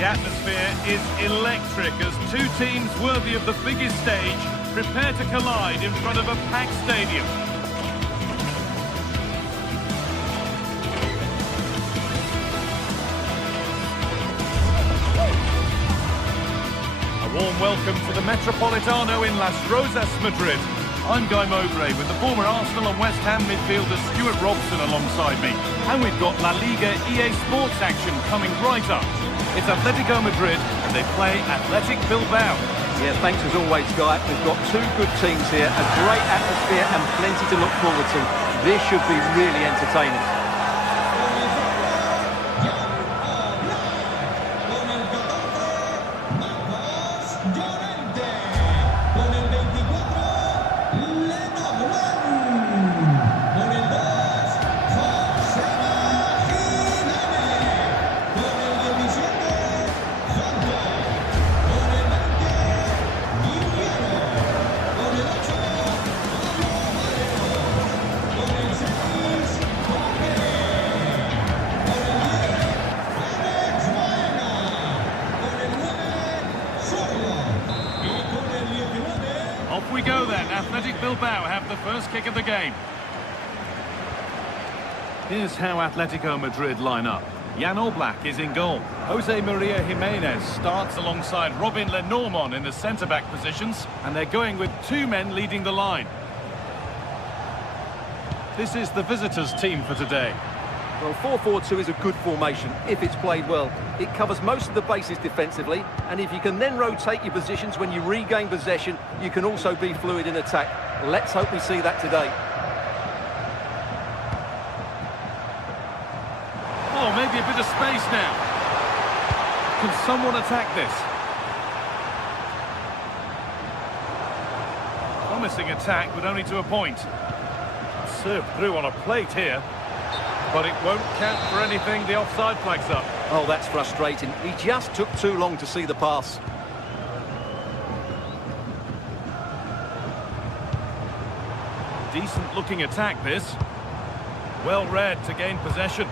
The atmosphere is electric as two teams worthy of the biggest stage prepare to collide in front of a packed stadium. A warm welcome to the Metropolitano in Las Rozas, Madrid. I'm Guy Mowbray with the former Arsenal and West Ham midfielder Stuart Robson alongside me. And we've got La Liga EA Sports action coming right up. It's Atletico Madrid and they play Athletic Bilbao. Yeah, thanks as always, Guy. We've got two good teams here, a great atmosphere and plenty to look forward to. This should be really entertaining. Off we go then. Athletic Bilbao have the first kick of the game. Here's how Atletico Madrid line up. Jan Oblak is in goal. Jose Maria Jimenez starts alongside Robin Lenormand in the centre-back positions. And they're going with two men leading the line. This is the visitors' team for today. Well, 4-4-2 is a good formation if it's played well. It covers most of the bases defensively, and if you can then rotate your positions when you regain possession, you can also be fluid in attack. Let's hope we see that today. Oh, maybe a bit of space now. Can someone attack this? Promising attack, but only to a point. Served through on a plate here. But it won't count for anything, the offside flag's up. Oh, that's frustrating. He just took too long to see the pass. Decent looking attack this. Well read to gain possession.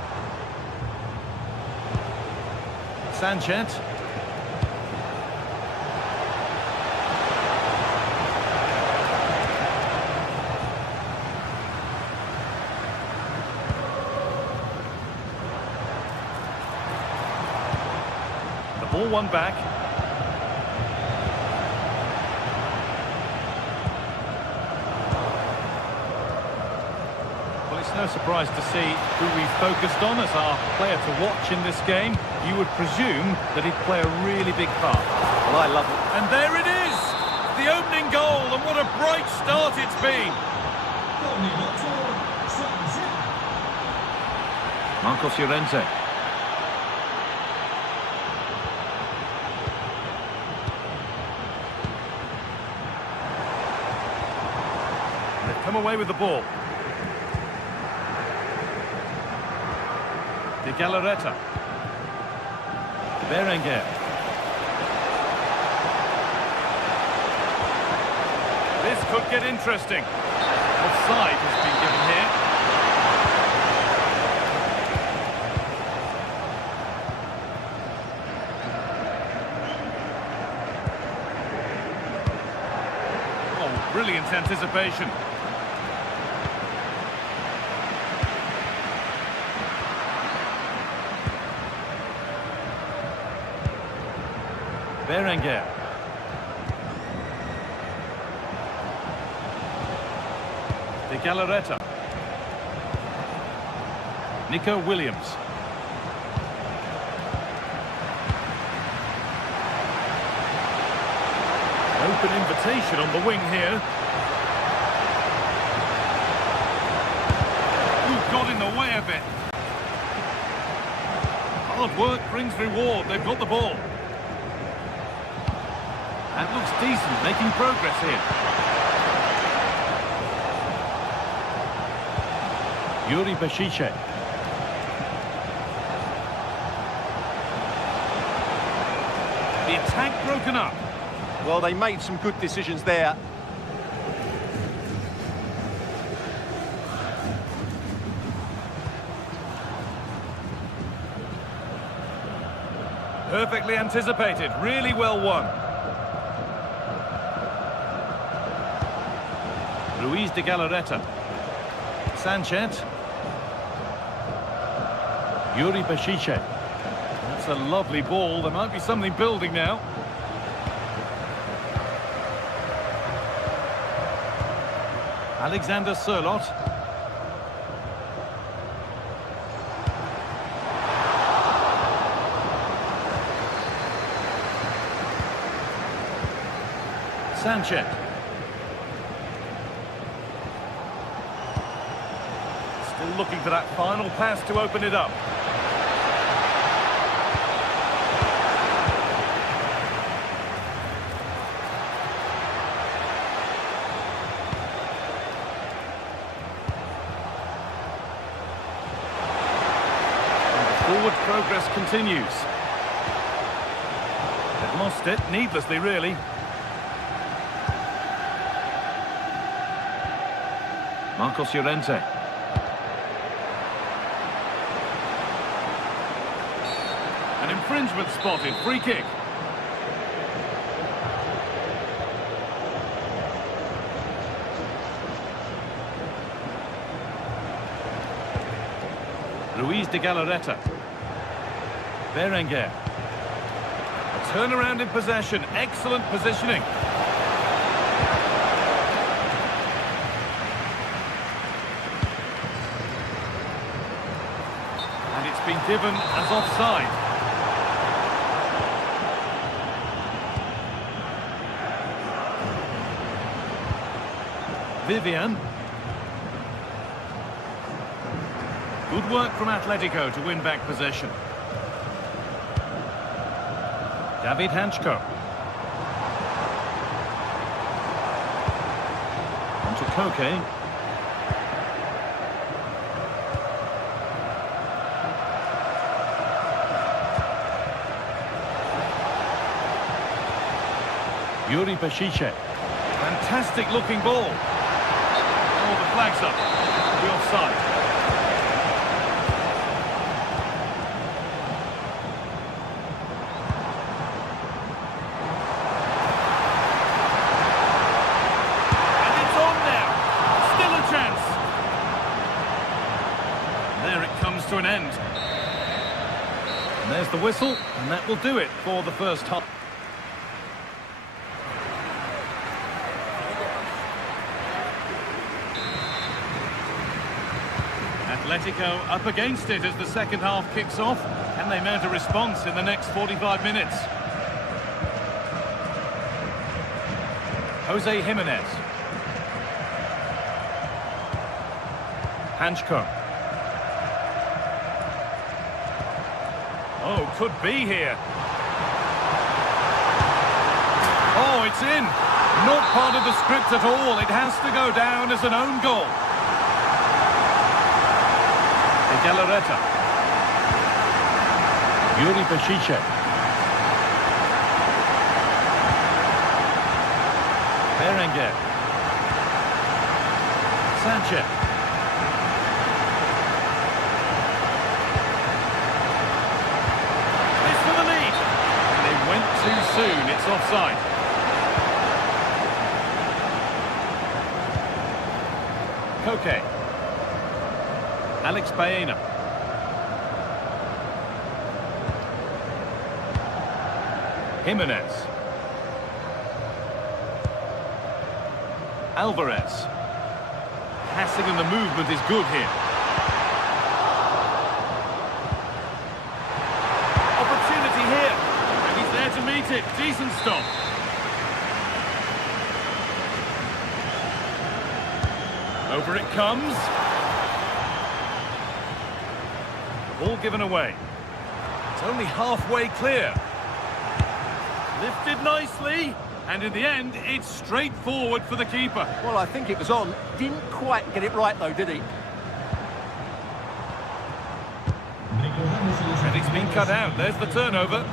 Sanchez. Ball one back. Well, it's no surprise to see who we've focused on as our player to watch in this game. You would presume that he'd play a really big part. Well, I love it. And there it is! The opening goal, and what a bright start it's been! Marcos Llorente. Come away with the ball. De Galarreta. Berenguer. This could get interesting. Offside has been given here. Oh, brilliant anticipation. Berenguer. De Galarreta. Nico Williams. Open invitation on the wing here. Ooh, got in the way a bit. Hard work brings reward. They've got the ball. That looks decent, making progress here. Yuri Bashice. The attack broken up. Well, they made some good decisions there. Perfectly anticipated, really well won. Luis de Galarreta. Sanchez. Yuri Bashiche. That's a lovely ball. There might be something building now. Alexander Sørloth. Sanchez. Still looking for that final pass to open it up. Forward progress continues. They've lost it, needlessly really. Marcos Llorente. An infringement spotted, free kick. Luis de Galarreta. Berenguer. A turnaround in possession, excellent positioning. And it's been given as offside. Vivian. Good work from Atletico to win back possession. David Hanchko. On to Koke. Yuri Bashiche. Fantastic looking ball. Oh, the flag's up. The offside. To an end. And there's the whistle, and that will do it for the first half. Atletico up against it as the second half kicks off. Can they mount a response in the next 45 minutes? Jose Jimenez. Hanchko. Oh, could be here. Oh, it's in. Not part of the script at all. It has to go down as an own goal. De Galarreta. Yuri Bashiche. Berenguer. Sanchez. Too soon, it's offside. Koke. Alex Baena. Jimenez. Alvarez. Passing and the movement is good here. Opportunity here. There to meet it, decent stop. Over it comes. The ball given away. It's only halfway clear. Lifted nicely, and in the end, it's straightforward for the keeper. Well, I think it was on. Didn't quite get it right though, did he? And it's been cut out. There's the turnover.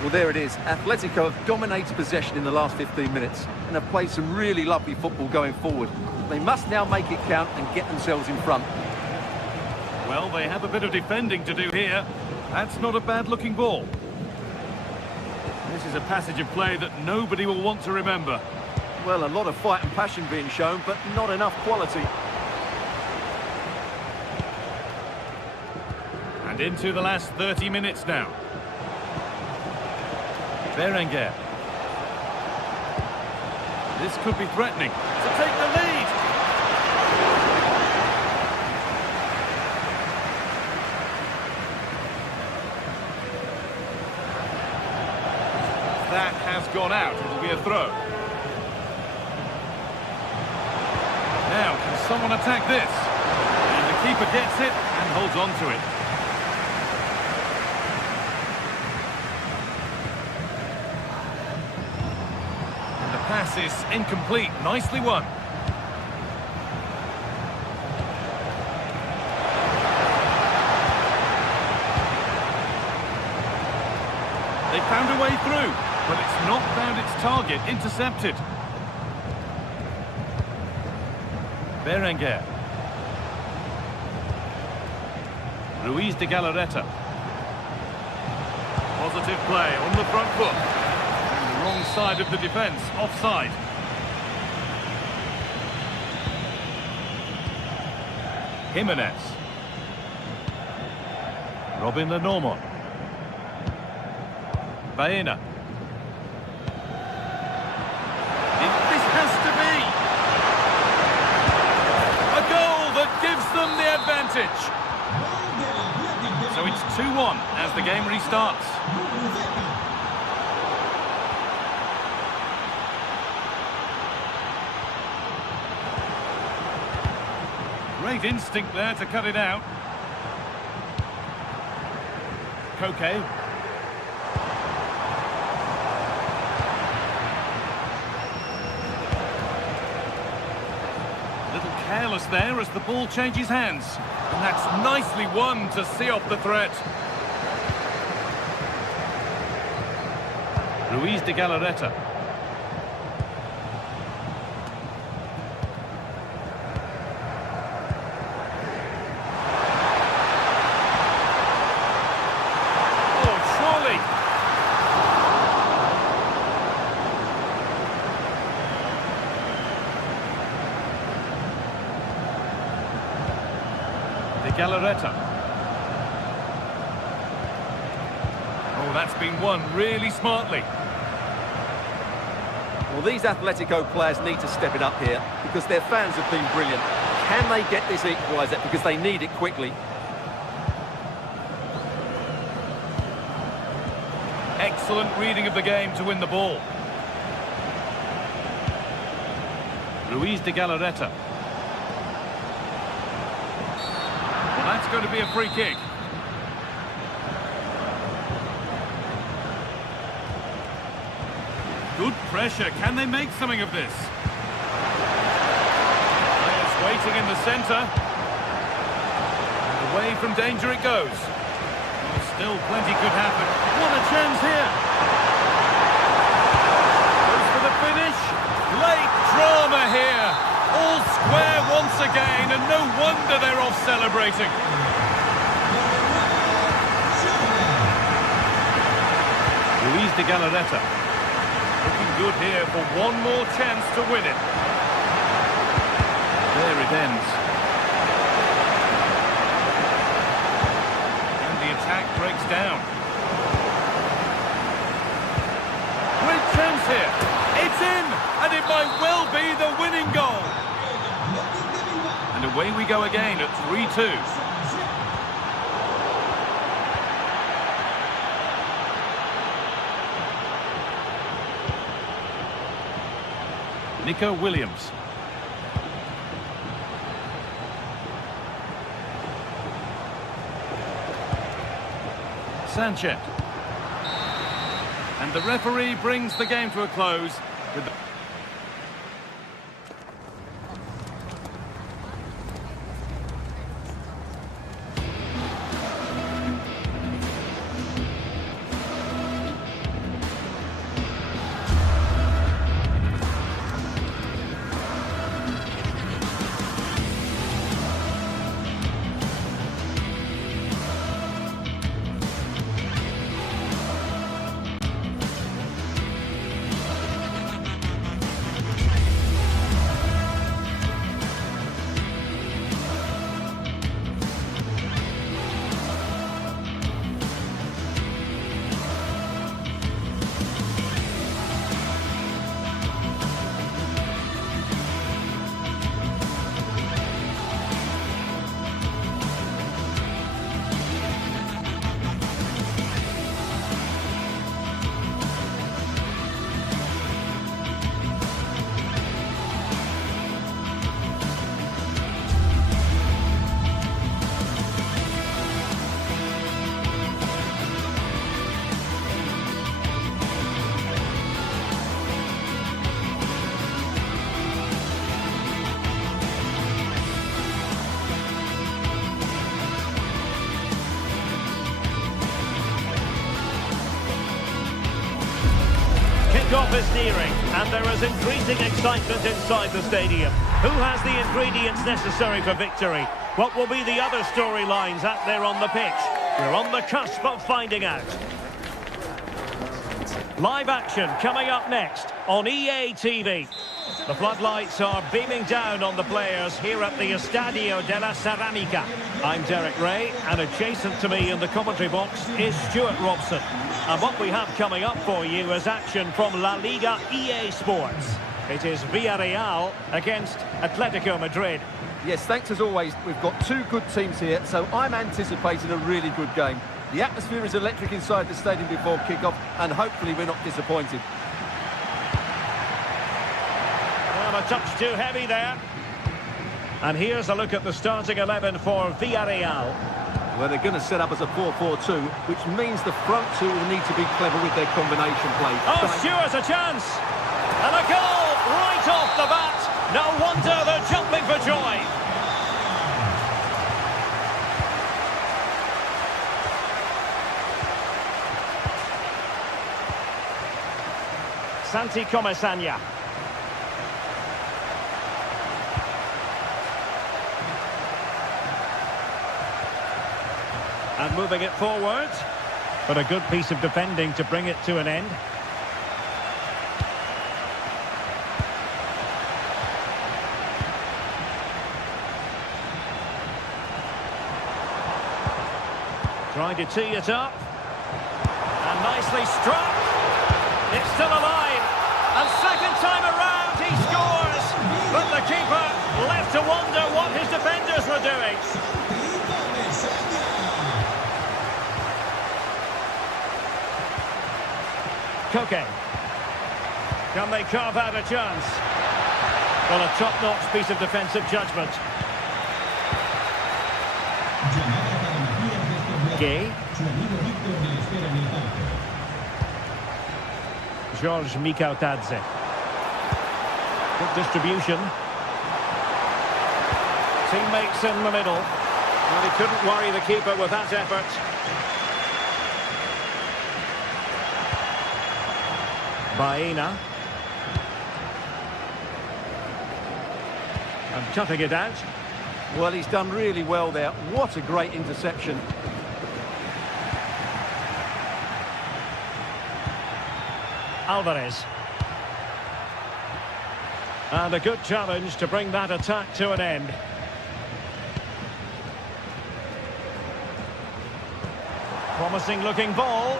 Well, there it is. Atletico have dominated possession in the last 15 minutes and have played some really lovely football going forward. They must now make it count and get themselves in front. Well, they have a bit of defending to do here. That's not a bad-looking ball. This is a passage of play that nobody will want to remember. Well, a lot of fight and passion being shown, but not enough quality. And into the last 30 minutes now. Berenguer. This could be threatening to take the lead. That has gone out. It'll be a throw. Now, can someone attack this? And the keeper gets it and holds on to it. And the pass is incomplete. Nicely won. They found a way through, but it's not found its target. Intercepted. Berenguer. Luis de Galarreta. Positive play on the front foot. On the wrong side of the defence, offside. Jimenez. Robin Lenormand. Baena. This has to be a goal that gives them the advantage. So it's 2-1 as the game restarts. Great instinct there to cut it out. Koke. Careless there as the ball changes hands. And that's nicely won to see off the threat. Luis de Galarreta. Oh, surely! Galarreta. Oh, that's been won really smartly. Well, these Atletico players need to step it up here because their fans have been brilliant. Can they get this equaliser? Because they need it quickly. Excellent reading of the game to win the ball. Luis de Galarreta. That's going to be a free kick. Good pressure. Can they make something of this? Players waiting in the centre. And away from danger it goes. Well, still plenty could happen. What a chance here. Goes for the finish. Late drama here. All square once again, and no wonder they're off celebrating. Luis de Galarreta. Looking good here for one more chance to win it. There it ends. And the attack breaks down. Great chance here. It's in, and it might well be the winning goal. And away we go again at 3-2. Nico Williams. Sanchez. And the referee brings the game to a close with the is nearing, and there is increasing excitement inside the stadium. Who has the ingredients necessary for victory? What will be the other storylines out there on the pitch? We're on the cusp of finding out. Live action coming up next on EA TV. The floodlights are beaming down on the players here at the Estadio de la Ceramica. I'm Derek Ray, and adjacent to me in the commentary box is Stuart Robson. And what we have coming up for you is action from La Liga EA Sports. It is Villarreal against Atletico Madrid. Yes, thanks as always. We've got two good teams here, so I'm anticipating a really good game. The atmosphere is electric inside the stadium before kick-off, and hopefully we're not disappointed. Well, a touch too heavy there. And here's a look at the starting 11 for Villarreal. Well, they're going to set up as a 4-4-2, which means the front two will need to be clever with their combination play. Oh, Stuart, a chance! And a goal right off the bat. No wonder they're jumping for joy. Santi Comesaña. And moving it forward. But a good piece of defending to bring it to an end. Trying to tee it up. And nicely struck. It's still alive. And second time around he scores. But the keeper left to wonder what his defenders were doing. Koke. Can they carve out a chance? Well, a top-notch piece of defensive judgment. Gay. George Mikautadze. Good distribution. Teammates in the middle. Well, he couldn't worry the keeper with that effort. Baena. And cutting it out. Well, he's done really well there. What a great interception. Alvarez. And a good challenge to bring that attack to an end. Promising looking ball.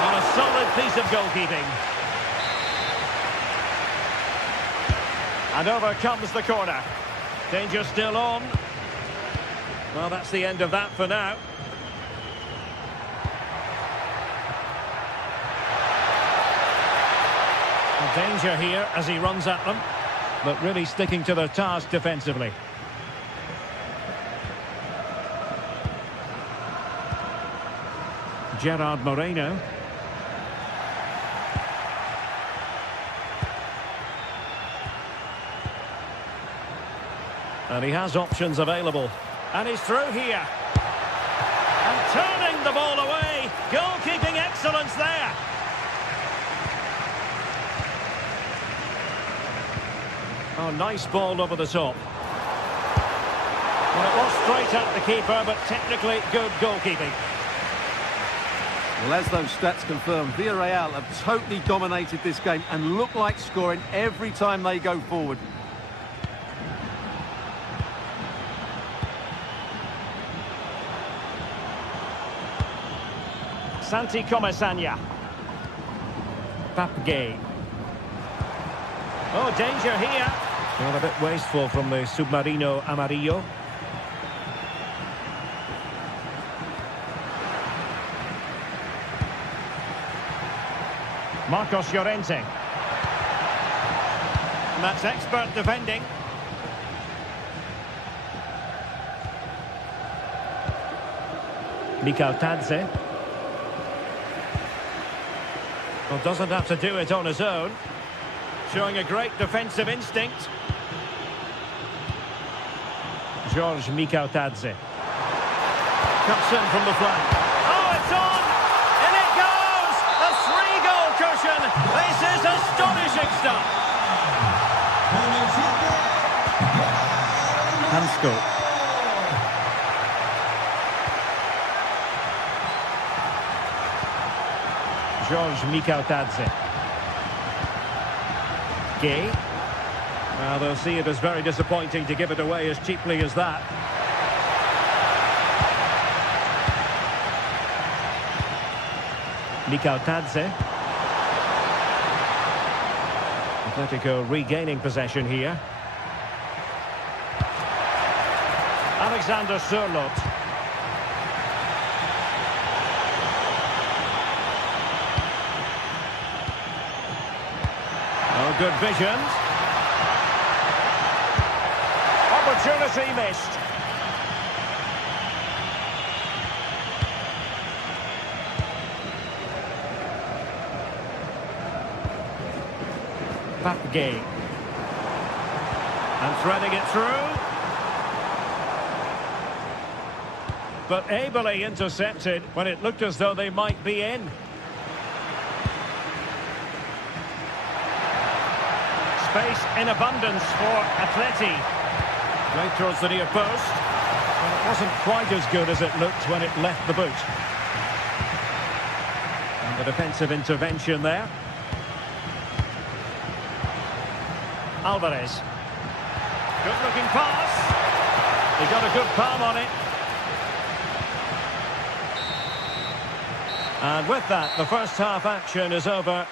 And a solid piece of goalkeeping. And over comes the corner. Danger still on. Well, that's the end of that for now. Danger here as he runs at them, but really sticking to their task defensively. Gerard Moreno. And he has options available. And he's through here. And turning the ball away. Goalkeeping excellence there. Oh, nice ball over the top. Well, it was straight at the keeper, but technically good goalkeeping. Well, as those stats confirm, Villarreal have totally dominated this game and look like scoring every time they go forward. Santi Comesaña. Papgay. Oh, danger here. Well, a bit wasteful from the Submarino Amarillo. Marcos Llorente. And that's expert defending. Mikautadze. Well, doesn't have to do it on his own. Showing a great defensive instinct. George Mikautadze. Cuts in from the flank. Oh, it's on! And it goes! Atletico. George Mikautadze. Gay. Well, they'll see it as very disappointing to give it away as cheaply as that. Mikautadze. Atletico regaining possession here. Alexander Sørloth. Oh, good vision. Opportunity missed. Gay. And threading it through. But ably intercepted when it looked as though they might be in. Space in abundance for Atleti. Right towards the near post. But it wasn't quite as good as it looked when it left the boot. And the defensive intervention there. Alvarez. Good looking pass. He got a good palm on it. And with that, the first half action is over.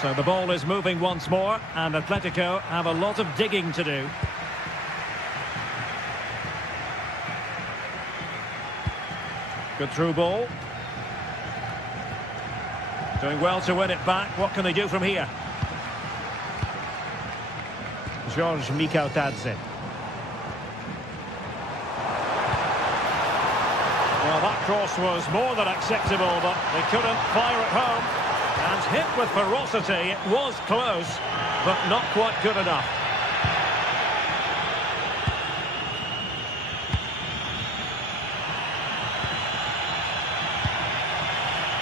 So the ball is moving once more, and Atletico have a lot of digging to do. Good through ball. Doing well to win it back. What can they do from here? George Mikautadze. Well, that cross was more than acceptable, but they couldn't fire it home. And hit with ferocity, it was close, but not quite good enough.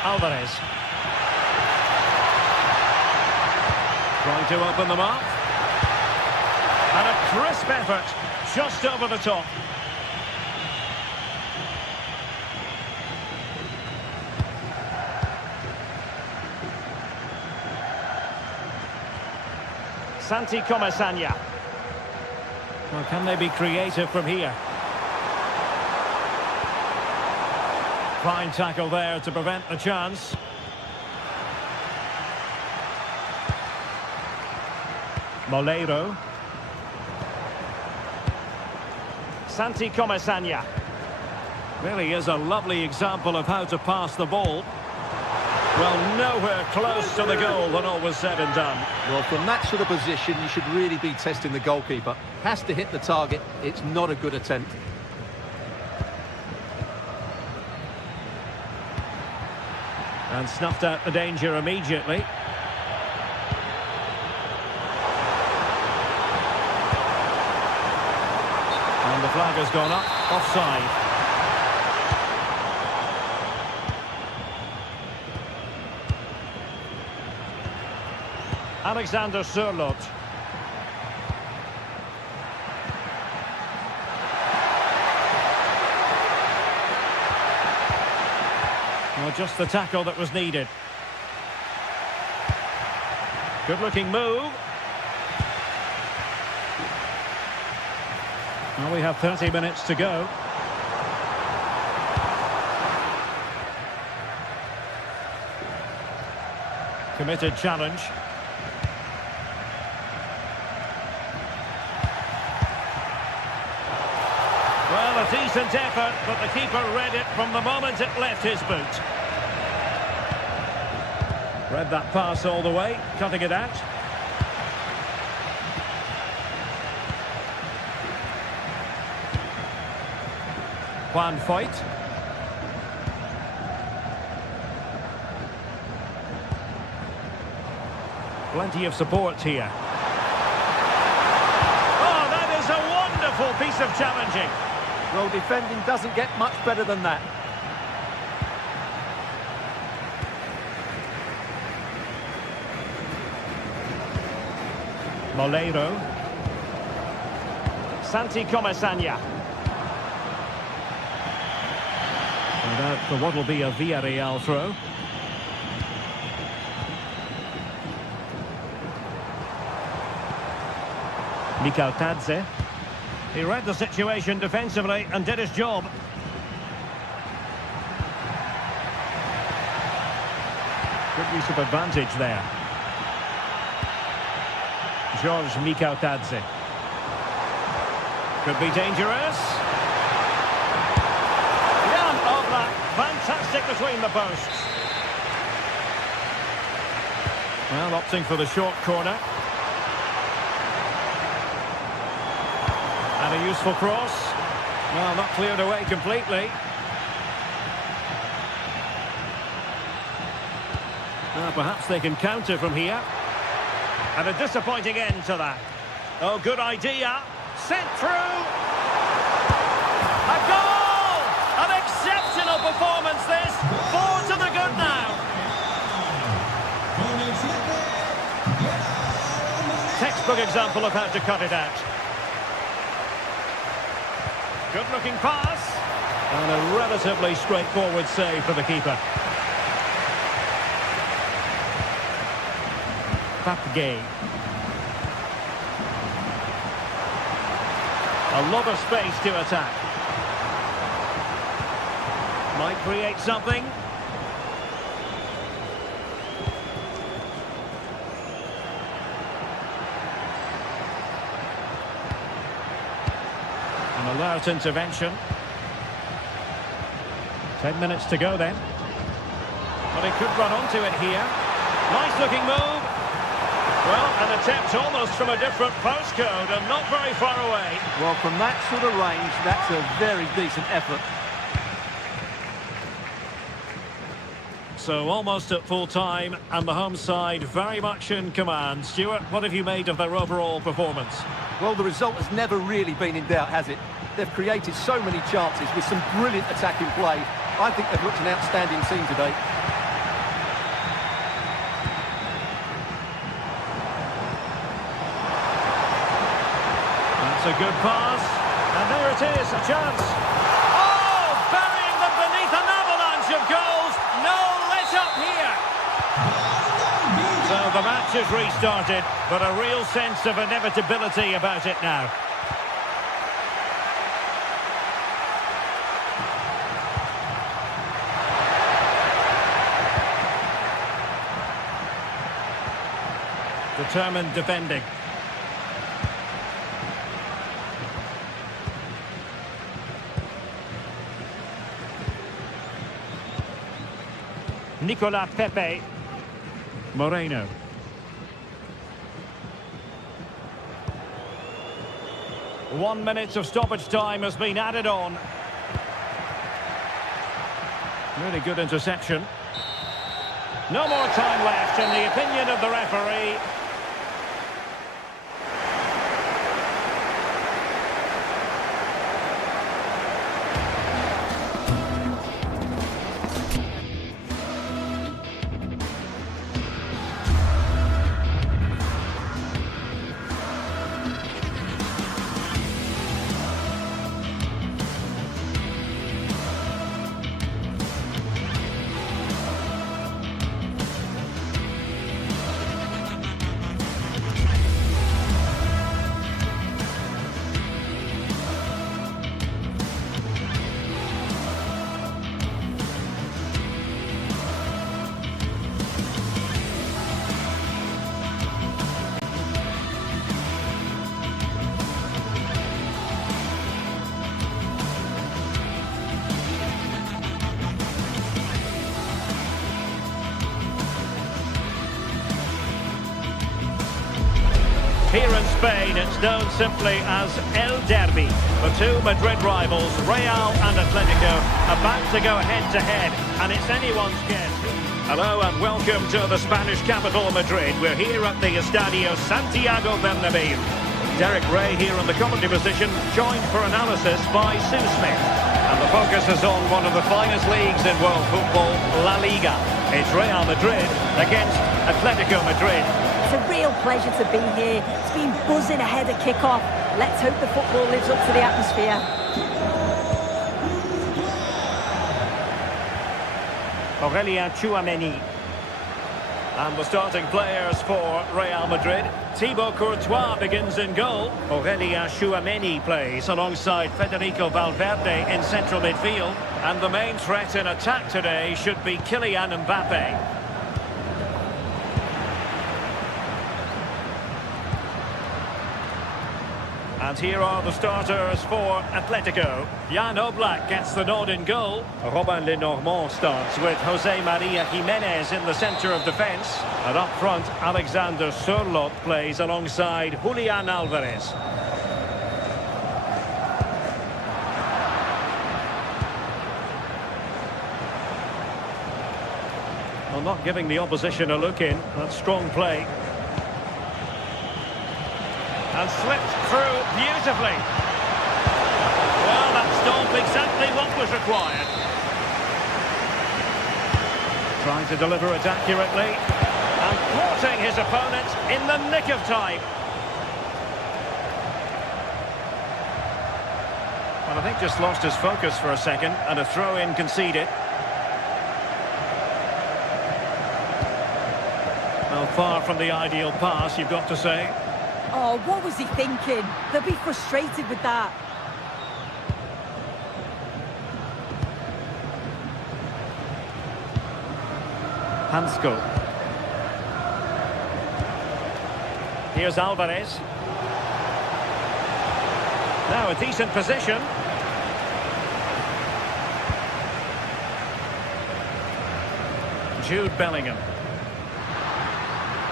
Alvarez. Trying to open them up. And a crisp effort, just over the top. Santi Comasagna. Well, can they be creative from here? Fine tackle there to prevent the chance. Moleiro. Santi Comasagna. Really is a lovely example of how to pass the ball. Well, nowhere close to the goal when all was said and done. Well, from that sort of position, you should really be testing the goalkeeper. Has to hit the target. It's not a good attempt. And snuffed out the danger immediately. And the flag has gone up, offside. Alexander Sørloth. Well, just the tackle that was needed. Good looking move. Well, we have 30 minutes to go. Committed challenge. Well, a decent effort, but the keeper read it from the moment it left his boot. Read that pass all the way, cutting it out. Juan Foyt. Plenty of support here. Oh, that is a wonderful piece of challenging. Well, defending doesn't get much better than that. Moleiro. Santi Comesaña. And out for what will be a Villarreal throw. Mikal Tadze. He read the situation defensively and did his job. Good use of advantage there. George Mikal Tadze. Could be dangerous. Jan Oblak, fantastic between the posts. Well, opting for the short corner. And a useful cross. Well, not cleared away completely. Perhaps they can counter from here. And a disappointing end to that. Oh, good idea. Sent through. A goal! An exceptional performance this. 4 to the good now. Textbook example of how to cut it out. Good-looking pass. And a relatively straightforward save for the keeper. Papgay. A lot of space to attack. Might create something. An alert intervention. 10 minutes to go then. But he could run onto it here. Nice looking move. Well, an attempt almost from a different postcode and not very far away. Well, from that sort of range, that's a very decent effort. So almost at full time and the home side very much in command. Stuart, what have you made of their overall performance? Well, the result has never really been in doubt, has it? They've created so many chances with some brilliant attacking play. I think they've looked an outstanding team today. That's a good pass. And there it is, a chance. Oh, burying them beneath an avalanche of goals. No let up here. So the match has restarted, but a real sense of inevitability about it now. Determined defending. Nicolas Pepe. Moreno. One minute of stoppage time has been added on. Really good interception. No more time left in the opinion of the referee. Here in Spain, it's known simply as El Derby. The two Madrid rivals, Real and Atletico, about to go head-to-head, and it's anyone's guess. Hello and welcome to the Spanish capital, Madrid. We're here at the Estadio Santiago Bernabéu. Derek Ray here in the commentary position, joined for analysis by Sue Smith. And the focus is on one of the finest leagues in world football, La Liga. It's Real Madrid against Atletico Madrid. It's a real pleasure to be here. It's been buzzing ahead of kick-off. Let's hope the football lives up to the atmosphere. Aurélien Tchouameni. And the starting players for Real Madrid. Thibaut Courtois begins in goal. Aurélien Tchouameni plays alongside Federico Valverde in central midfield. And the main threat in attack today should be Kylian Mbappe. And here are the starters for Atletico. Jan Oblak gets the nod in goal. Robin Lenormand starts with Jose Maria Jimenez in the centre of defence. And up front, Alexander Sørloth plays alongside Julian Alvarez. Well, not giving the opposition a look in. That's strong play. And slipped through beautifully. Well, that stopped exactly what was required. Trying to deliver it accurately. And thwarting his opponent in the nick of time. Well, I think just lost his focus for a second, and a throw-in conceded. Well, far from the ideal pass, you've got to say. Oh, what was he thinking? They'll be frustrated with that. Hansko. Here's Alvarez. Now a decent position. Jude Bellingham.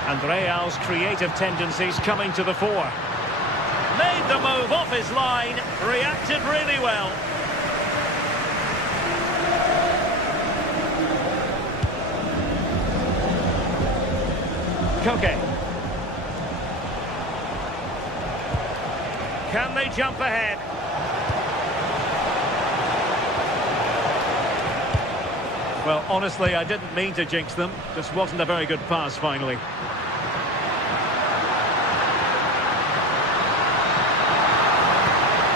And Real's creative tendencies coming to the fore. Made the move off his line, reacted really well. Koke. Can they jump ahead? Well, honestly, I didn't mean to jinx them. Just wasn't a very good pass, finally.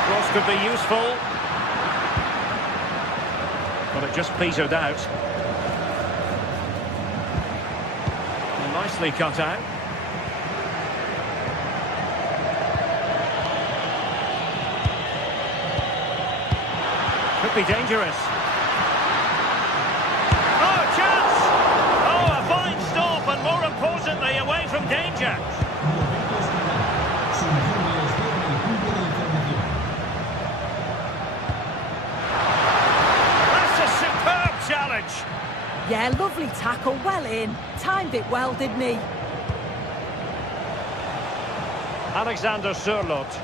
Cross could be useful. But it just petered out. And nicely cut out. Could be dangerous. More importantly, away from danger. That's a superb challenge. Yeah, lovely tackle, well in. Timed it well, didn't he? Alexander Sørloth.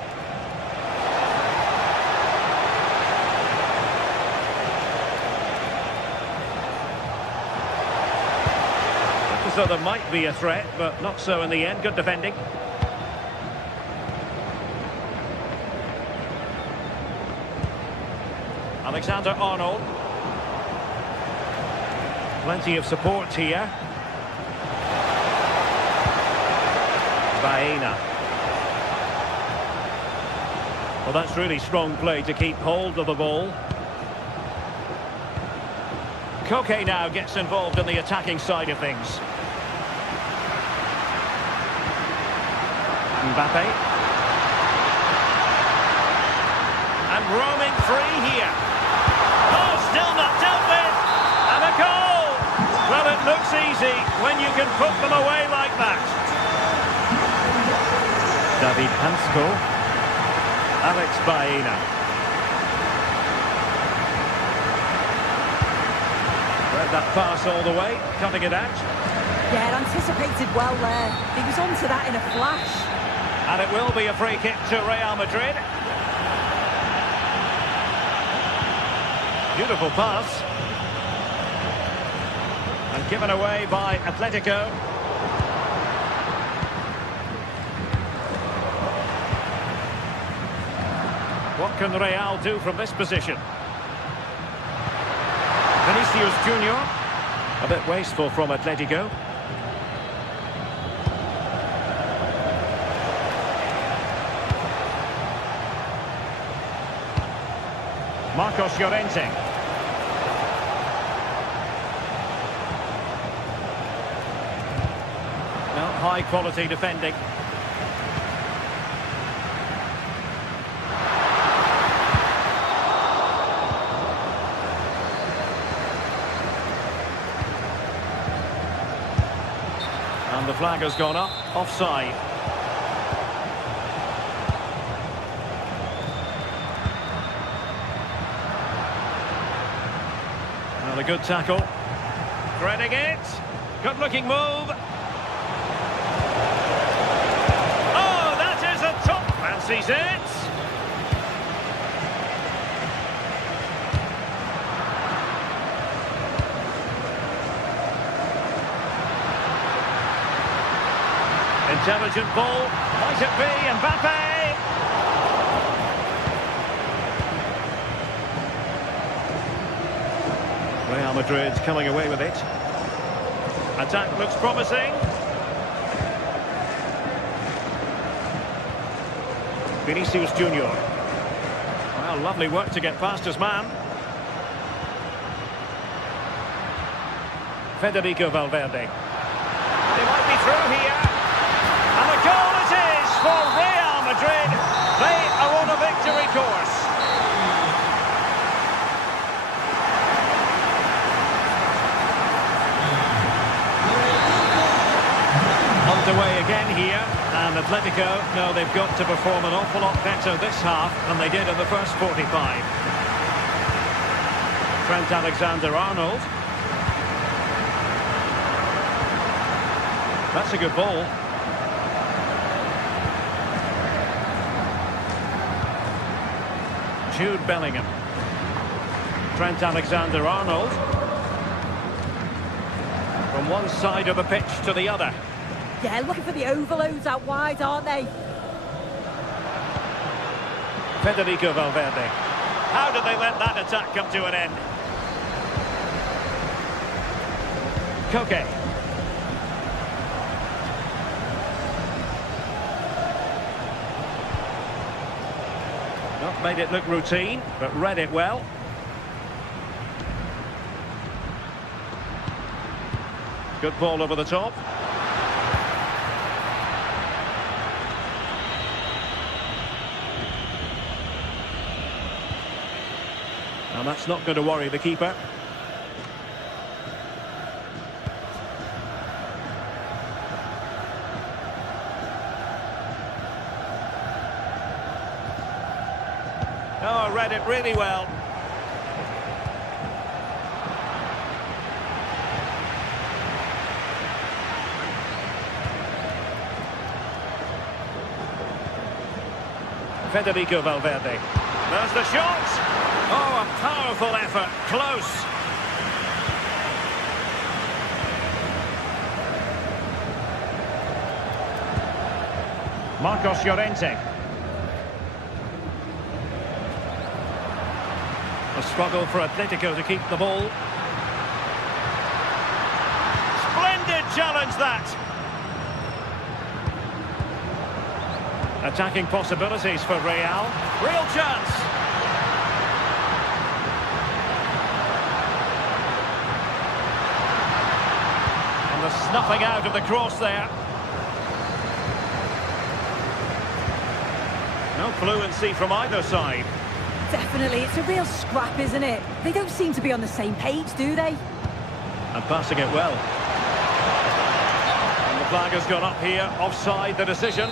So there might be a threat, but not so in the end. Good defending. Alexander-Arnold. Plenty of support here. Baena. Well, that's really strong play to keep hold of the ball. Koke now gets involved in the attacking side of things. Mbappe. And roaming free here. Oh, still not dealt with. And a goal. Well, it looks easy when you can put them away like that. David Hansko. Alex Baena. Read that pass all the way, cutting it out. Yeah, anticipated well there. He was onto that in a flash. And it will be a free kick to Real Madrid. Beautiful pass. And given away by Atletico. What can Real do from this position? Vinicius Junior. A bit wasteful from Atletico. Marcos Llorente. Well, high quality defending. And the flag has gone up, offside. Well, a good tackle. Threading it. Good looking move. Oh, that is a top. Fancies it. Intelligent ball. Might it be Mbappe? Real Madrid coming away with it. Attack looks promising. Vinicius Junior. Well, lovely work to get past his man. Federico Valverde. They might be through here. And a goal it is for Real Madrid. They are on a victory course. Underway again here, and Atletico know they've got to perform an awful lot better this half than they did in the first 45. Trent Alexander-Arnold. That's a good ball. Jude Bellingham. Trent Alexander-Arnold. From one side of the pitch to the other. Yeah, looking for the overloads out wide, aren't they? Federico Valverde. How did they let that attack come to an end? Koke. Not made it look routine, but read it well. Good ball over the top. And that's not going to worry the keeper. Oh, read it really well. Federico Valverde. There's the shot. Oh, a powerful effort. Close. Marcos Llorente. A struggle for Atletico to keep the ball. Splendid challenge, that. Attacking possibilities for Real. Real chance. And the snuffing out of the cross there. No fluency from either side. Definitely, it's a real scrap, isn't it? They don't seem to be on the same page, do they? And passing it well. And the flag has gone up here, offside the decision.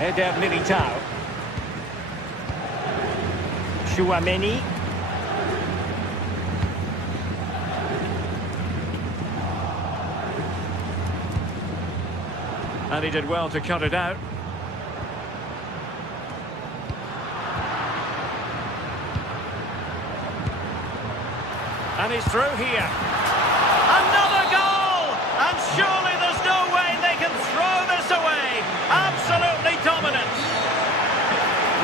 Eder Militao. Chouameni. And he did well to cut it out. And he's through here. Another goal! And surely there's no way they can throw this away. Absolutely dominant.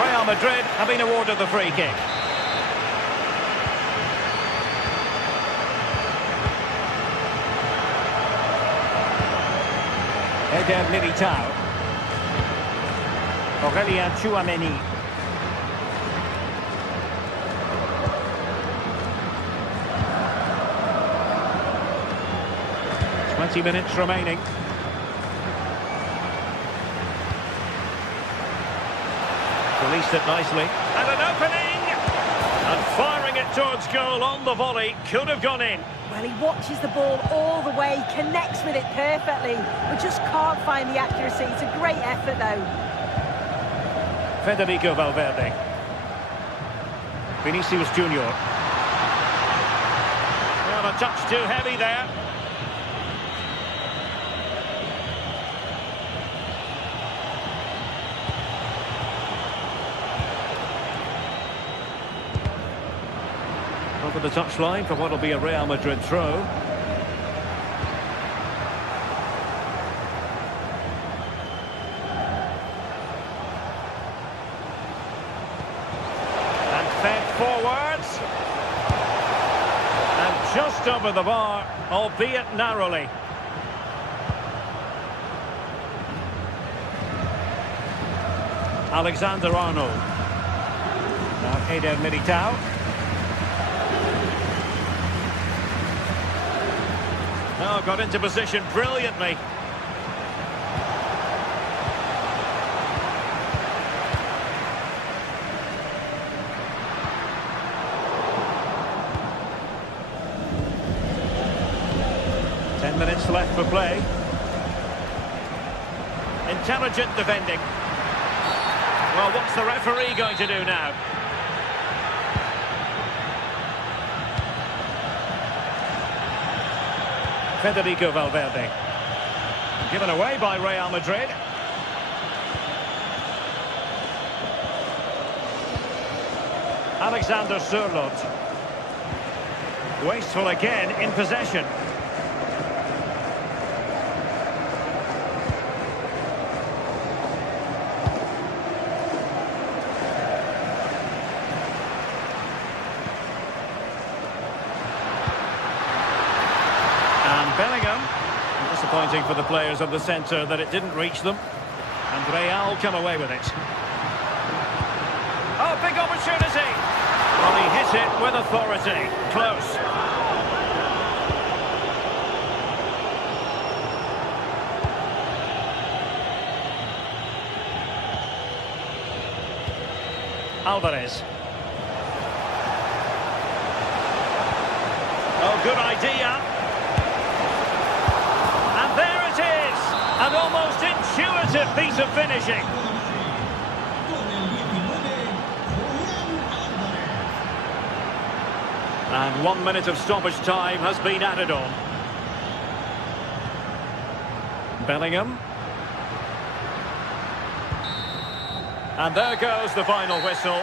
Real Madrid have been awarded the free kick. Eder Militao. Aurelien Tchouameni. 20 minutes remaining. Released it nicely. And an opening! And firing it towards goal on the volley. Could have gone in. Well, he watches the ball all the way, connects with it perfectly, but just can't find the accuracy. It's a great effort, though. Federico Valverde. Vinicius Junior. Well, a touch too heavy there. Over the touchline for what will be a Real Madrid throw. And fed forwards. And just over the bar, albeit narrowly. Alexander-Arnold. Now Eder Militao. Oh, got into position brilliantly. Ten minutes left for play. Intelligent defending. Well, what's the referee going to do now? Federico Valverde. Given away by Real Madrid. Alexander Sørloth. Wasteful again in possession. Bellingham. Disappointing for the players of the centre that it didn't reach them. And Real come away with it. Oh, big opportunity! Well, he hit it with authority. Close. Alvarez. Oh, good idea. An almost intuitive piece of finishing. And 1 minute of stoppage time has been added on. Bellingham. And there goes the final whistle.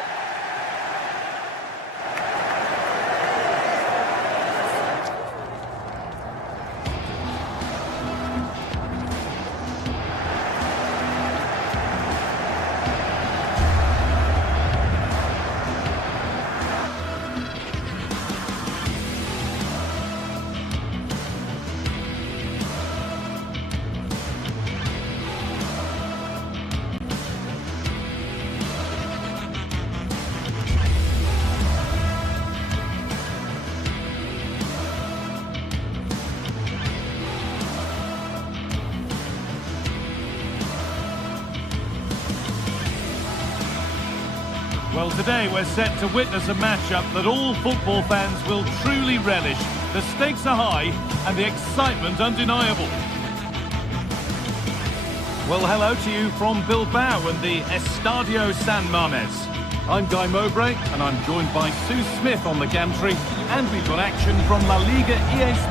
Well, today we're set to witness a matchup that all football fans will truly relish. The stakes are high and the excitement undeniable. Well, hello to you from Bilbao and the Estadio San Mamés. I'm Guy Mowbray and I'm joined by Sue Smith on the gantry, and we've got action from La Liga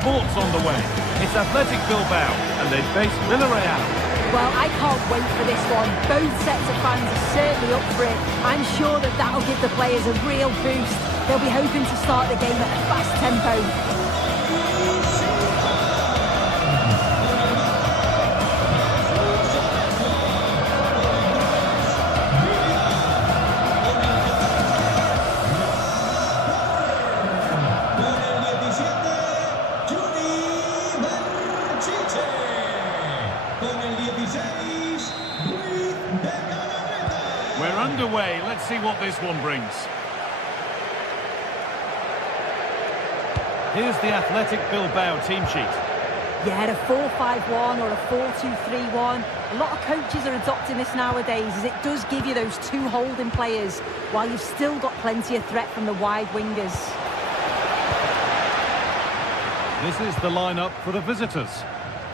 Sports on the way. It's Athletic Bilbao and they face Villarreal. Well, I can't wait for this one. Both sets of fans are certainly up for it. I'm sure that that'll give the players a real boost. They'll be hoping to start the game at a fast tempo. Con el 17, We're underway. Let's see what this one brings. Here's the Athletic Bilbao team sheet. Yeah, a 4-5-1 or a 4-2-3-1. A lot of coaches are adopting this nowadays, as it does give you those two holding players, while you've still got plenty of threat from the wide wingers. This is the lineup for the visitors.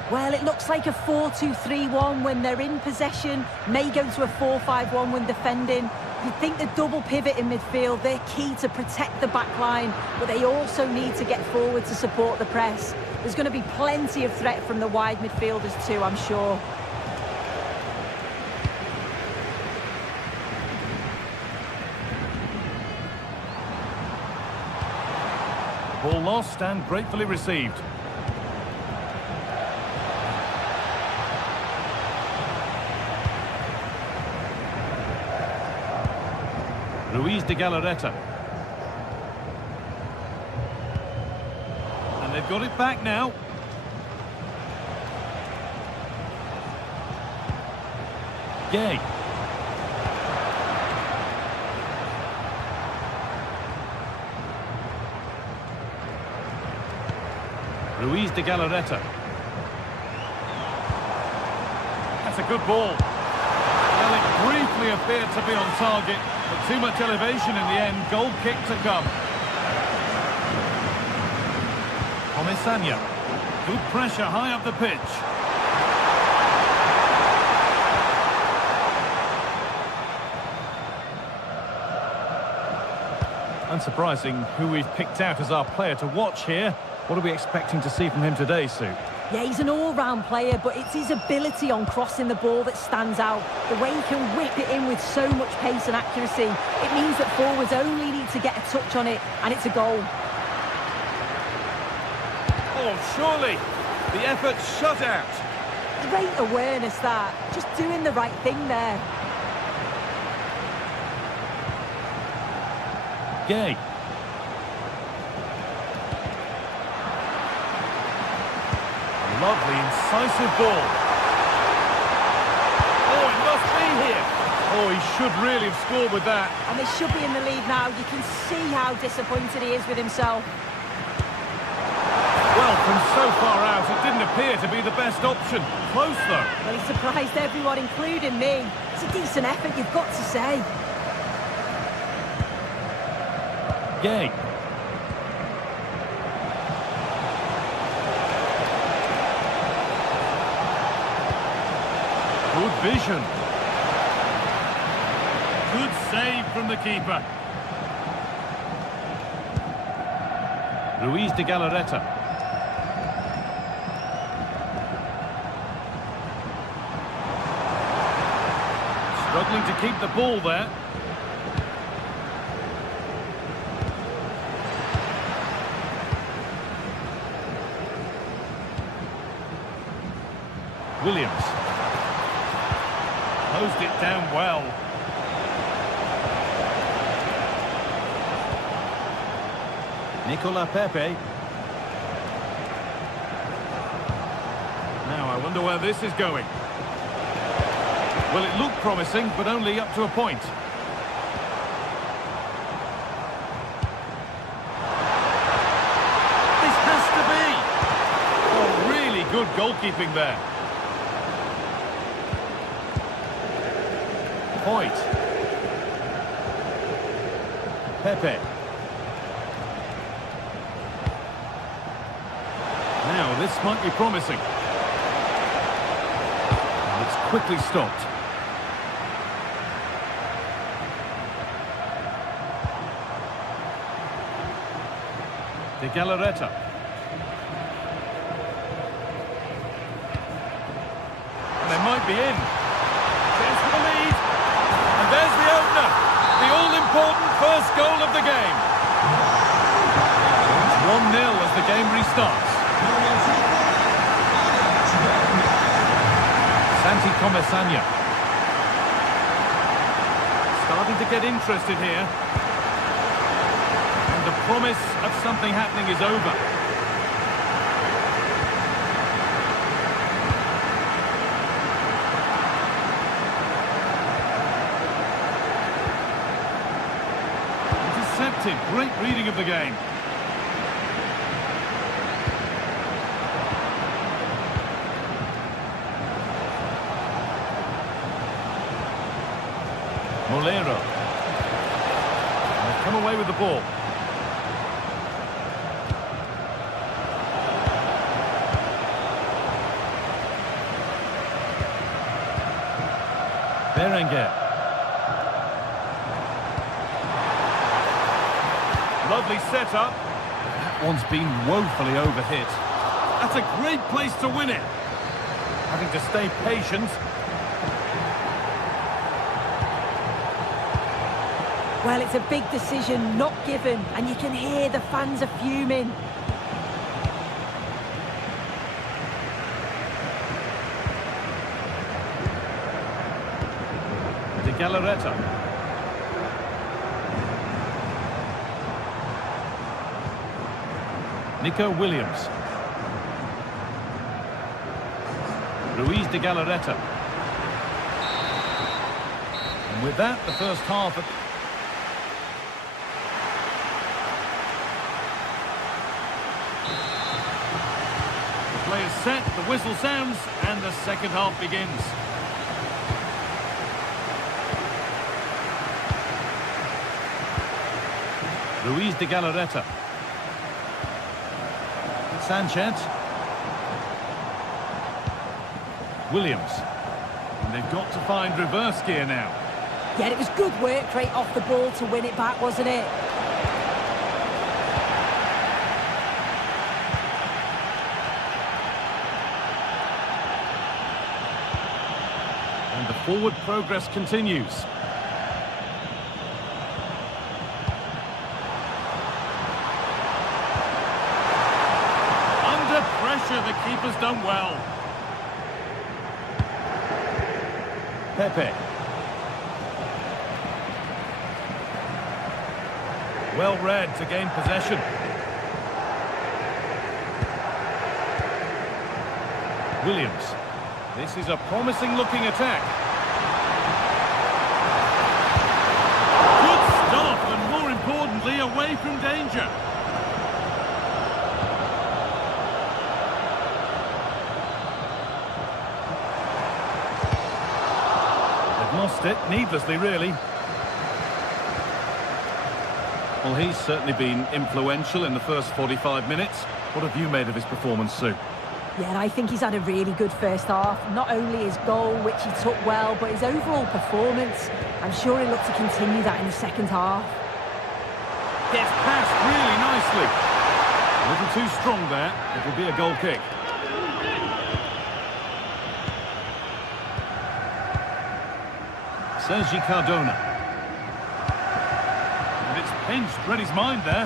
Well, it looks like a 4-2-3-1 when they're in possession, may go to a 4-5-1 when defending. You'd think the double pivot in midfield, they're key to protect the back line, but they also need to get forward to support the press. There's going to be plenty of threat from the wide midfielders too, I'm sure. Ball lost and gratefully received. Luis de Galarreta. And they've got it back now. Gay. Luis de Galarreta. That's a good ball. Well, it briefly appeared to be on target, but too much elevation in the end. Goal kick to come. Comisania. Good pressure high up the pitch. Unsurprising who we've picked out as our player to watch here. What are we expecting to see from him today, Sue? Yeah, he's an all-round player, but it's his ability on crossing the ball that stands out. The way he can whip it in with so much pace and accuracy. It means that forwards only need to get a touch on it, and it's a goal. Oh, surely the effort's shut out. Great awareness, that. Just doing the right thing there. Gay. Lovely, incisive ball. Oh, it must be here. Oh, he should really have scored with that. And they should be in the lead now. You can see how disappointed he is with himself. Well, from so far out, it didn't appear to be the best option. Close, though. Well, he surprised everyone, including me. It's a decent effort, you've got to say. Gay. Good vision. Good save from the keeper. Luis de Galarreta. Struggling to keep the ball there. Williams. Closed it down well. Nicola Pepe. Now I wonder where this is going. Well, it looked promising, but only up to a point. This has to be. Oh, really good goalkeeping there. Point. Pepe. Now, this might be promising. And it's quickly stopped. De Galarreta. And they might be in. Chance for the lead. And there's the opener. The all-important first goal of the game. It's 1-0 as the game restarts. Santi Comisania. Starting to get interested here. And the promise of something happening is over. started. Great reading of the game. Molero. They've come away with the ball. Berenguer. Lovely setup. That one's been woefully overhit. That's a great place to win it. Having to stay patient. Well, it's a big decision, not given, and you can hear the fans are fuming. De Galarreta. Nico Williams. Ruiz de Galarreta. And with that, the first half of... The play is set, the whistle sounds, and the second half begins. Ruiz de Galarreta. Sanchez. Williams. And they've got to find reverse gear now. Yeah, it was good work right off the ball to win it back, wasn't it? And the forward progress continues. The keeper's done well. Pepe. Well read to gain possession. Williams. This is a promising looking attack. Good stop and more importantly away from danger. Lost it, needlessly really. Well, he's certainly been influential in the first 45 minutes. What have you made of his performance, Sue? Yeah, I think he's had a really good first half. Not only his goal, which he took well, but his overall performance. I'm sure he'll look to continue that in the second half. Gets past really nicely. A little too strong there. It'll be a goal kick. Sergi Cardona. And it's pinched, read his mind there.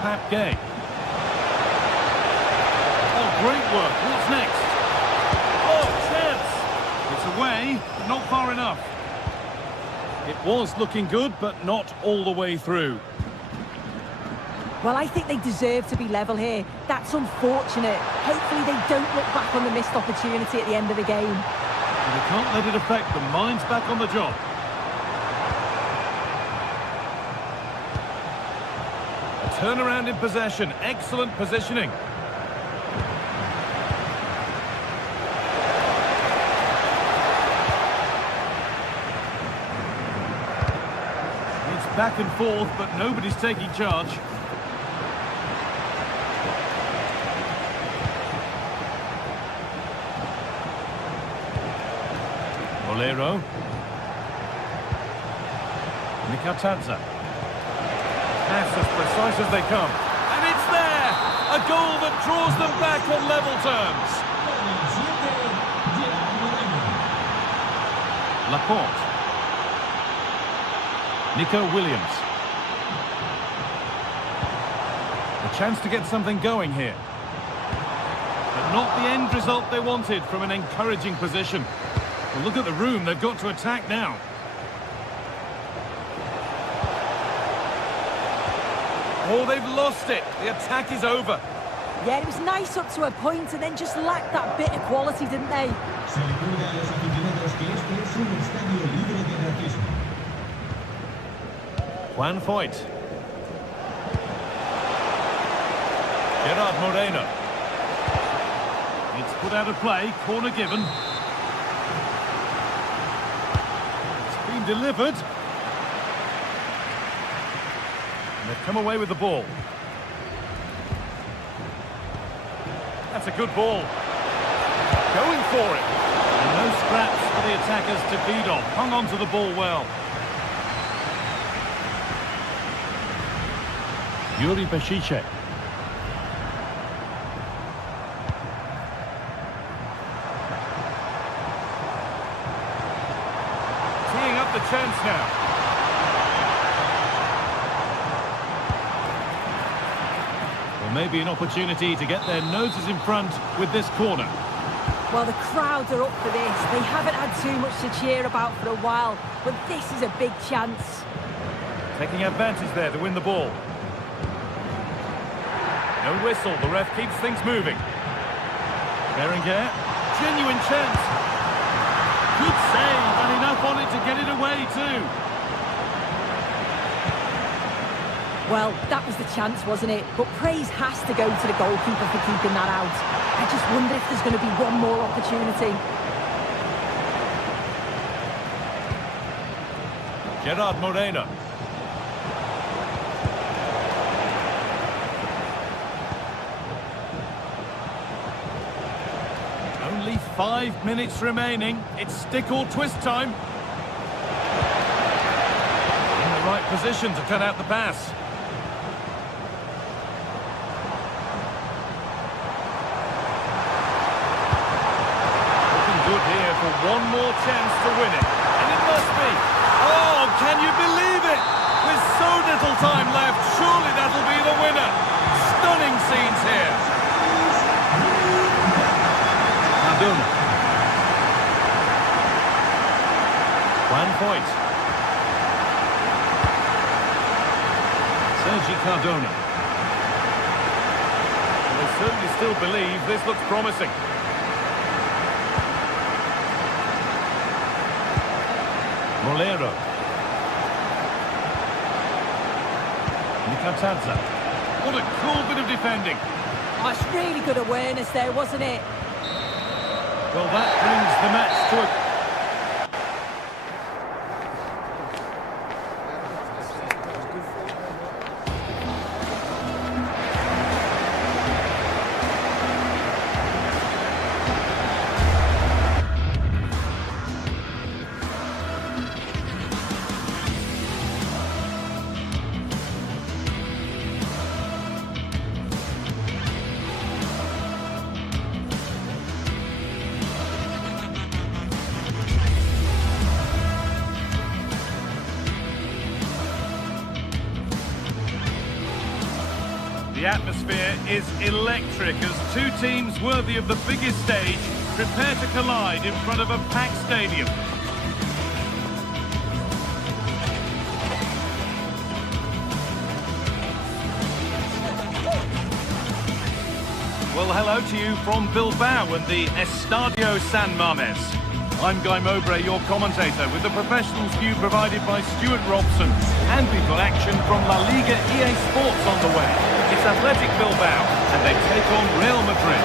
Pap Gay. Oh, great work. What's next? Oh, chance! It's away, but not far enough. It was looking good, but not all the way through. Well, I think they deserve to be level here. That's unfortunate. Hopefully they don't look back on the missed opportunity at the end of the game. And they can't let it affect them. Mind's back on the job. A turnaround in possession. Excellent positioning. It's back and forth, but nobody's taking charge. Molero. Mikatadze. Pass as precise as they come. And it's there! A goal that draws them back on level terms. Laporte. Nico Williams. A chance to get something going here. But not the end result they wanted from an encouraging position. Well, look at the room, they've got to attack now. Oh, they've lost it. The attack is over. Yeah, it was nice up to a point and then just lacked that bit of quality, didn't they? Se recuerda a los aficionados que este es un estadio libre de racismo. Juan Foyt. Gerard Moreno. It's put out of play, corner given. It's been delivered. And they've come away with the ball. That's a good ball. Going for it. And no scraps for the attackers to feed on. Hung on to the ball well. Yuri Bashice. Teeing up the chance now. Well, maybe an opportunity to get their noses in front with this corner. Well, the crowds are up for this. They haven't had too much to cheer about for a while, but this is a big chance. Taking advantage there to win the ball. No whistle, the ref keeps things moving. Berenguer, genuine chance. Good save, and enough on it to get it away too. Well, that was the chance, wasn't it? But praise has to go to the goalkeeper for keeping that out. I just wonder if there's going to be one more opportunity. Gerard Moreno. Only 5 minutes remaining. It's stick or twist time. In the right position to cut out the pass. Looking good here for one more chance to win it. And it must be. Oh, can you believe it? With so little time left, surely that'll be the winner. Stunning scenes here. Juan Foyt. Sergi Cardona. They certainly still believe this looks promising. Molero. Nicotanza. What a cool bit of defending. Oh, it's really good awareness there, wasn't it? Well, that brings the match to a... The atmosphere is electric as two teams worthy of the biggest stage prepare to collide in front of a packed stadium. Well, hello to you from Bilbao and the Estadio San Mamés. I'm Guy Mowbray, your commentator, with the professionals' view provided by Stuart Robson. And we've got action from La Liga GTSports on the way. It's Athletic Bilbao, and they take on Real Madrid.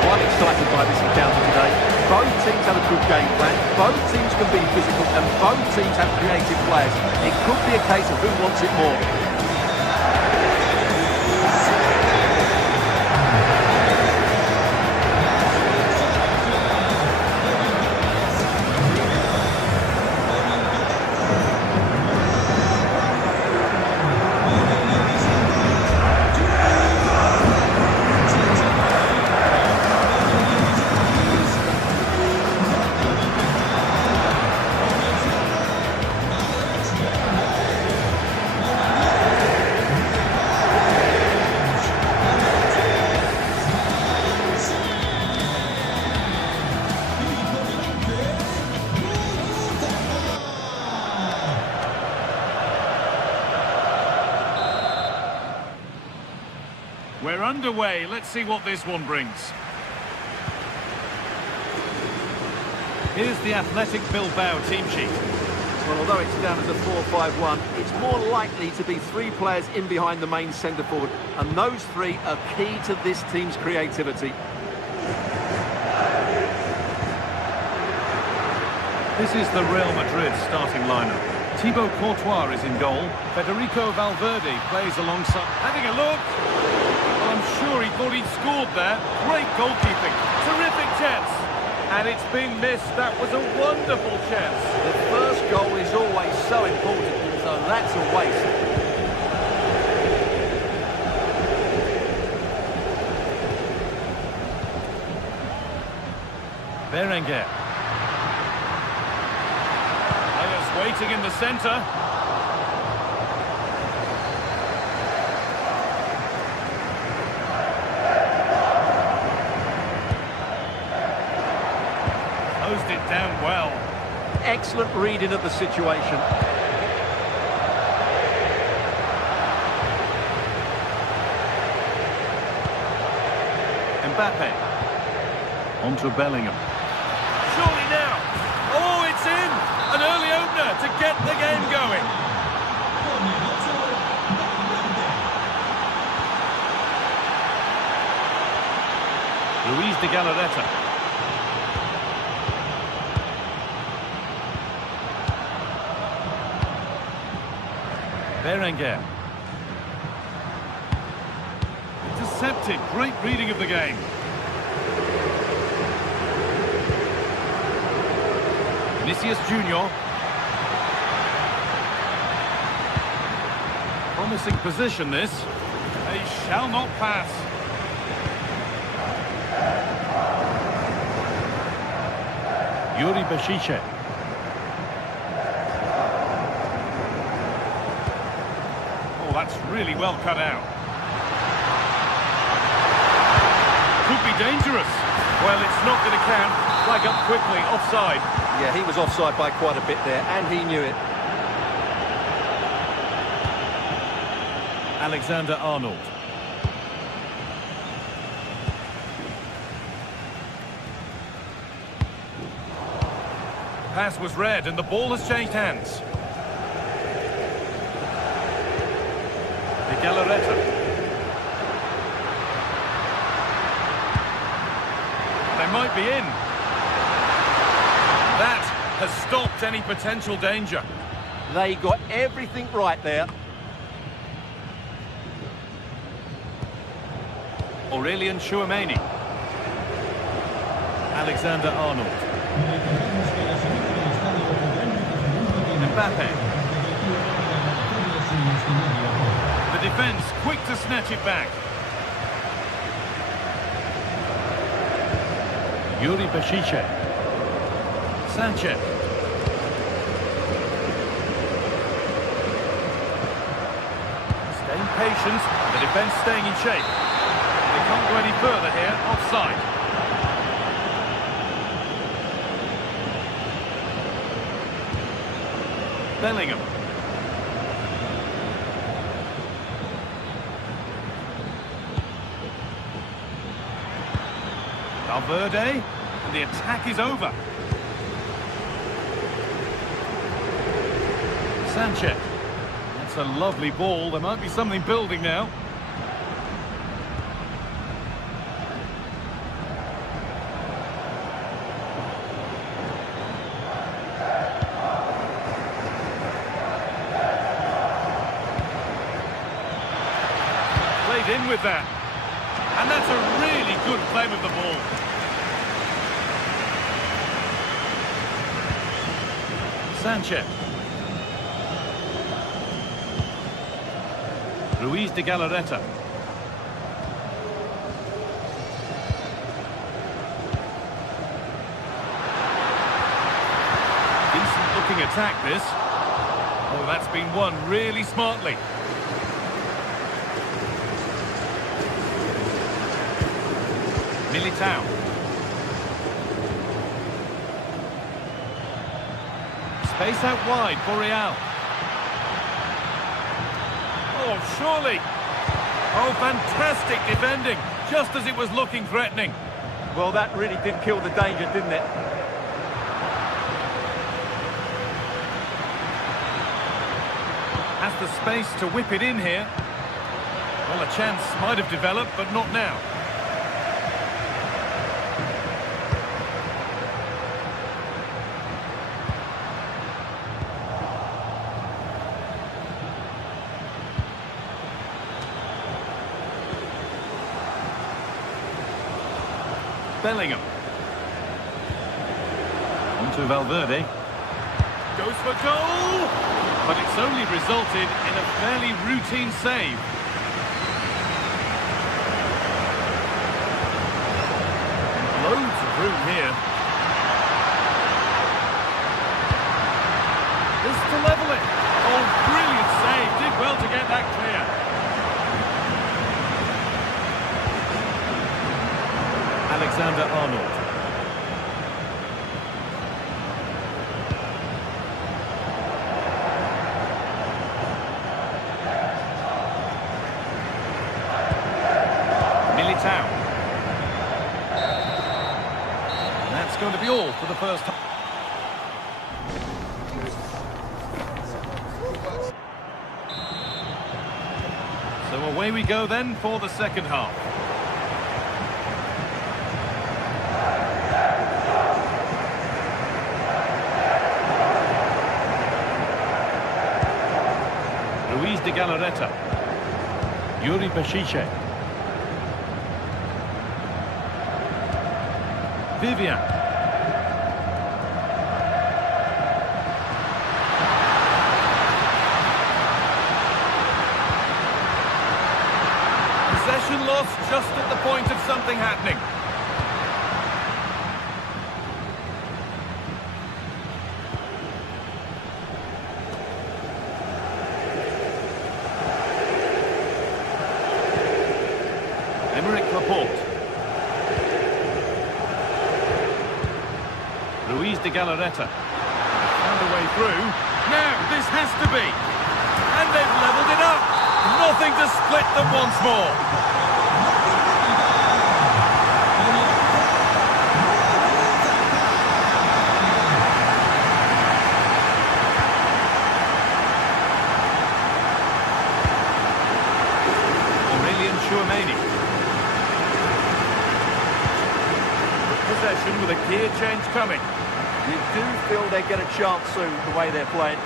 Well, I'm excited by this encounter today. Both teams have a good game plan, both teams can be physical, and both teams have creative players. It could be a case of who wants it more. underway. Let's see what this one brings. Here's the Athletic Bilbao team sheet. Well, although it's down as a 4-5-1, it's more likely to be 3 players in behind the main centre-forward, and those 3 are key to this team's creativity. This is the Real Madrid starting lineup. Thibaut Courtois is in goal. Federico Valverde plays alongside. Having a look. Well, I'm sure he thought he'd scored there. Great goalkeeping. Terrific chance. And it's been missed. That was a wonderful chance. The first goal is always so important, so that's a waste. Berenguer. Players waiting in the centre. Closed it down well. Excellent reading of the situation. Mbappe. On to Bellingham. Surely now. Oh, it's in! An early opener to get the game going. Luis de Galarreta. Berenguer. Intercepted. Great reading of the game. Vinicius Junior. Promising position this. They shall not pass. Yuri Bešić. Oh, that's really well cut out. Could be dangerous. Well, it's not going to count. Flag up quickly, offside. Yeah, he was offside by quite a bit there, and he knew it. Alexander-Arnold. Pass was read and the ball has changed hands. De Galarreta. They might be in. That has stopped any potential danger. They got everything right there. Aurelien Tchouameni. Alexander-Arnold. Mbappe. The defence quick to snatch it back. Yuri Bešić. Sanchez. Staying patient, the defence staying in shape. They can't go any further here, offside. Bellingham. Valverde, and the attack is over. Sanchez. That's a lovely ball. There might be something building now. Played in with that. And that's a really good play with the ball. Sanchez. Luis de Galarreta. Decent looking attack this. Oh, that's been won really smartly. Militao. Space out wide for Real. Oh, surely. Oh, fantastic defending, just as it was looking threatening. Well, that really did kill the danger, didn't it? Has the space to whip it in here. Well, a chance might have developed, but not now. Bellingham. On to Valverde. Goes for goal! But it's only resulted in a fairly routine save. Loads of room here. This to level it. Oh, brilliant save. Did well to get that clear. Alexander-Arnold. Militao. And that's going to be all for the first half. So away we go then for the second half. De Galarreta, Yuri Peshice, Vivian, possession lost just at the point of something happening. De Galarreta found a way through. Now this has to be, and they've levelled it up. Nothing to split them once more. Aurelian Chouameni. Possession with a gear change coming. You do feel they get a chance soon, the way they're playing.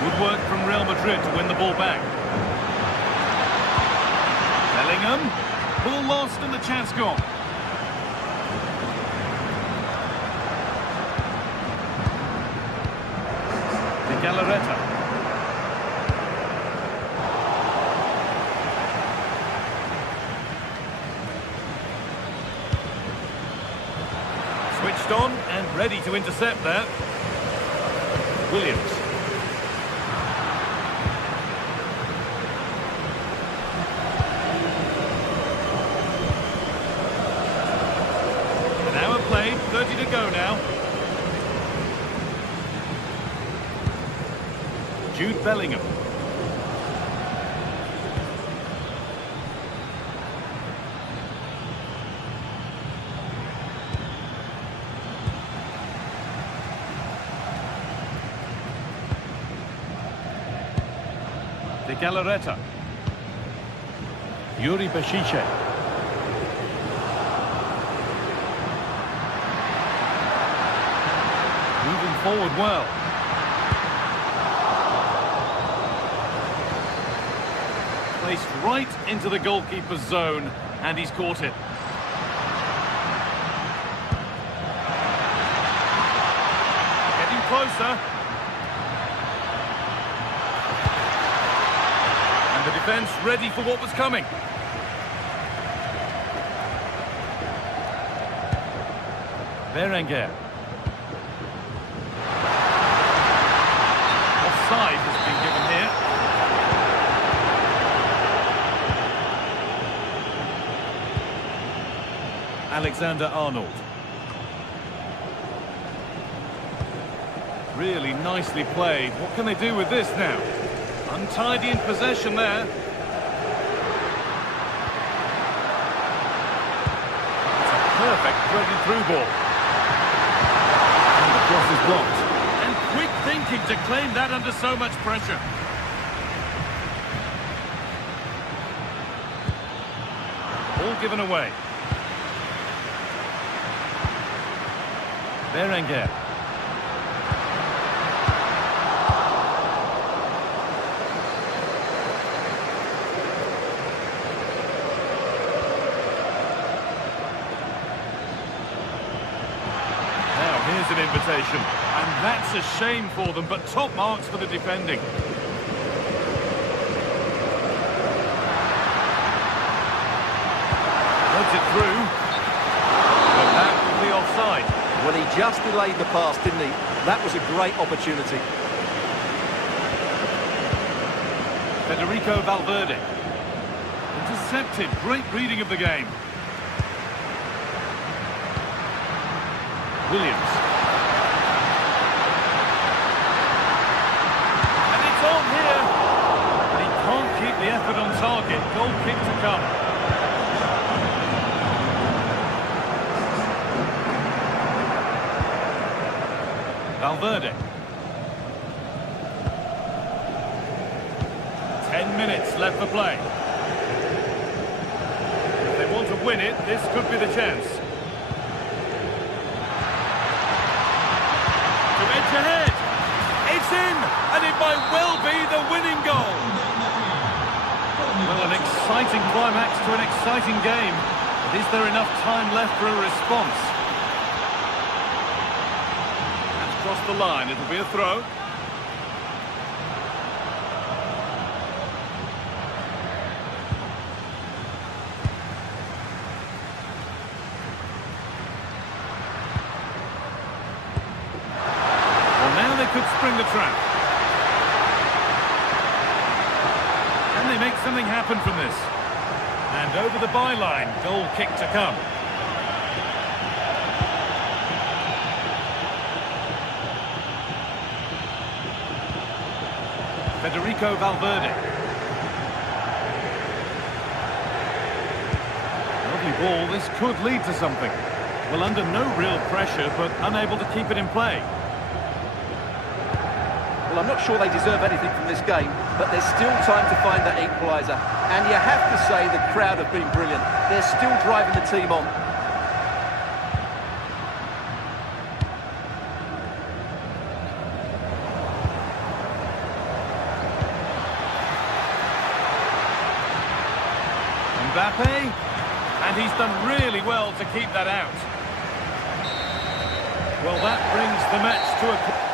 Good work from Real Madrid to win the ball back. Bellingham. Ball lost and the chance gone. De Galarreta. Switched on and ready to intercept there. Williams. An hour played, 30 to go now. Jude Bellingham. De Galarreta. Yuri Peshice. Moving forward well. Placed right into the goalkeeper's zone, and he's caught it. Getting closer. The defence ready for what was coming. Berenguer. Offside has been given here. Alexander-Arnold. Really nicely played. What can they do with this now? Untidy in possession there. It's a perfect threaded through ball. And the cross is blocked. And quick thinking to claim that under so much pressure. Ball given away. Berenguer. Here's an invitation, and that's a shame for them, but top marks for the defending. Runs it through, but that will be offside. Well, he just delayed the pass, didn't he? That was a great opportunity. Federico Valverde. Intercepted, great reading of the game. Williams. And it's on here. But he can't keep the effort on target. Goal kick to come. Valverde. 10 minutes left for play. If they want to win it, this could be the chance. Ahead, it's in, and it might well be the winning goal. Well, an exciting climax to an exciting game. But is there enough time left for a response? That's crossed the line, it'll be a throw. Could spring the trap. Can they make something happen from this? And over the byline, goal kick to come. Federico Valverde. Lovely ball, this could lead to something. Well, under no real pressure, but unable to keep it in play. Well, I'm not sure they deserve anything from this game, but there's still time to find that equaliser. And you have to say the crowd have been brilliant. They're still driving the team on. Mbappe, and he's done really well to keep that out. Well, that brings the match to a...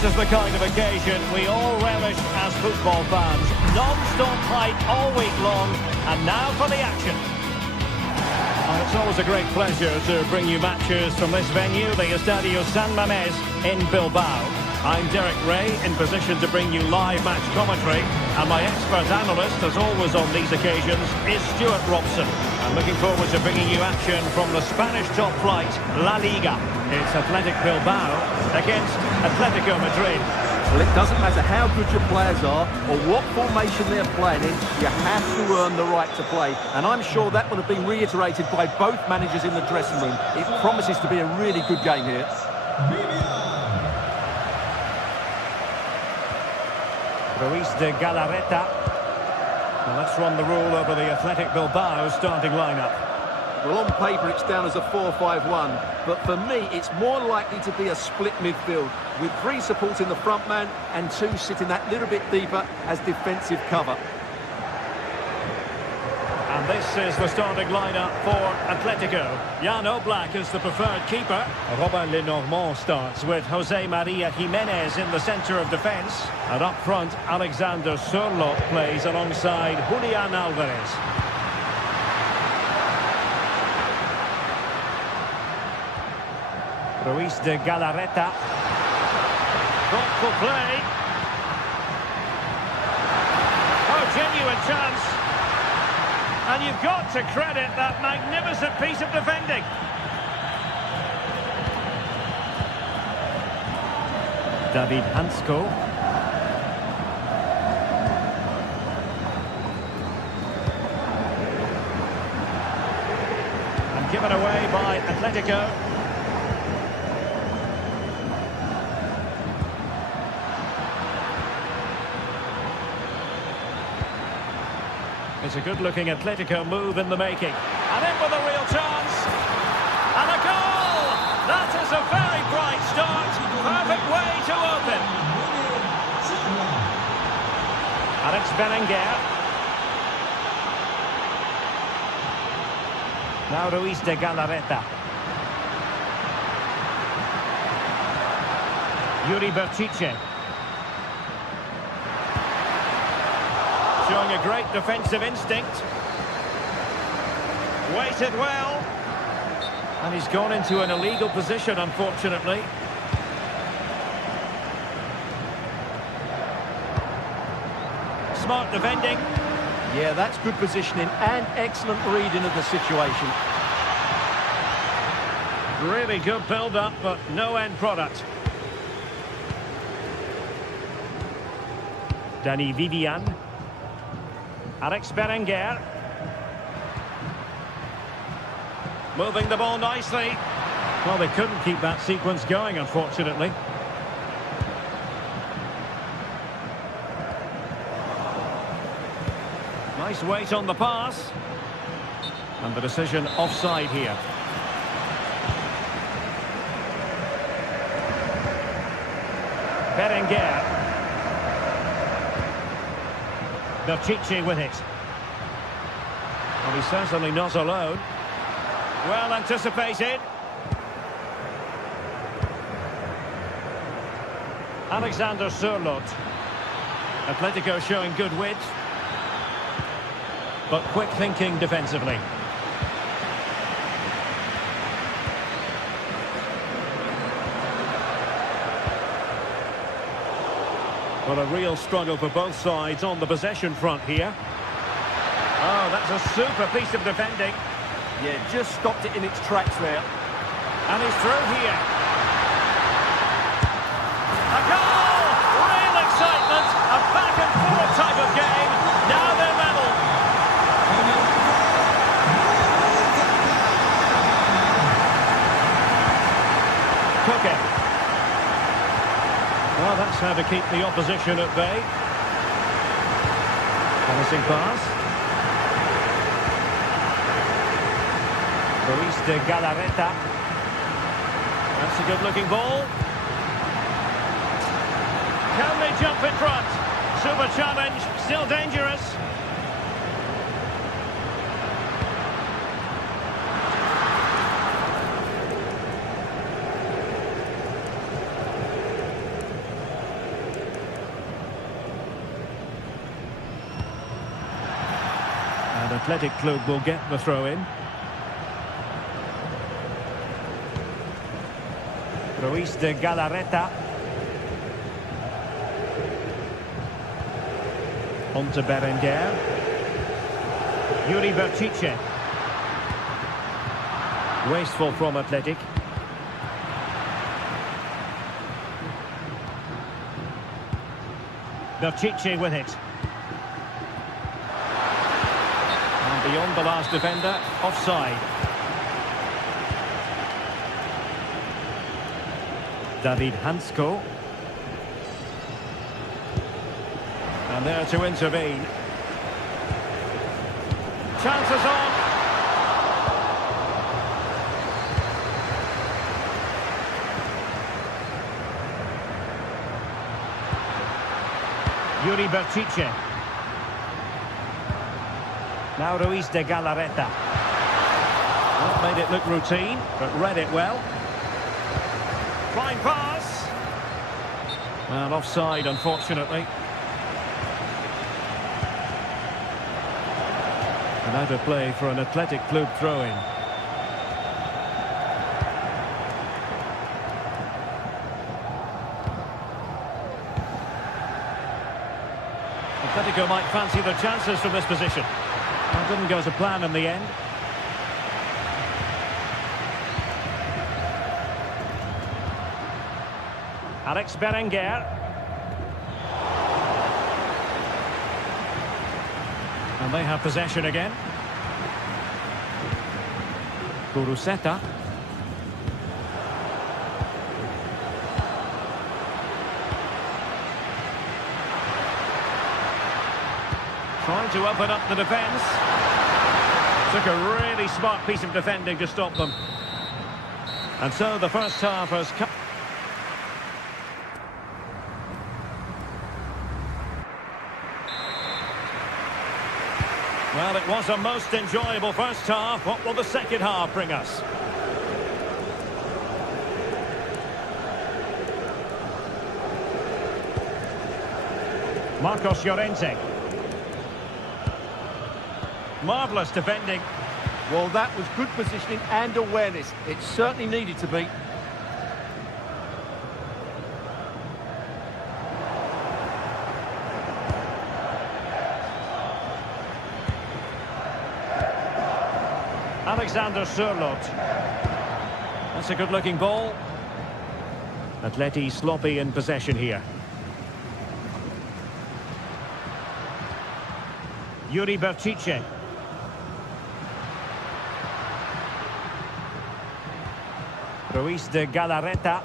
This is the kind of occasion we all relish as football fans. Non-stop hype all week long, and now for the action. And it's always a great pleasure to bring you matches from this venue, the Estadio San Mamés in Bilbao. I'm Derek Ray, in position to bring you live match commentary, and my expert analyst, as always on these occasions, is Stuart Robson. I'm looking forward to bringing you action from the Spanish top flight, La Liga. It's Athletic Bilbao against Atletico Madrid. Well, it doesn't matter how good your players are or what formation they're playing in, you have to earn the right to play. And I'm sure that would have been reiterated by both managers in the dressing room. It promises to be a really good game here. Ruiz de Galarreta. Well, let's run the rule over the Athletic Bilbao starting lineup. Well, on paper, it's down as a 4-5-1, but for me, it's more likely to be a split midfield, with 3 supporting the front man and 2 sitting that little bit deeper as defensive cover. And this is the starting lineup for Atletico. Jan Oblak is the preferred keeper. Robin Lenormand starts with Jose Maria Jimenez in the centre of defence. And up front, Alexander Sørloth plays alongside Julian Alvarez. Ruiz de Galarreta. Thoughtful play. Oh, genuine chance. And you've got to credit that magnificent piece of defending. David Hansko. And given away by Atletico. It's a good-looking Atletico move in the making. And in with a real chance. And a goal! That is a very bright start. Perfect way to open. Alex Berenguer. Now Ruiz de Galarreta. Yuri Berchiche. Showing a great defensive instinct. Waited well. And he's gone into an illegal position, unfortunately. Smart defending. Yeah, that's good positioning and excellent reading of the situation. Really good build-up, but no end product. Dani Vivian. Alex Berenguer. Moving the ball nicely. Well, they couldn't keep that sequence going, unfortunately. Nice weight on the pass. And the decision offside here. Berenguer. Berchiche with it. Well, he's certainly not alone. Well anticipated. Alexander Sørloth. Atletico showing good width, but quick thinking defensively. Well, a real struggle for both sides on the possession front here. Oh, that's a super piece of defending. Yeah, just stopped it in its tracks there. And he's through here. A goal! Real excitement. A back and forth type of game. Now they're level. Cooking. Well, that's how to keep the opposition at bay. Promising pass. Ruiz de Galarreta. That's a good-looking ball. Can they jump in front? Super challenge, still dangerous. And Athletic Club will get the throw-in. Ruiz de Galarreta. On to Berenguer. Yuri Berchiche. Wasteful from Athletic. Berchiche with it. And beyond the last defender, offside. David Hansko. And there to intervene. Chances on. Yuri Berchiche. Now Ruiz de Galarreta. Not made it look routine, but read it well. Fine pass. Well, offside, unfortunately. And out of play for an Athletic Club throw-in. Atletico might fancy the chances from this position. Well, didn't go to plan in the end. Alex Berenguer. And they have possession again. Kuruseta. Trying to open up the defence. Took a really smart piece of defending to stop them. And so the first half has come. Well, it was a most enjoyable first half. What will the second half bring us? Marcos Llorente. Marvellous defending. Well, that was good positioning and awareness. It certainly needed to be. Alexander Sørloth. That's a good-looking ball. Atleti sloppy in possession here. Yuri Berchiche. Ruiz de Galarreta.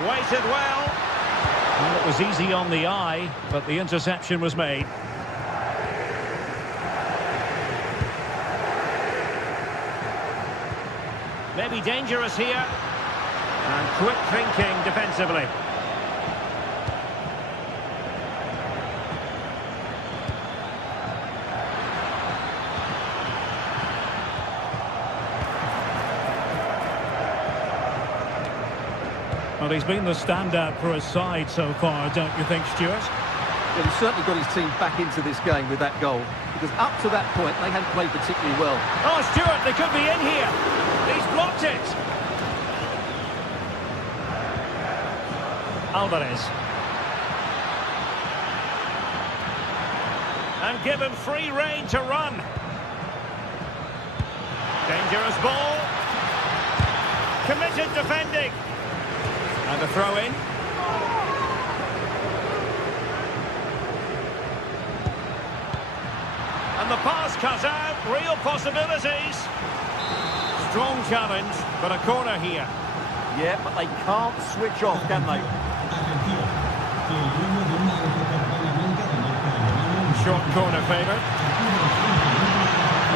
Waited well. Well, it was easy on the eye, but the interception was made. Maybe dangerous here. And quick thinking defensively. Well, he's been the standout for his side so far, don't you think, Stuart? Well, he's certainly got his team back into this game with that goal. Because up to that point, they hadn't played particularly well. Oh, Stuart, they could be in here. He's blocked it. Alvarez. And given free rein to run. Dangerous ball. Committed defending. And a throw-in. And the pass cut out. Real possibilities. Strong challenge, but a corner here. Yeah, but they can't switch off, can they? Atención, que luego de una autocampana blanca de marca Short corner favoured.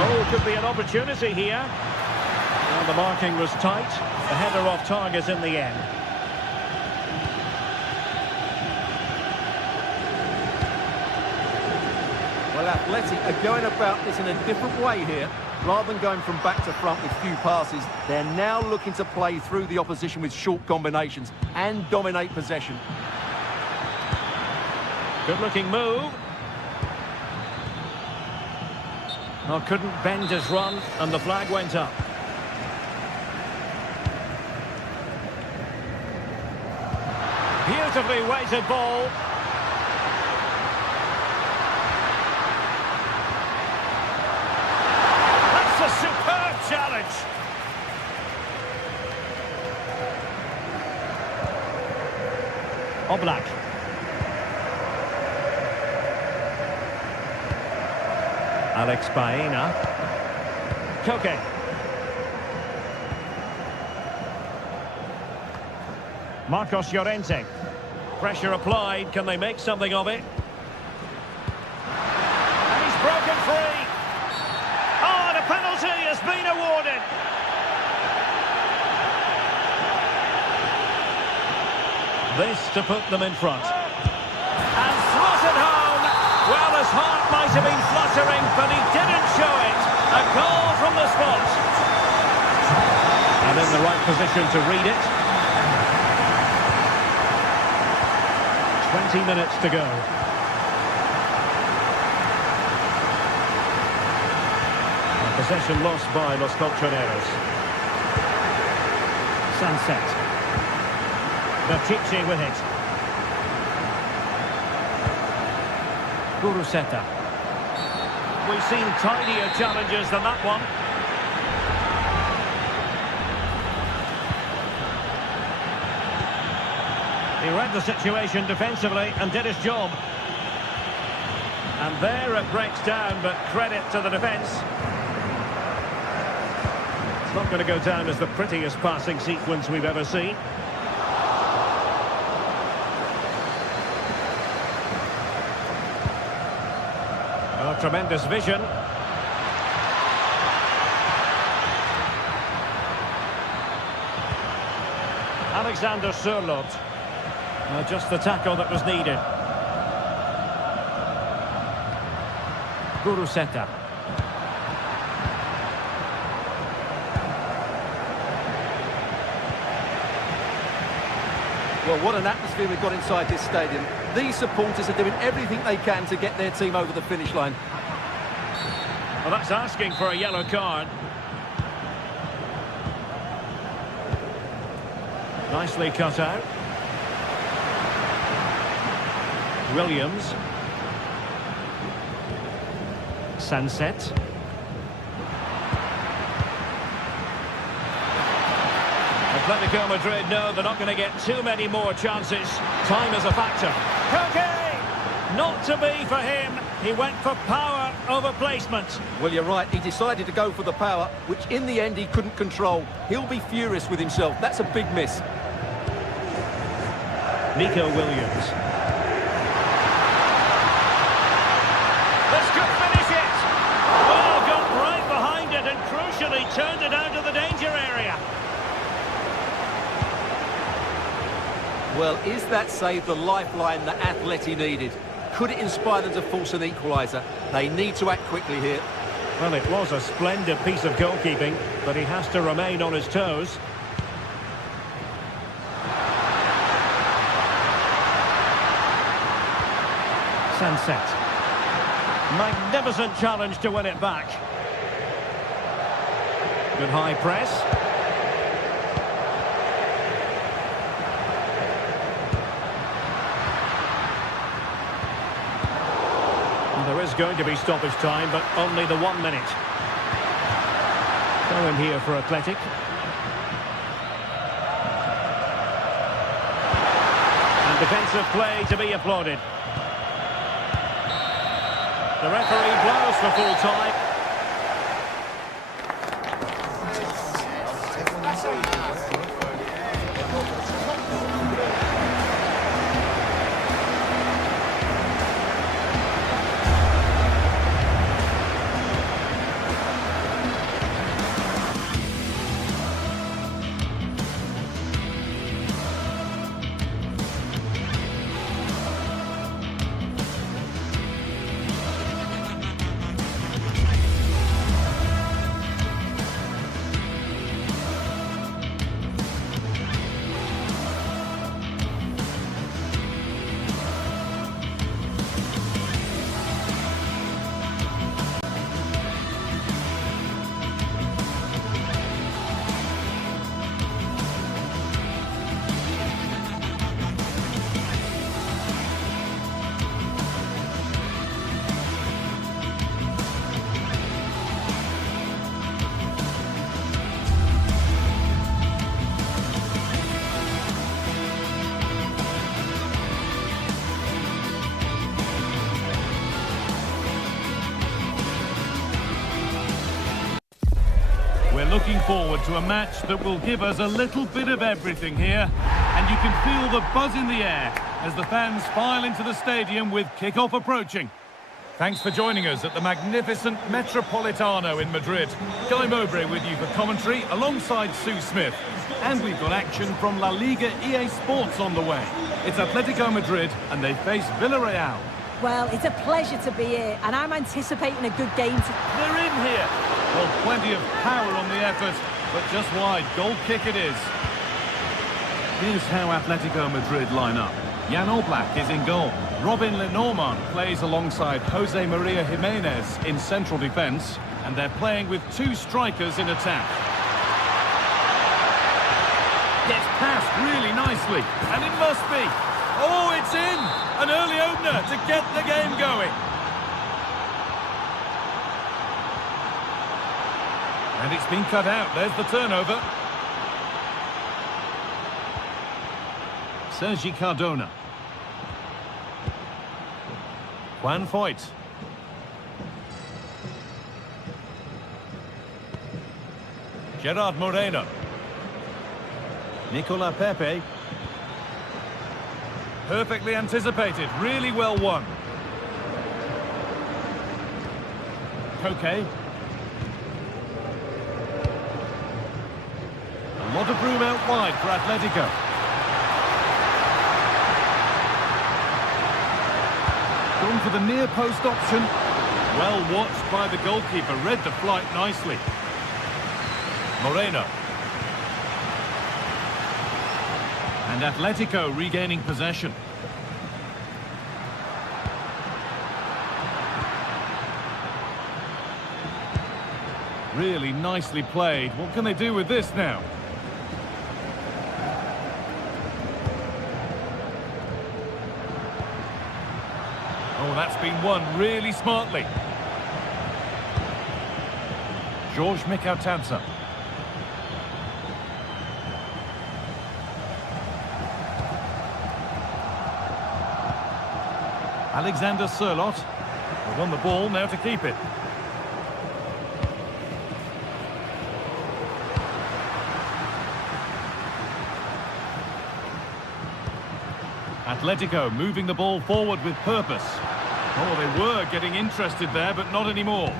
Oh, could be an opportunity here. Well, the marking was tight. The header off target in the end. Well, Athletic are going about this in a different way here. Rather than going from back to front with few passes, they're now looking to play through the opposition with short combinations and dominate possession. Good-looking move. Oh, couldn't bend his run, and the flag went up. Beautifully weighted ball. That's a superb challenge. Oblak. Alex Baena. Koke. Marcos Llorente. Pressure applied. Can they make something of it? And he's broken free. Oh, and a penalty has been awarded. This to put them in front. And slotted home. Well, his heart might have been fluttering, but he didn't show it. A goal from the spot. And in the right position to read it. 20 minutes to go. And possession lost by Los Colchoneros. Sunset. Berchiche with it. Guruseta. We've seen tidier challenges than that one. He read the situation defensively and did his job. And there it breaks down, but credit to the defence. It's not going to go down as the prettiest passing sequence we've ever seen. Oh, tremendous vision. Alexander Sørloth. Just the tackle that was needed. Guruseta. Well, what an atmosphere we've got inside this stadium. These supporters are doing everything they can to get their team over the finish line. Well, that's asking for a yellow card. Nicely cut out. Williams. Sunset. Atletico Madrid know they're not going to get too many more chances. Time is a factor. Koke! Not to be for him. He went for power over placement. Well, you're right. He decided to go for the power, which in the end he couldn't control. He'll be furious with himself. That's a big miss. Nico Williams. Turned it out of the danger area. Well, is that save the lifeline that Atleti needed? Could it inspire them to force an equaliser? They need to act quickly here. Well, it was a splendid piece of goalkeeping, but he has to remain on his toes. Sunset. Magnificent challenge to win it back. Good high press. There is going to be stoppage time, but only the 1 minute. Throw in here for Athletic. And defensive play to be applauded. The referee blows for full time. looking forward to a match that will give us a little bit of everything here. And you can feel the buzz in the air as the fans file into the stadium with kick-off approaching. Thanks for joining us at the magnificent Metropolitano in Madrid. Guy Mowbray with you for commentary alongside Sue Smith. And we've got action from La Liga EA Sports on the way. It's Atletico Madrid and they face Villarreal. Well, it's a pleasure to be here, and I'm anticipating a good game. They're in here. Well, plenty of power on the effort, but just wide. Goal kick it is. Here's how Atletico Madrid line up. Jan Oblak is in goal. Robin Lenormand plays alongside Jose Maria Jimenez in central defence, and they're playing with two strikers in attack. Gets passed really nicely, and it must be. Oh, it's in! An early opener to get the game going. And it's been cut out. There's the turnover. Sergi Cardona. Juan Foyt. Gerard Moreno. Nicola Pepe. Perfectly anticipated, really well won. Koke. A lot of room out wide for Atletico. Going for the near post option. Well watched by the goalkeeper, read the flight nicely. Moreno. And Atletico regaining possession. Really nicely played. What can they do with this now? Oh, that's been won really smartly. George Mikautanza. Alexander Sørloth. They won the ball, now to keep it. Atletico moving the ball forward with purpose. Oh, they were getting interested there, but not anymore.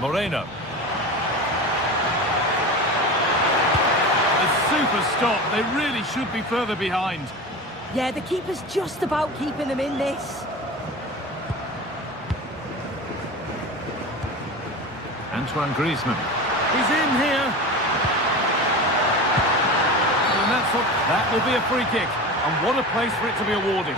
Moreno. Super stop. They really should be further behind. Yeah, the keeper's just about keeping them in this. Antoine Griezmann. He's in here. And that will be a free kick. And what a place for it to be awarded.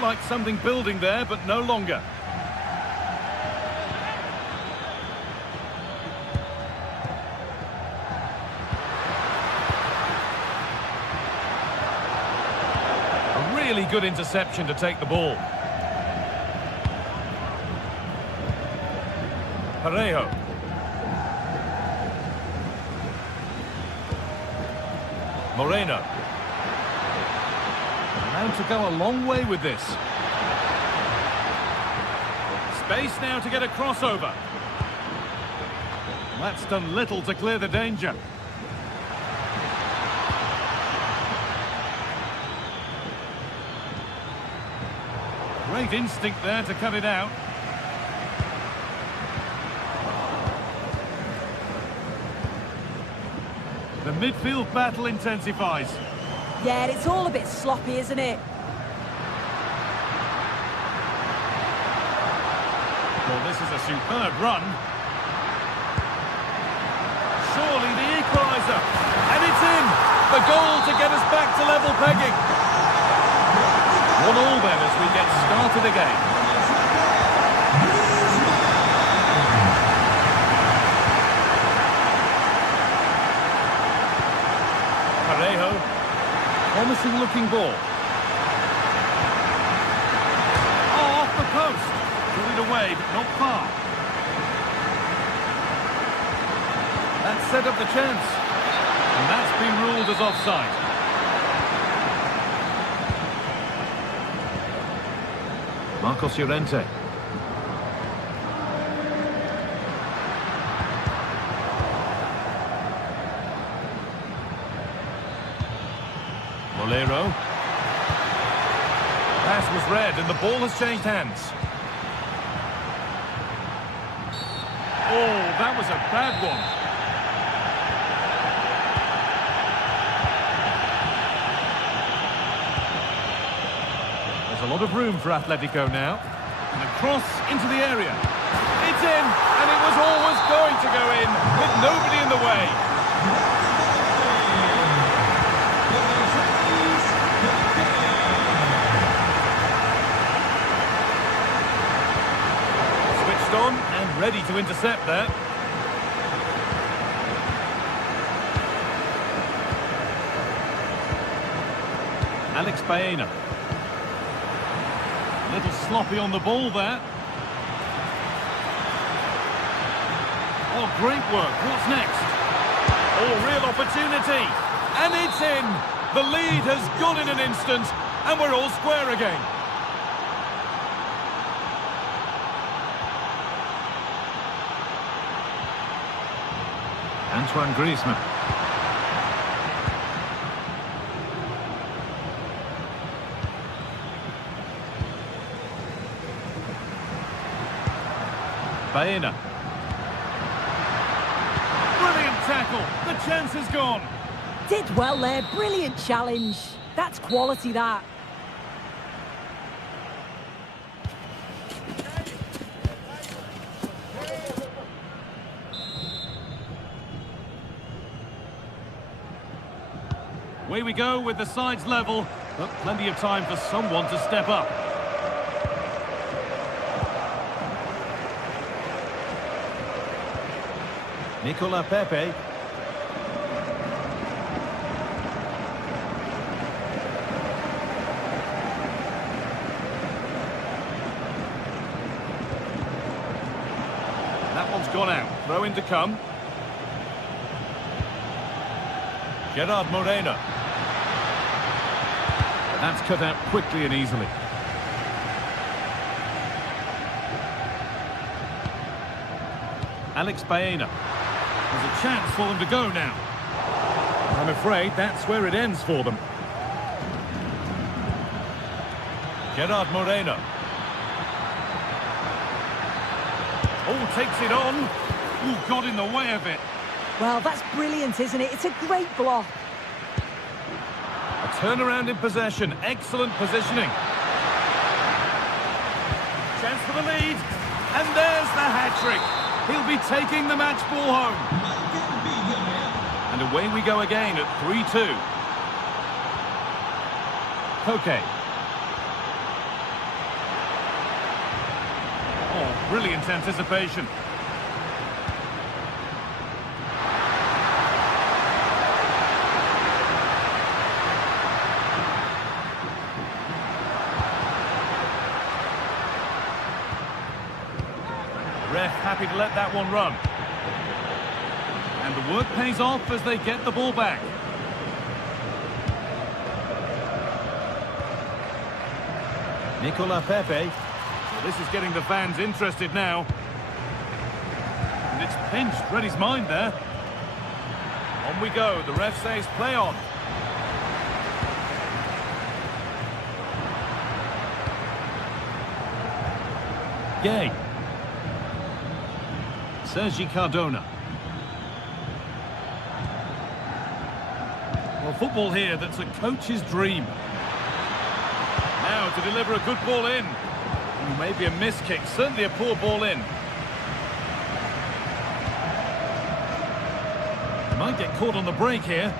Like something building there, but no longer. A really good interception to take the ball. Parejo. Moreno. And to go a long way with this. Space now to get a crossover. That's done little to clear the danger. Great instinct there to cut it out. The midfield battle intensifies. Yeah, it's all a bit sloppy, isn't it? Well, this is a superb run. Surely the equaliser. And it's in! The goal to get us back to level pegging. 1-1 then as we get started again. Parejo. Promising looking ball. save, not far. That set up the chance. And that's been ruled as offside. Marcos Llorente. Molero. Pass was read and the ball has changed hands. Oh, that was a bad one. There's a lot of room for Atletico now. And a cross into the area. It's in, and it was always going to go in, with nobody in the way. On and ready to intercept there. Alex Baena. A little sloppy on the ball there. Oh, great work. What's next? Oh, real opportunity. And it's in. The lead has gone in an instant, and we're all square again. Antoine Griezmann. Baena. Brilliant tackle. The chance is gone. Did well there. Brilliant challenge. That's quality, that. Away we go with the sides level, but plenty of time for someone to step up. Nicola Pepe. That one's gone out. Throw in to come. Gerard Moreno. That's cut out quickly and easily. Alex Baena. There's a chance for them to go now. I'm afraid that's where it ends for them. Gerard Moreno. Oh, takes it on. Ooh, got in the way of it. Well, that's brilliant, isn't it? It's a great block. A turnaround in possession. Excellent positioning. Chance for the lead. And there's the hat-trick. He'll be taking the match ball home. And away we go again at 3-2. Koke. Oh, brilliant anticipation. Ref happy to let that one run. And the work pays off as they get the ball back. Nicola Pepe. Well, this is getting the fans interested now. And it's pinched. Read his mind there. On we go. The ref says play on. Gay. Sergi Cardona. Well, football here that's a coach's dream. Now to deliver a good ball in. Maybe a miss kick, certainly a poor ball in. Might get caught on the break here.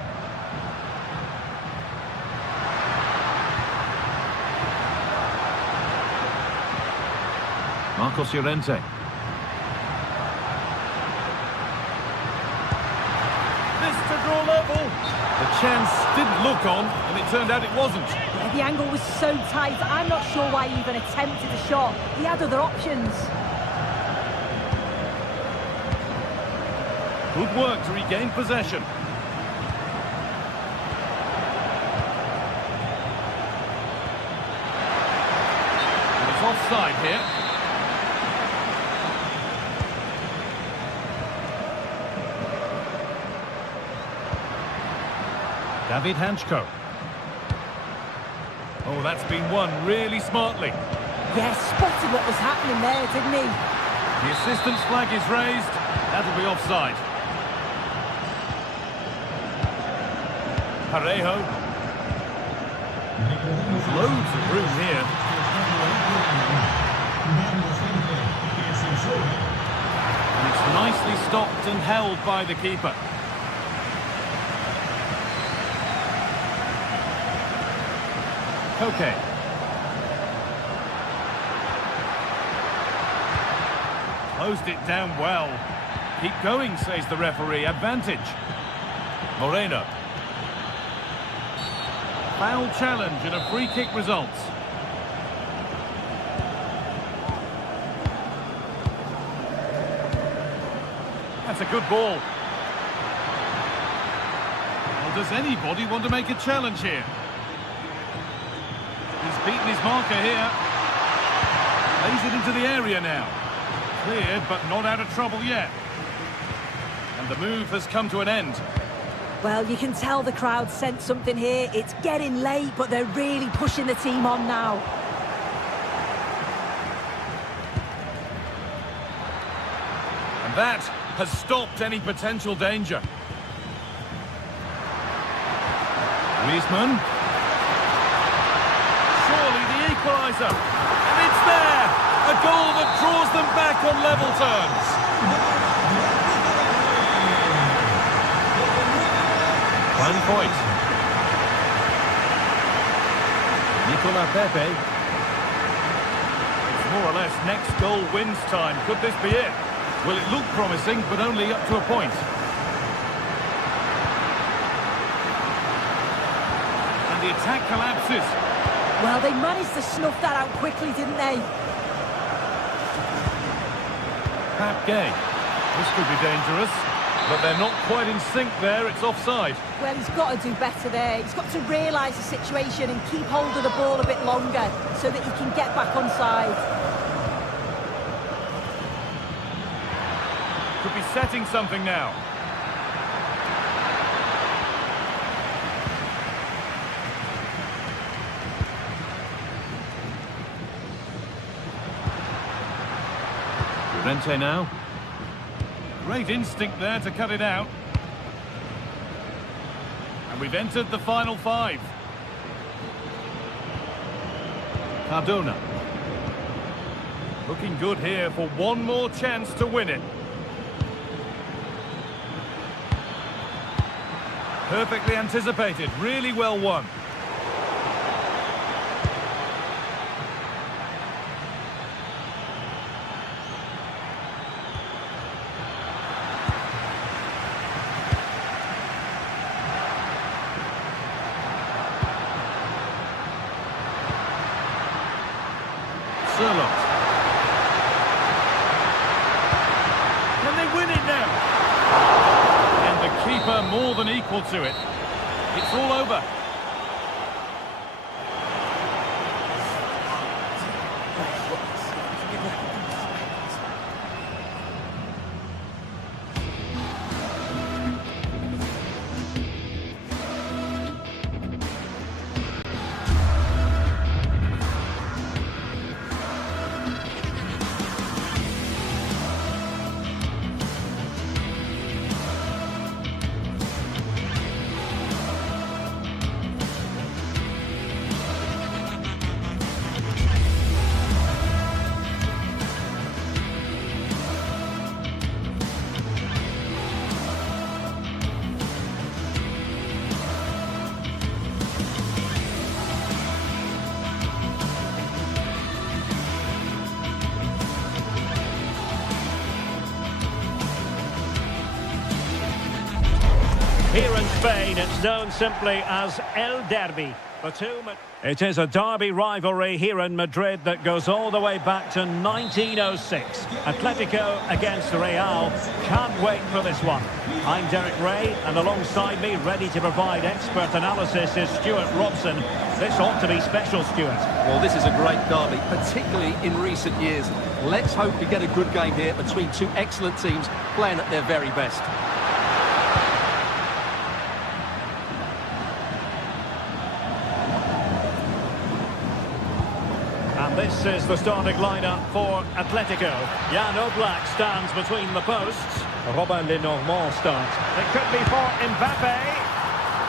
Marcos Llorente. Draw level. The chance didn't look on, and it turned out it wasn't. Yeah, the angle was so tight. I'm not sure why he even attempted the shot. He had other options. Good work to regain possession. And it's offside here. David Hanchko. Oh, that's been won really smartly. Yes, spotted what was happening there, didn't he? The assistant's flag is raised. That'll be offside. Parejo. Loads of room here. And it's nicely stopped and held by the keeper. Okay. Closed it down well. Keep going, says the referee. Advantage. Moreno. Foul challenge and a free kick results. That's a good ball. Well, does anybody want to make a challenge here? He's beaten his marker here. Lays it into the area now. Cleared, but not out of trouble yet. And the move has come to an end. Well, you can tell the crowd sensed something here. It's getting late, but they're really pushing the team on now. And that has stopped any potential danger. Griezmann. Surely the equaliser. And it's there! A goal that draws them back on level terms. One point. Nicola Pepe. It's more or less next goal wins time. Could this be it? Well, it looked promising, but only up to a point. And the attack collapses. Well, they managed to snuff that out quickly, didn't they? Pat Gay. This could be dangerous, but they're not quite in sync there. It's offside. Well, he's got to do better there. He's got to realise the situation and keep hold of the ball a bit longer so that he can get back on side. Could be setting something now. Llorente now. Great instinct there to cut it out. And we've entered the final five. Cardona. Looking good here for one more chance to win it. Perfectly anticipated, really well won. Sherlock. Can they win it now? And the keeper more than equal to it. It's all over. Here in Spain, it's known simply as El Derby. It is a derby rivalry here in Madrid that goes all the way back to 1906. Atletico against Real. Can't wait for this one. I'm Derek Ray, and alongside me, ready to provide expert analysis, is Stuart Robson. This ought to be special, Stuart. Well, this is a great derby, particularly in recent years. Let's hope we get a good game here between two excellent teams playing at their very best. This is the starting lineup for Atletico. Jan Oblak stands between the posts. Robin Lenormand starts. It could be for Mbappe.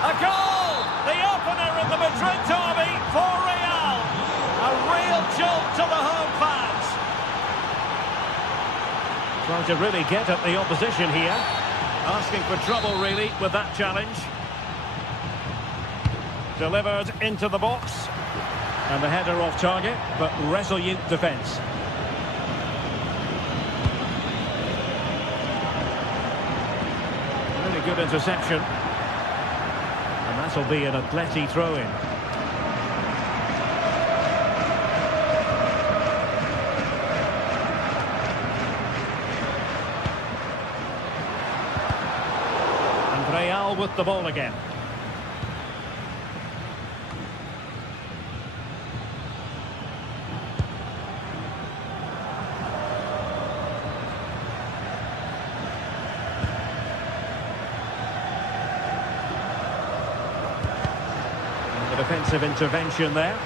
A goal! The opener in the Madrid derby for Real. A real jolt to the home fans. Trying to really get at the opposition here. Asking for trouble, really, with that challenge. Delivered into the box. And the header off target, but resolute defence. Really good interception. And that'll be an Atleti throw-in. And Real with the ball again. Defensive intervention there.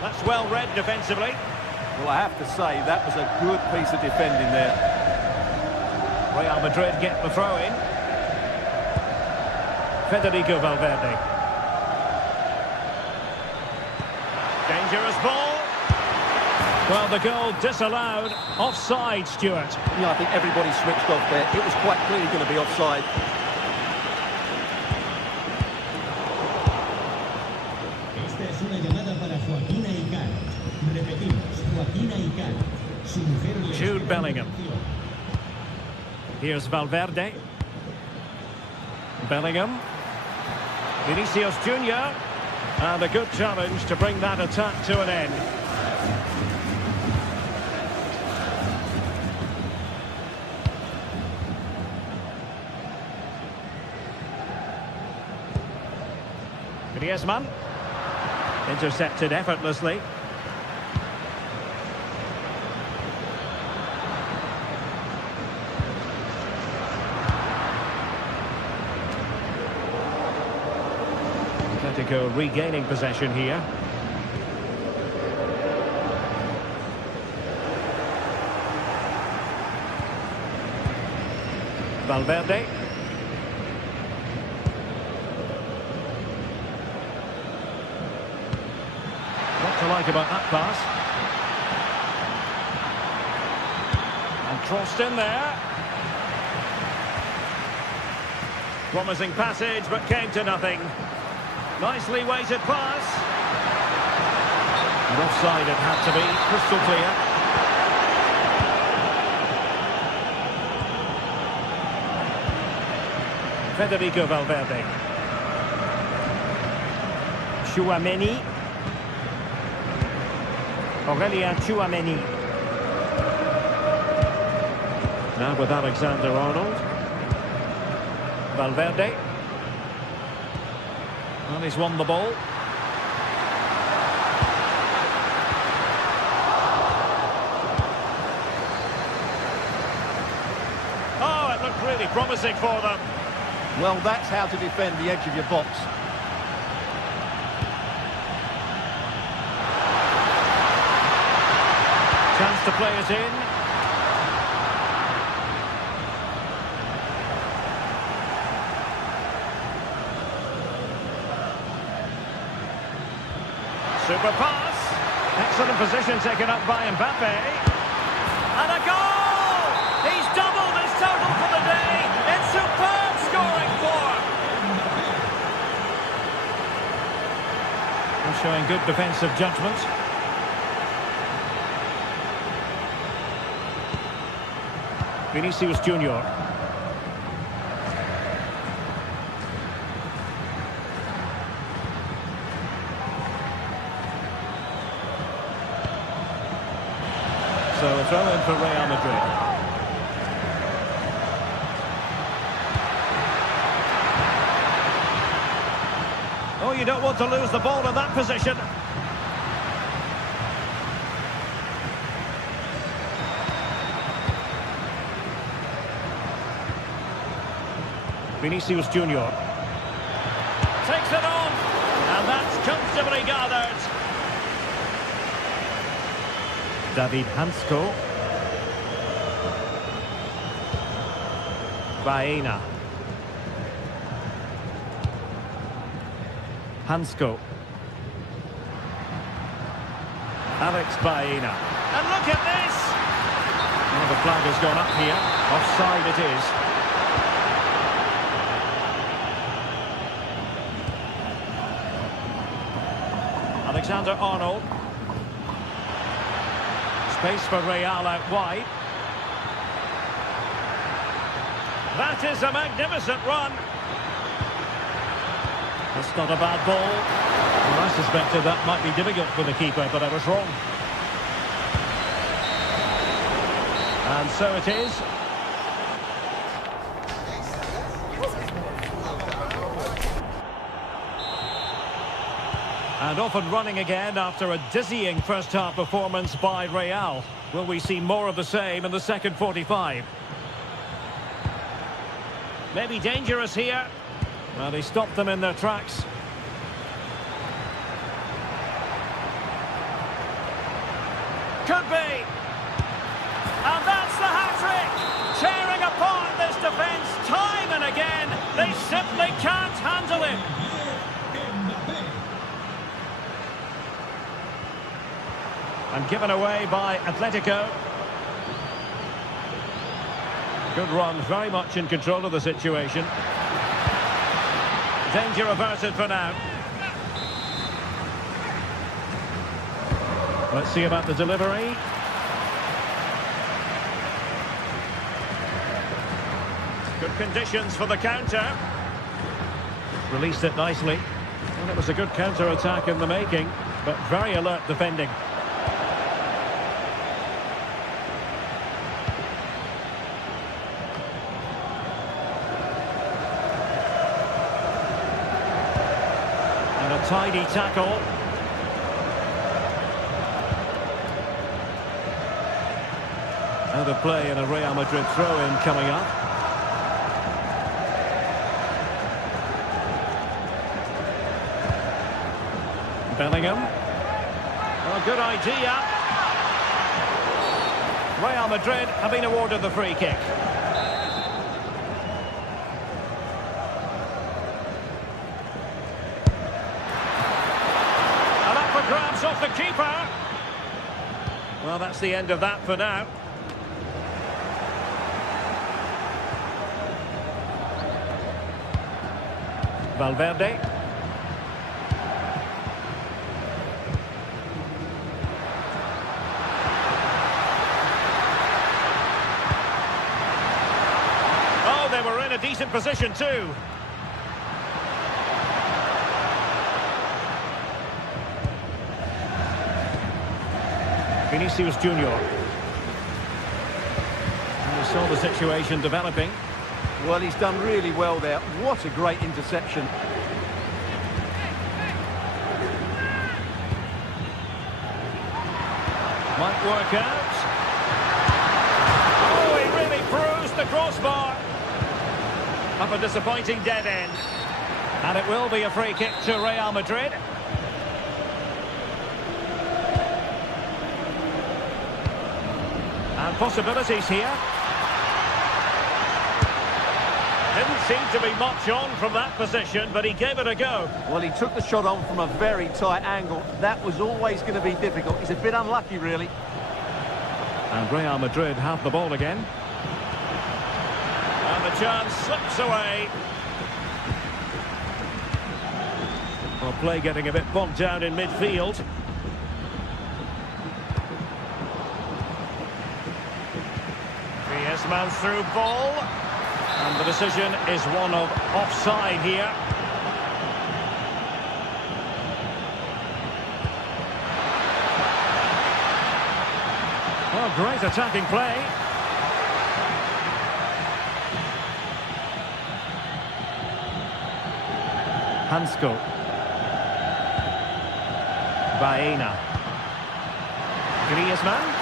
That's well read defensively. Well, I have to say, that was a good piece of defending there. Real Madrid get the throw-in. Federico Valverde. Dangerous ball. Well, the goal disallowed. Offside, Stuart. Yeah, I think everybody switched off there. It was quite clearly going to be offside. Esta es una llamada para Joaquina Icar. Repetimos, Joaquina Icar. Su mujer le Jude Bellingham. Here's Valverde. Bellingham. Vinicius Junior. And a good challenge to bring that attack to an end. Griezmann. Intercepted effortlessly. Atletico regaining possession here. Valverde. What to like about that pass? And crossed in there. Promising passage, but came to nothing. Nicely weighted pass. And offside it had to be, crystal clear. Federico Valverde. Tchouaméni. Aurélien Tchouaméni. Now with Alexander-Arnold. Valverde. And he's won the ball. Oh, it looked really promising for them. Well, that's how to defend the edge of your box. Chance to play it in. Super pass. Excellent position taken up by Mbappe. And a goal! showing good defensive judgment. Vinicius Junior. So a throw in for Real Madrid. Oh, you don't want to lose the ball in that position. Vinicius Junior. Takes it on. And that's comfortably gathered. David Hansko. Baena. Hansko. Alex Baena. And look at this! Well, the flag has gone up here. Offside it is. Alexander-Arnold. Space for Real out wide. That is a magnificent run. That's not a bad ball. Well, I suspected that might be difficult for the keeper, but I was wrong. And so it is. And off and running again after a dizzying first-half performance by Real. Will we see more of the same in the second 45? Maybe dangerous here. Well, he stopped them in their tracks. Could be. And that's the hat-trick. Tearing apart this defence time and again. They simply can't handle it. And given away by Atletico. Good run, very much in control of the situation. Danger averted for now. Let's see about the delivery. Good conditions for the counter. Released it nicely. And it was a good counter-attack in the making, but very alert defending. Tidy tackle. Out of play and a Real Madrid throw-in coming up. Bellingham. Oh, good idea. Real Madrid have been awarded the free kick. Grabs off the keeper. Well, that's the end of that for now. Valverde. Oh, they were in a decent position too. Vinicius Junior. And we saw the situation developing. Well, he's done really well there. What a great interception. Might work out. Oh, he really bruised the crossbar. Up a disappointing dead end. And it will be a free kick to Real Madrid. And possibilities here. Didn't seem to be much on from that position, but he gave it a go. Well, he took the shot on from a very tight angle. That was always going to be difficult. He's a bit unlucky, really. And Real Madrid have the ball again. And the chance slips away. Well, play getting a bit bogged down in midfield. Griezmann through ball. And the decision is one of offside here. Oh, great attacking play. Hansko. Baena. Griezmann.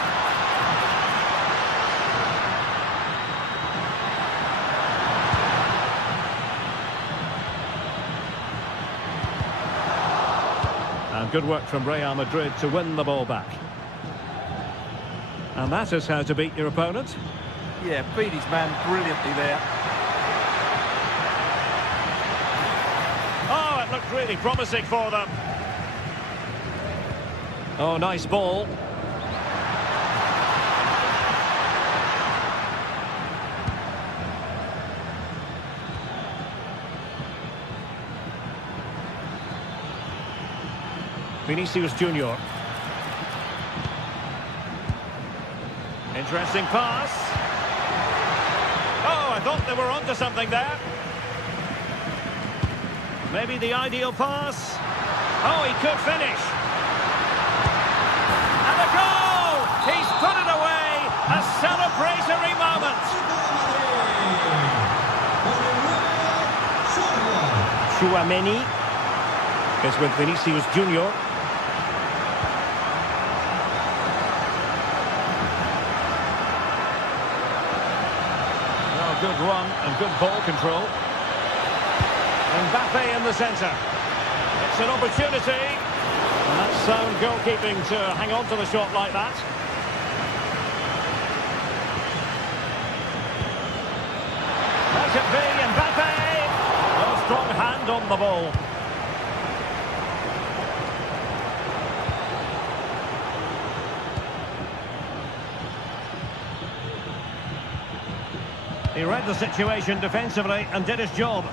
And good work from Real Madrid to win the ball back. And that is how to beat your opponent. Yeah, beat his man brilliantly there. Oh, it looked really promising for them. Oh, nice ball. Vinicius Junior. Interesting pass. Oh, I thought they were onto something there. Maybe the ideal pass. Oh, he could finish. And a goal! He's put it away. A celebratory moment. Tchouaméni is with Vinicius Junior. Good run and good ball control. Mbappe in the centre. It's an opportunity. And that's sound goalkeeping to hang on to the shot like that. That could be Mbappe. A strong hand on the ball. He read the situation defensively and did his job.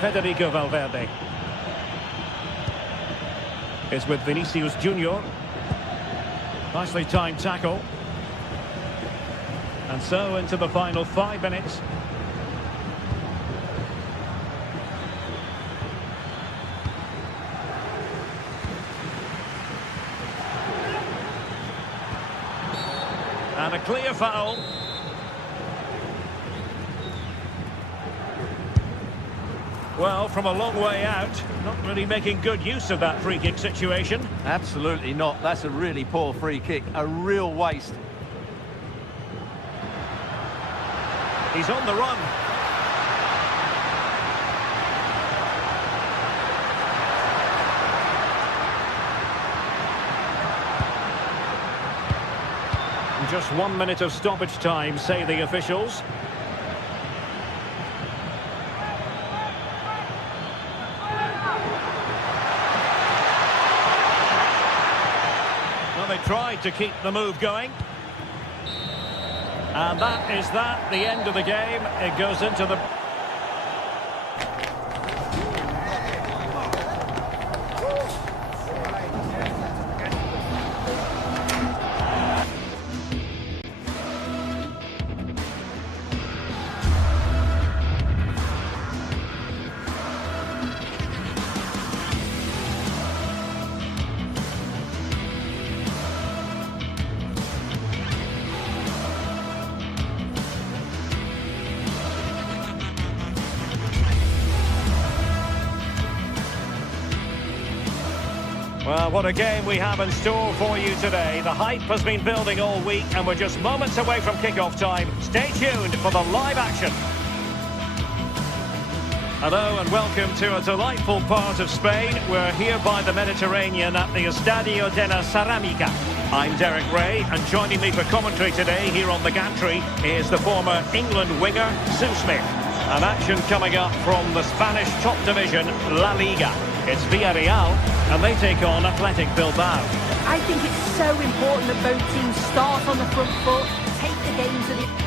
Federico Valverde is with Vinicius Junior. Nicely timed tackle. And so into the final 5 minutes. And a clear foul. Well, from a long way out, not really making good use of that free kick situation. Absolutely not. That's a really poor free kick. A real waste. He's on the run. Just 1 minute of stoppage time, say the officials. Well, they tried to keep the move going. And that is that, the end of the game. It goes into the... Well, what a game we have in store for you today. The hype has been building all week and we're just moments away from kick-off time. Stay tuned for the live action. Hello and welcome to a delightful part of Spain. We're here by the Mediterranean at the Estadio de la Ceramica. I'm Derek Ray, and joining me for commentary today here on the gantry is the former England winger, Sue Smith. An action coming up from the Spanish top division, La Liga. It's Villarreal, and they take on Athletic Bilbao. I think it's so important that both teams start on the front foot, take the game to the...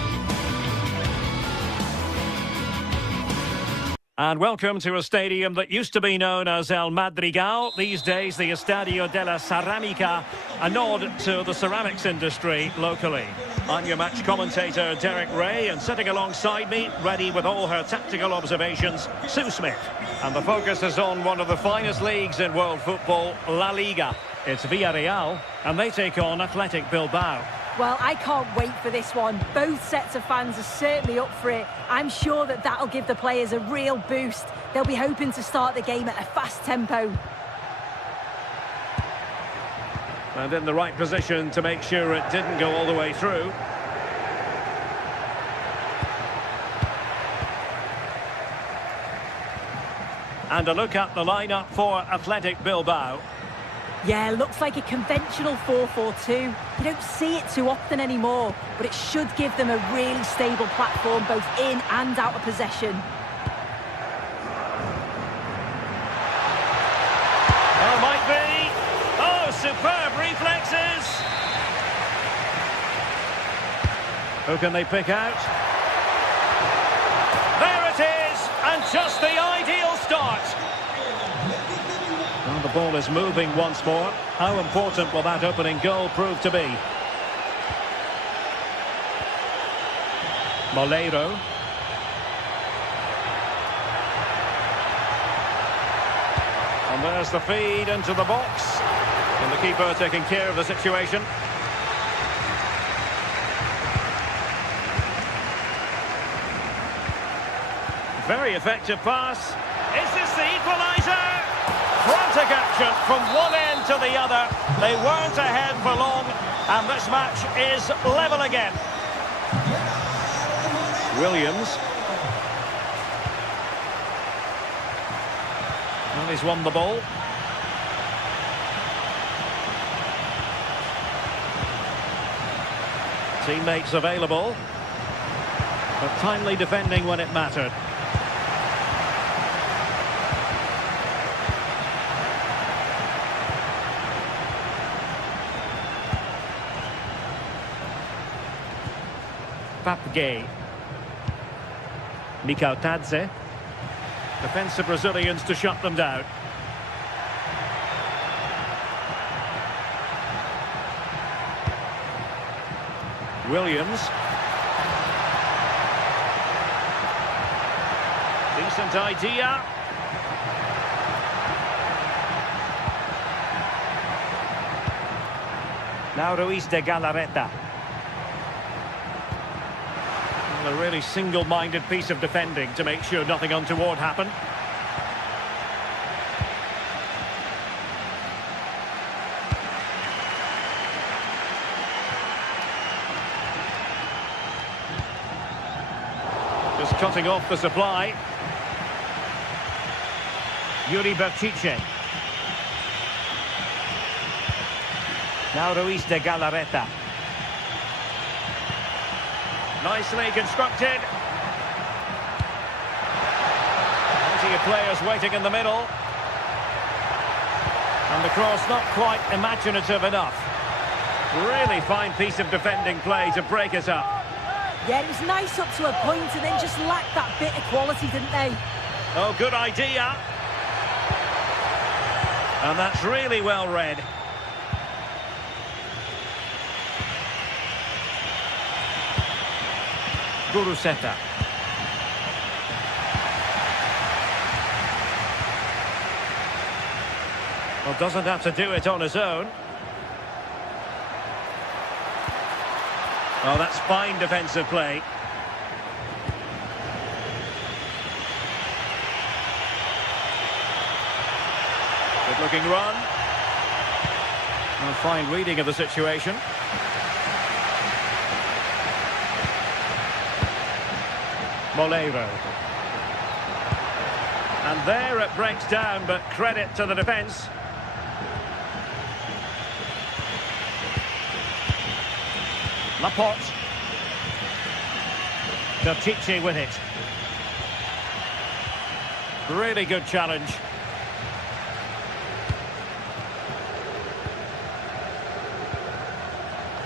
And welcome to a stadium that used to be known as El Madrigal, these days the Estadio de la Ceramica, a nod to the ceramics industry locally. I'm your match commentator, Derek Ray, and sitting alongside me, ready with all her tactical observations, Sue Smith. And the focus is on one of the finest leagues in world football, La Liga. It's Villarreal, and they take on Athletic Bilbao. Well, I can't wait for this one. Both sets of fans are certainly up for it. I'm sure that that'll give the players a real boost. They'll be hoping to start the game at a fast tempo. And in the right position to make sure it didn't go all the way through. And a look at the lineup for Athletic Bilbao. Yeah, looks like a conventional 4-4-2. You don't see it too often anymore, but it should give them a really stable platform both in and out of possession. Oh, might be. Oh, superb reflexes. Who can they pick out? There it is, and just the ideal start. Well, the ball is moving once more. How important will that opening goal prove to be? Moleiro. And there's the feed into the box. And the keeper taking care of the situation. Very effective pass. Is this the equaliser? Frantic action from one end to the other. They weren't ahead for long, and this match is level again. Williams. Well, he's won the ball. Teammates available, but timely defending when it mattered. Papgay. Mikautadze. Defensive Brazilians to shut them down. Williams. Decent idea. Now Ruiz de Galarreta. A really single-minded piece of defending to make sure nothing untoward happened. Just cutting off the supply. Yuri Berchiche. Now Ruiz de Galarreta. Nicely constructed. Plenty of players waiting in the middle. And the cross not quite imaginative enough. Really fine piece of defending play to break it up. Yeah, it was nice up to a point and then just lacked that bit of quality, didn't they? Oh, good idea. And that's really well read. Guruseta. Well, doesn't have to do it on his own. Oh, that's fine defensive play. Good looking run. And a fine reading of the situation. Moleiro. And there it breaks down, but credit to the defence. Laporte. Berchiche with it. Really good challenge.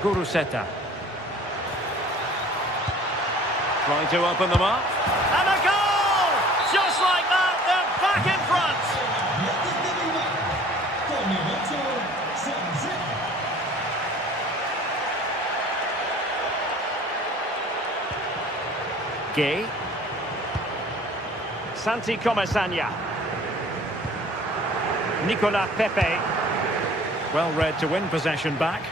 Guruseta. Trying to open them up. And a goal! Just like back in front. Con el 8, Sonset. Gay. Santi Comesaña. Nicolas Pepe. Well read to win possession back.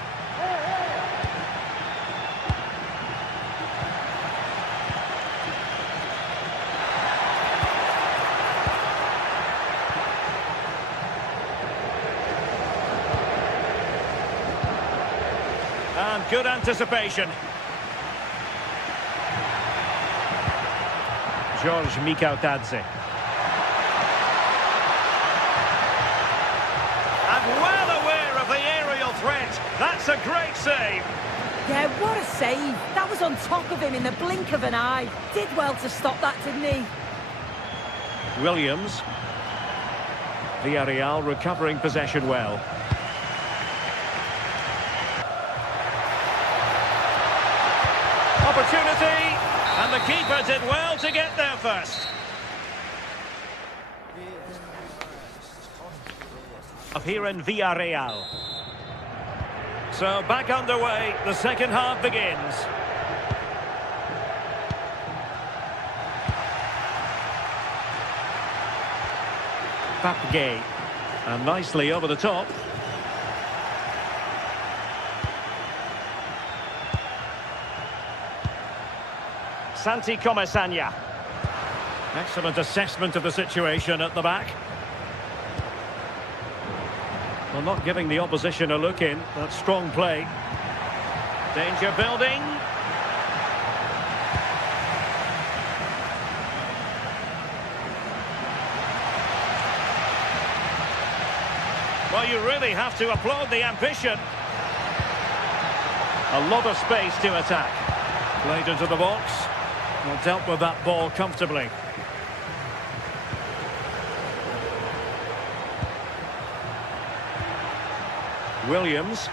And good anticipation. George Mikautadze. And well aware of the aerial threat. That's a great save. Yeah, what a save. That was on top of him in the blink of an eye. Did well to stop that, didn't he? Williams. Villarreal recovering possession well. Opportunity, and the keeper did well to get there first. Up here in Villarreal. So back underway, the second half begins. Pape, and nicely over the top. Santi Comesaña. Excellent assessment of the situation at the back. Well, not giving the opposition a look in. That's strong play. Danger building. Well, you really have to applaud the ambition. A lot of space to attack. Played into the box. Well, dealt with that ball comfortably. Williams.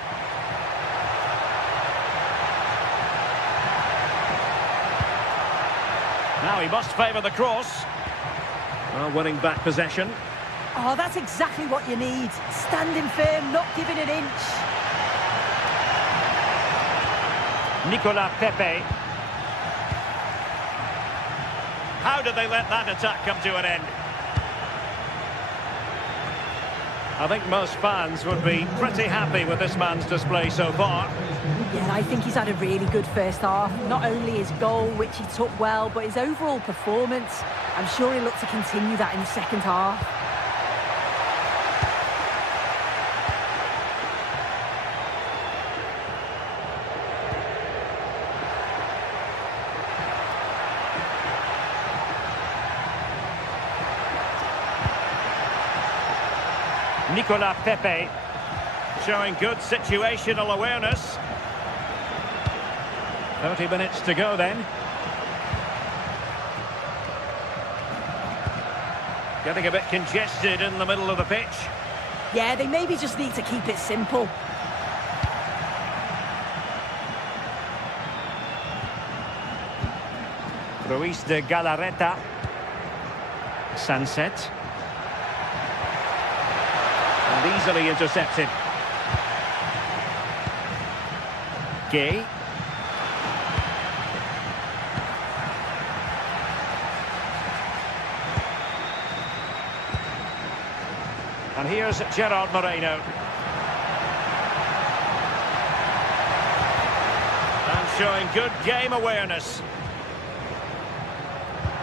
Now he must favour the cross. Well, winning back possession. Oh, that's exactly what you need. Standing firm, not giving an inch. Nicolas Pepe. How did they let that attack come to an end? I think most fans would be pretty happy with this man's display so far. Yeah, I think he's had a really good first half. Not only his goal, which he took well, but his overall performance. I'm sure he'll look to continue that in the second half. Nicolas Pepe showing good situational awareness. 30 minutes to go then. Getting a bit congested in the middle of the pitch. Yeah, they maybe just need to keep it simple. Ruiz de Galarreta. Sunset. And easily intercepted. Gay. And here's Gerard Moreno. And showing good game awareness.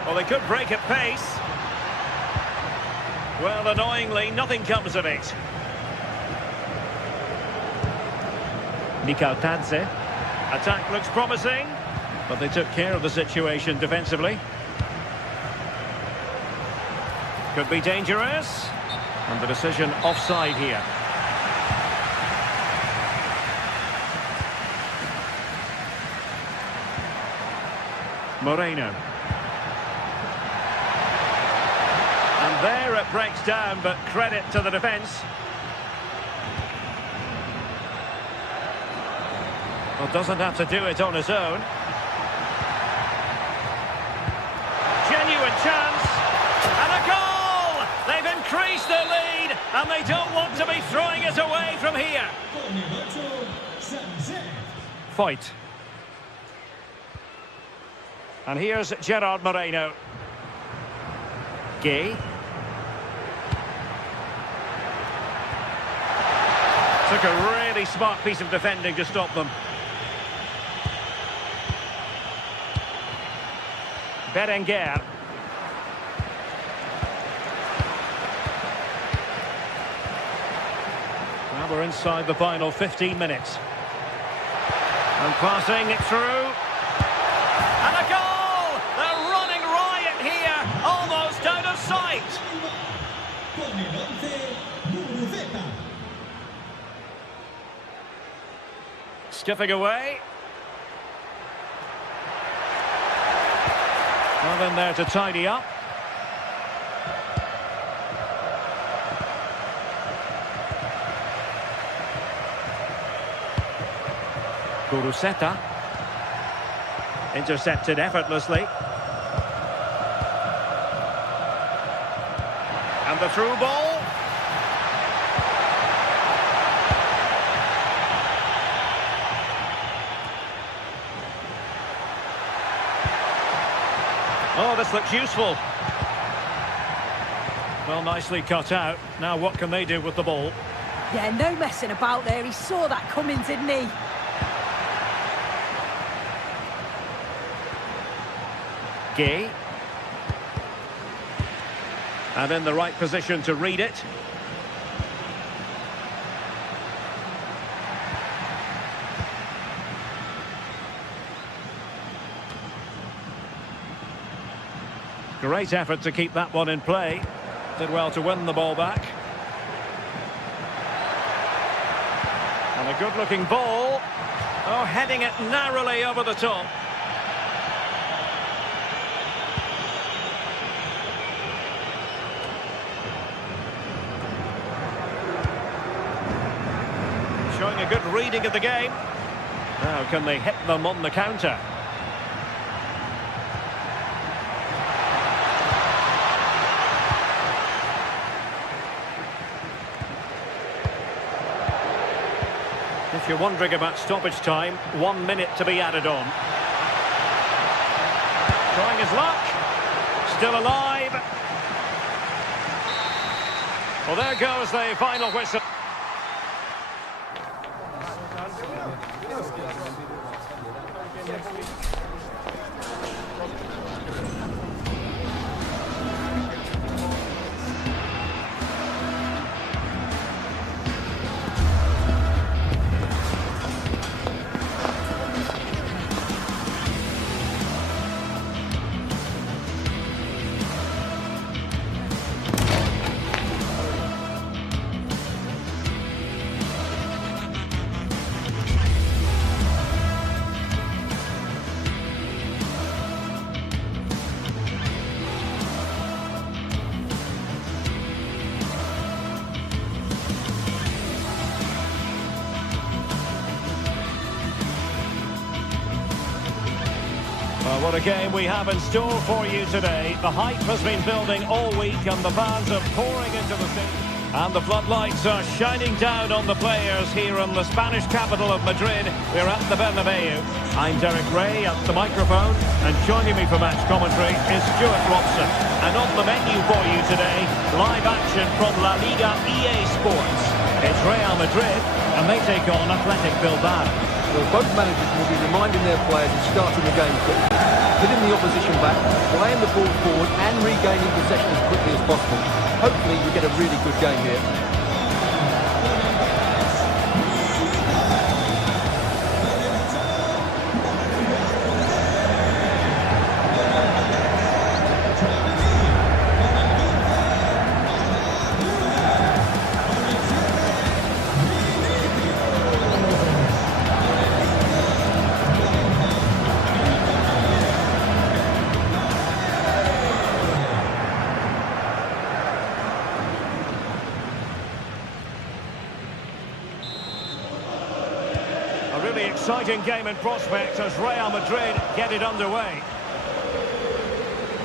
Well, they could break at pace. Well, annoyingly, nothing comes of it. Mikautadze. Attack looks promising, but they took care of the situation defensively. Could be dangerous. And the decision offside here. Moreno. And there it breaks down, but credit to the defence. Well, doesn't have to do it on his own. Genuine chance. And a goal! And they don't want to be throwing it away from here. Con el 8, Sancet. Fight. And here's Gerard Moreno. Gay. Took a really smart piece of defending to stop them. Berenguer. Now we're inside the final 15 minutes. And passing it through. And a goal! They're running riot here, almost out of sight. Con el 11, Muruzeta. Skipping away. Well, in there to tidy up. Muruzeta. Intercepted effortlessly. And the through ball. Oh, this looks useful. Well, nicely cut out. Now what can they do with the ball? Yeah, no messing about there. He saw that coming, didn't he? Gay. And in the right position to read it. Great effort to keep that one in play. Did well to win the ball back. And a good-looking ball. Oh, heading it narrowly over the top. Showing a good reading of the game. Now, can they hit them on the counter? If you're wondering about stoppage time, 1 minute to be added on. Trying his luck. Still alive. Well, there goes the final whistle. Well, what a game we have in store for you today. The hype has been building all week and the fans are pouring into the stadium. And the floodlights are shining down on the players here in the Spanish capital of Madrid. We're at the Bernabeu. I'm Derek Ray at the microphone, and joining me for match commentary is Stuart Robson. And on the menu for you today, live action from La Liga EA Sports. It's Real Madrid, and they take on Athletic Bilbao. Well, both managers will be reminding their players of starting the game quickly, hitting the opposition back, playing the ball forward and regaining possession as quickly as possible. Hopefully we get a really good game here. Really exciting game in prospect as Real Madrid get it underway.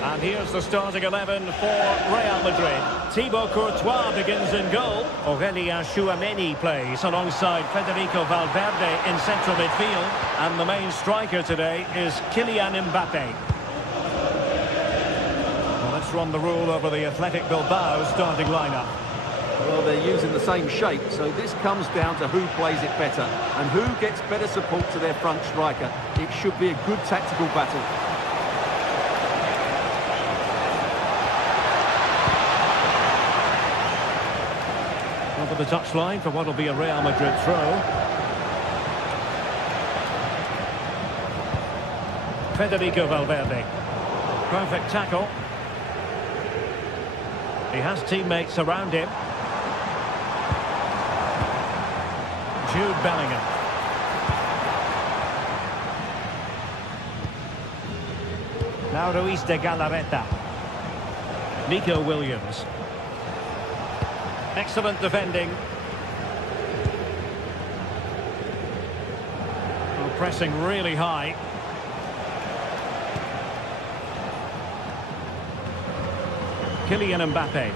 And here's the starting 11 for Real Madrid. Thibaut Courtois begins in goal. Aurélien Tchouameni plays alongside Federico Valverde in central midfield. And the main striker today is Kylian Mbappe. Well, let's run the rule over the Athletic Bilbao starting lineup. Well, they're using the same shape, so this comes down to who plays it better and who gets better support to their front striker. It should be a good tactical battle. Over the touchline for what will be a Real Madrid throw. Federico Valverde. Perfect tackle. He has teammates around him. Jude Bellingham. Now Ruiz de Galarreta. Nico Williams. Excellent defending. Oh, pressing really high. Kylian Mbappe.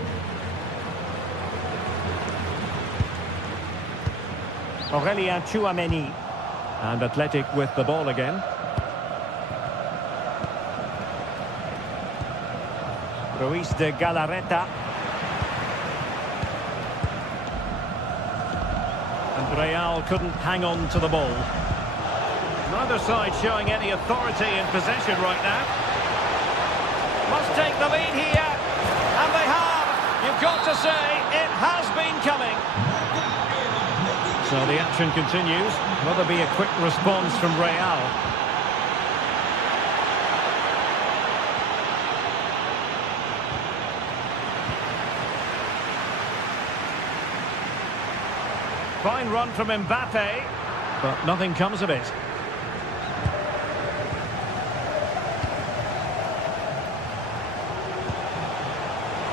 Aurélien Tchouameni. And Athletic with the ball again. Ruiz de Galarreta. And Real couldn't hang on to the ball. Neither side showing any authority in possession right now. Must take the lead here. And they have. You've got to say, it has been coming. So the action continues. Will there be a quick response from Real? Fine run from Mbappe, but nothing comes of it.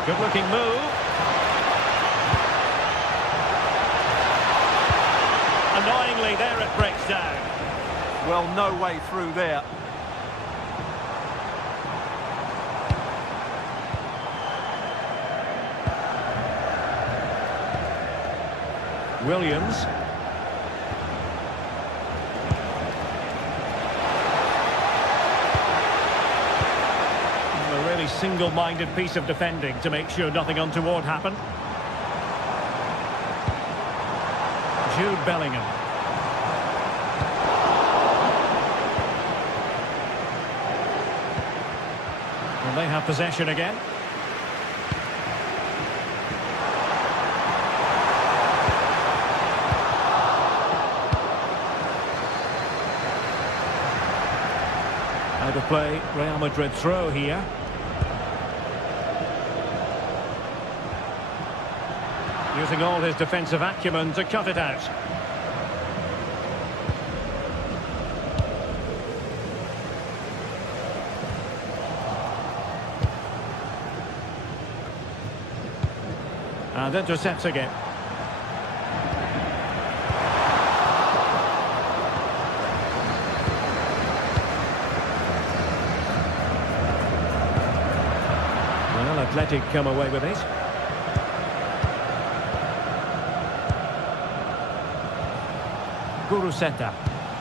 Good-looking move. Annoyingly, there it breaks down. Well, no way through there. Williams. A really single-minded piece of defending to make sure nothing untoward happened. Jude Bellingham. And they have possession again. Out of play, Real Madrid throw here. Using all his defensive acumen to cut it out. And intercepts again. Well, Athletic come away with it. Guruseta.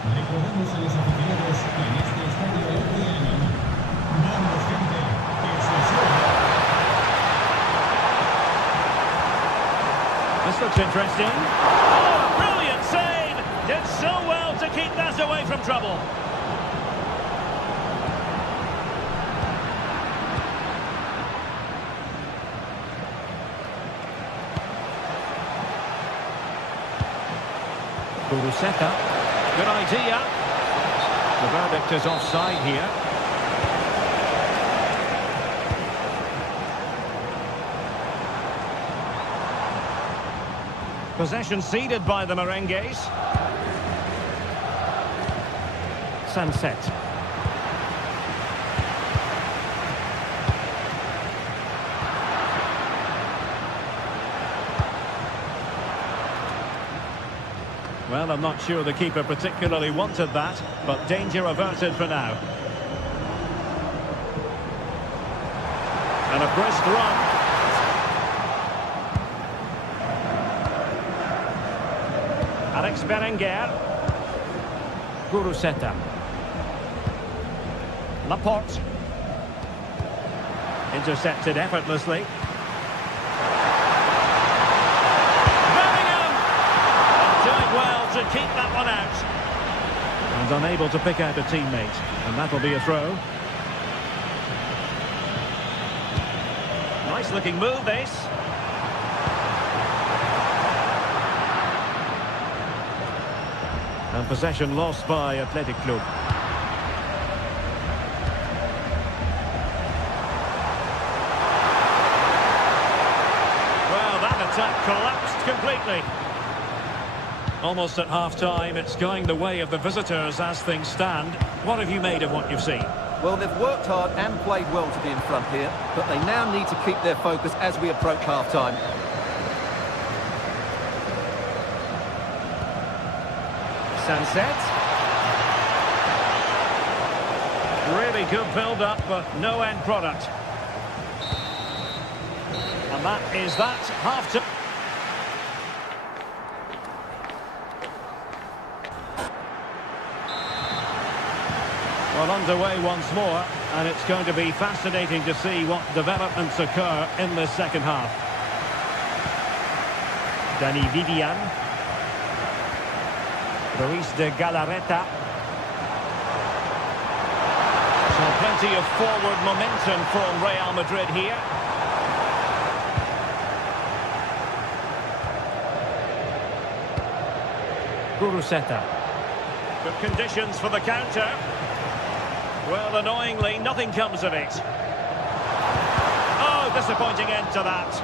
Recordamos a los aficionados que en este estadio hay que animar. Vamos, gente, que se suba. This looks interesting. Oh, brilliant save! Did so well to keep that away from trouble. Guruseta. Good idea. The verdict is offside here. Possession ceded by the Merengues. Sunset. Well, I'm not sure the keeper particularly wanted that, but danger averted for now. And a brisk run. Alex Berenguer. Guruseta. Laporte. Intercepted effortlessly. Birmingham! Doing well to keep that one out. And unable to pick out a teammate. And that'll be a throw. Nice looking move, this. And possession lost by Athletic Club. Well, that attack collapsed completely. Almost at half-time, it's going the way of the visitors as things stand. What have you made of what you've seen? Well, they've worked hard and played well to be in front here, but they now need to keep their focus as we approach half-time. Sunset. Really good build-up, but no end product. And that is that. Half-time. Well, underway once more, and it's going to be fascinating to see what developments occur in the second half. Dani Vivian. Luis de Galarreta. So plenty of forward momentum from Real Madrid here. Guruseta. Good conditions for the counter. Well, annoyingly, nothing comes of it. Oh, disappointing end to that.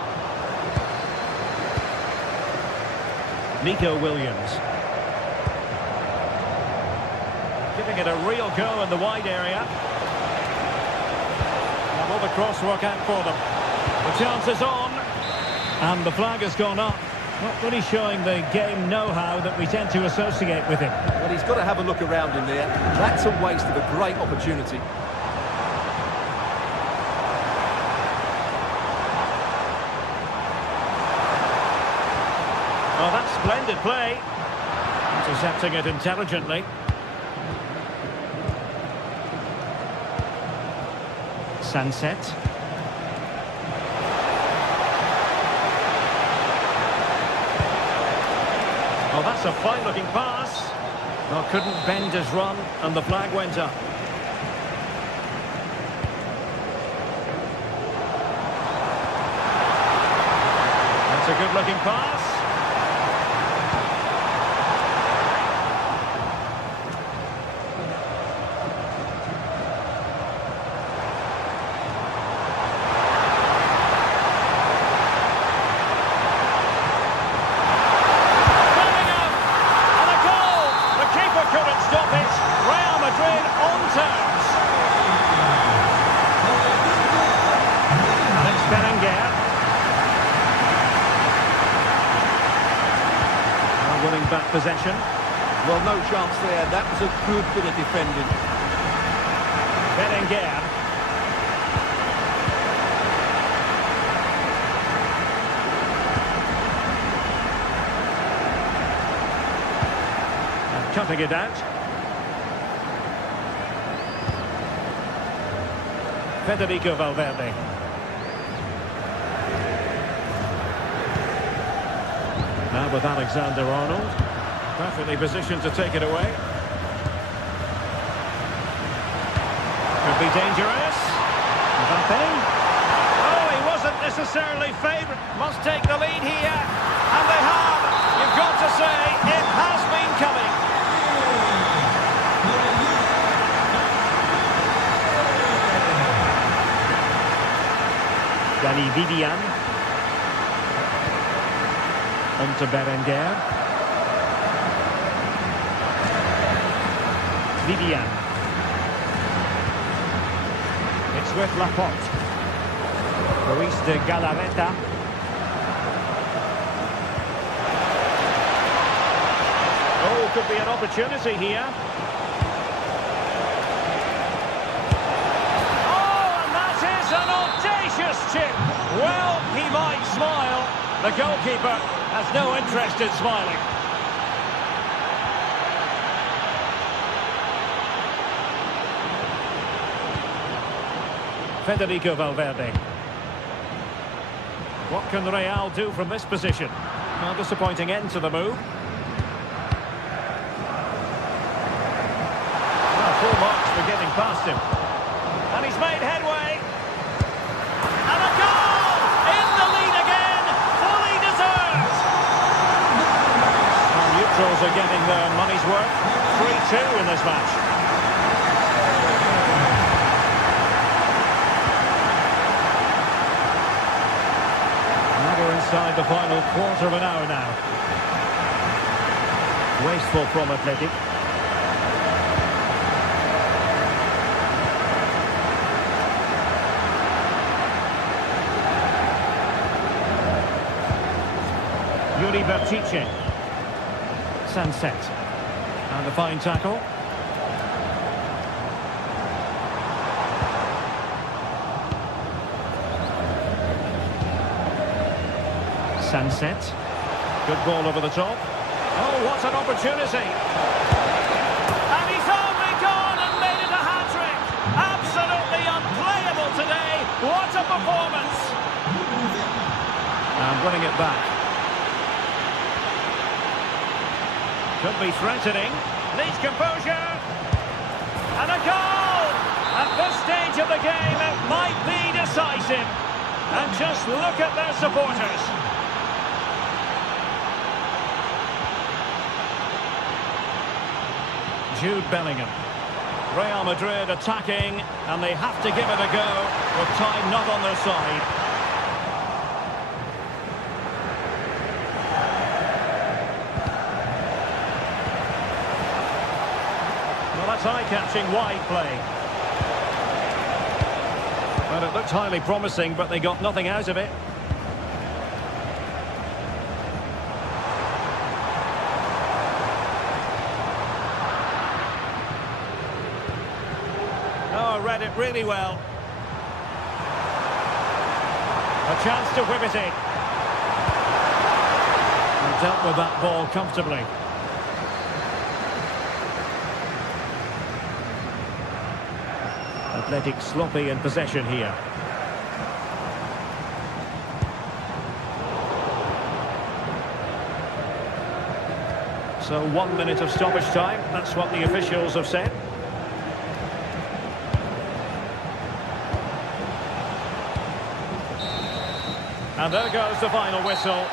Nico Williams. Giving it a real go in the wide area. And will the cross work out for them? The chance is on. And the flag has gone up. Not really showing the game know-how that we tend to associate with him. Well, he's got to have a look around him there. That's a waste of a great opportunity. Oh, that's splendid play. Intercepting it intelligently. Sunset. Oh, that's a fine-looking pass. Oh, couldn't bend his run, and the flag went up. That's a good-looking pass. Winning back possession. Well, no chance there. That was a good bit of defending. Berenguer. And cutting it out. Federico Valverde. Now with Alexander-Arnold, perfectly positioned to take it away. Could be dangerous. Mbappe. Oh, he wasn't necessarily favoured. Must take the lead here. And they have. You've got to say, it has been coming. Dani Vivian. On to Berenguer. Vivian. It's with Laporte. Luis de Galarreta. Oh, could be an opportunity here. Oh, and that is an audacious chip. Well, he might smile. The goalkeeper has no interest in smiling. Federico Valverde. What can Real do from this position? A disappointing end to the move. Full marks for getting past him. And he's made headway. And a goal! In the lead again! Fully deserved! Well, neutrals are getting their money's worth. 3-2 in this match. Another inside the final quarter of an hour now. Wasteful from Athletic. Yuri Bertice. Sunset. And a fine tackle. Sunset. Good ball over the top. Oh, what an opportunity. And he's only gone and made it a hat-trick. Absolutely unplayable today. What a performance. And winning it back. Could be threatening. Needs composure. And a goal! At this stage of the game, it might be decisive. And just look at their supporters. Jude Bellingham. Real Madrid attacking, and they have to give it a go, with time not on their side. Well, that's eye-catching wide play. But it looked highly promising, but they got nothing out of it. Oh, read it really well. A chance to whip it in. And dealt with that ball comfortably. Athletic sloppy in possession here. So 1 minute of stoppage time, that's what the officials have said. And there goes the final whistle.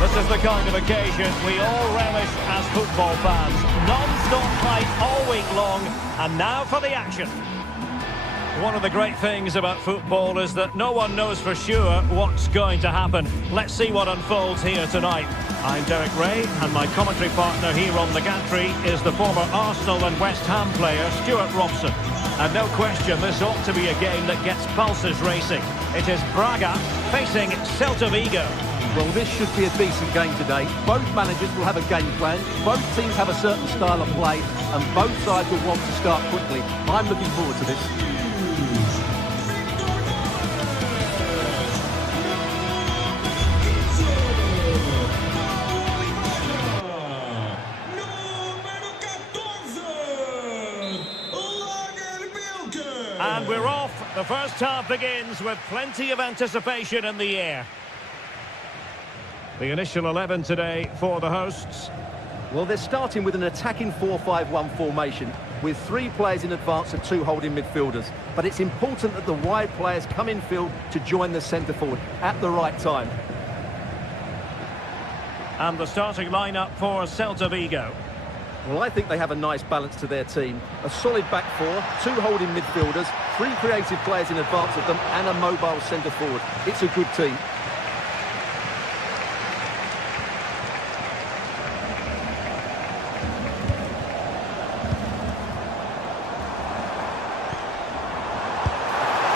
This is the kind of occasion we all relish as football fans. Non-stop fight all week long, and now for the action. One of the great things about football is that no one knows for sure what's going to happen. Let's see what unfolds here tonight. I'm Derek Ray, and my commentary partner here on the gantry is the former Arsenal and West Ham player, Stuart Robson. And no question, this ought to be a game that gets pulses racing. It is Braga facing Celta Vigo. Well, this should be a decent game today. Both managers will have a game plan. Both teams have a certain style of play, and both sides will want to start quickly. I'm looking forward to this. And we're off. The first half begins with plenty of anticipation in the air. The initial 11 today for the hosts. Well, they're starting with an attacking 4-5-1 formation with 3 players in advance of 2 holding midfielders. But it's important that the wide players come in field to join the centre forward at the right time. And the starting lineup for Celta Vigo. Well, I think they have a nice balance to their team. A solid back 4, 2 holding midfielders, 3 creative players in advance of them, and a mobile centre forward. It's a good team.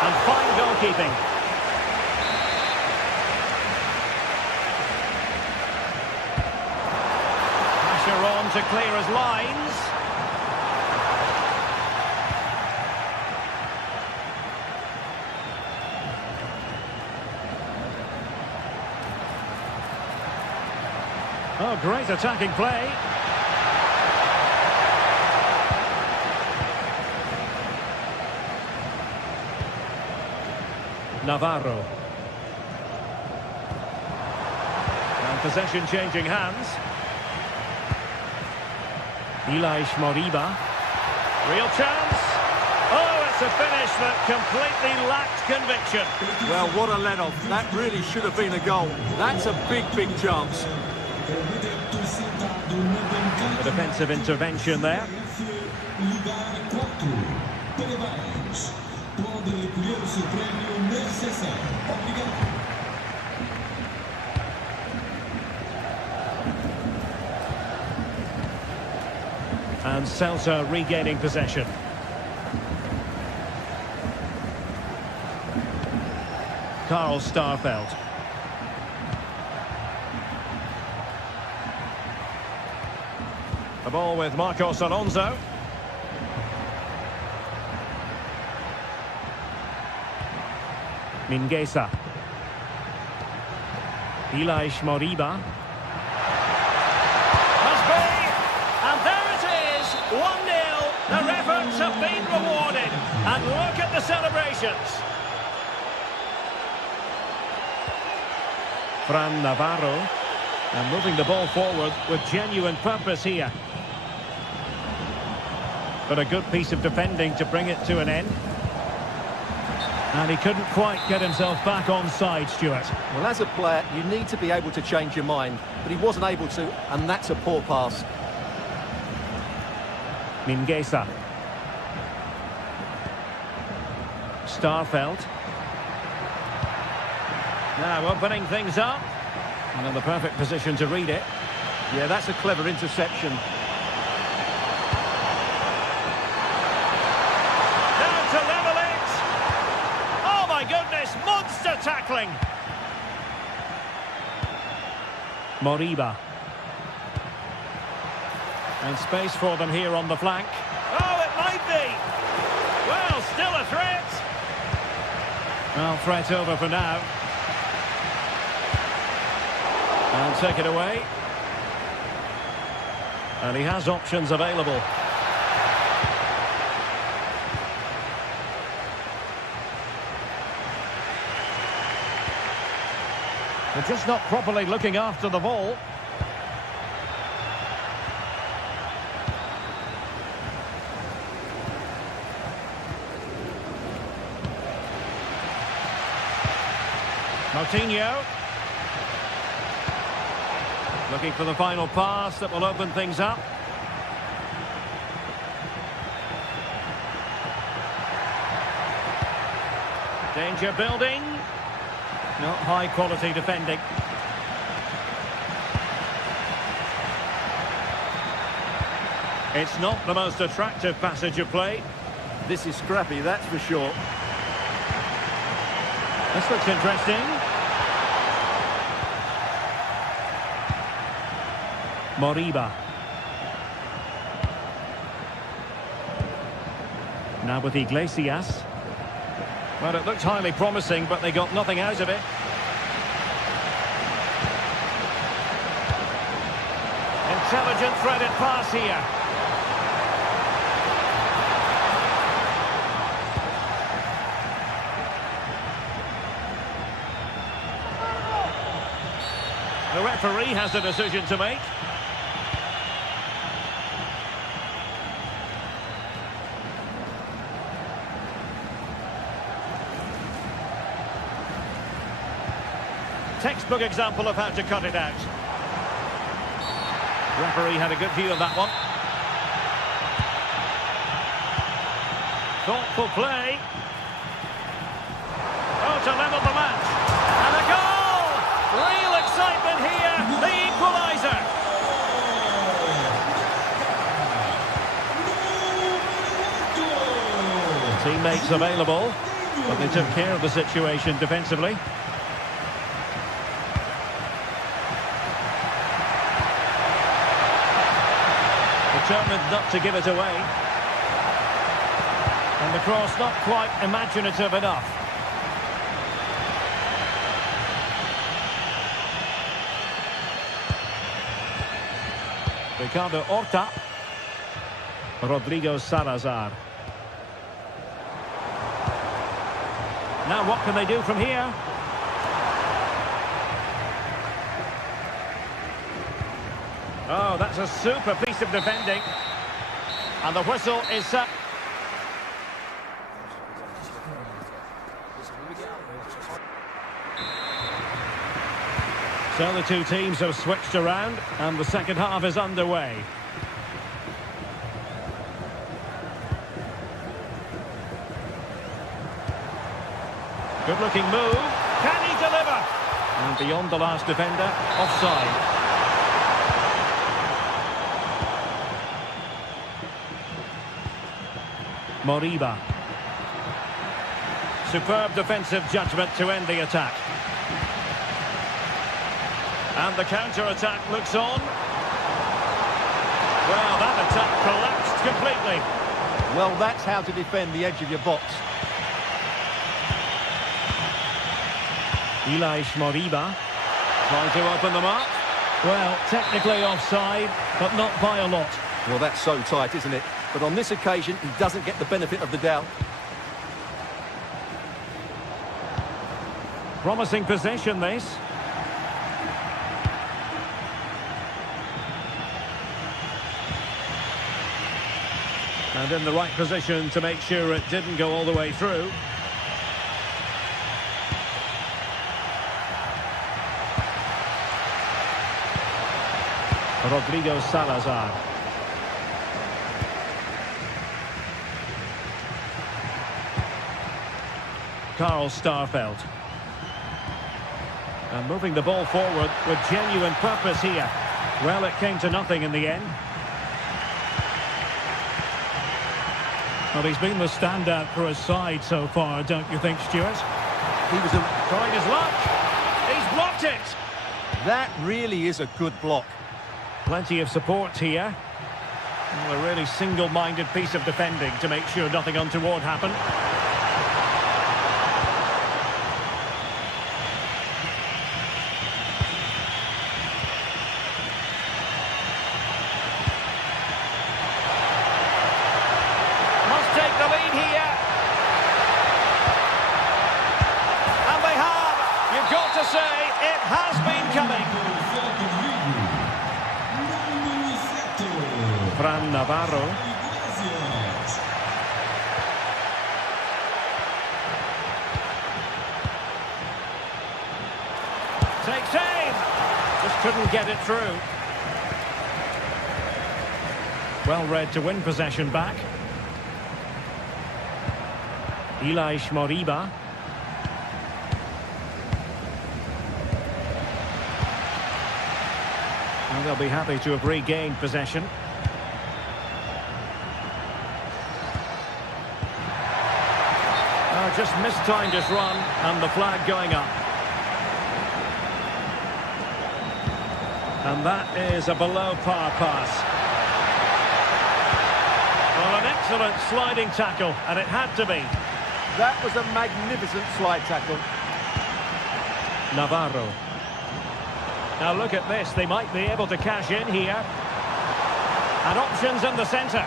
And fine goalkeeping. On to clear his lines. Oh, great attacking play. Navarro. And possession changing hands. Moriba. Real chance. Oh, it's a finish that completely lacked conviction. Well, what a let-off. That really should have been a goal. That's a big, big chance. A defensive intervention there. And Celta regaining possession. Carl Starfelt. The ball with Marcos Alonso. Mingueza. Moriba. Must be! And there it is! 1-0. Their efforts have been rewarded. And look at the celebrations. Fran Navarro. And moving the ball forward with genuine purpose here. But a good piece of defending to bring it to an end. And he couldn't quite get himself back on side, Stuart. Well, as a player, you need to be able to change your mind. But he wasn't able to, and that's a poor pass. Mingueza. Starfelt. Now opening things up. And in the perfect position to read it. Yeah, that's a clever interception. Down to level it. Oh my goodness, monster tackling. Moriba. And space for them here on the flank. Oh, it might be. Well, still a threat. Well, threat over for now. And take it away. And he has options available. They're just not properly looking after the ball. Moutinho. Looking for the final pass that will open things up. Danger building. Not high quality defending. It's not the most attractive passage of play. This is scrappy, that's for sure. This looks interesting. Moriba. Now with Iglesias. Well, it looked highly promising, but they got nothing out of it. Intelligent threaded pass here. referee has a decision to make. Textbook example of how to cut it out. Referee had a good view of that one. Thoughtful play. Oh, to level the match. And a goal! Real excitement here. The equaliser. Teammates available, but they took care of the situation defensively. Determined not to give it away. And the cross not quite imaginative enough. Ricardo Horta. Rodrigo Salazar. Now what can they do from here? Oh, that's a super piece of defending. And the whistle is set. So the two teams have switched around and the second half is underway. Good looking move. Can he deliver? And beyond the last defender, offside. Moriba. Superb defensive judgment to end the attack. And the counter-attack looks on. Well, that attack collapsed completely. Well, that's how to defend the edge of your box. Moriba trying to open them up. Well, technically offside, but not by a lot. Well, that's so tight, isn't it? But on this occasion, he doesn't get the benefit of the doubt. Promising possession, this. And in the right position to make sure it didn't go all the way through. Rodrigo Salazar. Carl Starfelt. And moving the ball forward with genuine purpose here. Well, it came to nothing in the end. Well, he's been the standout for his side so far, don't you think, Stuart? He was trying his luck. He's blocked it. That really is a good block. Plenty of support here. Well, a really single-minded piece of defending to make sure nothing untoward happened. Must take the lead here. And they have. You've got to say, it has been coming. Fran Navarro. Takes aim. Just couldn't get it through. Well read to win possession back. Moriba. And they'll be happy to have regained possession. Just mistimed his run and the flag going up. And that is a below par pass. Well, an excellent sliding tackle, and it had to be. That was a magnificent slide tackle. Navarro. Now look at this, they might be able to cash in here. And options in the centre.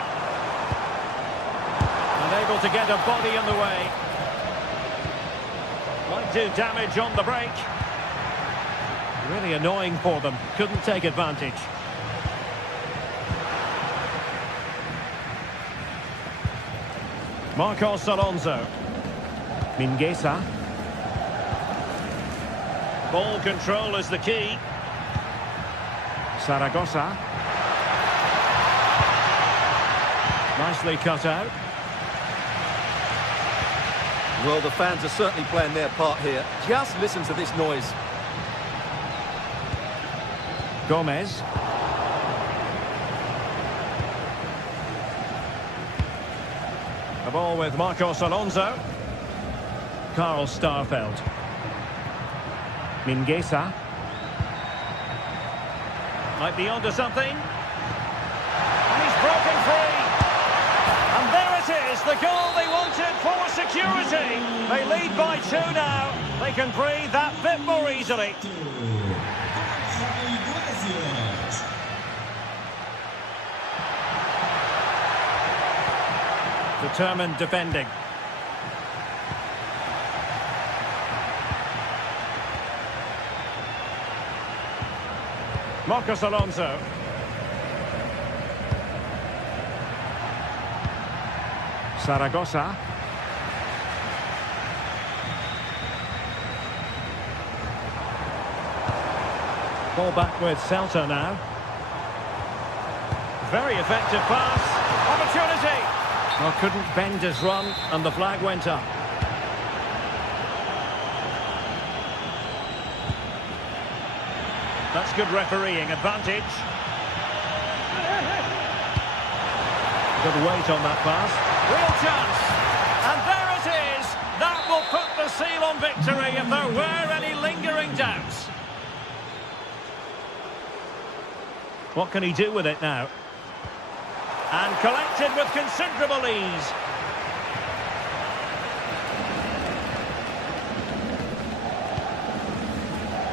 And able to get a body in the way. Might do damage on the break. Really annoying for them. Couldn't take advantage. Marcos Alonso. Mingueza. Ball control is the key. Zaragoza. Nicely cut out. Well, the fans are certainly playing their part here. Just listen to this noise. Gomez. The ball with Marcos Alonso. Carl Starfelt. Mingueza. Might be onto something. And he's broken free. And there it is, the goal they wanted for security. They lead by 2 now. They can breathe that bit more easily. Determined defending. Marcos Alonso. Zaragoza. Ball back with Celta now. Very effective pass. Opportunity. Well, couldn't bend his run, and the flag went up. That's good refereeing. Advantage. Good weight on that pass. Real chance. And there it is. That will put the seal on victory if there were any lingering doubts. What can he do with it now? And collected with considerable ease.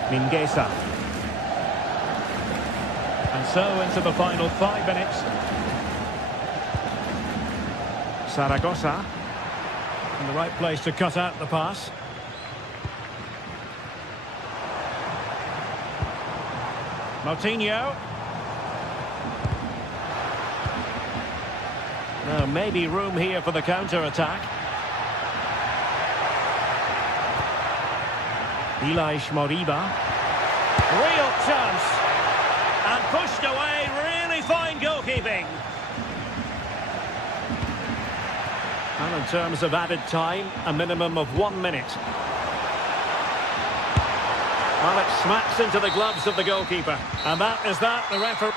Mingueza. And so into the final 5 minutes. Zaragoza. In the right place to cut out the pass. Moutinho. Now, maybe room here for the counter-attack. Elias Moriba. Real chance. And pushed away. Really fine goalkeeping. And in terms of added time, a minimum of 1 minute. Well, it smacks into the gloves of the goalkeeper. And that is that. The referee...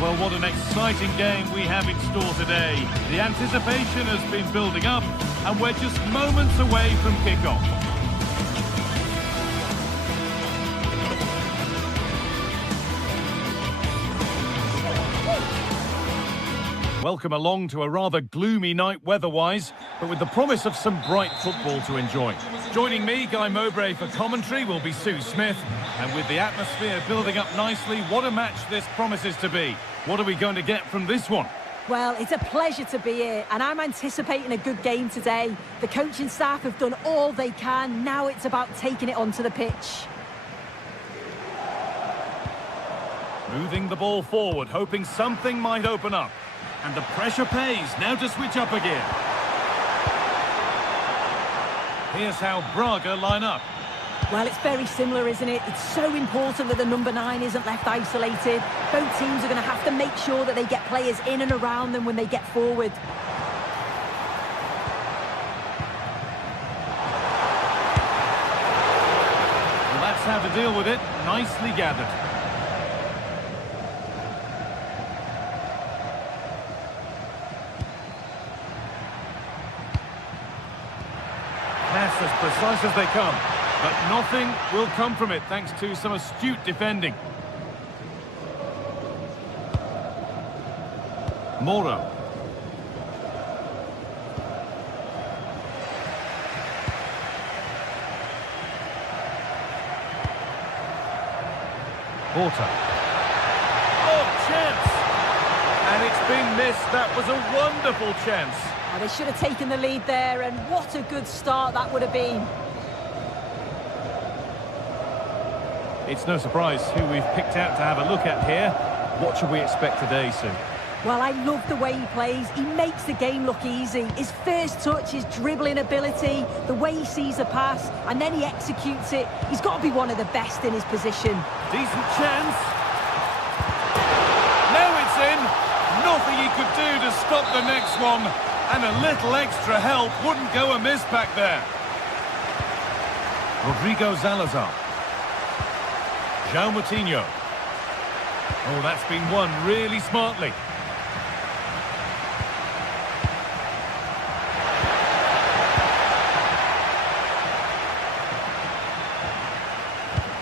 Well, what an exciting game we have in store today. The anticipation has been building up, and we're just moments away from kick-off. Welcome along to a rather gloomy night weather-wise, but with the promise of some bright football to enjoy. Joining me, Guy Mowbray, for commentary will be Sue Smith, and with the atmosphere building up nicely, what a match this promises to be. What are we going to get from this one? Well, it's a pleasure to be here, and I'm anticipating a good game today. The coaching staff have done all they can. Now it's about taking it onto the pitch. Moving the ball forward, hoping something might open up. And the pressure pays. Now to switch up again. Here's how Braga line up. Well, it's very similar, isn't it? It's so important that the number 9 isn't left isolated. Both teams are going to have to make sure that they get players in and around them when they get forward. Well, that's how to deal with it. Nicely gathered. Pass as precise as they come. But nothing will come from it thanks to some astute defending. Moro. Porter. Oh, chance! And it's been missed. That was a wonderful chance. Oh, they should have taken the lead there, and what a good start that would have been. It's no surprise who we've picked out to have a look at here. What should we expect today, Sue? Well, I love the way he plays. He makes the game look easy. His first touch, his dribbling ability, the way he sees a pass, and then he executes it. He's got to be one of the best in his position. Decent chance. Now it's in. Nothing he could do to stop the next one. And a little extra help wouldn't go amiss back there. Rodrigo Salazar. João Moutinho. Oh, that's been won really smartly.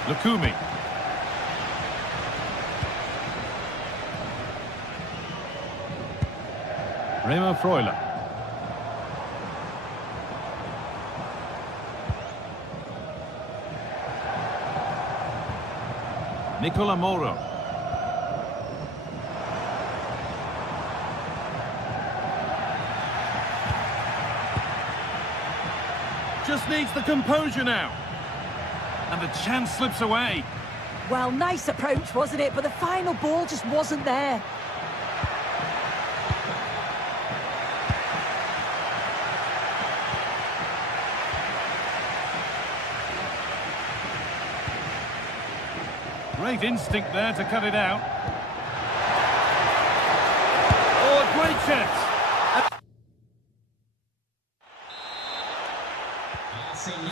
Lukumi. Remo Freuler. Nicola Moro. Just needs the composure now. And the chance slips away. Well, nice approach, wasn't it? But the final ball just wasn't there. Great instinct there to cut it out. Oh, a great chance.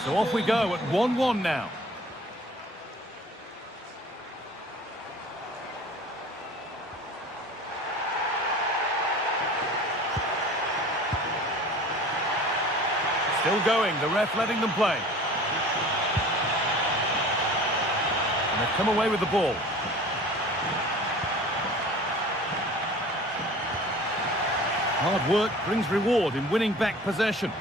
So off we go at 1-1 now. Still going, the ref letting them play. And they've come away with the ball. Hard work brings reward in winning back possession.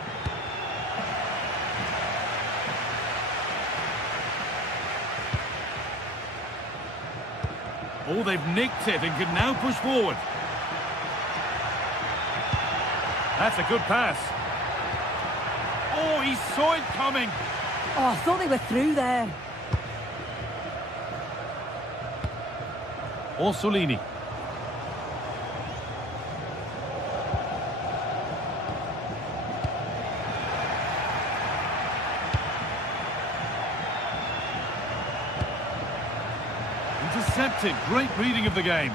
Oh, they've nicked it and can now push forward. That's a good pass. Oh, he saw it coming. Oh, I thought they were through there. Orsolini. Intercepted. Great reading of the game.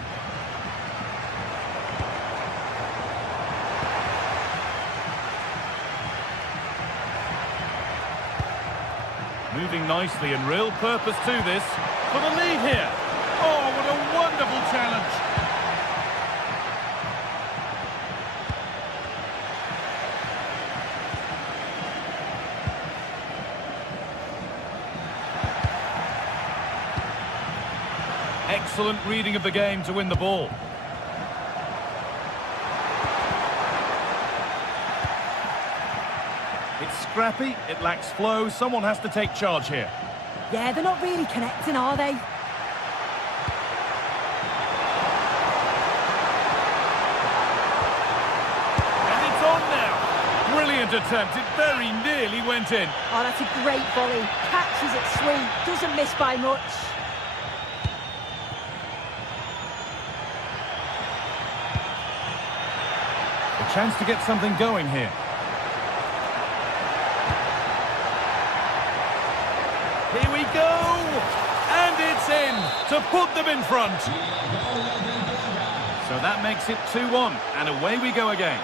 Moving nicely and real purpose to this. For the lead here. Oh, what a wonderful challenge. Excellent reading of the game to win the ball. It's scrappy, it lacks flow, someone has to take charge here. Yeah, they're not really connecting, are they? And it's on now. Brilliant attempt, it very nearly went in. Oh, that's a great volley. Catches it sweet, doesn't miss by much. A chance to get something going here. in to put them in front. So that makes it 2-1, and away we go again.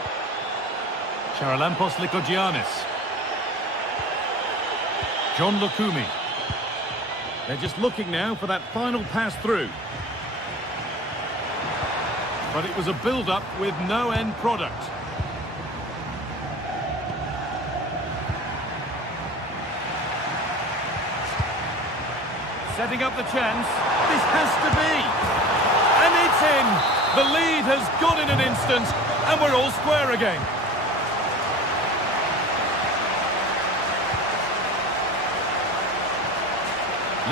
Charalampos Lykogiannis. John Lukumi. They're just looking now for that final pass through. But it was a build-up with no end product. Setting up the chance. This has to be. And it's in. The lead has gone in an instant, and we're all square again.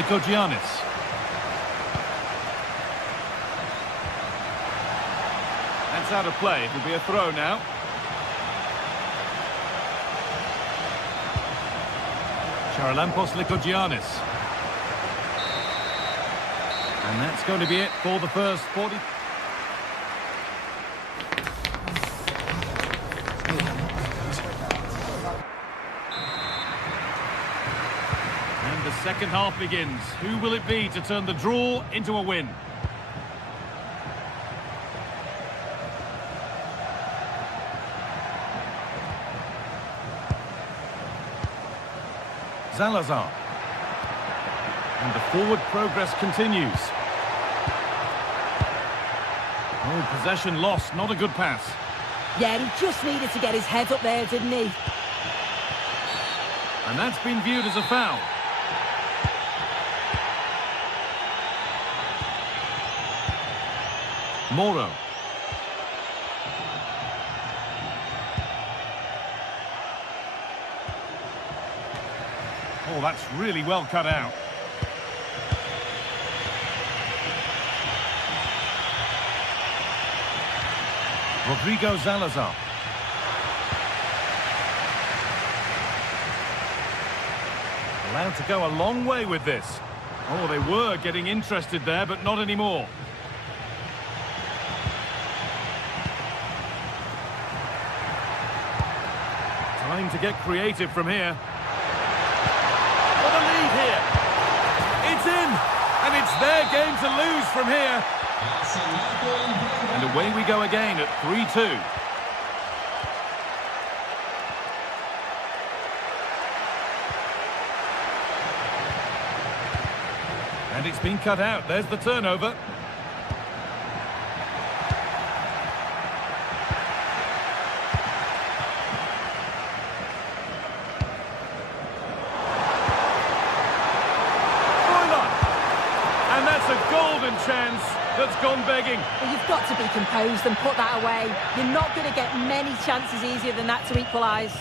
Lykogiannis. That's out of play. It'll be a throw now. Charalampos Lykogiannis. And that's going to be it for the first 40. And the second half begins. Who will it be to turn the draw into a win? Salazar. And the forward progress continues. Oh, possession lost, not a good pass. Yeah, he just needed to get his head up there, didn't he? And that's been viewed as a foul. Moro. Oh, that's really well cut out. Rodrigo Salazar. Allowed to go a long way with this. Oh, they were getting interested there, but not anymore. Time to get creative from here. What a lead here. It's in, and it's their game to lose from here. And away we go again at 3-2. And it's been cut out. There's the turnover. And that's a golden chance that's gone begging. Well, you've got to be composed and put that away. You're not going to get many chances easier than that to equalise.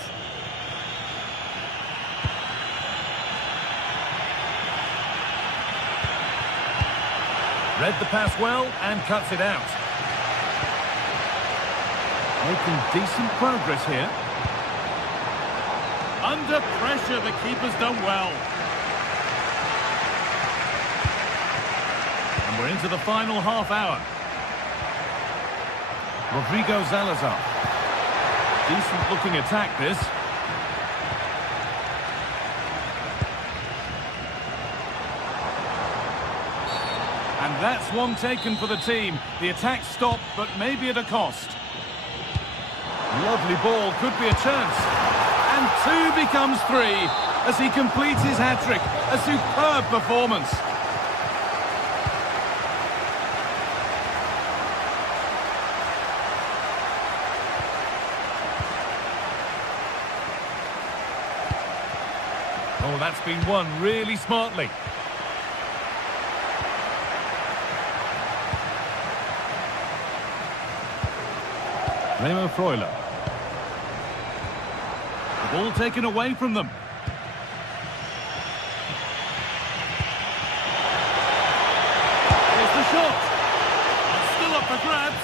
Read the pass well and cuts it out. Making decent progress here. Under pressure, the keeper's done well. And we're into the final half hour. Rodrigo Salazar. Decent looking attack, this. And that's one taken for the team. The attack stopped, but maybe at a cost. Lovely ball, could be a chance. And two becomes three as he completes his hat-trick. A superb performance. Oh, that's been won really smartly. Remo Freuler. The ball taken away from them. Here's the shot. It's still up for grabs.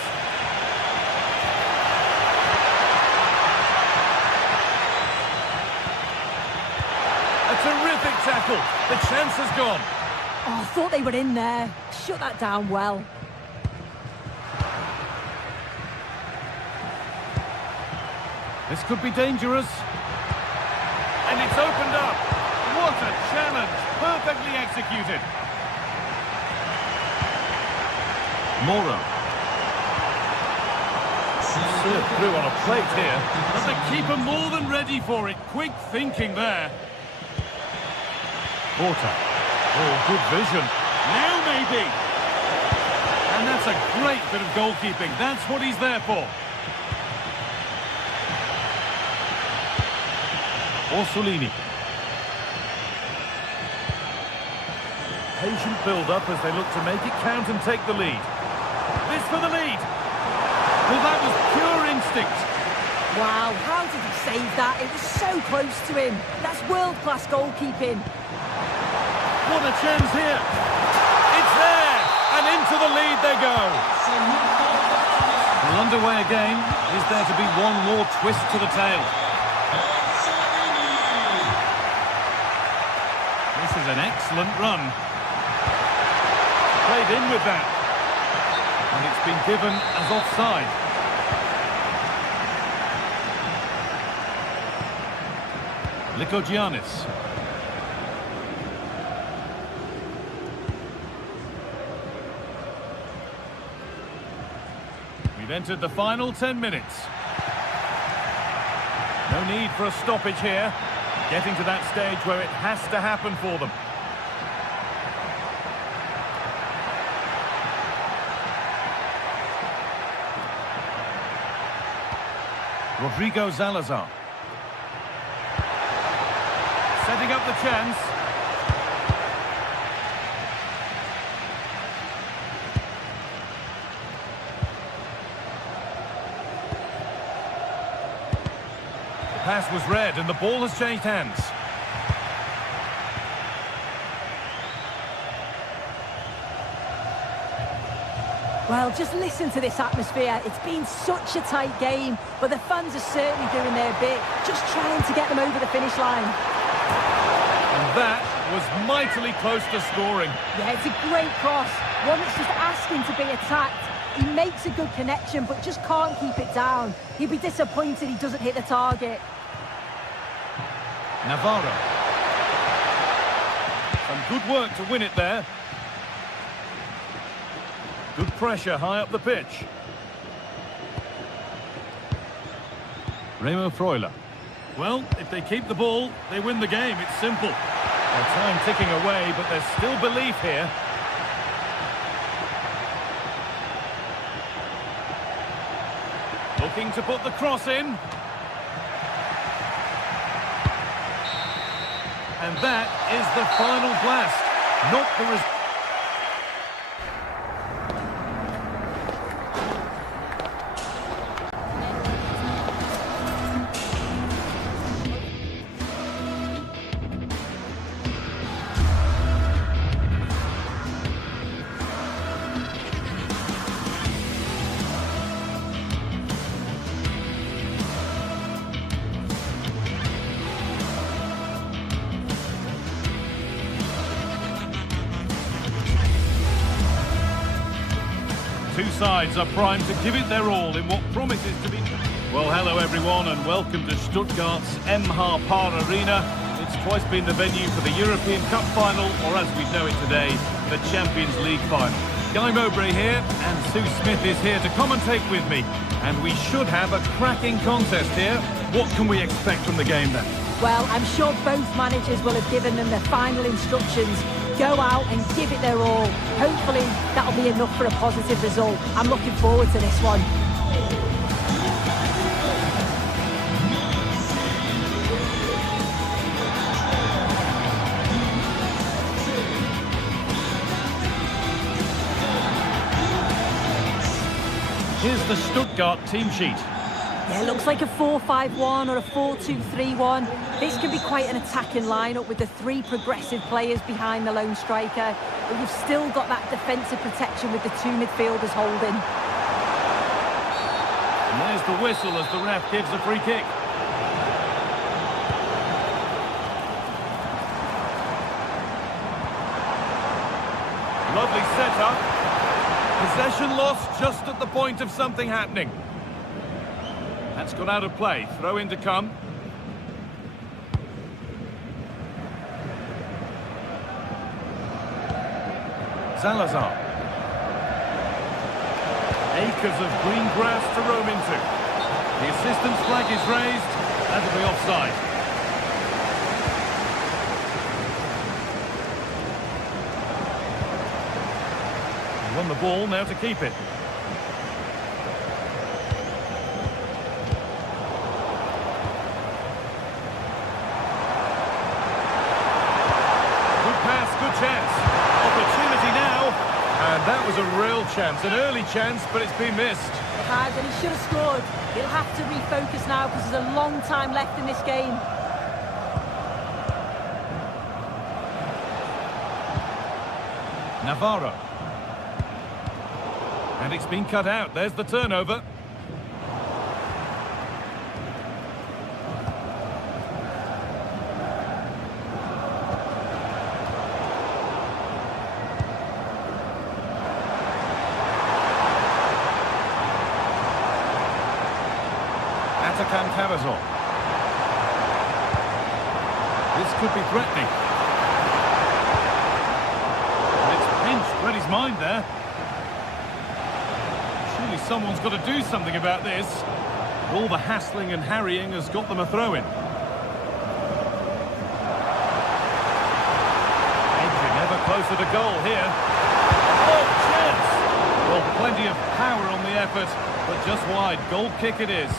A terrific tackle. The chance has gone. Oh, I thought they were in there. Shut that down well. This could be dangerous. And it's opened up. What a challenge. Perfectly executed. Moro. Served through on a plate here. But the keeper more than ready for it. Quick thinking there. Porter. Oh, good vision. Now maybe. And that's a great bit of goalkeeping. That's what he's there for. Orsolini. Patient build-up as they look to make it count and take the lead. This for the lead. Well, that was pure instinct. Wow, how did he save that? It was so close to him. That's world-class goalkeeping. What a chance here. It's there. And into the lead they go. Well, underway again. Is there to be one more twist to the tail? This is an excellent run. Played in with that. And it's been given as offside. Lykogiannis. We've entered the final 10 minutes. No need for a stoppage here. Getting to that stage where it has to happen for them. Rodrigo Salazar. Setting up the chance. The pass was read and the ball has changed hands. Well, just listen to this atmosphere. It's been such a tight game, but the fans are certainly doing their bit, just trying to get them over the finish line. And that was mightily close to scoring. Yeah, it's a great cross. One that's just asking to be attacked. He makes a good connection, but just can't keep it down. He'd be disappointed he doesn't hit the target. Navarro. Some good work to win it there. Good pressure high up the pitch. Remo Freuler. Well, if they keep the ball, they win the game. It's simple. Well, time ticking away, but there's still belief here. Looking to put the cross in. And that is the final blast. Not the result. Two sides are primed to give it their all in what promises to be... Well, hello everyone and welcome to Stuttgart's Par Arena. It's twice been the venue for the European Cup final, or as we know it today, the Champions League final. Guy Mowbray here, and Sue Smith is here to commentate with me. And we should have a cracking contest here. What can we expect from the game then? Well, I'm sure both managers will have given them the final instructions. Go out and give it their all. Hopefully, that'll be enough for a positive result. I'm looking forward to this one. Here's the Stuttgart team sheet. Yeah, it looks like a 4-5-1 or a 4-2-3-1. This can be quite an attacking lineup with the three progressive players behind the lone striker. But you've still got that defensive protection with the two midfielders holding. And there's the whistle as the ref gives the free kick. Lovely setup. Possession lost just at the point of something happening. That's gone out of play. Throw in to come. Salazar. Acres of green grass to roam into. The assistant's flag is raised. That'll be offside. He won the ball, now to keep it. Good pass, good chance. Opportunity now. And that was a real chance, an early chance, but it's been missed. It has, and he should have scored. He'll have to refocus now because there's a long time left in this game. Navarro. And it's been cut out. There's the turnover. Cavazon. This could be threatening. And it's pinched, read his mind there. Surely someone's got to do something about this. All the hassling and harrying has got them a throw-in. Edging ever closer to goal here. Oh, chance! Well, plenty of power on the effort, but just wide. Goal kick it is.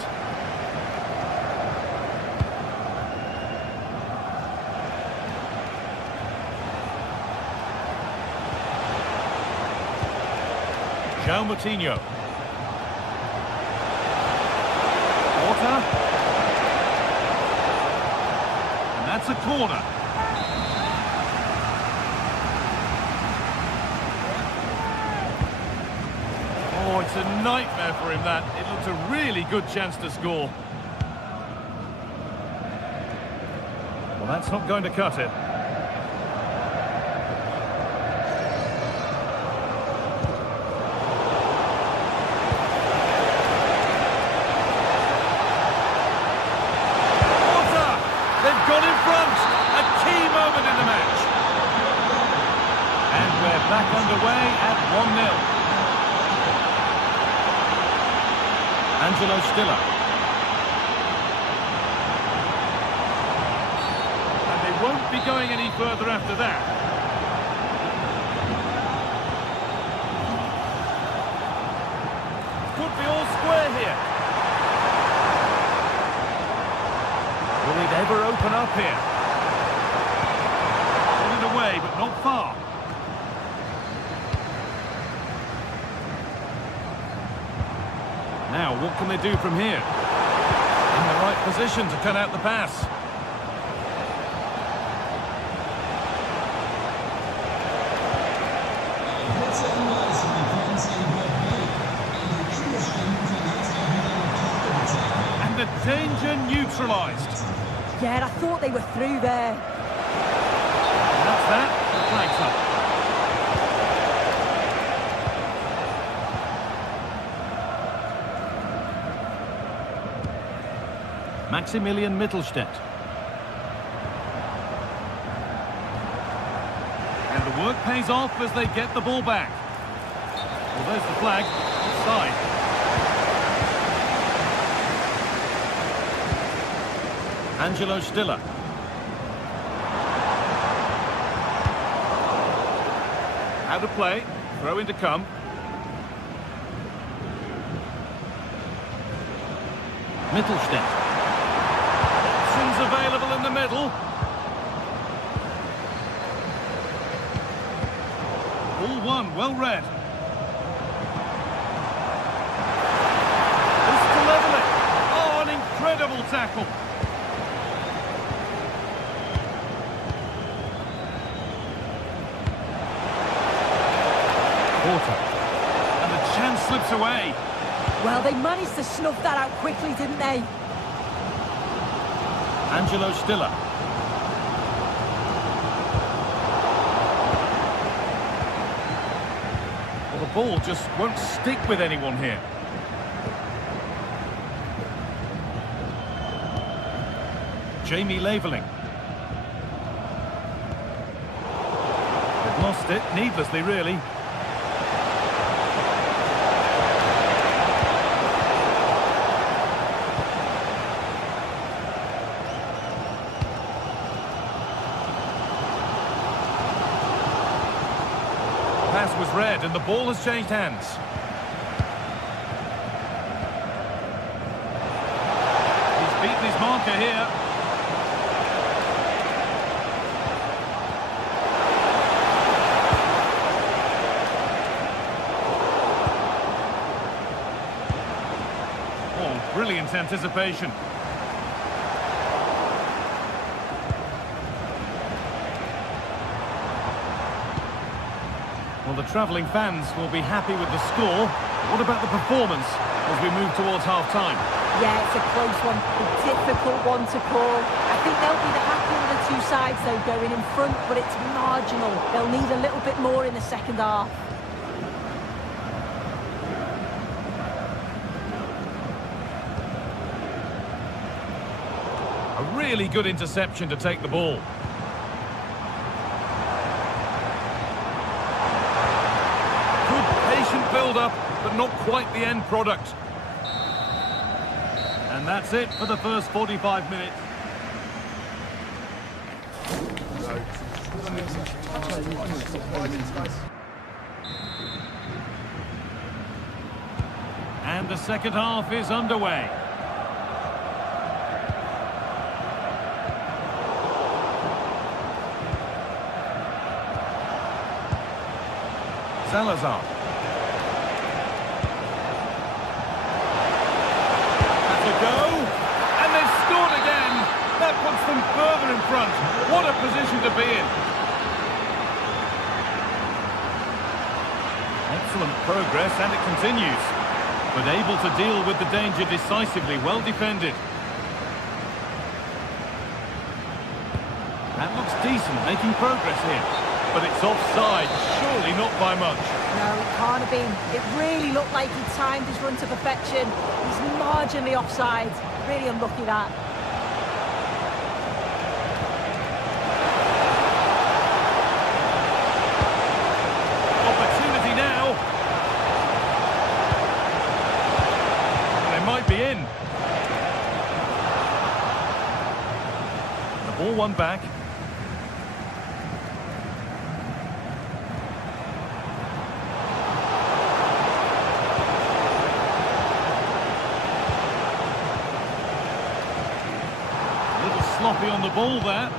João Moutinho. Porter. And that's a corner. Oh, it's a nightmare for him, that. It looked a really good chance to score. Well, that's not going to cut it. Back underway at 1-0. Angelo Stiller. And they won't be going any further after that. Could be all square here. Will it ever open up here? Pulling away, but not far. Now, what can they do from here? In the right position to cut out the pass. And the danger neutralised. Yeah, I thought they were through there. And that's that. The flag's up. Maximilian Mittelstädt. And the work pays off as they get the ball back. Well, there's the flag. Offside. Angelo Stiller. Out of play. Throw in to come. Mittelstädt. Available in the middle. Ball one, well read. This to level it. Oh, an incredible tackle. Porter. And the chance slips away. Well, they managed to snuff that out quickly, didn't they? Angelo Stiller. Well, the ball just won't stick with anyone here. Jamie Laveling. They've lost it, needlessly really. pass was read and the ball has changed hands. He's beaten his marker here. Oh, brilliant anticipation. Well, the travelling fans will be happy with the score. What about the performance as we move towards half-time? Yeah, it's a close one, a difficult one to call. I think they'll be the happier of the two sides, though, going in front, but it's marginal. They'll need a little bit more in the second half. A really good interception to take the ball. Good patient build-up, but not quite the end product. And that's it for the first 45 minutes. And the second half is underway. Salazar. That's a go. And they've scored again. That puts them further in front. What a position to be in. Excellent progress, and it continues. But able to deal with the danger decisively. Well defended. That looks decent, making progress here. But it's offside, surely not by much. No, it can't have been. It really looked like he timed his run to perfection. He's marginally offside. Really unlucky that. Opportunity now. They might be in. The ball won back. Sloppy on the ball there.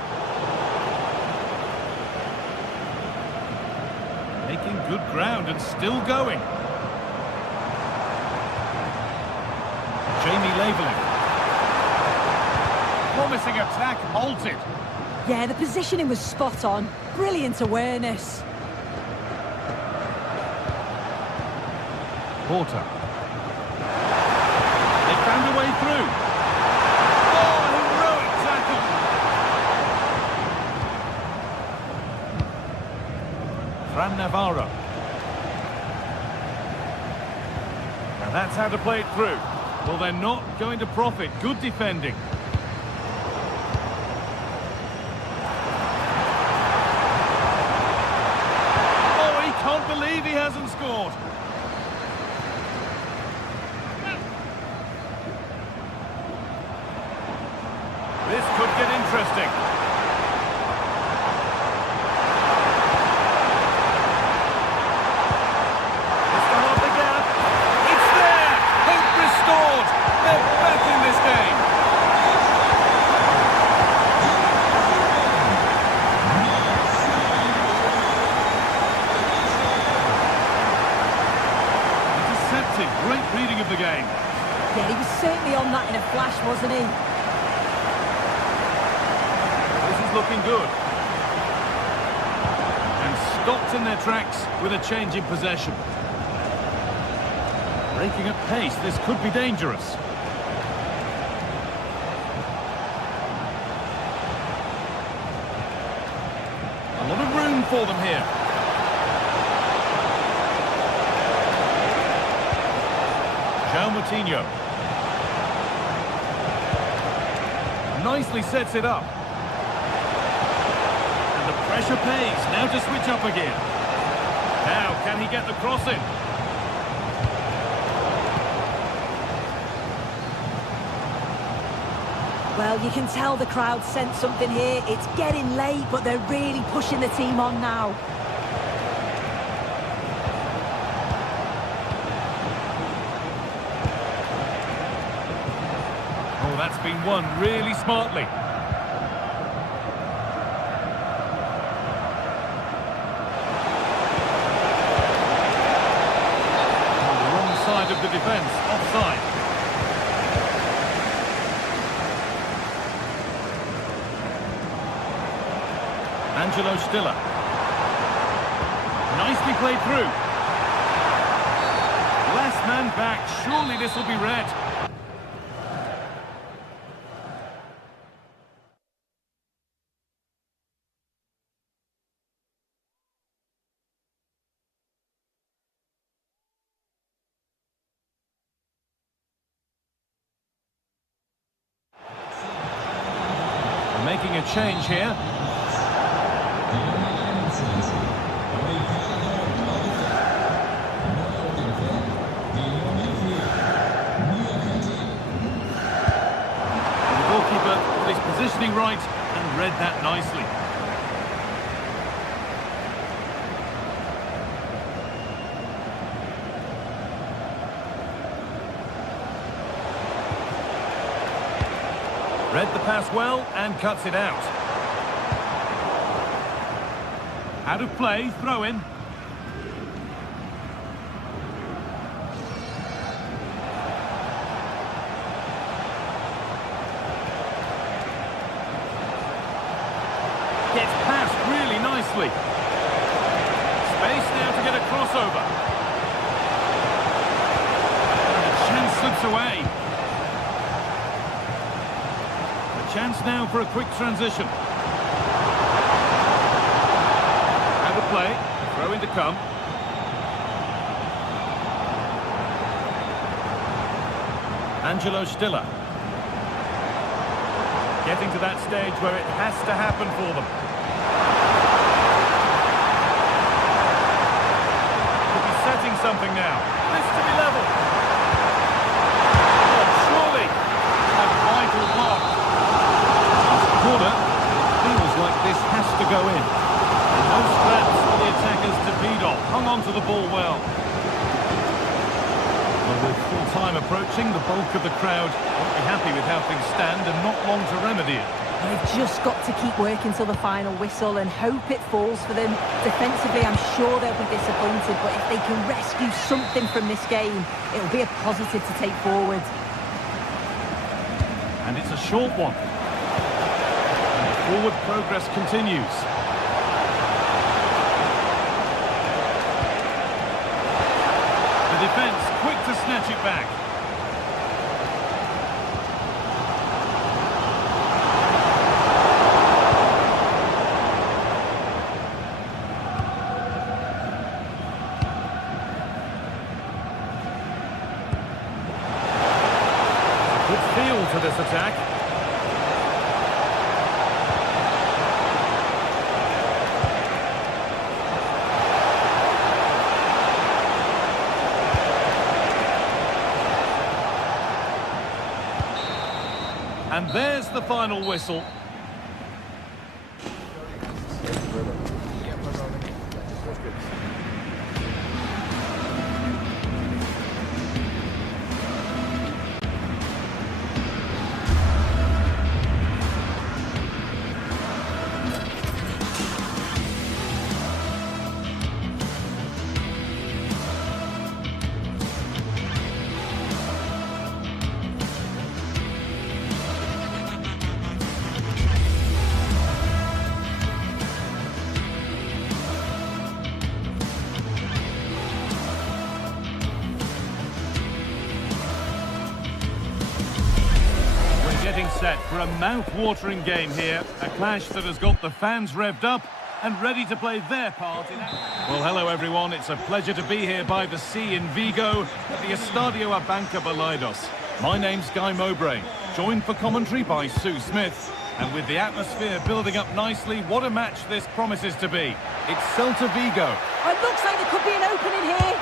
Making good ground and still going. Jamie Laveling. Promising attack halted. Yeah, the positioning was spot on. Brilliant awareness. Porter. They found a way through. Fran Navarro. Now that's how to play it through. Well, they're not going to profit. Good defending. Oh, he can't believe he hasn't scored. This could get interesting. Great reading of the game. Yeah, he was certainly on that in a flash, wasn't he? This is looking good. And stopped in their tracks with a change in possession. Breaking at pace, this could be dangerous. A lot of room for them here. João Moutinho. Nicely sets it up. And the pressure pays. Now to switch up again. Now, can he get the cross in? Well, you can tell the crowd sensed something here. It's getting late, but they're really pushing the team on now. that's been won really smartly. On the wrong side of the defence, offside. Angelo Stiller. Nicely played through. Last man back. Surely this will be red. We're making a change here. Positioning right and read that nicely. Read the pass well and cuts it out. Out of play, throw in. Gets past really nicely. Space now to get a crossover. And the chance slips away. A chance now for a quick transition. Out of play. Throw in to come. Angelo Stiller. Getting to that stage where it has to happen for them. Could be setting something now. This to be level. Oh, surely. A vital block. Corner. Feels like this has to go in. No scraps for the attackers to beat off. Hung on to the ball well. With full time approaching, the bulk of the crowd won't be happy with how things stand and not long to remedy it. They've just got to keep working till the final whistle and hope it falls for them. Defensively, I'm sure they'll be disappointed, but if they can rescue something from this game, it'll be a positive to take forward. And it's a short one. And the forward progress continues. Defence quick to snatch it back. Good feel to this attack. And there's the final whistle. Getting set for a mouth-watering game here, a clash that has got the fans revved up and ready to play their part in it. Well, hello everyone, it's a pleasure to be here by the sea in Vigo at the Estadio Abanca Balaidos. My name's Guy Mowbray, joined for commentary by Sue Smith, and with the atmosphere building up nicely, what a match this promises to be. It's Celta Vigo. It looks like there could be an opening here.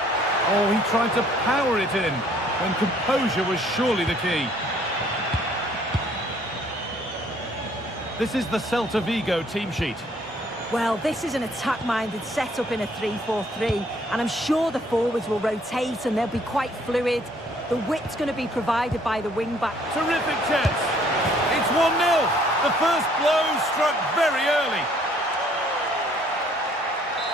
Oh, he tried to power it in when composure was surely the key. This is the Celta Vigo team sheet. Well, this is an attack-minded setup in a 3-4-3, and I'm sure the forwards will rotate and they'll be quite fluid. The width's going to be provided by the wing-back. Terrific chance. It's 1-0. The first blow struck very early.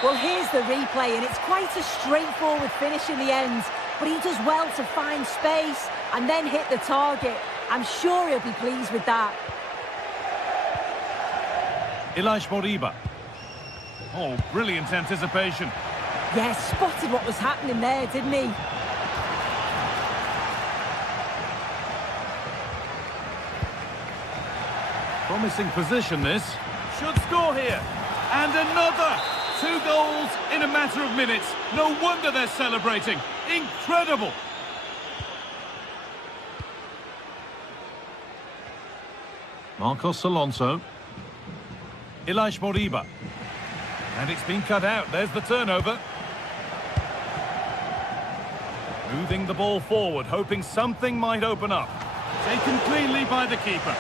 Well, here's the replay, and it's quite a straightforward finish in the end. But he does well to find space and then hit the target. I'm sure he'll be pleased with that. Ilaix Moriba. Oh, brilliant anticipation. Yeah, spotted what was happening there, didn't he? Promising position, this. Should score here. And another. 2 goals in a matter of minutes. No wonder they're celebrating. Incredible. Marcos Alonso. Ilaix Moriba. And it's been cut out. There's the turnover. Moving the ball forward, hoping something might open up. Taken cleanly by the keeper.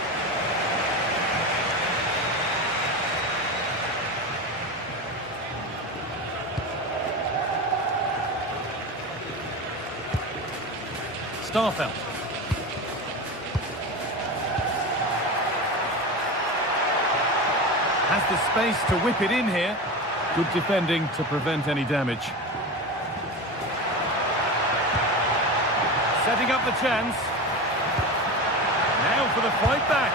Starfelt. Has the space to whip it in here. Good defending to prevent any damage. Setting up the chance. Now for the fight back.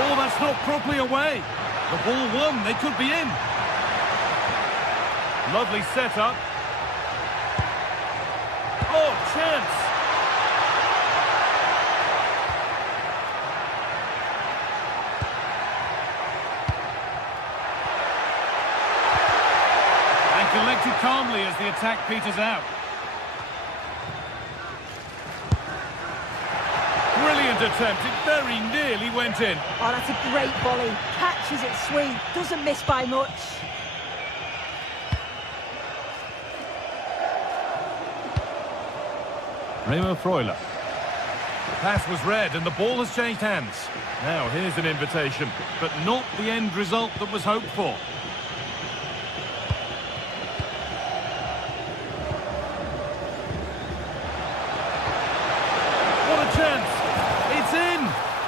Oh, that's not properly away. The ball won. They could be in. Lovely setup. Oh, chance. Collected calmly as the attack peters out. Brilliant attempt. It very nearly went in. Oh, that's a great volley. Catches it sweet. Doesn't miss by much. Remo Freuler. The pass was read and the ball has changed hands. Now here's an invitation, but not the end result that was hoped for.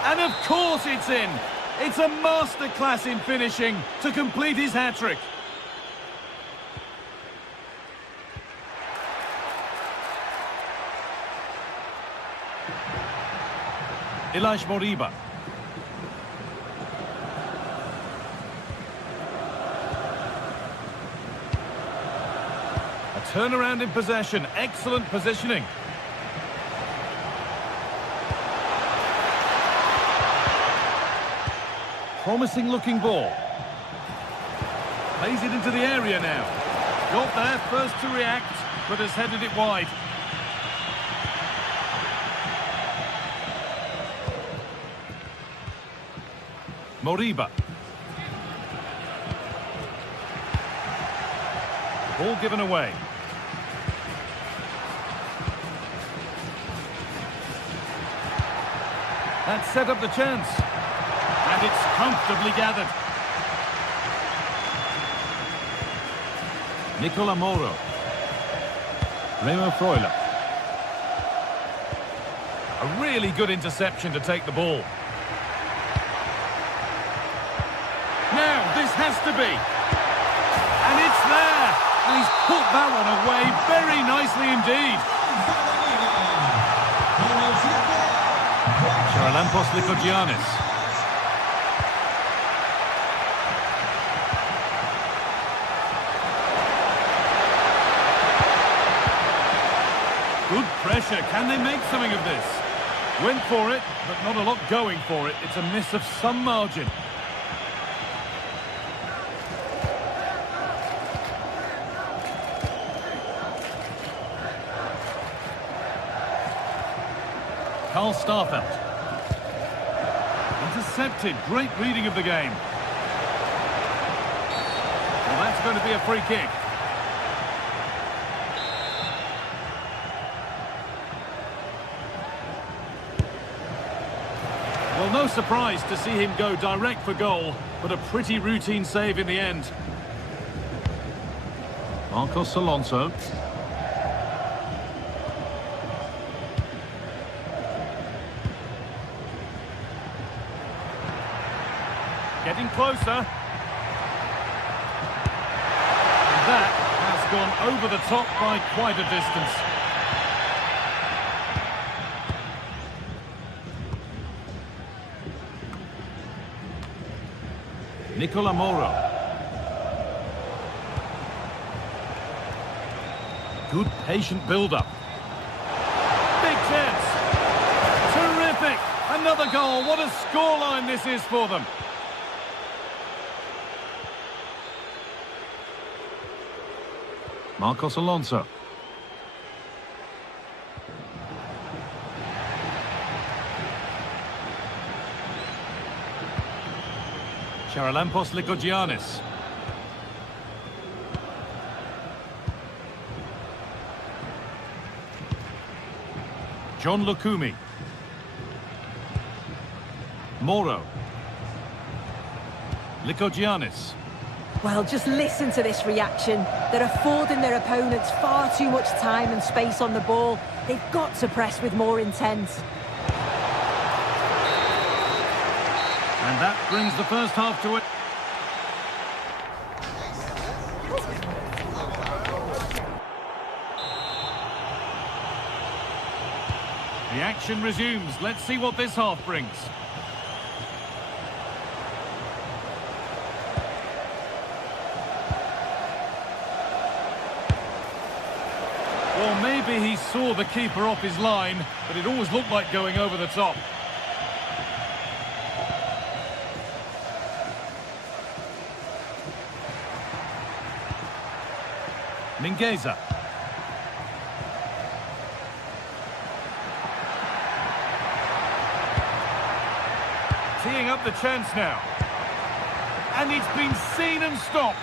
And of course it's in. It's a masterclass in finishing to complete his hat-trick. Ilaix Moriba. A turnaround in possession. Excellent positioning. Promising looking ball. Plays it into the area now. Got there first to react, but has headed it wide. Moriba. Ball given away. That set up the chance. And it's comfortably gathered. Nicola Moro. Remo Freuler. A really good interception to take the ball. Now, this has to be. And it's there. And he's put that one away very nicely indeed. Charalampos Lykogiannis. Good pressure. Can they make something of this? Went for it, but not a lot going for it. It's a miss of some margin. Carl Starfelt. Intercepted. Great reading of the game. Well, that's going to be a free kick. Well, no surprise to see him go direct for goal, but a pretty routine save in the end. Marcos Alonso. Getting closer. And that has gone over the top by quite a distance. Nicola Moro. Good patient build-up. Big chance. Terrific. Another goal. What a scoreline this is for them. Marcos Alonso. Charalampos Lykogiannis. John Lukumi. Moro. Lykogiannis. Well, just listen to this reaction. They're affording their opponents far too much time and space on the ball. They've got to press with more intent. And that brings the first half to it. The action resumes. Let's see what this half brings. Well, maybe he saw the keeper off his line, but it always looked like going over the top. Mingueza. Teeing up the chance now. And it's been seen and stopped.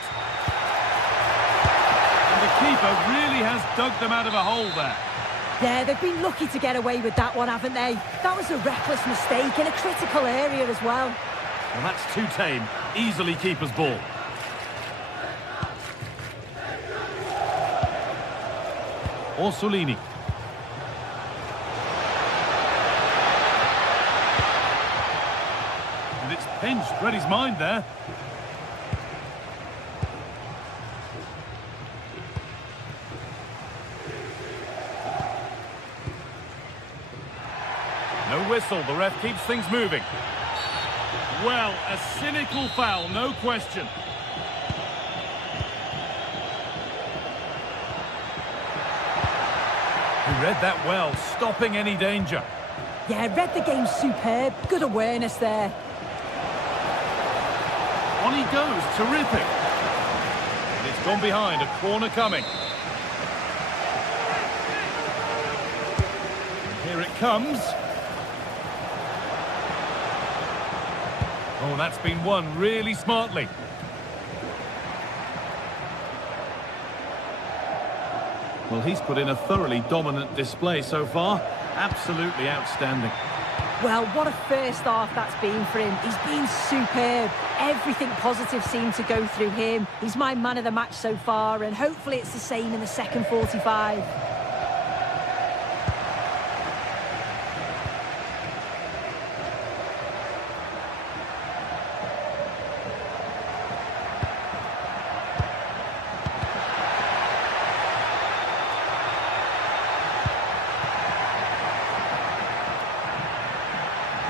And the keeper really has dug them out of a hole there. Yeah, they've been lucky to get away with that one, haven't they? That was a reckless mistake in a critical area as well. Well, that's too tame. Easily keeper's ball. Orsolini. And it's pinched, read his mind there. No whistle, the ref keeps things moving. Well, a cynical foul, no question. He read that well, stopping any danger. Yeah, read the game superb. Good awareness there. On he goes, terrific. And it's gone behind, a corner coming. And here it comes. Oh, that's been won really smartly. Well, he's put in a thoroughly dominant display so far. Absolutely outstanding. Well, what a first half that's been for him. He's been superb. Everything positive seemed to go through him. He's my man of the match so far, and hopefully it's the same in the second 45.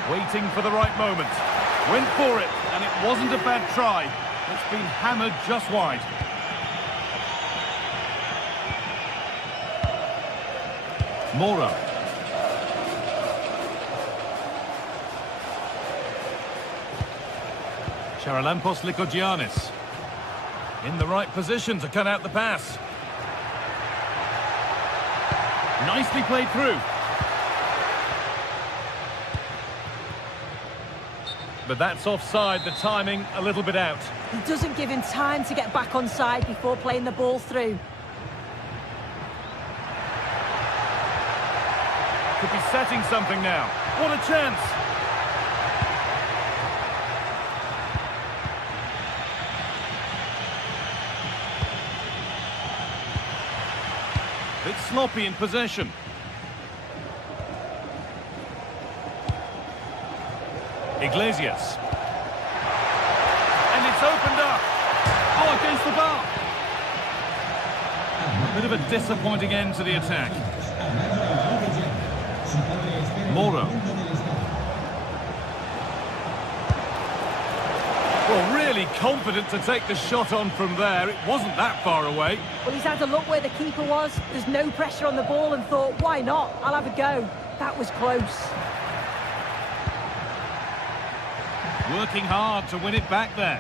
Waiting for the right moment. Went for it, and it wasn't a bad try. It's been hammered just wide. Moro. Charalampos Lykogiannis. In the right position to cut out the pass. Nicely played through. But that's offside, the timing a little bit out. He doesn't give him time to get back on side before playing the ball through. Could be setting something now. What a chance! Bit sloppy in possession. Iglesias. of a disappointing end to the attack. Moro. Well, really confident to take the shot on from there. It wasn't that far away. Well, he's had a look where the keeper was. There's no pressure on the ball and thought, why not? I'll have a go. That was close. Working hard to win it back there.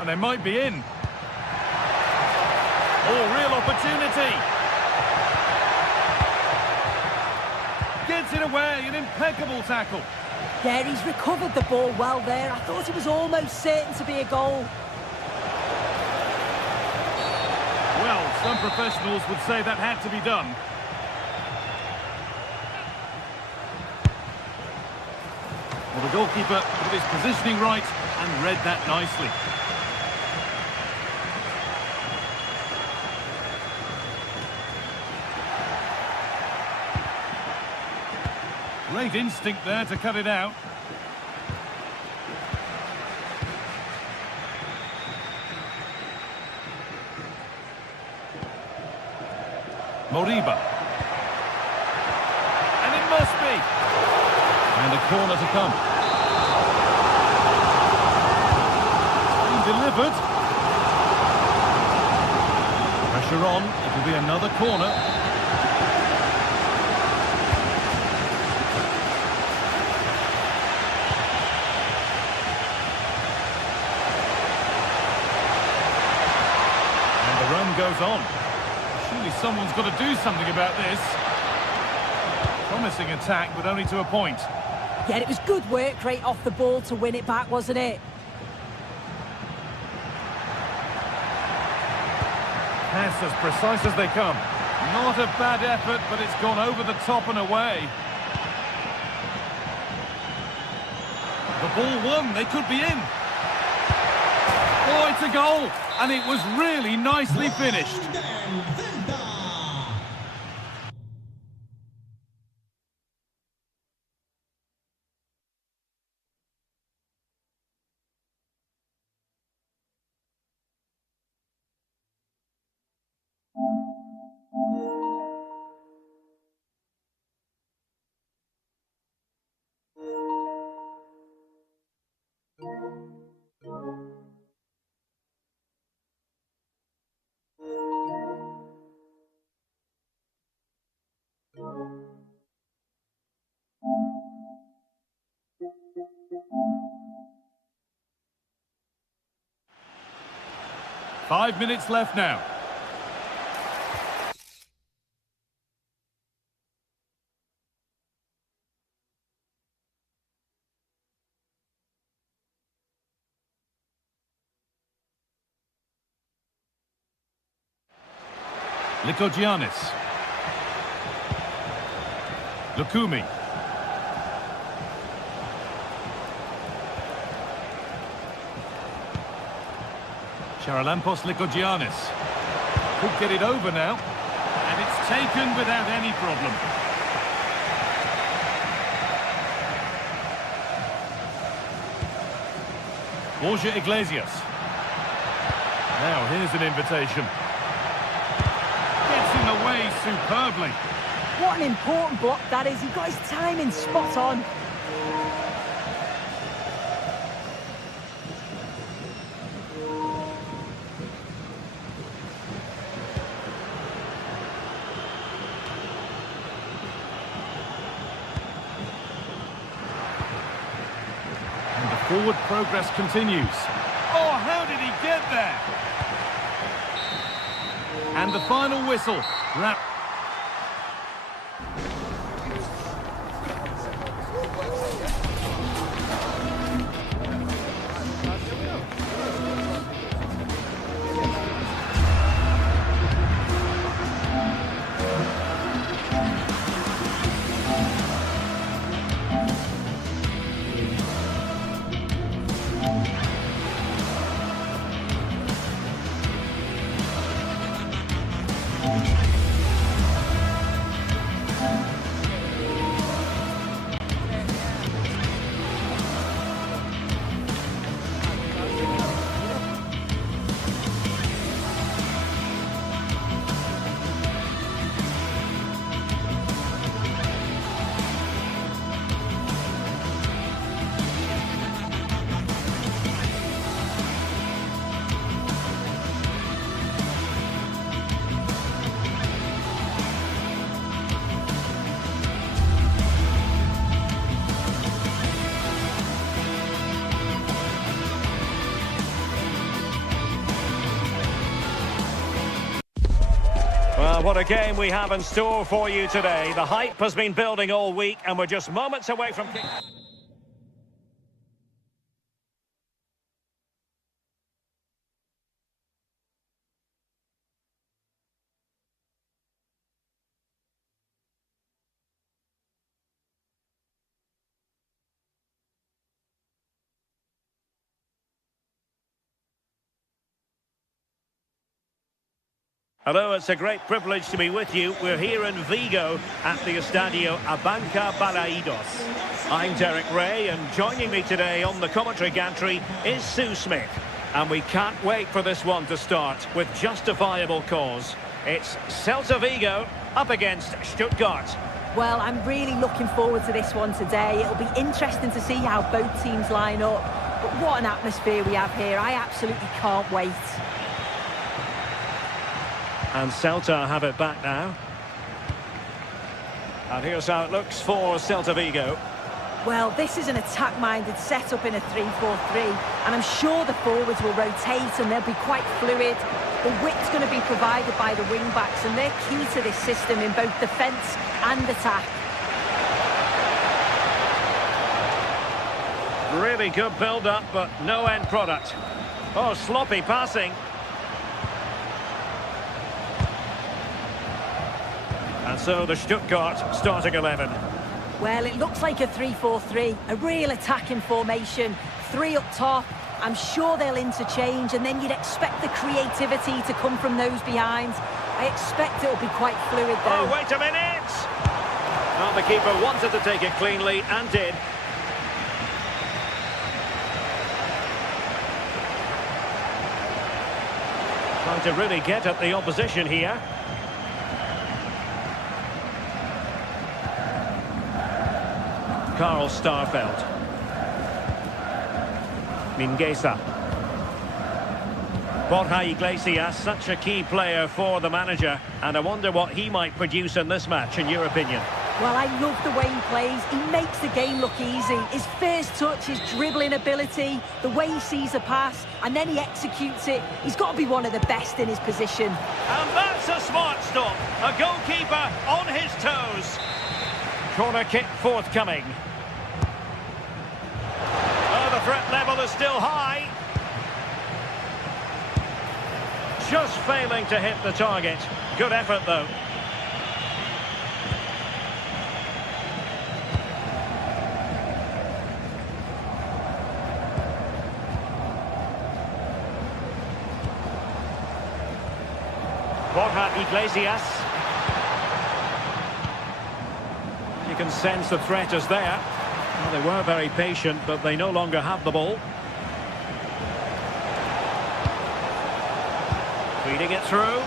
And they might be in. Oh, real opportunity. Gets it away, an impeccable tackle. Yeah, he's recovered the ball well there. I thought it was almost certain to be a goal. Well, some professionals would say that had to be done. Well, the goalkeeper put his positioning right and read that nicely. Great instinct there to cut it out. Moriba. And it must be. And a corner to come. Delivered. Pressure on. It will be another corner. Goes on. Surely someone's got to do something about this. Promising attack, but only to a point. Yeah, it was good work right off the ball to win it back, wasn't it? Pass as precise as they come. Not a bad effort, but it's gone over the top and away. The ball won, they could be in. Oh, it's a goal! And it was really nicely finished. Five minutes left now. Lykogiannis. Lukumi. Charalampos Lykogiannis. Could get it over now. And it's taken without any problem. Borja Iglesias. Now here's an invitation. Gets in the way superbly. What an important block that is. He got his timing spot on. Forward progress continues. Oh, how did he get there? And the final whistle. What a game we have in store for you today. The hype has been building all week and we're just moments away from... Hello, it's a great privilege to be with you. We're here in Vigo at the Estadio Abanca Balaidos. I'm Derek Ray, and joining me today on the commentary gantry is Sue Smith. And we can't wait for this one to start with justifiable cause. It's Celta Vigo up against Stuttgart. Well, I'm really looking forward to this one today. It'll be interesting to see how both teams line up. But what an atmosphere we have here. I absolutely can't wait. And Celta have it back now. And here's how it looks for Celta Vigo. Well, this is an attack-minded setup in a 3-4-3, and I'm sure the forwards will rotate and they'll be quite fluid. The width's going to be provided by the wing-backs, and they're key to this system in both defence and attack. Really good build-up, but no end product. Oh, sloppy passing. And so the Stuttgart starting 11. Well, it looks like a 3-4-3, a real attacking formation. 3 up top. I'm sure they'll interchange, and then you'd expect the creativity to come from those behind. I expect it'll be quite fluid, though. Oh, wait a minute! Well, the keeper wanted to take it cleanly, and did. Trying to really get at the opposition here. Carl Starfelt. Mingueza. Borja Iglesias, such a key player for the manager, and I wonder what he might produce in this match, in your opinion. Well, I love the way he plays. He makes the game look easy. His first touch, his dribbling ability, the way he sees a pass, and then he executes it. He's got to be one of the best in his position. And that's a smart stop. A goalkeeper on his toes. Corner kick forthcoming. Oh, the threat level is still high. Just failing to hit the target. Good effort, though. Borja Iglesias. You can sense the threat is there. Well, they were very patient, but they no longer have the ball. Feeding it through.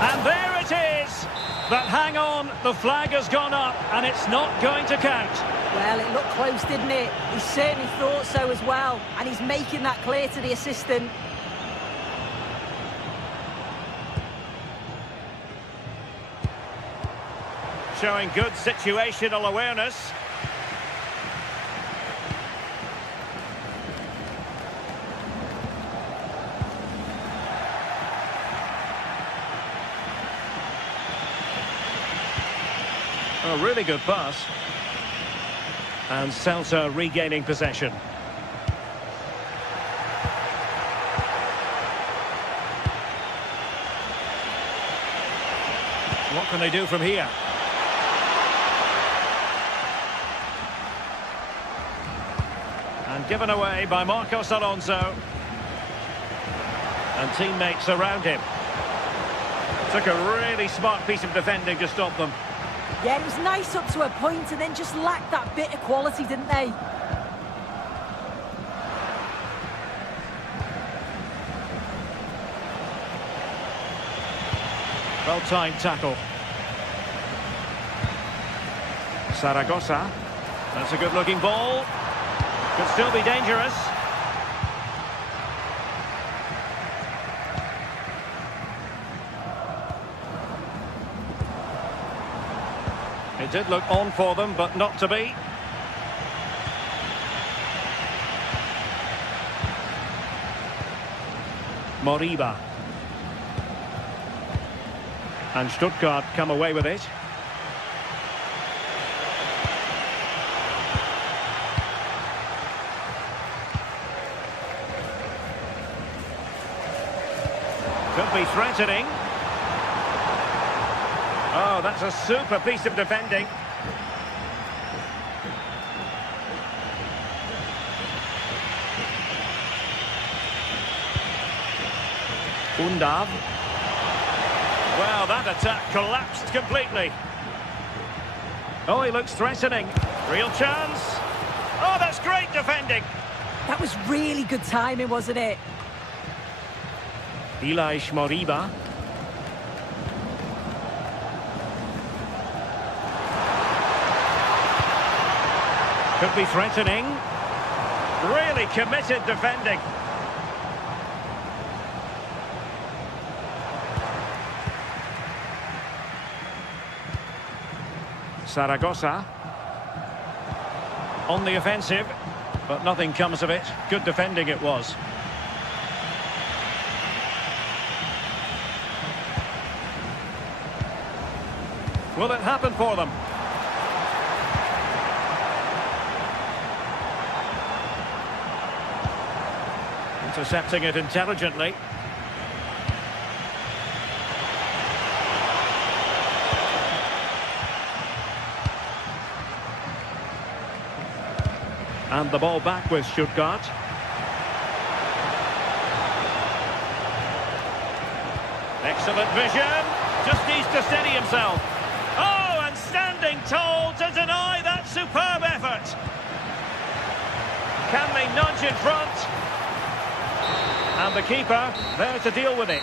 And there it is! But hang on, the flag has gone up, and it's not going to count. Well, it looked close, didn't it? He certainly thought so as well, and he's making that clear to the assistant. Showing good situational awareness. A really good pass. And Celta regaining possession. What can they do from here? And given away by Marcos Alonso. And teammates around him. Took a really smart piece of defending to stop them. Yeah, it was nice up to a point, and then just lacked that bit of quality, didn't they? Well-timed tackle. Zaragoza. That's a good-looking ball. Could still be dangerous. It did look on for them, but not to be. Moriba. And Stuttgart come away with it. Could be threatening. Oh, that's a super piece of defending. Undav. Well, that attack collapsed completely. Oh, he looks threatening. Real chance. Oh, that's great defending. That was really good timing, wasn't it? Ilaix Moriba. Could be threatening. Really committed defending. Zaragoza. On the offensive, but nothing comes of it. Good defending it was. Will it happen for them? Intercepting it intelligently. And the ball back with Stuttgart. Excellent vision. Just needs to steady himself. Oh, and standing tall to deny that superb effort. Can they nudge in front? And the keeper there to deal with it.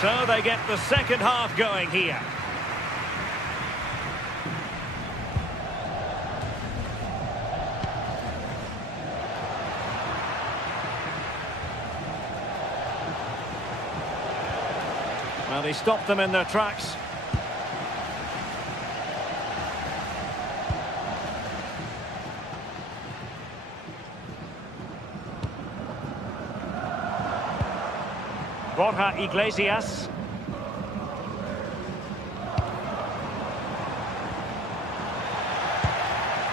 So they get the second half going here. Well, they stopped them in their tracks. Borja Iglesias.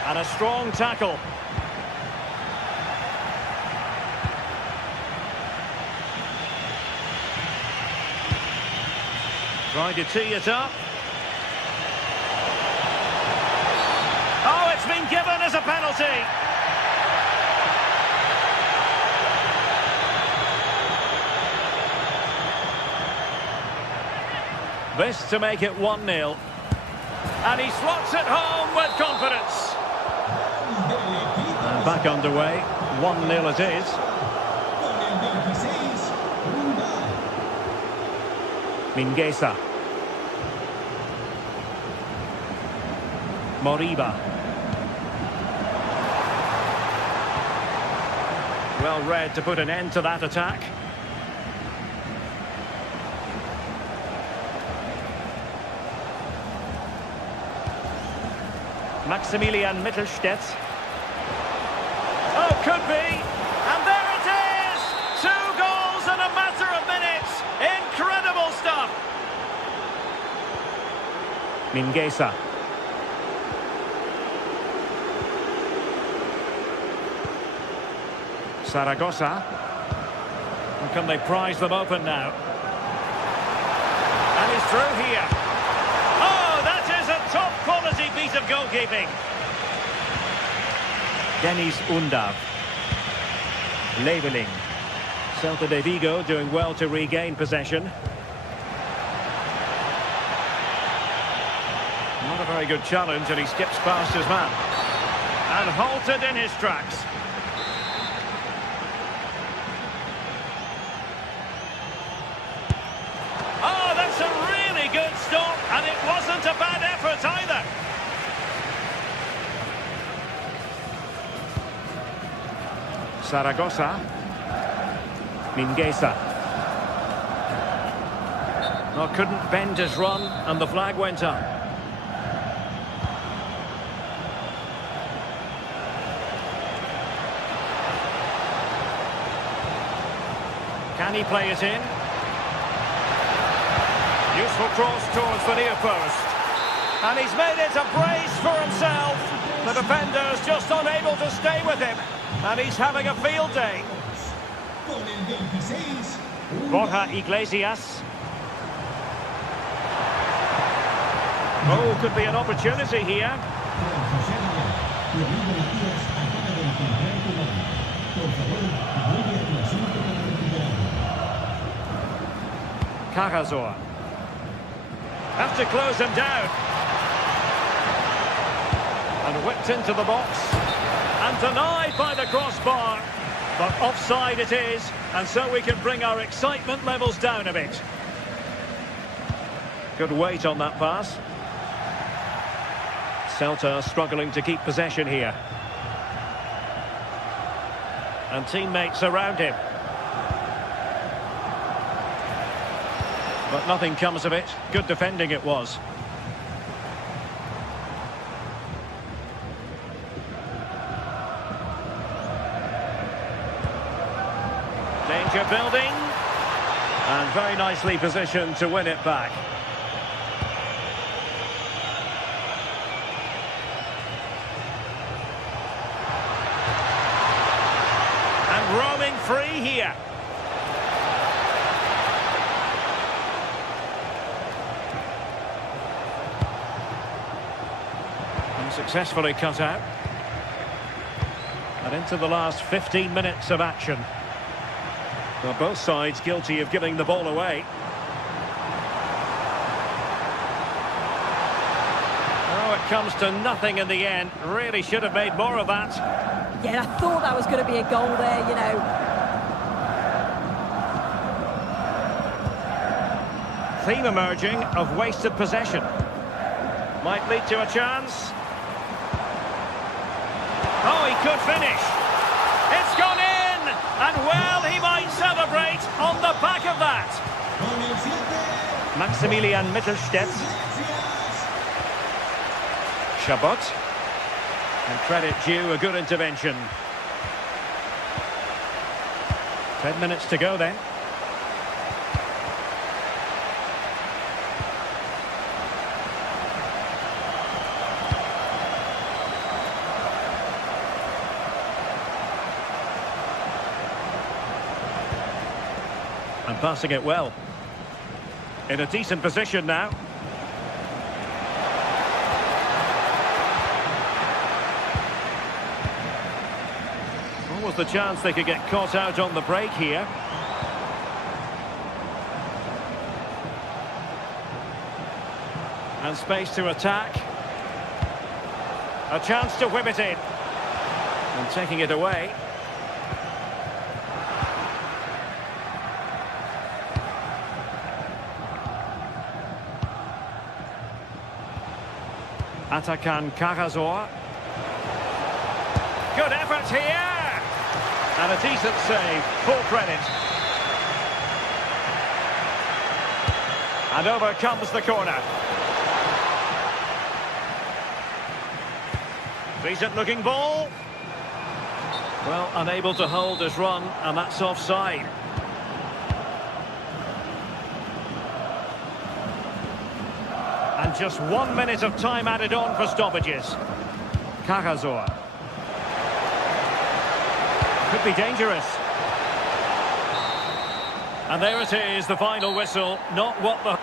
And a strong tackle. Trying to tee it up. Oh, it's been given as a penalty. This to make it 1-0. And he slots it home with confidence. And back underway. 1-0 it is. Mingueza. Moriba. Well read to put an end to that attack. Maximilian Mittelstädt. Oh, could be. And there it is! 2 goals in a matter of minutes. Incredible stuff. Mingueza. Zaragoza. And can they prize them open now? And he's through here. Oh, that is a top-quality piece of goalkeeping. Dennis Undav. Leveling. Celta de Vigo doing well to regain possession. Not a very good challenge, and he skips past his man. And halted in his tracks. Oh, that's a really good stop, and it wasn't a bad effort either. Zaragoza. Mingueza. Well, couldn't bend his run, and the flag went up. Can he play it in? Useful cross towards the near post. And he's made it a brace for himself. The defender's just unable to stay with him. And he's having a field day. Con el 26. Borja Iglesias. Oh, could be an opportunity here. Juan José María. Tu amigo Matías acaba de encontrar tu gol. Por favor, vuelve a tu asiento para recuperarlo. Cajazor. Have to close him down. And whipped into the box. And denied by the crossbar. But offside it is. And so we can bring our excitement levels down a bit. Good weight on that pass. Celta struggling to keep possession here. And teammates around him. But nothing comes of it. Good defending it was. Danger building. And very nicely positioned to win it back. And roaming free here. Successfully cut out. And into the last 15 minutes of action. Well, both sides guilty of giving the ball away. Oh, it comes to nothing in the end. Really should have made more of that. Yeah, I thought that was going to be a goal there, you know. Theme emerging of wasted possession. Might lead to a chance. Oh, he could finish. It's gone in! And well, he might celebrate on the back of that. Con el 7. Maximilian Mittelstädt. Chabot. And credit due, a good intervention. 10 minutes to go then. And passing it well. In a decent position now. What was the chance they could get caught out on the break here? And space to attack. A chance to whip it in. And taking it away. Atakan Cajazor. Good effort here! And a decent save, full credit. And over comes the corner. Decent looking ball. Well, unable to hold his run, and that's offside. And just 1 minute of time added on for stoppages. Cajazor. Could be dangerous. And there it is, the final whistle. Not what the...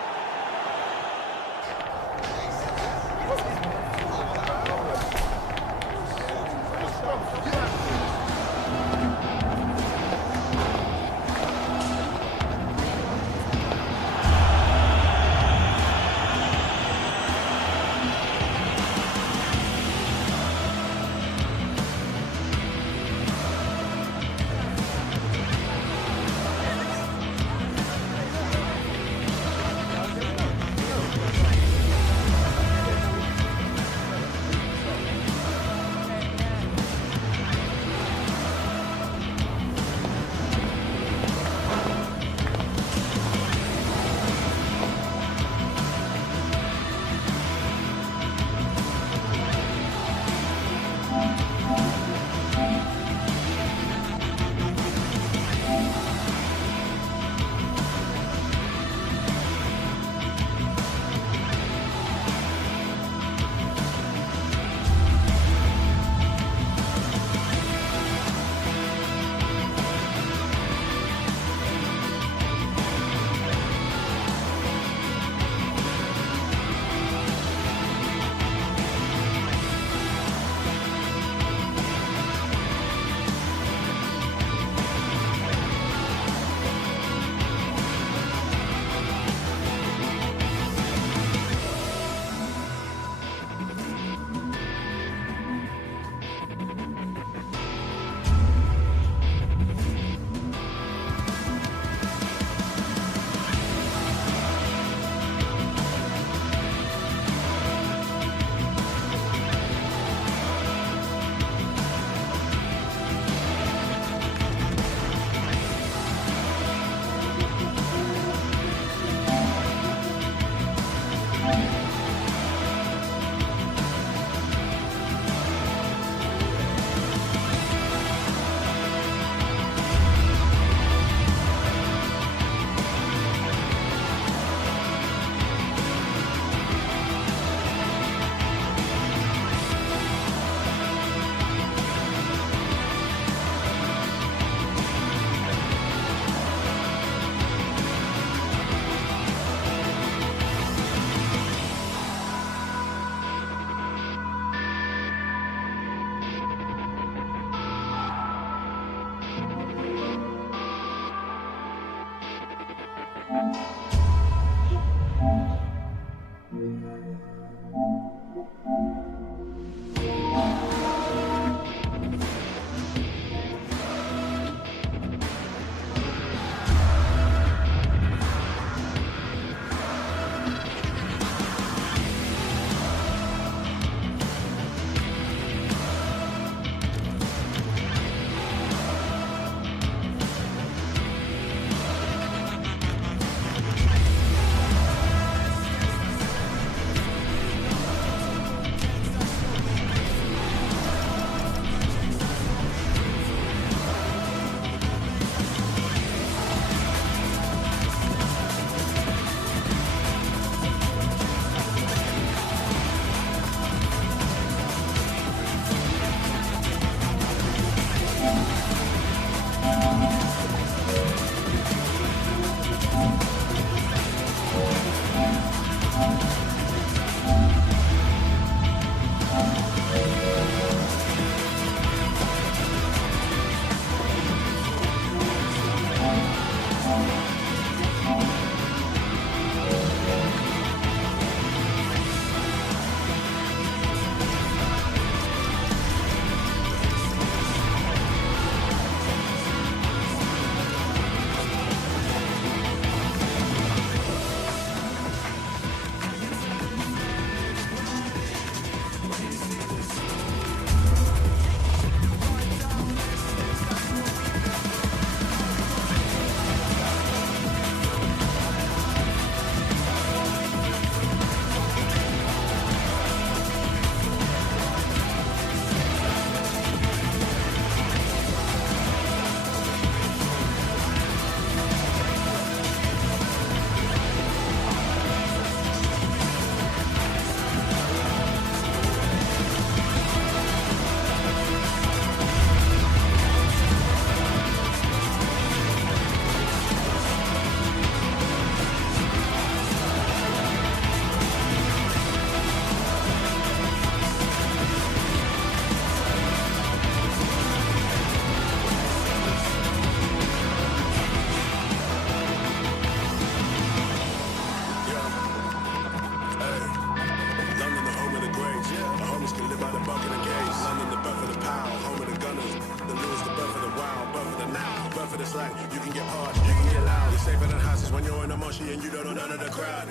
You can get hard, you can get loud. It's safer than houses when you're in a moshie and you don't know none of the crowd.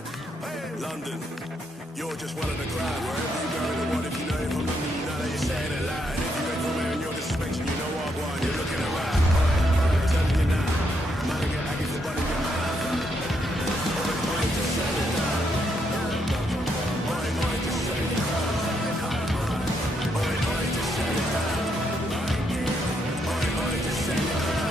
London, you're just one of the crowd. Wherever you go in the world, if you know it from London, you know that you're saying it loud. And if you ain't from here and you're disrespecting, you know what I want. You're looking around. I'm telling you now, man, I get aggy for running your mouth. Boy, just set it down. Boy, just set it down. Boy, just set it down. Boy, just set it down.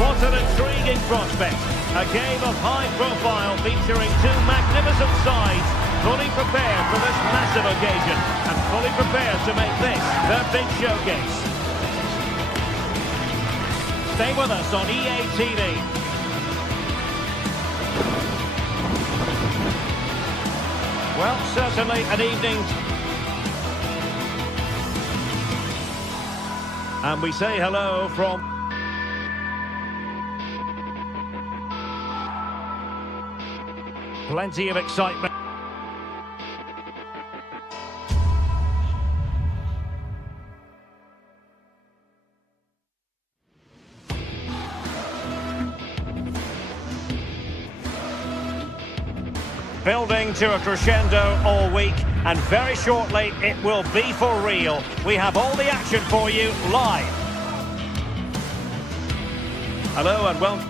What an intriguing prospect. A game of high profile featuring two magnificent sides, fully prepared for this massive occasion and fully prepared to make this their big showcase. Stay with us on EA TV. Well, certainly an evening. And we say hello from... Plenty of excitement. Building to a crescendo all week, and very shortly it will be for real. We have all the action for you live. Hello and welcome.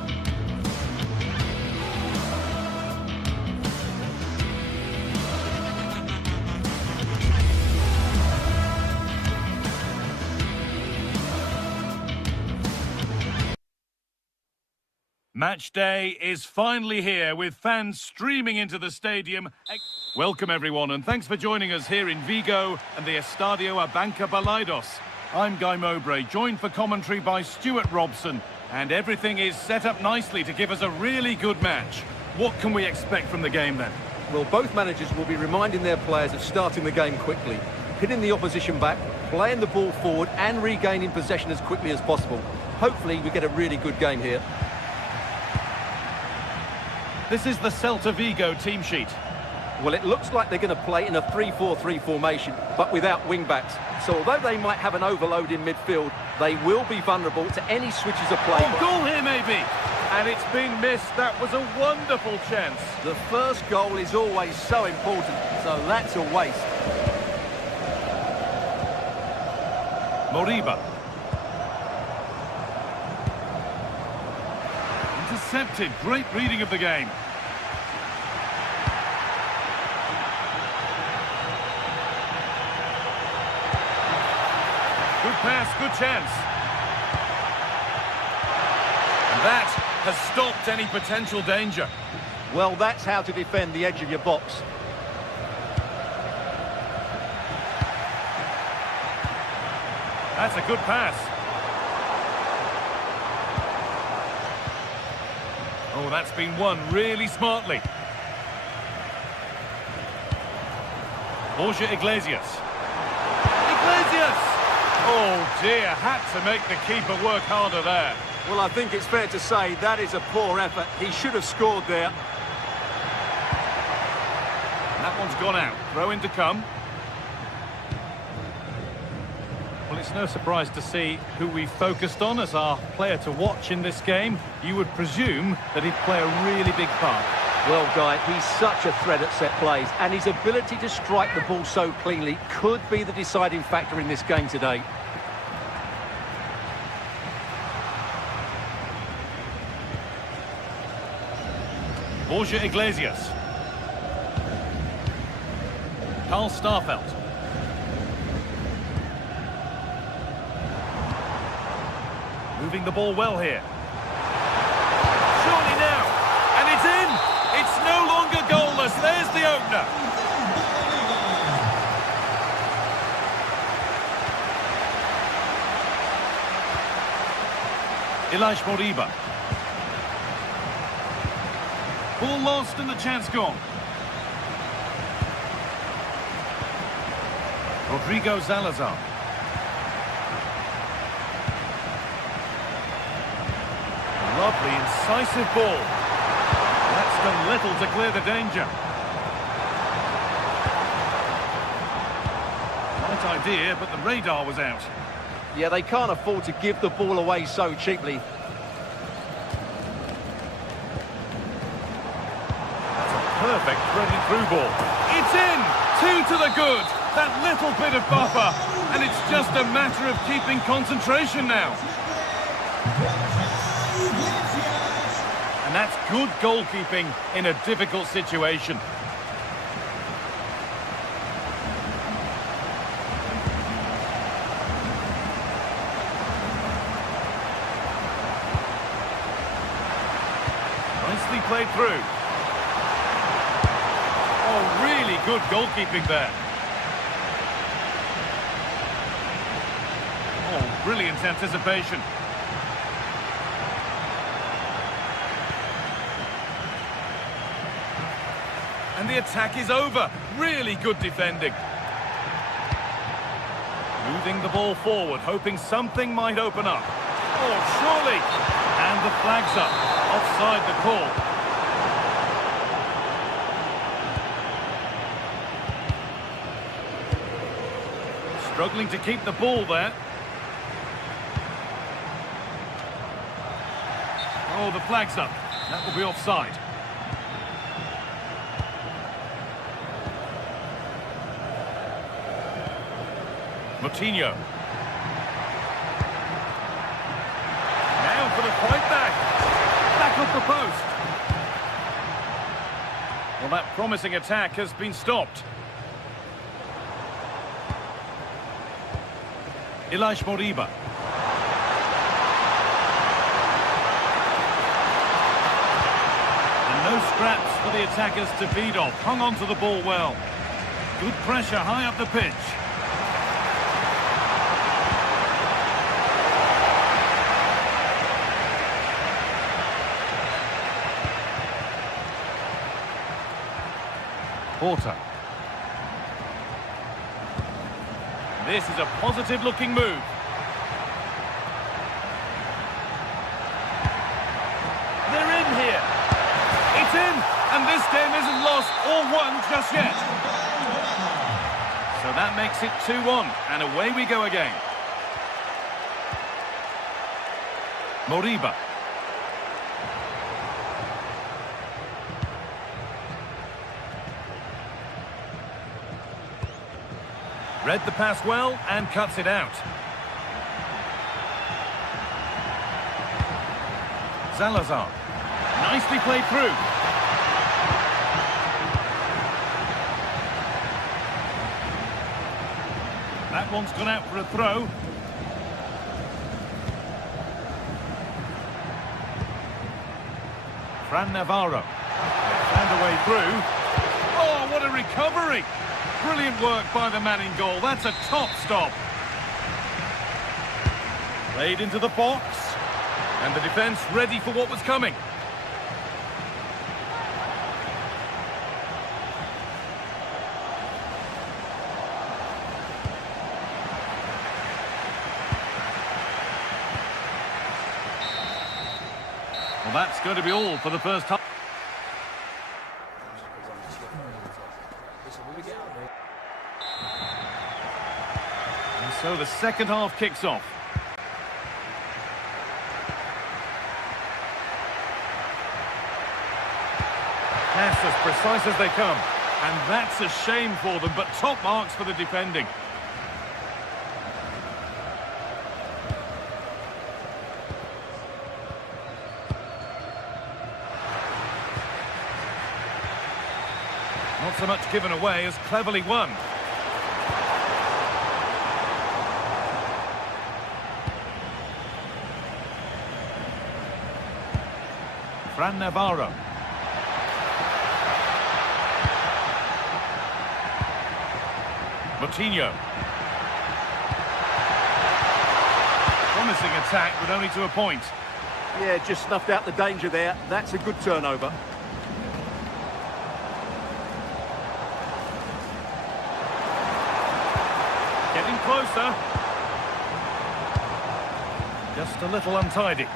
Match day is finally here with fans streaming into the stadium. Welcome everyone and thanks for joining us here in Vigo and the Estadio Abanca Balaidos. I'm Guy Mowbray, joined for commentary by Stuart Robson, and everything is set up nicely to give us a really good match. What can we expect from the game then? Well, both managers will be reminding their players of starting the game quickly, hitting the opposition back, playing the ball forward and regaining possession as quickly as possible. Hopefully we get a really good game here. This is the Celta Vigo team sheet. Well, it looks like they're going to play in a 3-4-3 formation, but without wing-backs. So although they might have an overload in midfield, they will be vulnerable to any switches of play. Oh, goal here maybe! And it's been missed. That was a wonderful chance. The first goal is always so important, so that's a waste. Moriba. Intercepted. Great reading of the game. Good pass, good chance. And that has stopped any potential danger. Well, that's how to defend the edge of your box. That's a good pass. Oh, that's been won really smartly. Borja Iglesias. Iglesias! Oh dear, had to make the keeper work harder there. Well, I think it's fair to say that is a poor effort. He should have scored there. And that one's gone out. Throw in to come. Well, it's no surprise to see who we focused on as our player to watch in this game. You would presume that he'd play a really big part. Well, Guy, he's such a threat at set plays, and his ability to strike the ball so cleanly could be the deciding factor in this game today. Borja Iglesias. Carl Starfelt. Moving the ball well here. Surely now. And it's in. It's no longer goalless. There's the opener. Ilaix Moriba. Ball lost and the chance gone. Rodrigo Salazar. Lovely, incisive ball. That's done little to clear the danger. Right idea, but the radar was out. Yeah, they can't afford to give the ball away so cheaply. That's a perfect threaded through ball. It's in! 2 to the good. That little bit of buffer. And it's just a matter of keeping concentration now. And that's good goalkeeping in a difficult situation. Nicely played through. Oh, really good goalkeeping there. Oh, brilliant anticipation. And the attack is over. Really good defending. Moving the ball forward, hoping something might open up. Oh, surely. And the flag's up. Offside the call. Struggling to keep the ball there. Oh, the flag's up. That will be offside. Moutinho. Now for the fight back. Back off the post. Well, that promising attack has been stopped. Ilaix Moriba. And no scraps for the attackers to feed off. Hung on to the ball well. Good pressure high up the pitch. Porter. This is a positive-looking move. They're in here. It's in, and this game isn't lost or won just yet. So that makes it 2-1, and away we go again. Moriba. Read the pass well and cuts it out. Salazar. Nicely played through. That one's gone out for a throw. Fran Navarro. Found a way through. Oh, what a recovery! Brilliant work by the man in goal. That's a top stop. Played into the box. And the defence ready for what was coming. Well, that's going to be all for the first half. And so the second half kicks off. Pass as precise as they come. And that's a shame for them, but top marks for the defending. Not so much given away as cleverly won. Fran Navarro. Moutinho. Promising attack, but only to a point. Yeah, just snuffed out the danger there. That's a good turnover. Getting closer. Just a little untidy.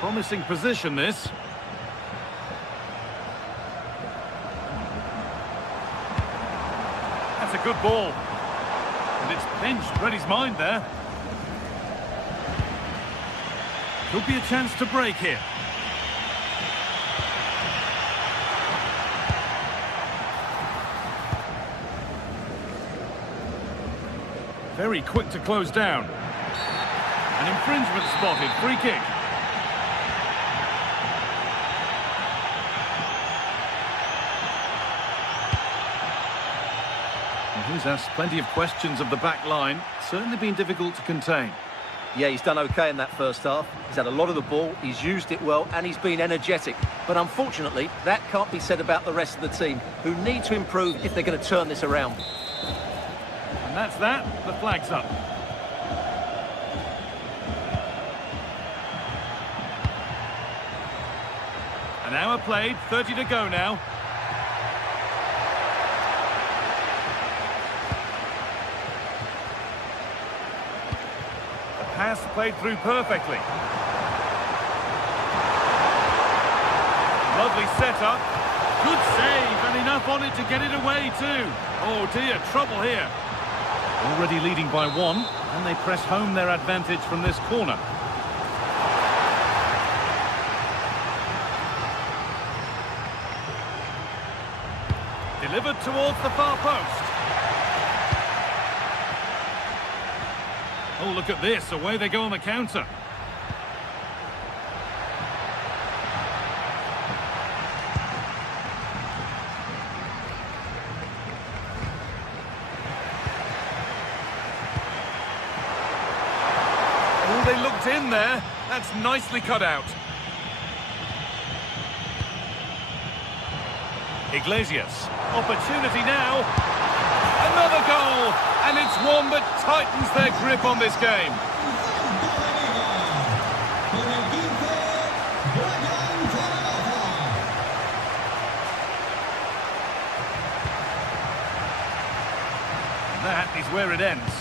Promising position, this. That's a good ball. And it's pinched, read his mind there. Could be a chance to break here. Very quick to close down. An infringement spotted, free kick. He's asked plenty of questions of the back line. Certainly been difficult to contain. Yeah, he's done okay in that first half. He's had a lot of the ball, he's used it well, and he's been energetic. But unfortunately, that can't be said about the rest of the team, who need to improve if they're going to turn this around. And that's that. The flag's up. An hour played, 30 to go now. Pass played through perfectly. Lovely setup. Good save, and enough on it to get it away too. Oh dear, trouble here. Already leading by one, and they press home their advantage from this corner. Delivered towards the far post. Oh, look at this. Away they go on the counter. Oh, they looked in there. That's nicely cut out. Iglesias. Opportunity now. Another goal. And it's one that tightens their grip on this game. That is where it ends.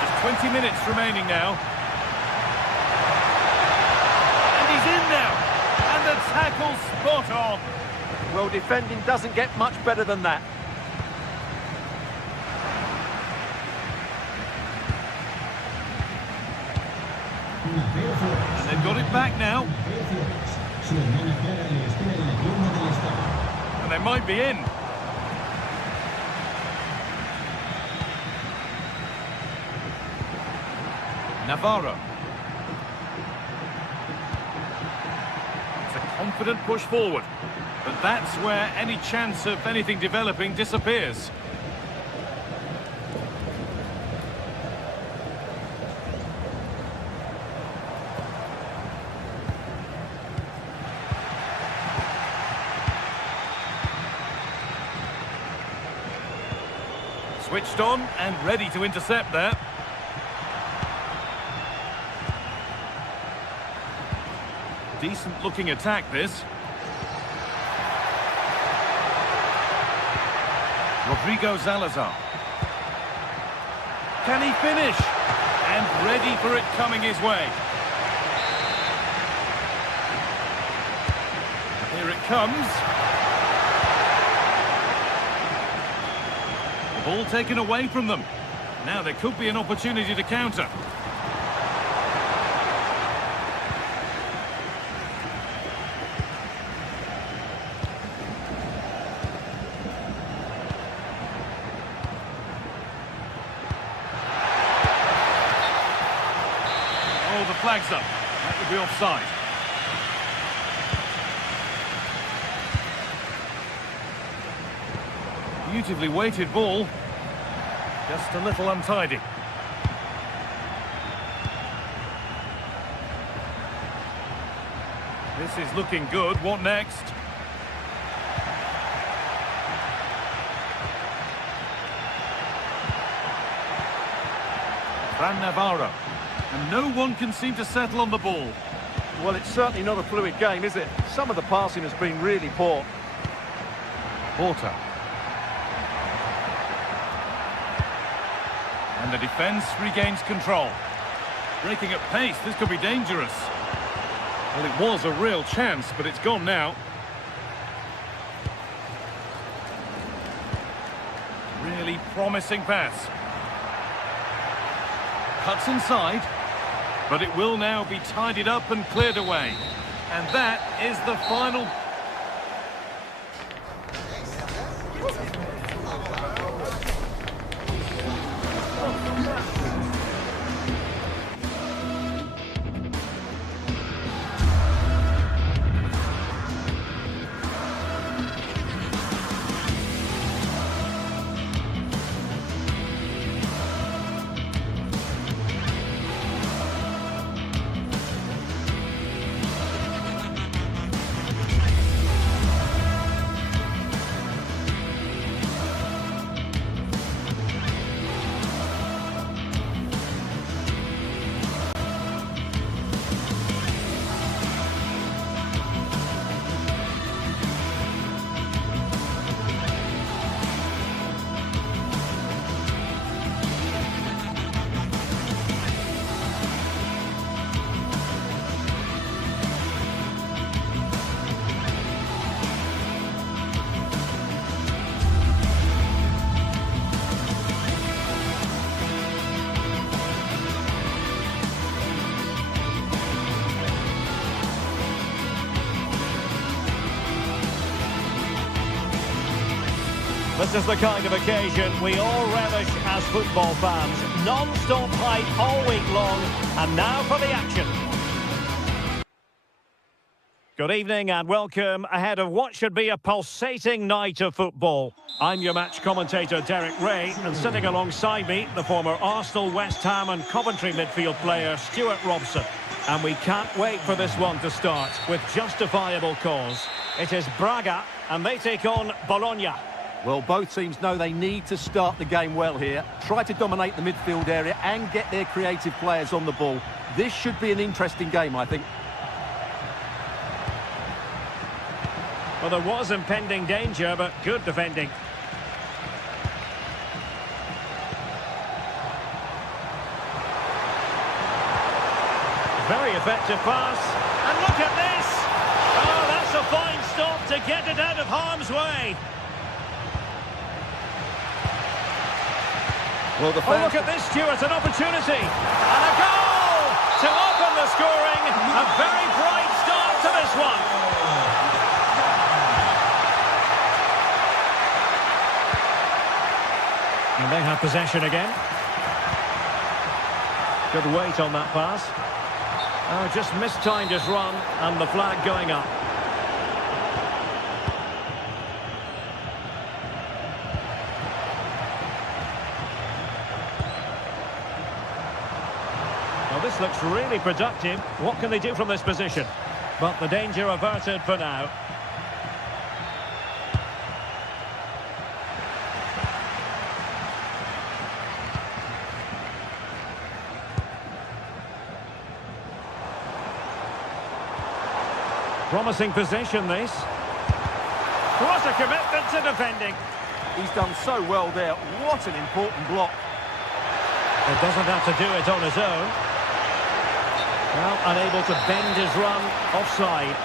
Just 20 minutes remaining now. And he's in now. And the tackle spot on. Well, defending doesn't get much better than that. And they've got it back now. And they might be in. Navarro. It's a confident push forward. But that's where any chance of anything developing disappears. Switched on and ready to intercept there. Decent looking attack this. Rodrigo Salazar. Can he finish? And ready for it coming his way. Here it comes. Ball taken away from them. Now there could be an opportunity to counter. Oh, the flag's up. That would be offside. Beautifully weighted ball. Just a little untidy. This is looking good. What next? Fran Navarro. And no one can seem to settle on the ball. Well, it's certainly not a fluid game, is it? Some of the passing has been really poor. Porter. And the defence regains control. Breaking at pace, this could be dangerous. Well, it was a real chance, but it's gone now. Really promising pass. Cuts inside, but it will now be tidied up and cleared away. And that is the final. This is the kind of occasion we all relish as football fans. Non-stop hype all week long, and now for the action. Good evening and welcome ahead of what should be a pulsating night of football. I'm your match commentator Derek Ray, and sitting alongside me, the former Arsenal, West Ham and Coventry midfield player Stuart Robson. And we can't wait for this one to start with justifiable cause. It is Braga and they take on Bologna. Well, both teams know they need to start the game well here. Try to dominate the midfield area and get their creative players on the ball. This should be an interesting game, I think. Well, there was impending danger, but good defending. Very effective pass. And look at this! Oh, that's a fine stop to get it out of harm's way. Well, Oh, look at this, Stuart, an opportunity. And a goal to open the scoring. A very bright start to this one. And they have possession again. Good weight on that pass. Oh, just mistimed his run, and the flag going up. Well, this looks really productive. What can they do from this position? But the danger averted for now. Promising position, this. What a commitment to defending. He's done so well there. What an important block. He doesn't have to do it on his own. Well, unable to bend his run offside.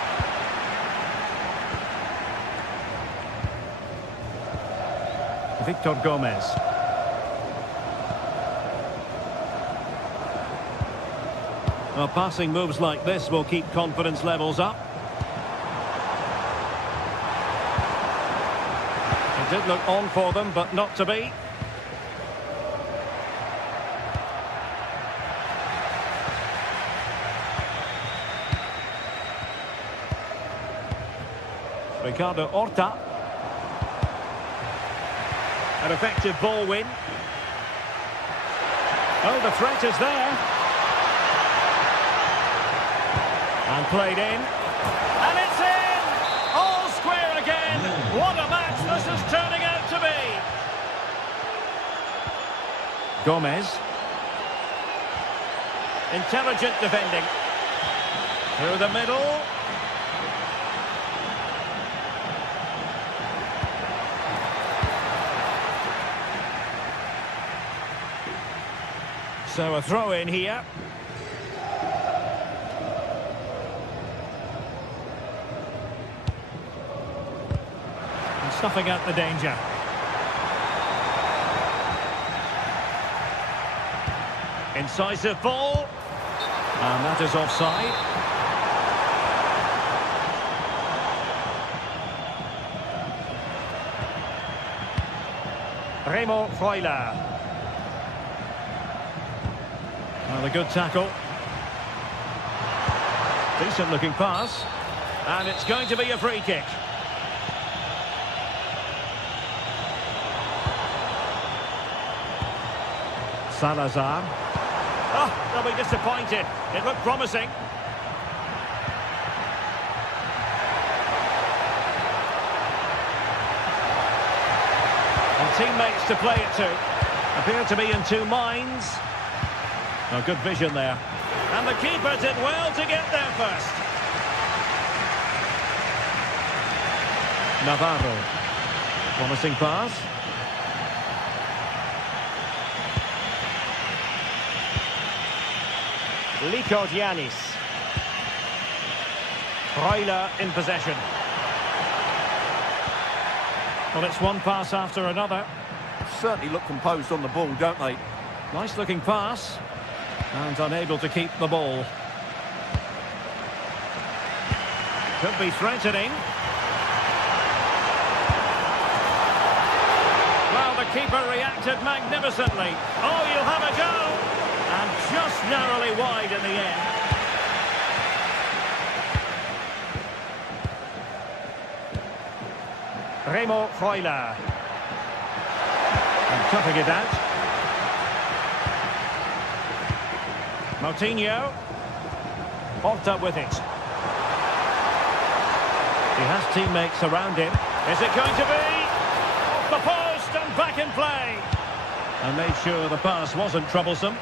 Victor Gomez. Well, passing moves like this will keep confidence levels up. It did look on for them, but not to be. Ricardo Horta. An effective ball win. Oh, the threat is there. And played in. And it's in! All square again. What a match this is turning out to be. Gomez. Intelligent defending. Through the middle. So a throw in here. And snuffing out the danger. Incisive ball. And that is offside. Remo Freuler. Well, a good tackle. Decent looking pass. And it's going to be a free kick. Salazar. Oh, they'll be disappointed. It looked promising. And teammates to play it to. Appear to be in two minds. Oh, good vision there. And the keeper did well to get there first. Navarro. Promising pass. Likordianis. Freuler in possession. Well, it's one pass after another. Certainly look composed on the ball, don't they? Nice looking pass. And unable to keep the ball. Could be threatening. keeper reacted magnificently. Oh, you'll have a go! And just narrowly wide in the end. Remo Freuler. And cutting it out. Moutinho. Horta with it. He has teammates around him. Is it going to be? Off the post and back in play. And made sure the pass wasn't troublesome.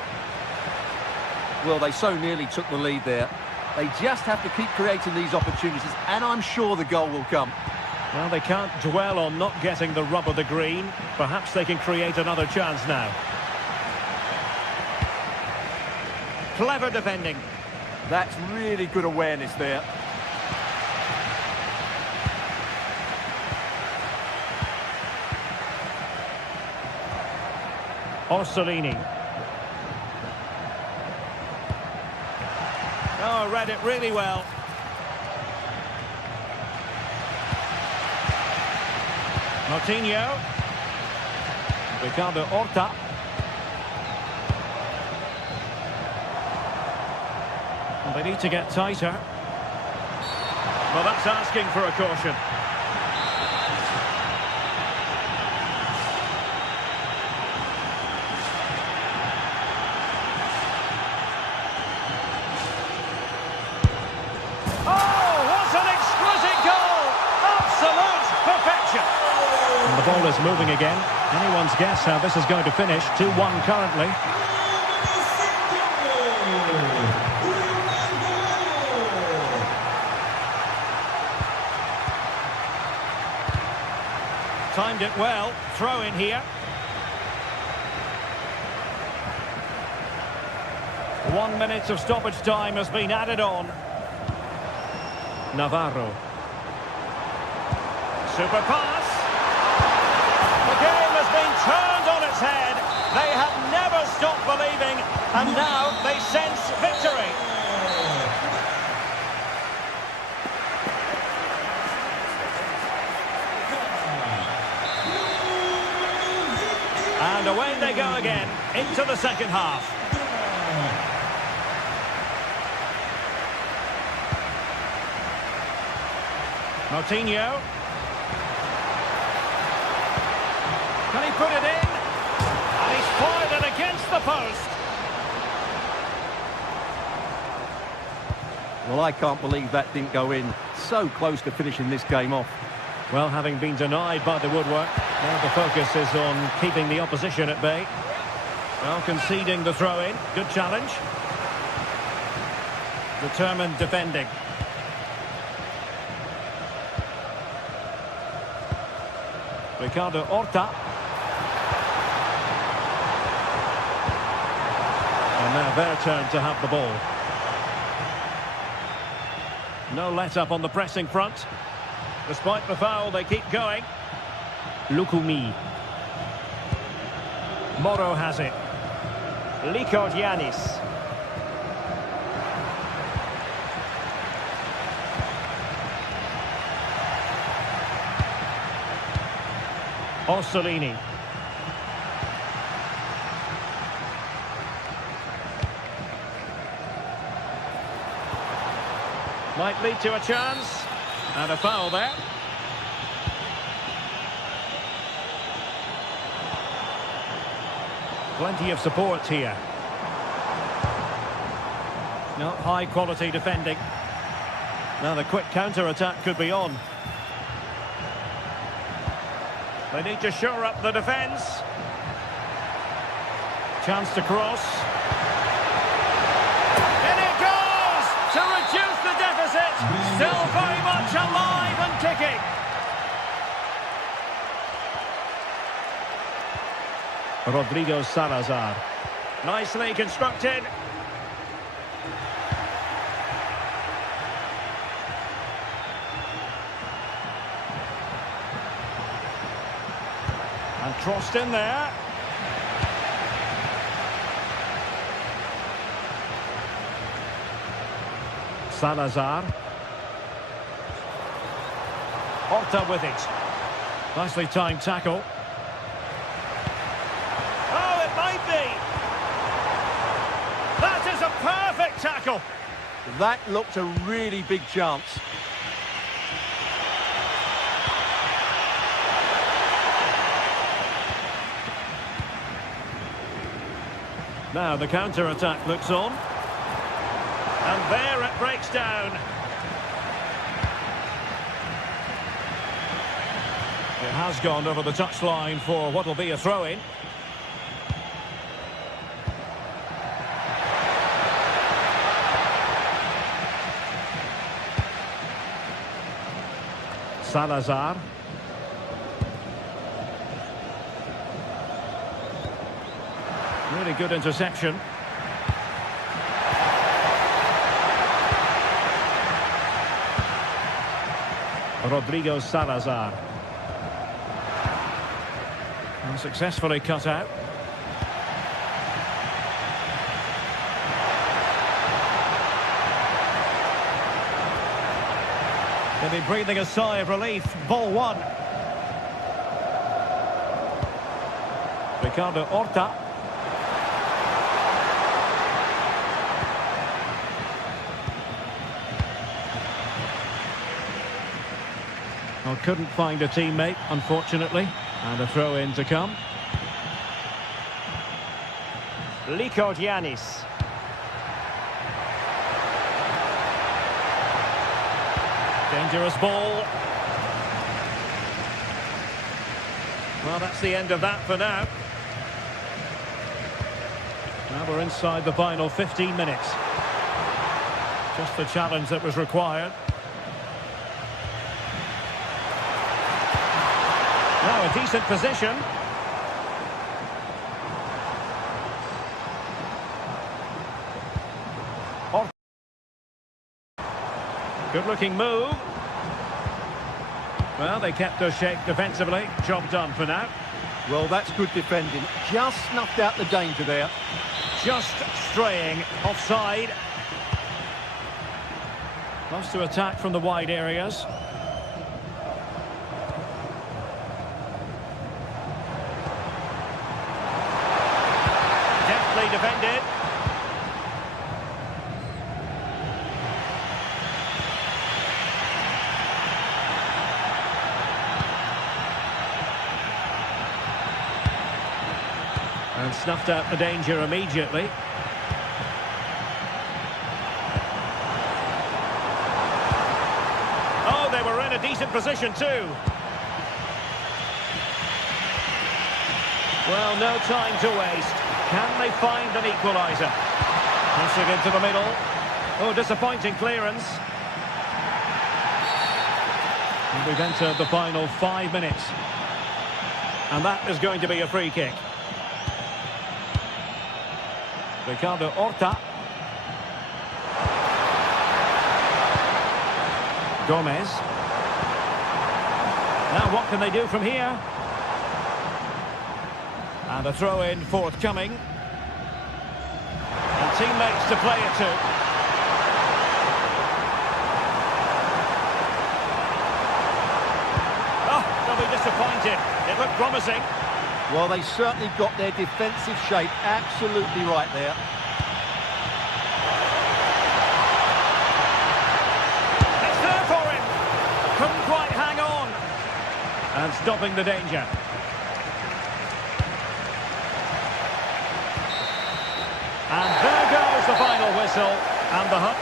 Well, they so nearly took the lead there. They just have to keep creating these opportunities, and I'm sure the goal will come. Well, they can't dwell on not getting the rub of the green. Perhaps they can create another chance now. Clever defending. That's really good awareness there. Orsolini. Oh, read it really well. Moutinho. Ricardo Horta. Well, they need to get tighter. Well, that's asking for a caution. The ball is moving again. Anyone's guess how this is going to finish. 2-1 currently. Timed it well. Throw in here. 1 minute of stoppage time has been added on. Navarro. Super pass. The game has been turned on its head. They have never stopped believing, and now they sense victory. And away they go again, into the second half. Moutinho. Can he put it in? And he's fired it against the post. Well, I can't believe that didn't go in. So close to finishing this game off. Well, having been denied by the woodwork, now the focus is on keeping the opposition at bay. Well, conceding the throw-in. Good challenge. Determined defending. Ricardo Horta. And now their turn to have the ball. No let-up on the pressing front. Despite the foul, they keep going. Lukumi. Moro has it. Liko Giannis. Orsolini. Might lead to a chance. And a foul there. Plenty of support here. No, high quality defending. Now the quick counter-attack could be on. They need to shore up the defence. Chance to cross. In it goes! To reduce the deficit. Still very much alive and kicking. Rodrigo Salazar. Nicely constructed. And crossed in there. Salazar. Horta with it. Nicely timed tackle. whistle. That looked a really big chance. Now the counter-attack looks on. And there it breaks down. It has gone over the touchline for what will be a throw-in. Salazar. Really good interception. Rodrigo Salazar. And successfully cut out. They'll be breathing a sigh of relief. Ball one. Ricardo Horta. Well, couldn't find a teammate, unfortunately. And a throw-in to come. Liko Giannis. Dangerous ball. Well, that's the end of that for now. Now we're inside the final 15 minutes. Just the challenge that was required. Now a decent position. Good-looking move. Well, they kept their shape defensively. Job done for now. Well, that's good defending. Just snuffed out the danger there. Just straying offside. Wants to attack from the wide areas. Deftly defended. And snuffed out the danger immediately. Oh, they were in a decent position too. Well, no time to waste. Can they find an equaliser? Passing into the middle. Oh, disappointing clearance. And we've entered the final 5 minutes. And that is going to be a free kick. Ricardo Horta. Gomez. Now what can they do from here? And a throw-in forthcoming. And teammates to play it to. Oh, they'll be disappointed. It looked promising. Well, they certainly got their defensive shape absolutely right there. It's there for him. Couldn't quite hang on. And stopping the danger. And there goes the final whistle. And the hunt.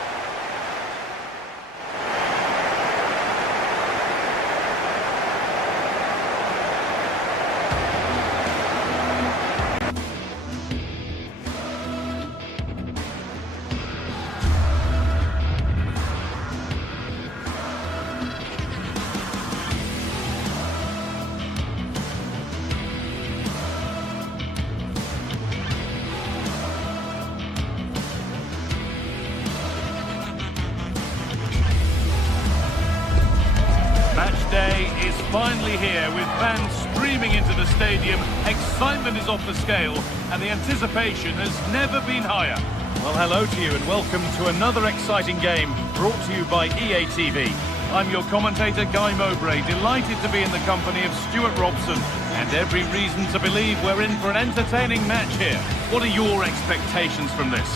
Day is finally here with fans streaming into the stadium. Excitement is off the scale and the anticipation has never been higher. Well, hello to you and welcome to another exciting game brought to you by EA TV. I'm your commentator, Guy Mowbray, delighted to be in the company of Stuart Robson, and every reason to believe we're in for an entertaining match here. What are your expectations from this?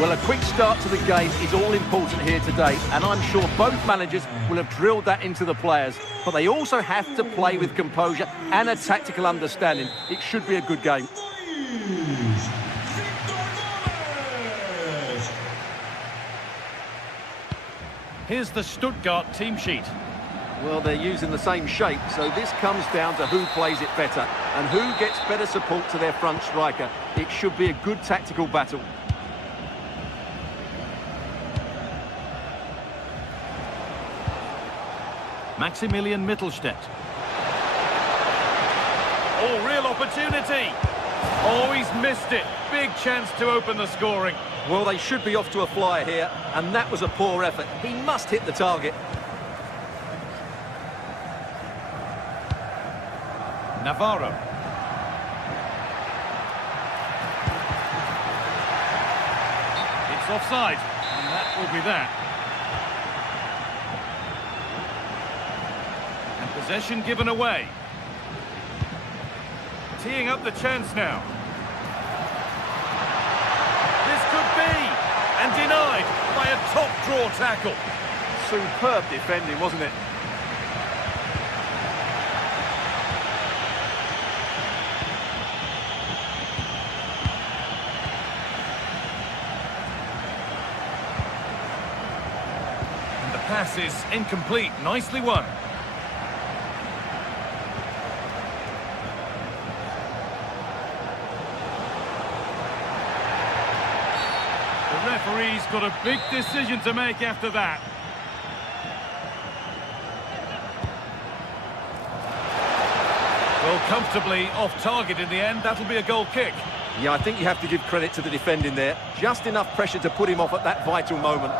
Well, a quick start to the game is all important here today, and I'm sure both managers will have drilled that into the players. But they also have to play with composure and a tactical understanding. It should be a good game. Here's the Stuttgart team sheet. Well, they're using the same shape, so this comes down to who plays it better and who gets better support to their front striker. It should be a good tactical battle. Maximilian Mittelstädt. Oh, real opportunity. Oh, he's missed it. Big chance to open the scoring. Well, they should be off to a flyer here, and that was a poor effort. He must hit the target. Navarro. It's offside, and that will be that. And possession given away. Teeing up the chance now. This could be, and denied by a top-draw tackle. Superb defending, wasn't it? And the pass is incomplete. Nicely won. The referee's got a big decision to make after that. Well, comfortably off target in the end. That'll be a goal kick. Yeah, I think you have to give credit to the defending there. Just enough pressure to put him off at that vital moment.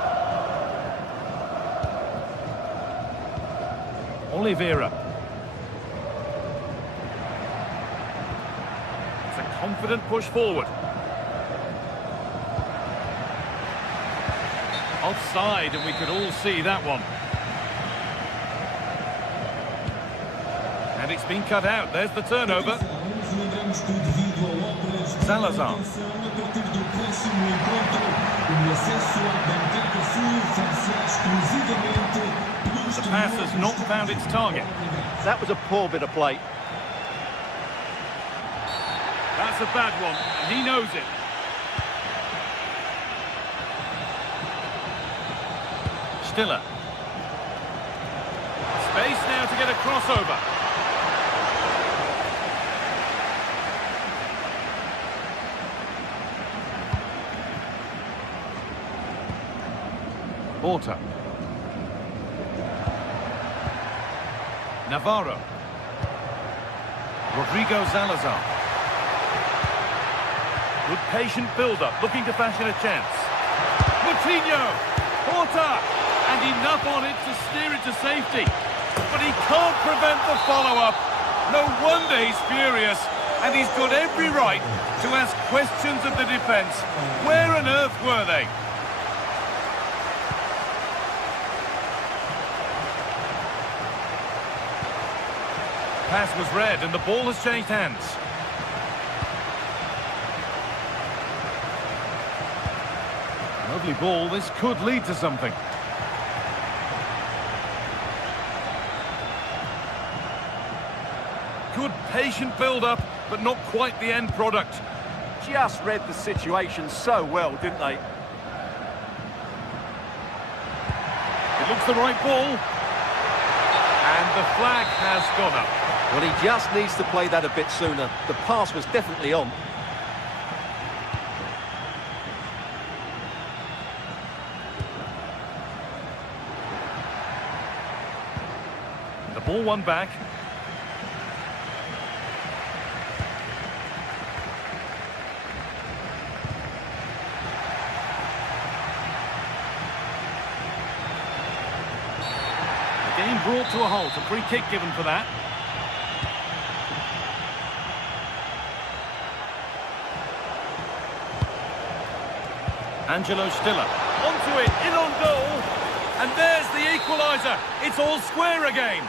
Oliveira. It's a confident push forward. Offside, and we could all see that one. And it's been cut out. There's the turnover. Salazar. The pass has not found its target. That was a poor bit of play. That's a bad one, and he knows it. Stiller. Space now to get a crossover. Porter. Navarro. Rodrigo Salazar. Good patient build-up, looking to fashion a chance. Coutinho. Porter. And enough on it to steer it to safety. But he can't prevent the follow-up. No wonder he's furious. And he's got every right to ask questions of the defence. Where on earth were they? Pass was read and the ball has changed hands. Lovely ball. This could lead to something. Good patient build-up, but not quite the end product. Just read the situation so well, didn't they? It looks the right ball. And the flag has gone up. Well, he just needs to play that a bit sooner. The pass was definitely on. The ball won back. The game brought to a halt. A free kick given for that. Angelo Stiller. Onto it, in on goal. And there's the equaliser. It's all square again.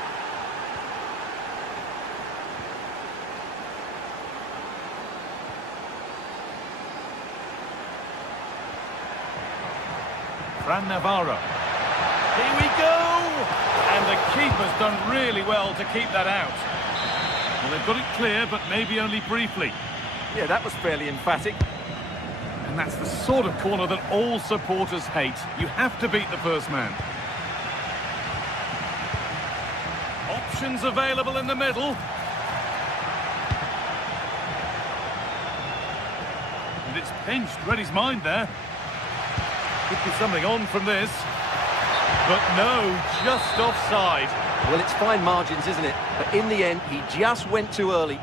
Fran Navarro. Here we go! And the keeper's done really well to keep that out. Well, they've got it clear, but maybe only briefly. Yeah, that was fairly emphatic. And that's the sort of corner that all supporters hate. You have to beat the first man. Options available in the middle. And it's pinched. Read his mind there. Could be something on from this. But no, just offside. Well, it's fine margins, isn't it? But in the end, he just went too early.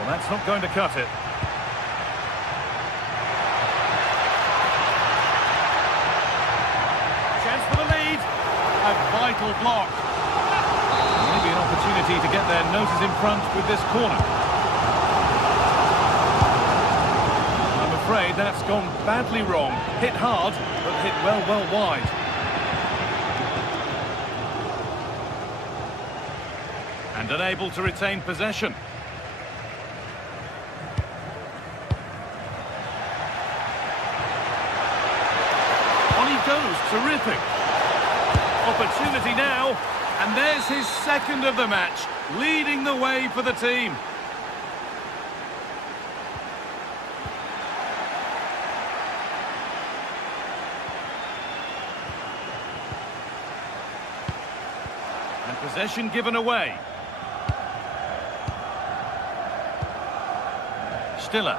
Well, that's not going to cut it. Chance for the lead. A vital block. Maybe an opportunity to get their noses in front with this corner. I'm afraid that's gone badly wrong. Hit hard, but hit well wide. And unable to retain possession. On he goes, terrific. Opportunity now, and there's his second of the match, leading the way for the team. And possession given away. Stiller.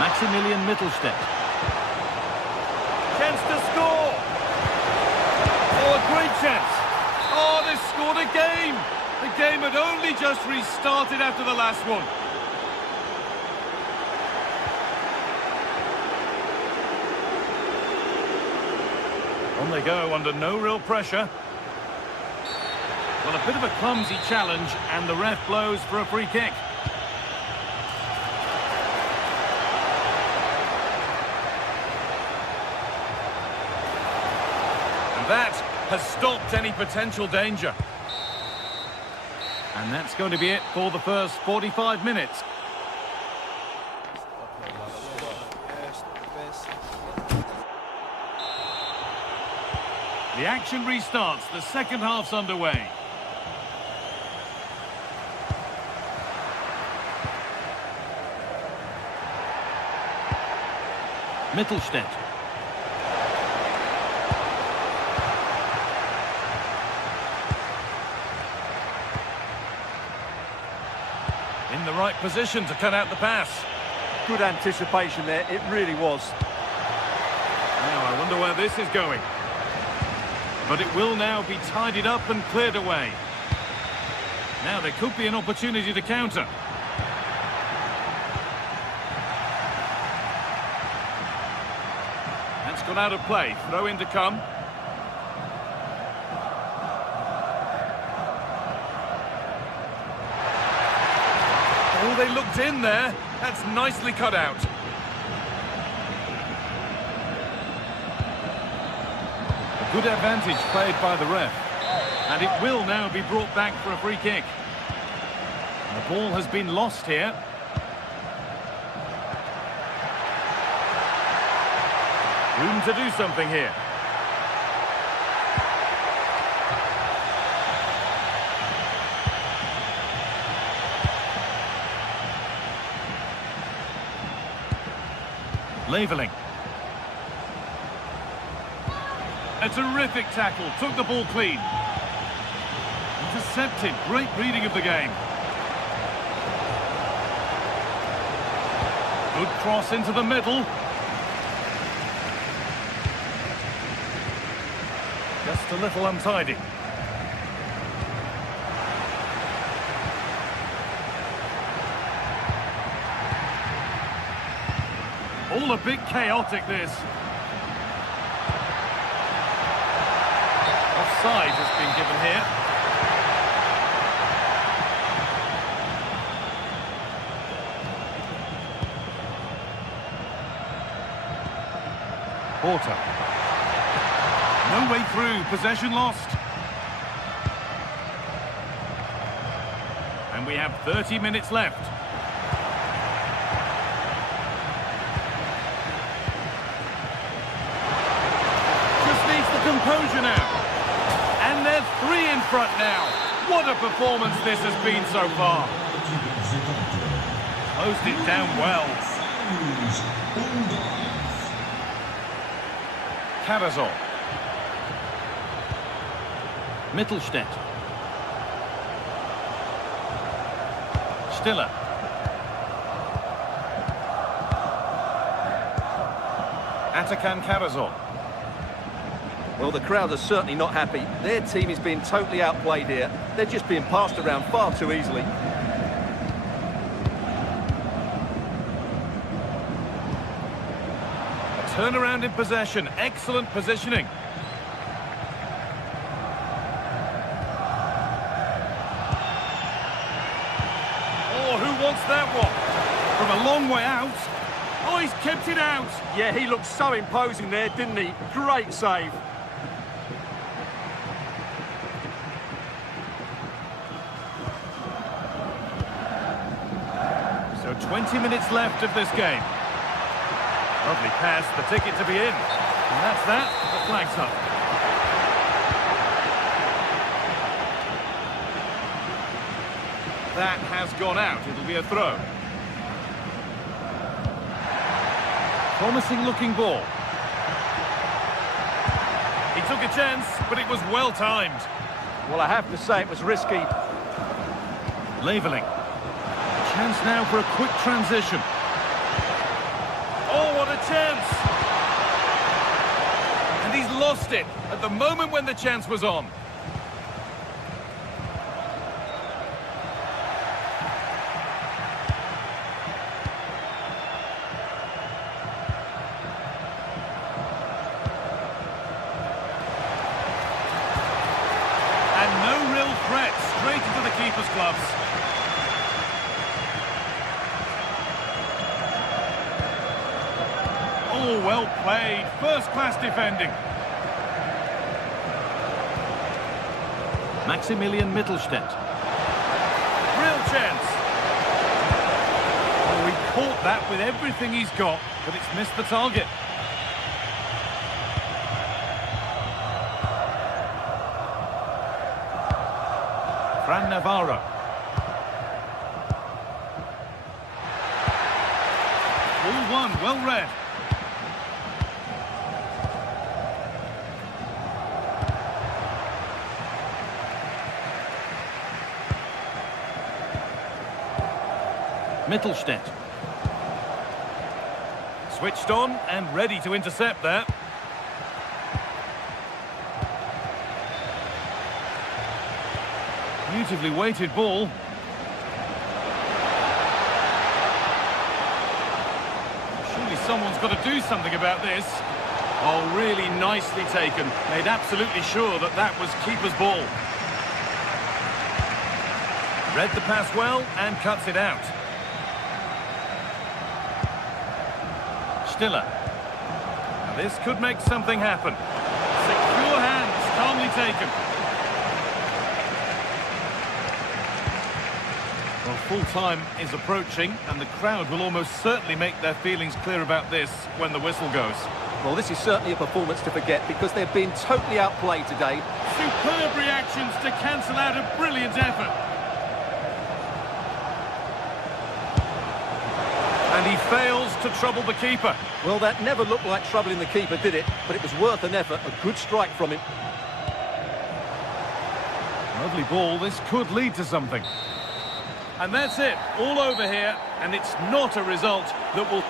Maximilian Mittelstädt. Chance to score. Oh, a great chance. Oh, they scored again. The game had only just restarted after the last one. On they go under no real pressure. Well, a bit of a clumsy challenge, and the ref blows for a free kick. That has stopped any potential danger. And that's going to be it for the first 45 minutes. The action restarts. The second half's underway. Mittelstädt. In the right position to cut out the pass. Good anticipation there, it really was. Now, I wonder where this is going. But it will now be tidied up and cleared away. Now, there could be an opportunity to counter. That's gone out of play. Throw in to come. Oh, they looked in there. That's nicely cut out. A good advantage played by the ref. And it will now be brought back for a free kick. The ball has been lost here. Room to do something here. Leveling. A terrific tackle, took the ball clean. Intercepted, great reading of the game. Good cross into the middle. Just a little untidy. All a bit chaotic, this. Offside has been given here. Porter. No way through, possession lost. And we have 30 minutes left. Just needs the composure now. And they're 3 in front now. What a performance this has been so far. Closed it down well. Karazor. Mittelstädt. Stiller. Atakan Karazor. Well, the crowd are certainly not happy. Their team is being totally outplayed here. They're just being passed around far too easily. A turnaround in possession. Excellent positioning. Oh, who wants that one? From a long way out. Oh, he's kept it out. Yeah, he looked so imposing there, didn't he? Great save. So 20 minutes left of this game. Lovely pass, the ticket to be in. And that's that, the flag's up. That has gone out, it'll be a throw. Promising looking ball. He took a chance, but it was well timed. Well, I have to say it was risky. Leveling. Chance now for a quick transition. Oh, what a chance! And he's lost it at the moment when the chance was on. And no real threat, straight into the keeper's gloves. Oh, well played. First-class defending. Maximilian Mittelstädt. Real chance. Oh, he caught that with everything he's got, but it's missed the target. Fran Navarro. Ball one, well read. Mittelstädt. Switched on and ready to intercept that. Beautifully weighted ball. Surely someone's got to do something about this. Oh, really nicely taken. Made absolutely sure that that was keeper's ball. Read the pass well and cuts it out. Stiller. Now this could make something happen. Secure hands, calmly taken. Well, full-time is approaching, and the crowd will almost certainly make their feelings clear about this when the whistle goes. Well, this is certainly a performance to forget because they've been totally outplayed today. Superb reactions to cancel out a brilliant effort. And he fails to trouble the keeper. Well, that never looked like troubling the keeper, did it? But it was worth an effort, a good strike from him. Lovely ball, this could lead to something. And that's it, all over here, and it's not a result that will...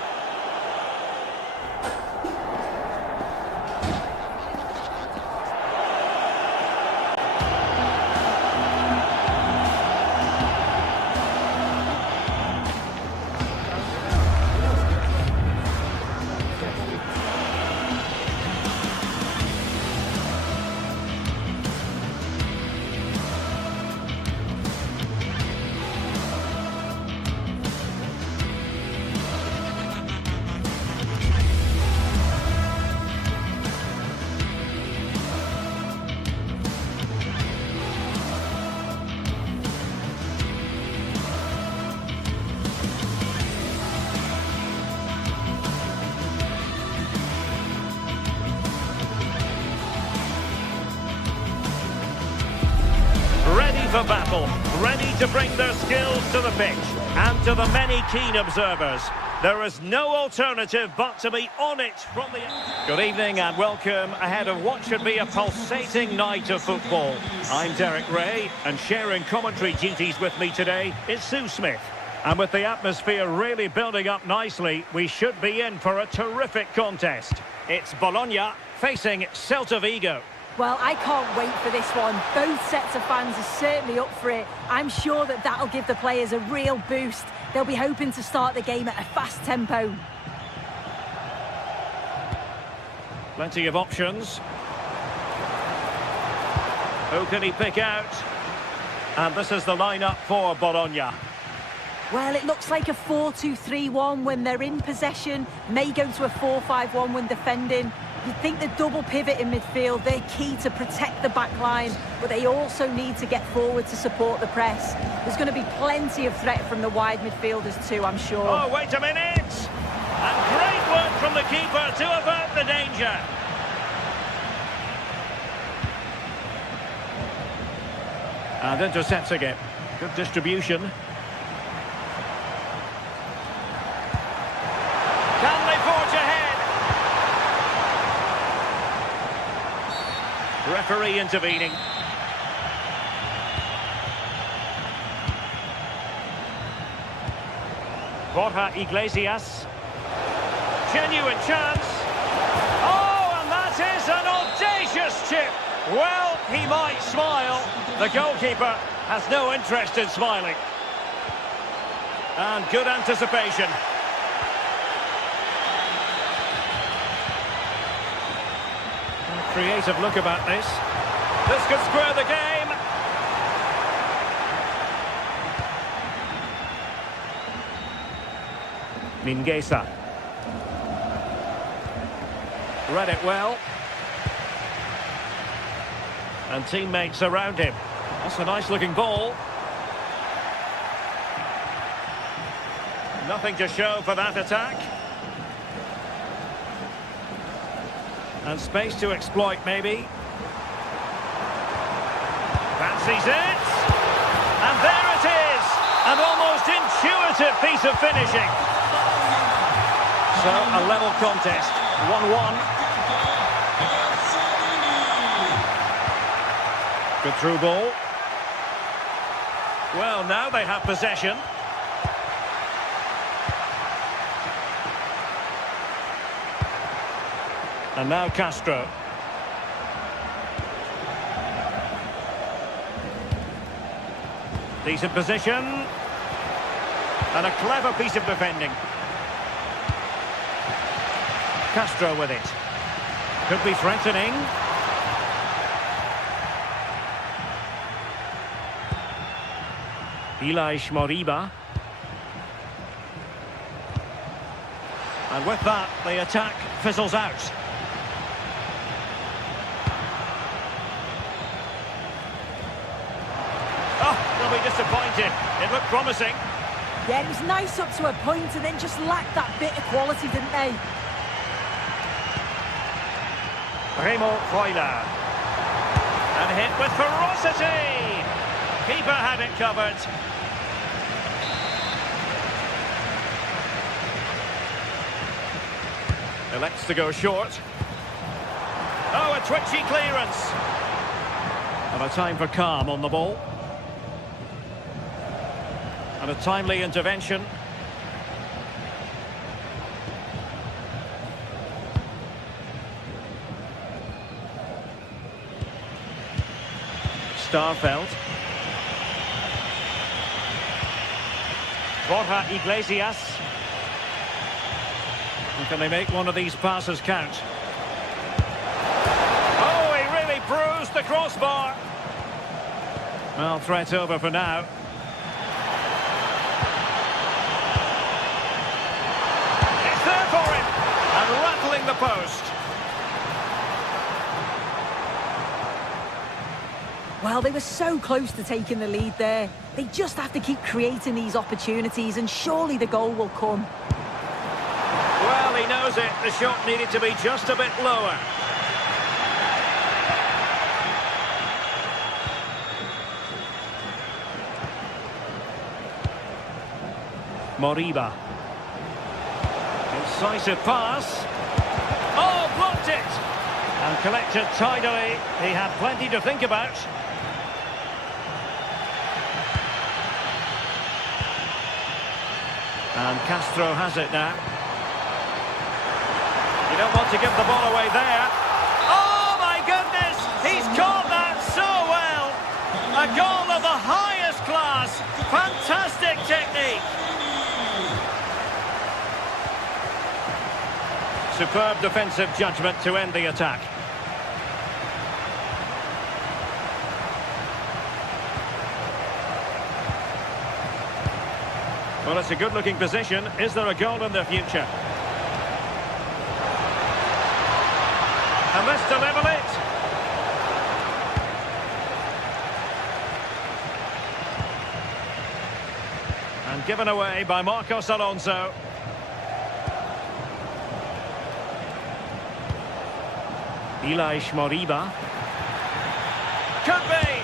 for battle, ready to bring their skills to the pitch. And to the many keen observers, there is no alternative but to be on it from the... Good evening and welcome ahead of what should be a pulsating night of football. I'm Derek Ray, and sharing commentary duties with me today is Sue Smith. And with the atmosphere really building up nicely, we should be in for a terrific contest. It's Bologna facing Celta Vigo. Well, I can't wait for this one. Both sets of fans are certainly up for it. I'm sure that that'll give the players a real boost. They'll be hoping to start the game at a fast tempo. Plenty of options. Who can he pick out? And this is the lineup for Bologna. Well, it looks like a 4-2-3-1 when they're in possession. May go to a 4-5-1 when defending. You'd think the double pivot in midfield, they're key to protect the back line, but they also need to get forward to support the press. There's going to be plenty of threat from the wide midfielders too, I'm sure. Oh, wait a minute! And great work from the keeper to avert the danger. And intercepting it. Good distribution. Can they forge ahead? Referee intervening. Borja Iglesias. Genuine chance. Oh, and that is an audacious chip. Well, he might smile. The goalkeeper has no interest in smiling. And good anticipation. Creative look about this. This could square the game. Mingueza. Read it well. And teammates around him. That's a nice looking ball. Nothing to show for that attack. And space to exploit, maybe. Fancies it. And there it is. An almost intuitive piece of finishing. So, a level contest. 1-1. Good through ball. Well, now they have possession. And now Castro. Decent position. And a clever piece of defending. Castro with it. Could be threatening. Ilaix Moriba. And with that, the attack fizzles out. They'll be disappointed. It looked promising. Yeah, it was nice up to a point and then just lacked that bit of quality, didn't they? Remo Freuler. And hit with ferocity. Keeper had it covered. Elects to go short. Oh, a twitchy clearance. And a time for calm on the ball. And a timely intervention. Starfelt. Borja Iglesias. And can they make one of these passes count? Oh, he really bruised the crossbar. Well, threat over for now. It's there for him. And rattling the post. Well, they were so close to taking the lead there. They just have to keep creating these opportunities and surely the goal will come. Well, he knows it. The shot needed to be just a bit lower. Moriba. Incisive pass. Oh, blocked it! And collected tidily. He had plenty to think about. And Castro has it now. You don't want to give the ball away there. Oh, my goodness! He's caught that so well! A goal of the highest class. Fantastic technique. Superb defensive judgment to end the attack. Well, it's a good-looking position. Is there a goal in the future? And this to level it. And given away by Marcos Alonso. Ilaix Moriba. Could be.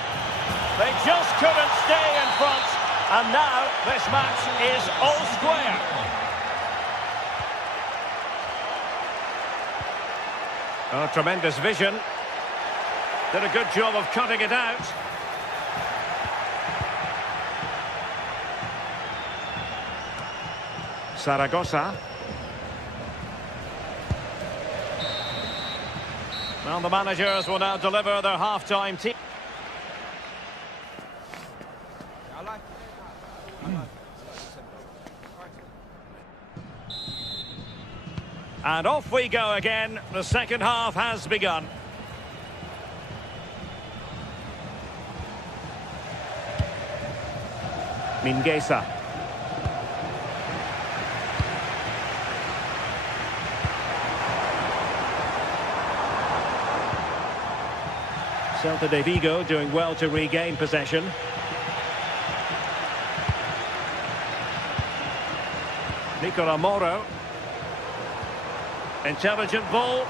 They just couldn't stay in front. And now this match is all square. Oh, tremendous vision. Did a good job of cutting it out. Zaragoza. Well, the managers will now deliver their half-time team. And off we go again. The second half has begun. Mingueza. Celta de Vigo doing well to regain possession. Nicola Moro. Intelligent ball.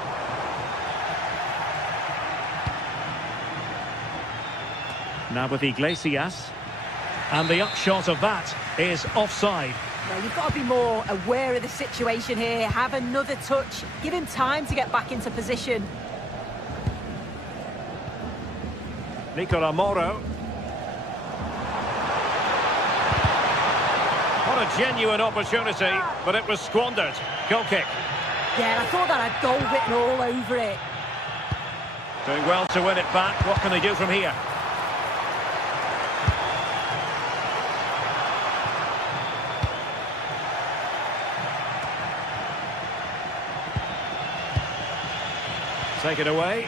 Now with Iglesias. And the upshot of that is offside. Well, you've got to be more aware of the situation here. Have another touch. Give him time to get back into position. Nicola Moro. What a genuine opportunity, but it was squandered. Goal kick. Yeah, I thought that had goal written all over it. Doing well to win it back. What can they do from here? Take it away.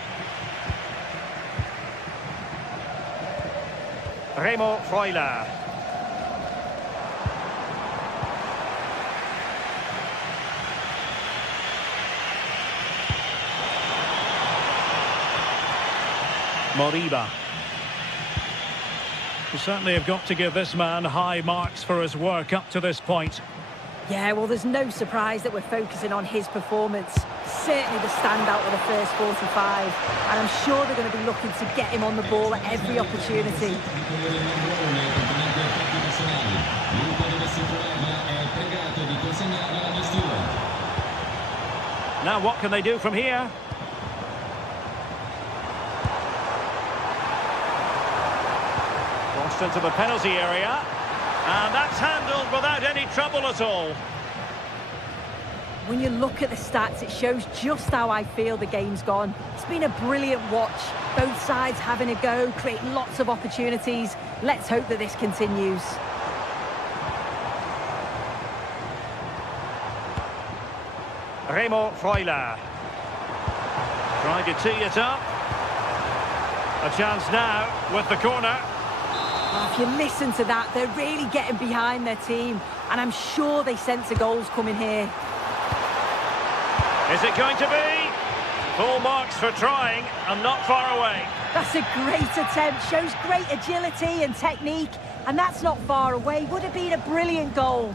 Remo Freuler. Moriba. We certainly have got to give this man high marks for his work up to this point. Yeah, well, there's no surprise that we're focusing on his performance. Certainly the standout of the first 45. And I'm sure they're going to be looking to get him on the ball at every opportunity. Now what can they do from here? Crossed into the penalty area. And that's handled without any trouble at all. When you look at the stats, it shows just how I feel the game's gone. It's been a brilliant watch. Both sides having a go, creating lots of opportunities. Let's hope that this continues. Remo Freuler. Trying to tee it up. A chance now with the corner. Oh, if you listen to that, they're really getting behind their team. And I'm sure they sense a goal's coming here. Is it going to be? Full marks for trying and not far away. That's a great attempt. Shows great agility and technique. And that's not far away. Would have been a brilliant goal.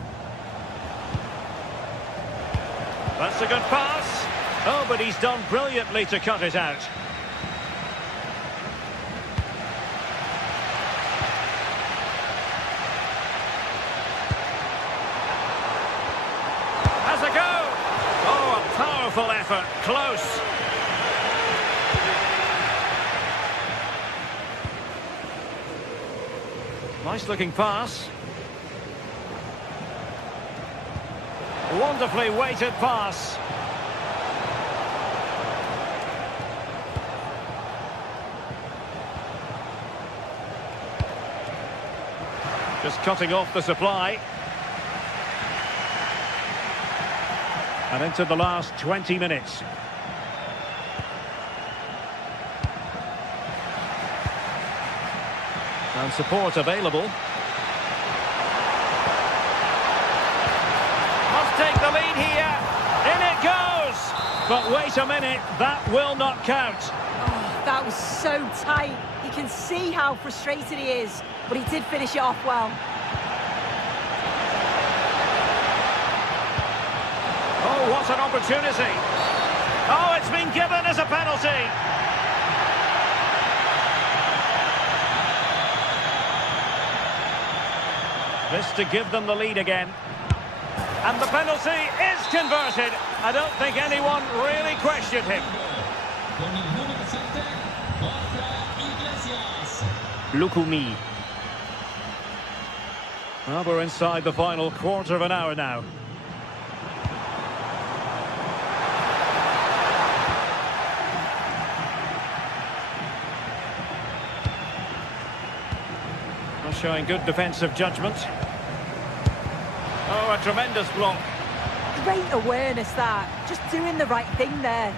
That's a good pass. Oh, but he's done brilliantly to cut it out. powerful effort, close. Nice looking pass. Wonderfully weighted pass. Just cutting off the supply. And into the last 20 minutes. And support available. Must take the lead here. In it goes. But wait a minute, that will not count. Oh, that was so tight. You can see how frustrated he is, but he did finish it off well. Oh, what an opportunity. Oh, it's been given as a penalty. This to give them the lead again. And the penalty is converted. I don't think anyone really questioned him. Lukumi. Well, we're inside the final quarter of an hour now. Showing good defensive judgment. Oh, a tremendous block. Great awareness, that. Just doing the right thing there.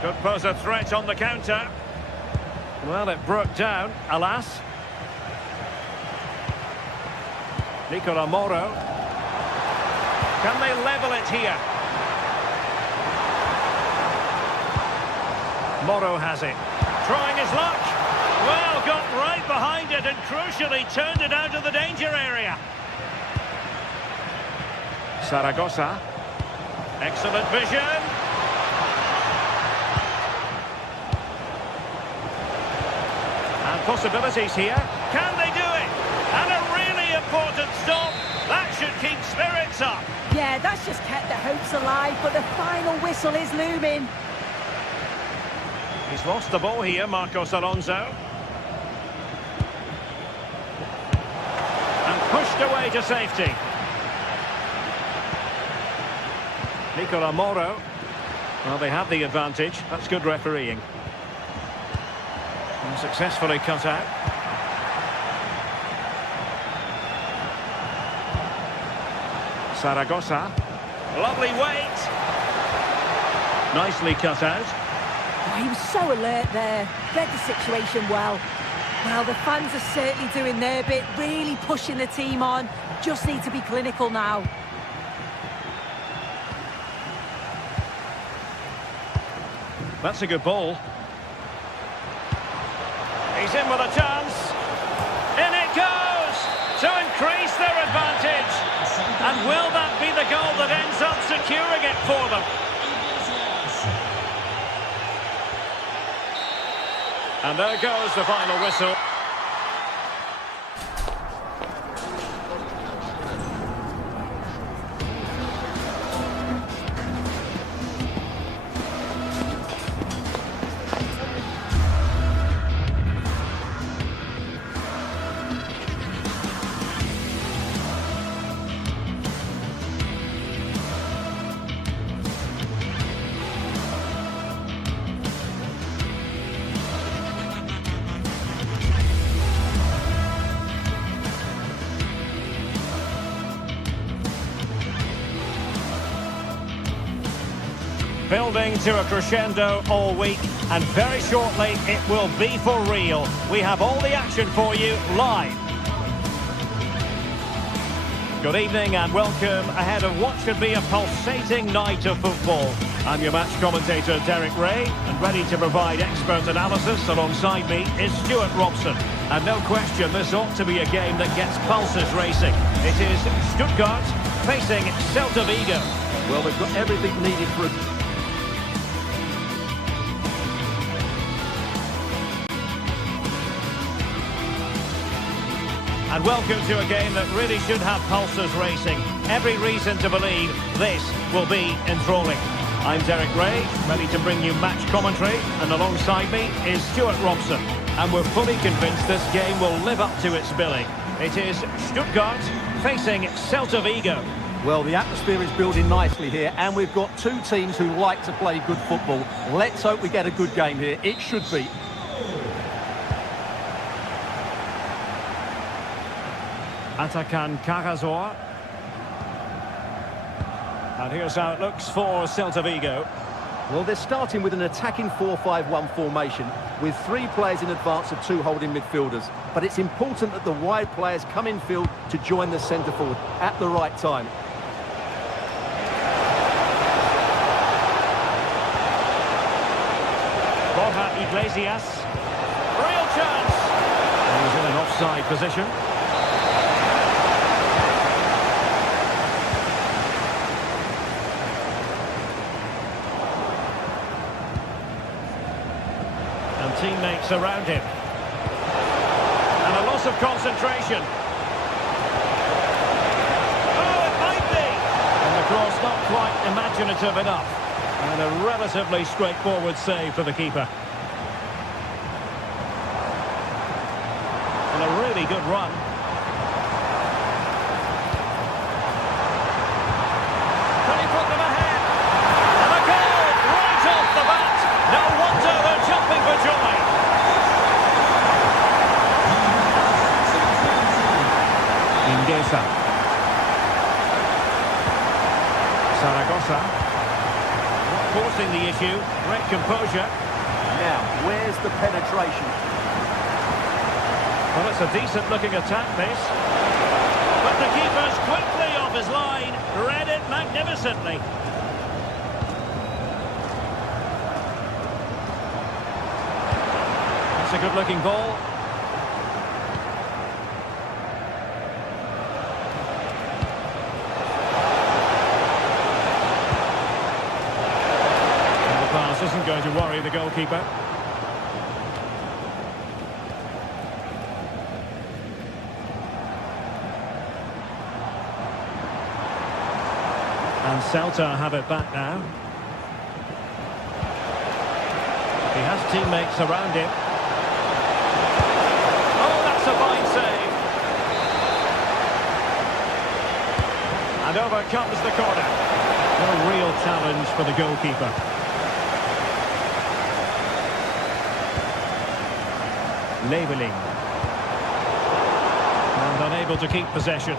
Could pose a threat on the counter. Well, it broke down, alas. Nicola Moro. Can they level it here? Moro has it. Trying his luck. Well, got right behind it and crucially turned it out of the danger area. Zaragoza. Excellent vision. And possibilities here. Can they do it? And a really important stop. That should keep spirits up. Yeah, that's just kept the hopes alive, but the final whistle is looming. He's lost the ball here, Marcos Alonso. Pushed away to safety. Nicola Moro. Well, they have the advantage. That's good refereeing. And successfully cut out. Zaragoza. Lovely weight. Nicely cut out. Oh, he was so alert there. Read the situation well. Well, the fans are certainly doing their bit, really pushing the team on. Just need to be clinical now. That's a good ball. He's in with a chance. In it goes! To increase their advantage. And will that be the goal that ends up securing it for them? And there goes the final whistle. Building to a crescendo all week, and very shortly it will be for real. We have all the action for you live. Good evening and welcome ahead of what should be a pulsating night of football. I'm your match commentator Derek Ray, and ready to provide expert analysis alongside me is Stuart Robson. And no question, this ought to be a game that gets pulses racing. It is Stuttgart facing Celta Vigo. Well, they've got everything needed for a... And welcome to a game that really should have pulses racing. Every reason to believe this will be enthralling. I'm Derek Ray, ready to bring you match commentary, and alongside me is Stuart Robson. And we're fully convinced this game will live up to its billing. It is Stuttgart facing Celta Vigo. Well, the atmosphere is building nicely here, and we've got two teams who like to play good football. Let's hope we get a good game here. It should be. Atakan Carrasor. And here's how it looks for Celta Vigo. Well, they're starting with an attacking 4-5-1 formation with 3 players in advance of 2 holding midfielders. But it's important that the wide players come in field to join the centre forward at the right time. Borja Iglesias. Real chance. And he's in an offside position. And teammates around him. And a loss of concentration. Oh, it might be! And the cross not quite imaginative enough. And a relatively straightforward save for the keeper. And a really good run. Can he put them ahead? And a goal right off the bat. No wonder they're jumping for joy. Ingesa. Zaragoza. Forcing the issue, great composure. Now, where's the penetration? Well, it's a decent-looking attack, this. But the keeper's quickly off his line. Read it magnificently. That's a good-looking ball. Isn't going to worry the goalkeeper. And Celta have it back now. He has teammates around him. Oh, that's a fine save. And over comes the corner. No real challenge for the goalkeeper. Labelling. And unable to keep possession.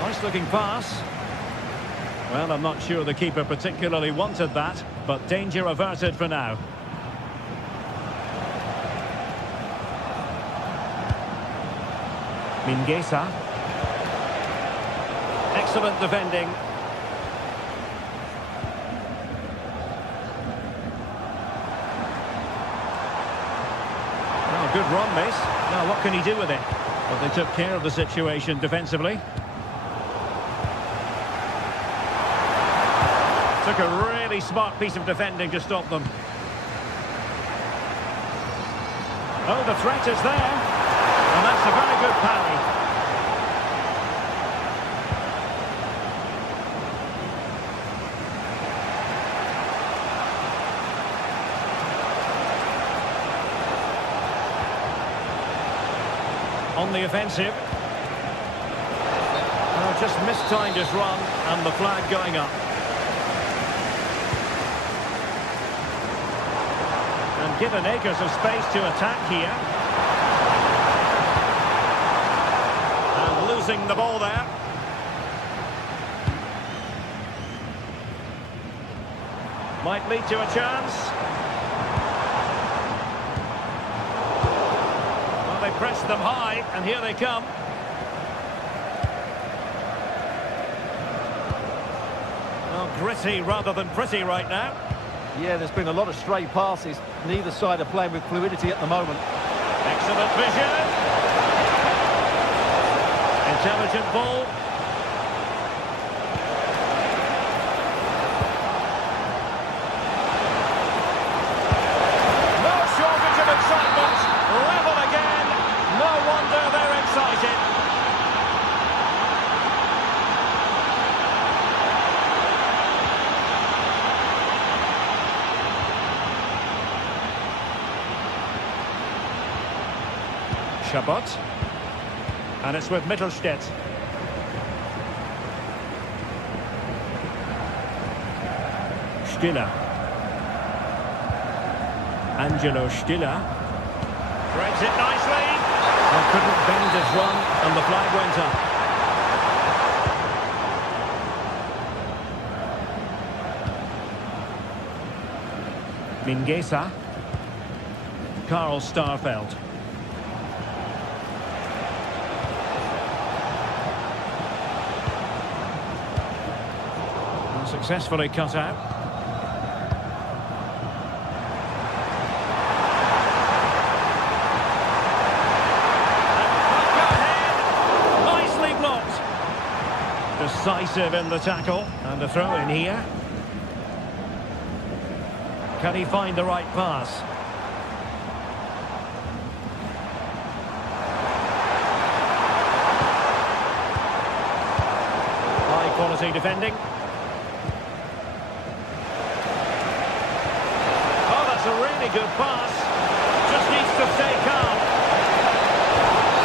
Nice looking pass. Well, I'm not sure the keeper particularly wanted that, but danger averted for now. Mingueza. Excellent defending. Good run, this. Now, what can he do with it? Well, they took care of the situation defensively. Took a really smart piece of defending to stop them. Oh, the threat is there. And that's a very good parry. On the offensive. Oh, just mistimed his run, and the flag going up. And given acres of space to attack here. And losing the ball there. Might lead to a chance. Press them high, and here they come. Well, gritty rather than pretty right now. Yeah, there's been a lot of stray passes. Neither side are playing with fluidity at the moment. Excellent vision. Intelligent ball. Chabot. And it's with Mittelstädt. Stiller. Angelo Stiller. Threads it nicely. Well, couldn't bend his run, and the flag went up. Mingueza. Karl Starfelt. Successfully cut out. Nicely blocked. Decisive in the tackle. And a throw in here. Can he find the right pass? High quality defending. A really good pass. Just needs to stay calm.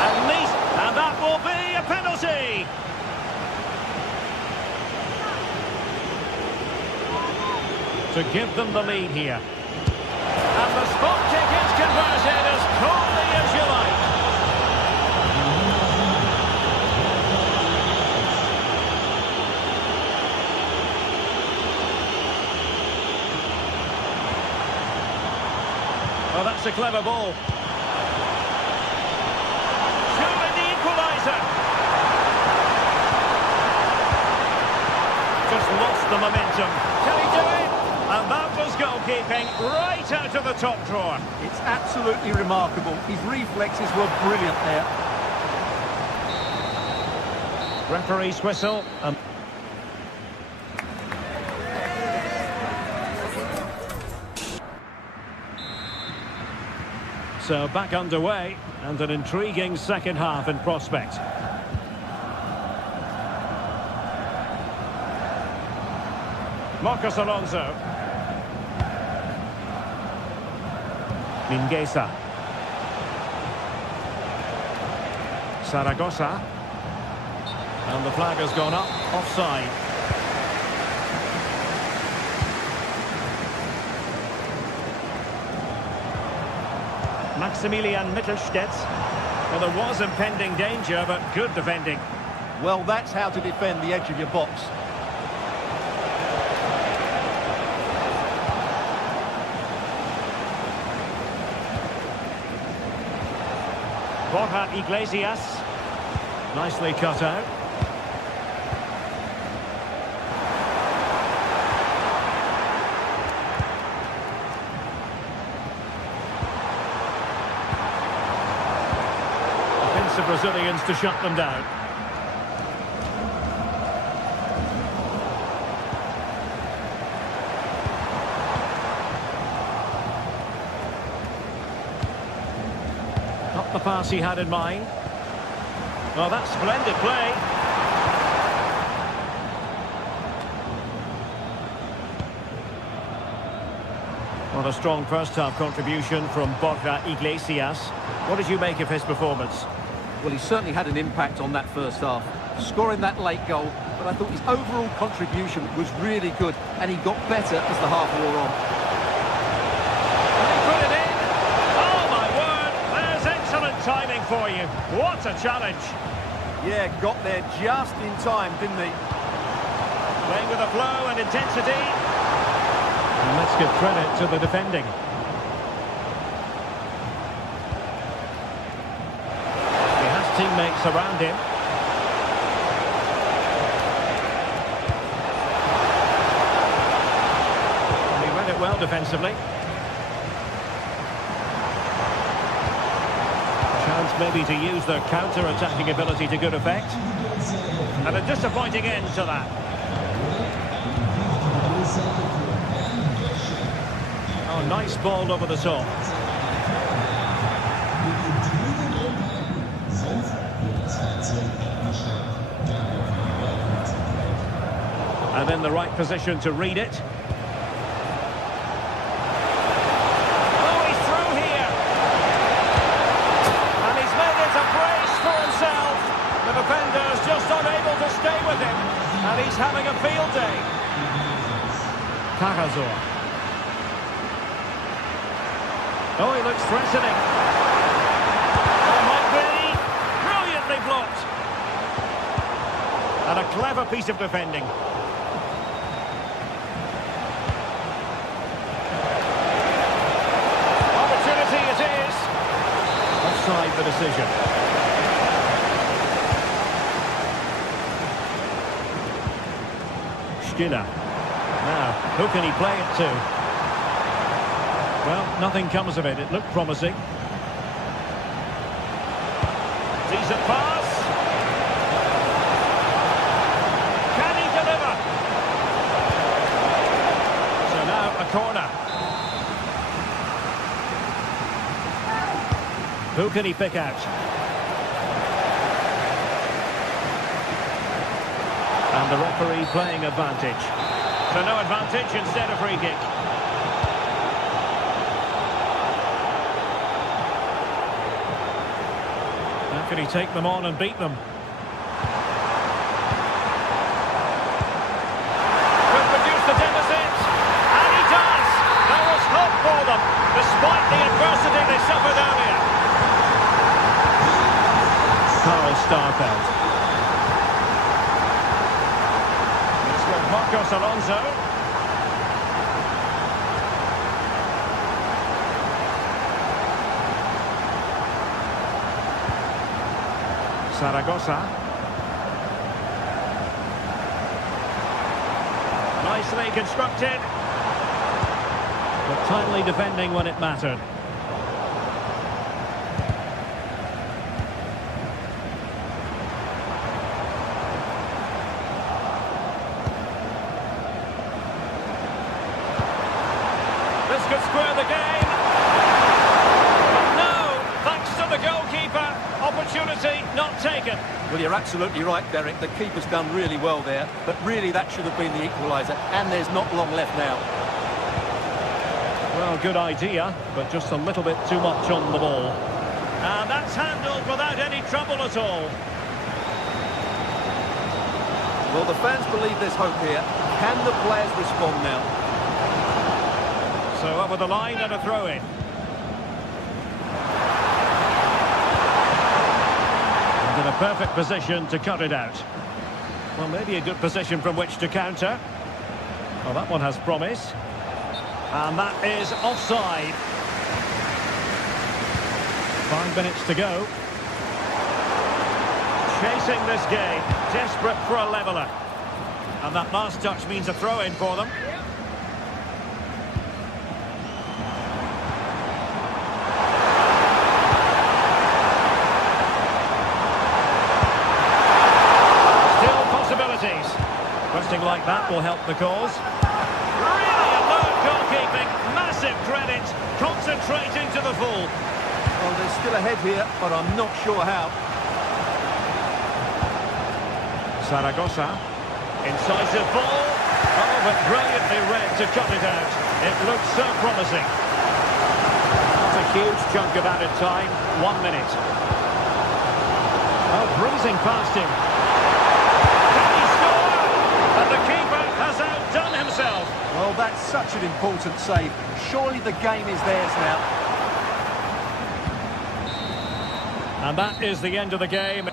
At least, and that will be a penalty. To give them the lead here. And the spot kick is converted as calmly as you like. Oh, that's a clever ball. Showing the equaliser. Just lost the momentum. Can he do it? And that was goalkeeping right out of the top drawer. It's absolutely remarkable. His reflexes were brilliant there. Referee's whistle. So back underway, and an intriguing second half in prospect. Marcos Alonso. Mingueza. Zaragoza. And the flag has gone up, offside. Maximilian Mittelstädt. Well, there was impending danger, but good defending. Well, that's how to defend the edge of your box. Borja Iglesias. Nicely cut out. The Brazilians to shut them down. Not the pass he had in mind. Well, that's splendid play. Well, a strong first-half contribution from Borja Iglesias. What did you make of his performance? Well, he certainly had an impact on that first half, scoring that late goal, but I thought his overall contribution was really good, and he got better as the half wore on. And he put it in! Oh, my word! There's excellent timing for you. What a challenge! Yeah, got there just in time, didn't he? Playing with a flow and intensity. And let's give credit to the defending. Teammates around him. And he read it well defensively. Chance maybe to use their counter-attacking ability to good effect. And a disappointing end to that. Oh, nice ball over the top. And in the right position to read it. Oh, he's through here. And he's made is having a field day. Carrazor. Oh, he looks threatening. Oh, might be. Brilliantly blocked. And a clever piece of defending. Opportunity it is. Offside the decision. Skinner. Now, who can he play it to? Well, nothing comes of it. It looked promising. Decent pass. Can he deliver? So now a corner. Who can he pick out? And the referee playing advantage. So no advantage, instead a free kick. How can he take them on and beat them? Could reduce the deficit. And he does! There was hope for them, despite the adversity they suffered earlier. Carl Starfelt. Marcos Alonso. Zaragoza. Nicely constructed. But timely defending when it mattered. This could square the game. But no, thanks to the goalkeeper. Opportunity not taken. Well, you're absolutely right, Derek. The keeper's done really well there, but really that should have been the equaliser, and there's not long left now. Well, good idea, but just a little bit too much on the ball. And that's handled without any trouble at all. Well, the fans believe there's hope here. Can the players respond now? So over the line and a throw-in. And in a perfect position to cut it out. Well, maybe a good position from which to counter. Well, that one has promise. And that is offside. 5 minutes to go. Chasing this game, desperate for a leveller. And that last touch means a throw-in for them. Resting like that will help the cause. Really alert goalkeeping, massive credit, concentrating to the full. Well, they're still ahead here, but I'm not sure how. Zaragoza, incisive ball. Oh, but brilliantly read to cut it out. It looks so promising. Not a huge chunk of added time, 1 minute. Oh, breezing past him. And the keeper has outdone himself. Well, that's such an important save. Surely the game is theirs now. And that is the end of the game.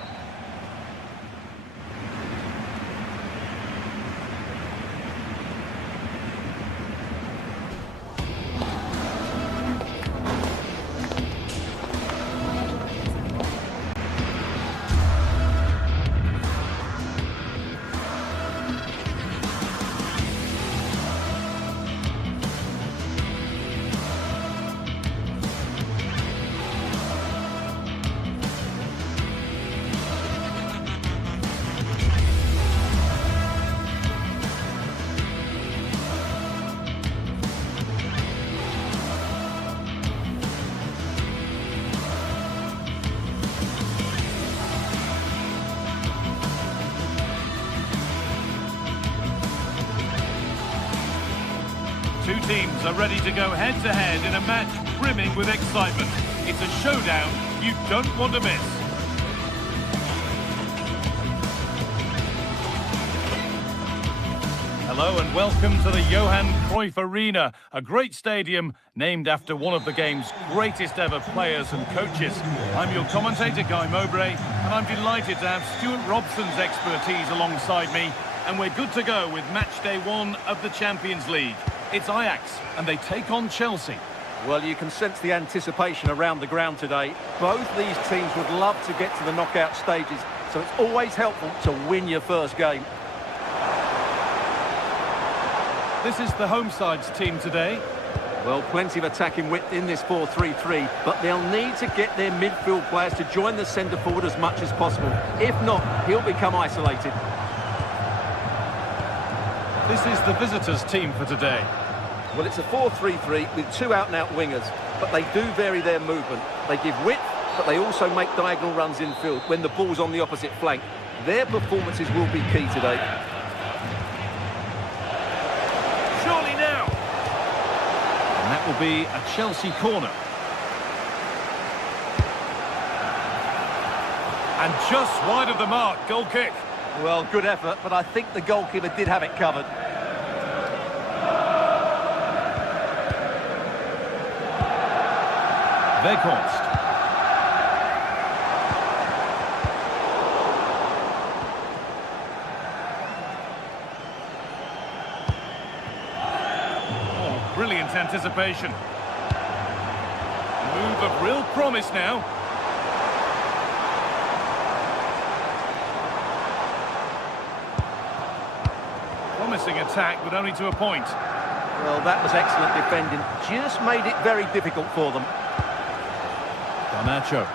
Two teams are ready to go head-to-head in a match brimming with excitement. It's a showdown you don't want to miss. Hello and welcome to the Johan Cruyff Arena, a great stadium named after one of the game's greatest ever players and coaches. I'm your commentator, Guy Mowbray, and I'm delighted to have Stuart Robson's expertise alongside me, and we're good to go with match day 1 of the Champions League. It's Ajax, and they take on Chelsea. Well, you can sense the anticipation around the ground today. Both these teams would love to get to the knockout stages, so it's always helpful to win your first game. This is the home side's team today. Well, plenty of attacking width in this 4-3-3, but they'll need to get their midfield players to join the centre forward as much as possible. If not, he'll become isolated. This is the visitors' team for today. Well, it's a 4-3-3 with 2 out-and-out wingers, but they do vary their movement. They give width, but they also make diagonal runs infield when the ball's on the opposite flank. Their performances will be key today. Surely now! And that will be a Chelsea corner. And just wide of the mark, goal kick. Well, good effort, but I think the goalkeeper did have it covered. Weghorst. Oh, brilliant anticipation. Move of real promise now. Promising attack, but only to a point. Well, that was excellent defending. Just made it very difficult for them. Garnacho.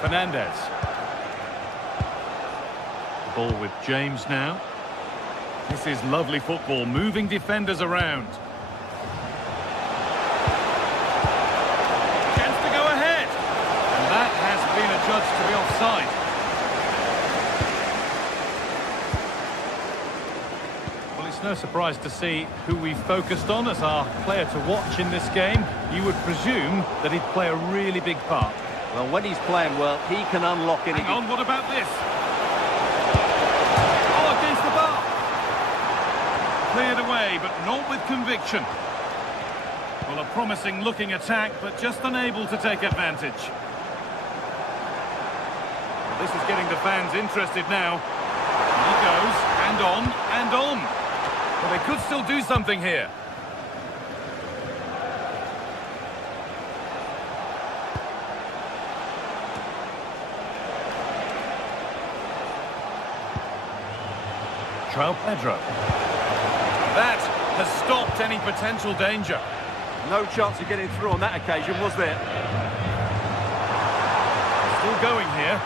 Fernandez. Ball with James now. This is lovely football, moving defenders around. Chance to go ahead. And that has been adjudged to be offside. Well, it's no surprise to see who we focused on as our player to watch in this game. You would presume that he'd play a really big part. Well, when he's playing well, he can unlock anything. Hang on, what about this? Oh, against the bar. Cleared away, but not with conviction. Well, a promising looking attack, but just unable to take advantage. Well, this is getting the fans interested now. He goes, and on, and on. Well, they could still do something here. Pedro. That has stopped any potential danger. No chance of getting through on that occasion, was there? Still going here.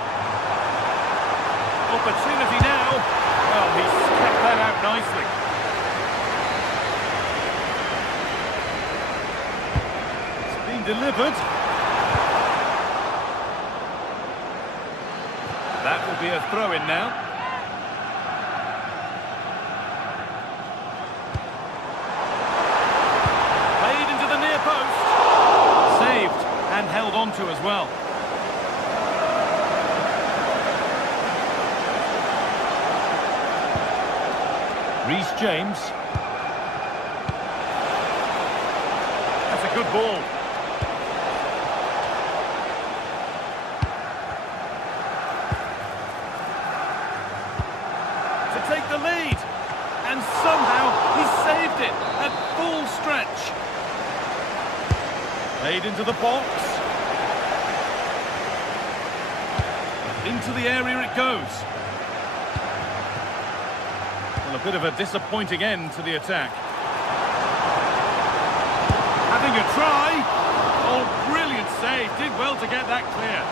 Opportunity now. Well, he's kept that out nicely. It's been delivered. That will be a throw-in now. And held on to as well. Reece James. That's a good ball. To take the lead. And somehow he saved it at full stretch. Played into the box. Into the area it goes. Well, a bit of a disappointing end to the attack. Having a try. Oh, brilliant save. Did well to get that clear.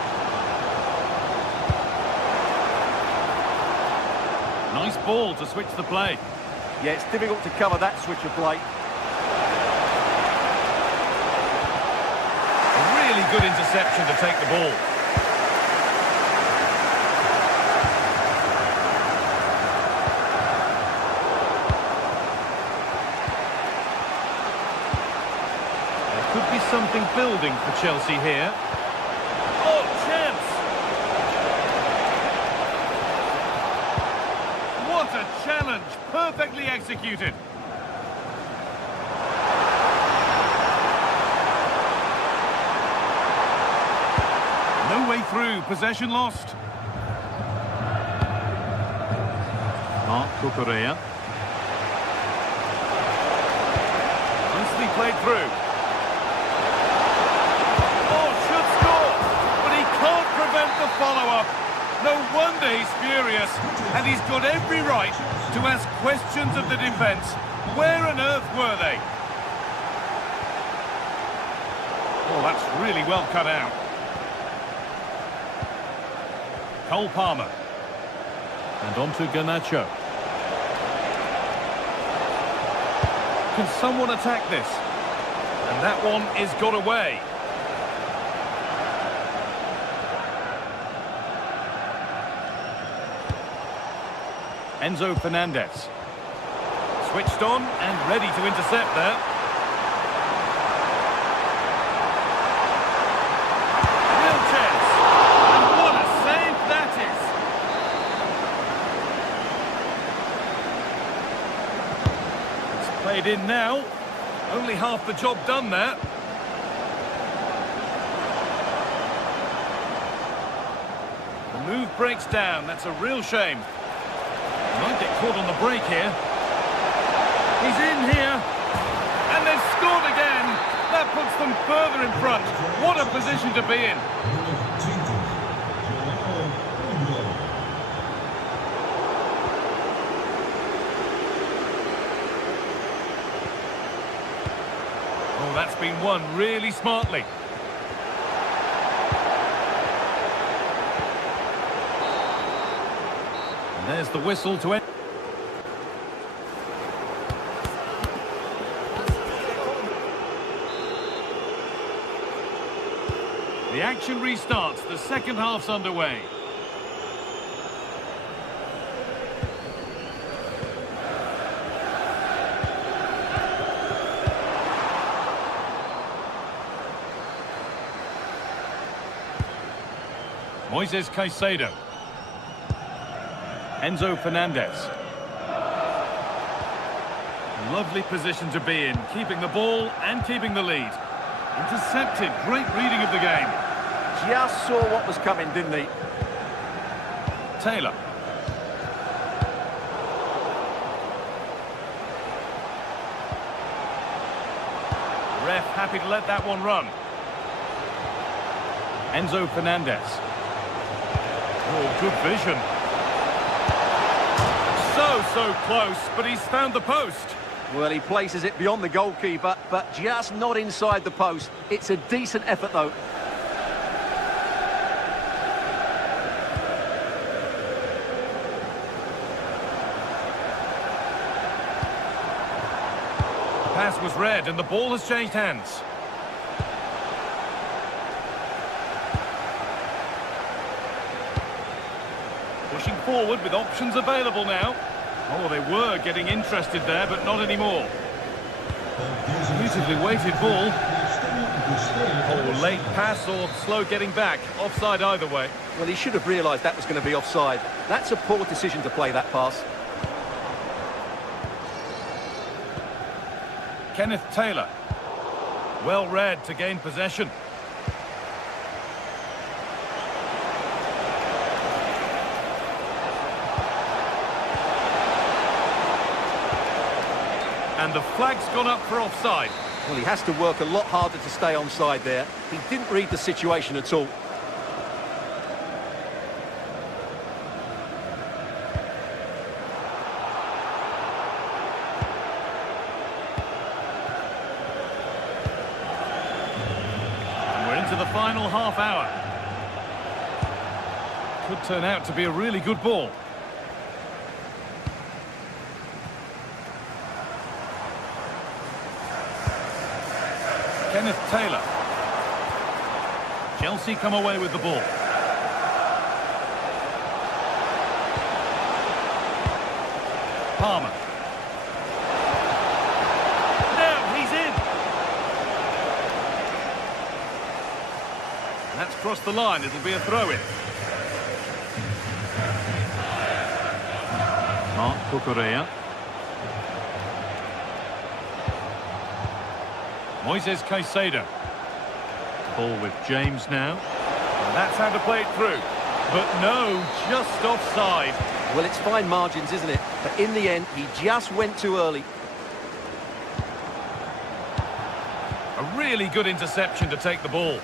Nice ball to switch the play. Yeah, it's difficult to cover that switch of play. Good interception to take the ball. There could be something building for Chelsea here. Oh, chance! What a chance! challenge, perfectly executed. No way through, possession lost. Mark Cucurella. Nicely played through. Oh, should score, but he can't prevent the follow-up. No wonder he's furious, and he's got every right to ask questions of the defence. Where on earth were they? Oh, that's really well cut out. Cole Palmer. And on to Garnacho. Can someone attack this? And that one is got away. Enzo Fernandez. Switched on and ready to intercept there. Real chance. And what a save that is. It's played in now. Only half the job done there. The move breaks down. That's a real shame. Might get caught on the break here. He's in here. And they've scored again. That puts them further in front. What a position to be in. Oh, that's been won really smartly. There's the whistle to end. The action restarts. The second half's underway. Moises Caicedo. Enzo Fernandez. Lovely position to be in, keeping the ball and keeping the lead. Intercepted, great reading of the game. Just saw what was coming, didn't he? Taylor. Ref happy to let that one run. Enzo Fernandez. Oh, good vision. So close, but he's found the post. Well, he places it beyond the goalkeeper, but just not inside the post. It's a decent effort, though. The pass was read, and the ball has changed hands. Pushing forward with options available now. Oh, they were getting interested there, but not anymore. Beautifully weighted ball. Oh, late pass or slow getting back. Offside either way. Well, he should have realised that was going to be offside. That's a poor decision to play that pass. Kenneth Taylor. Well read to gain possession. And the flag's gone up for offside. Well, he has to work a lot harder to stay onside there. He didn't read the situation at all. And we're into the final half hour. Could turn out to be a really good ball. Kenneth Taylor. Chelsea come away with the ball. Palmer. Now he's in. And that's crossed the line. It'll be a throw-in. Mark Cucurella. Moises Caicedo. Ball with James now. And that's how to play it through. But no, just offside. Well, it's fine margins, isn't it? But in the end, he just went too early. A really good interception to take the ball.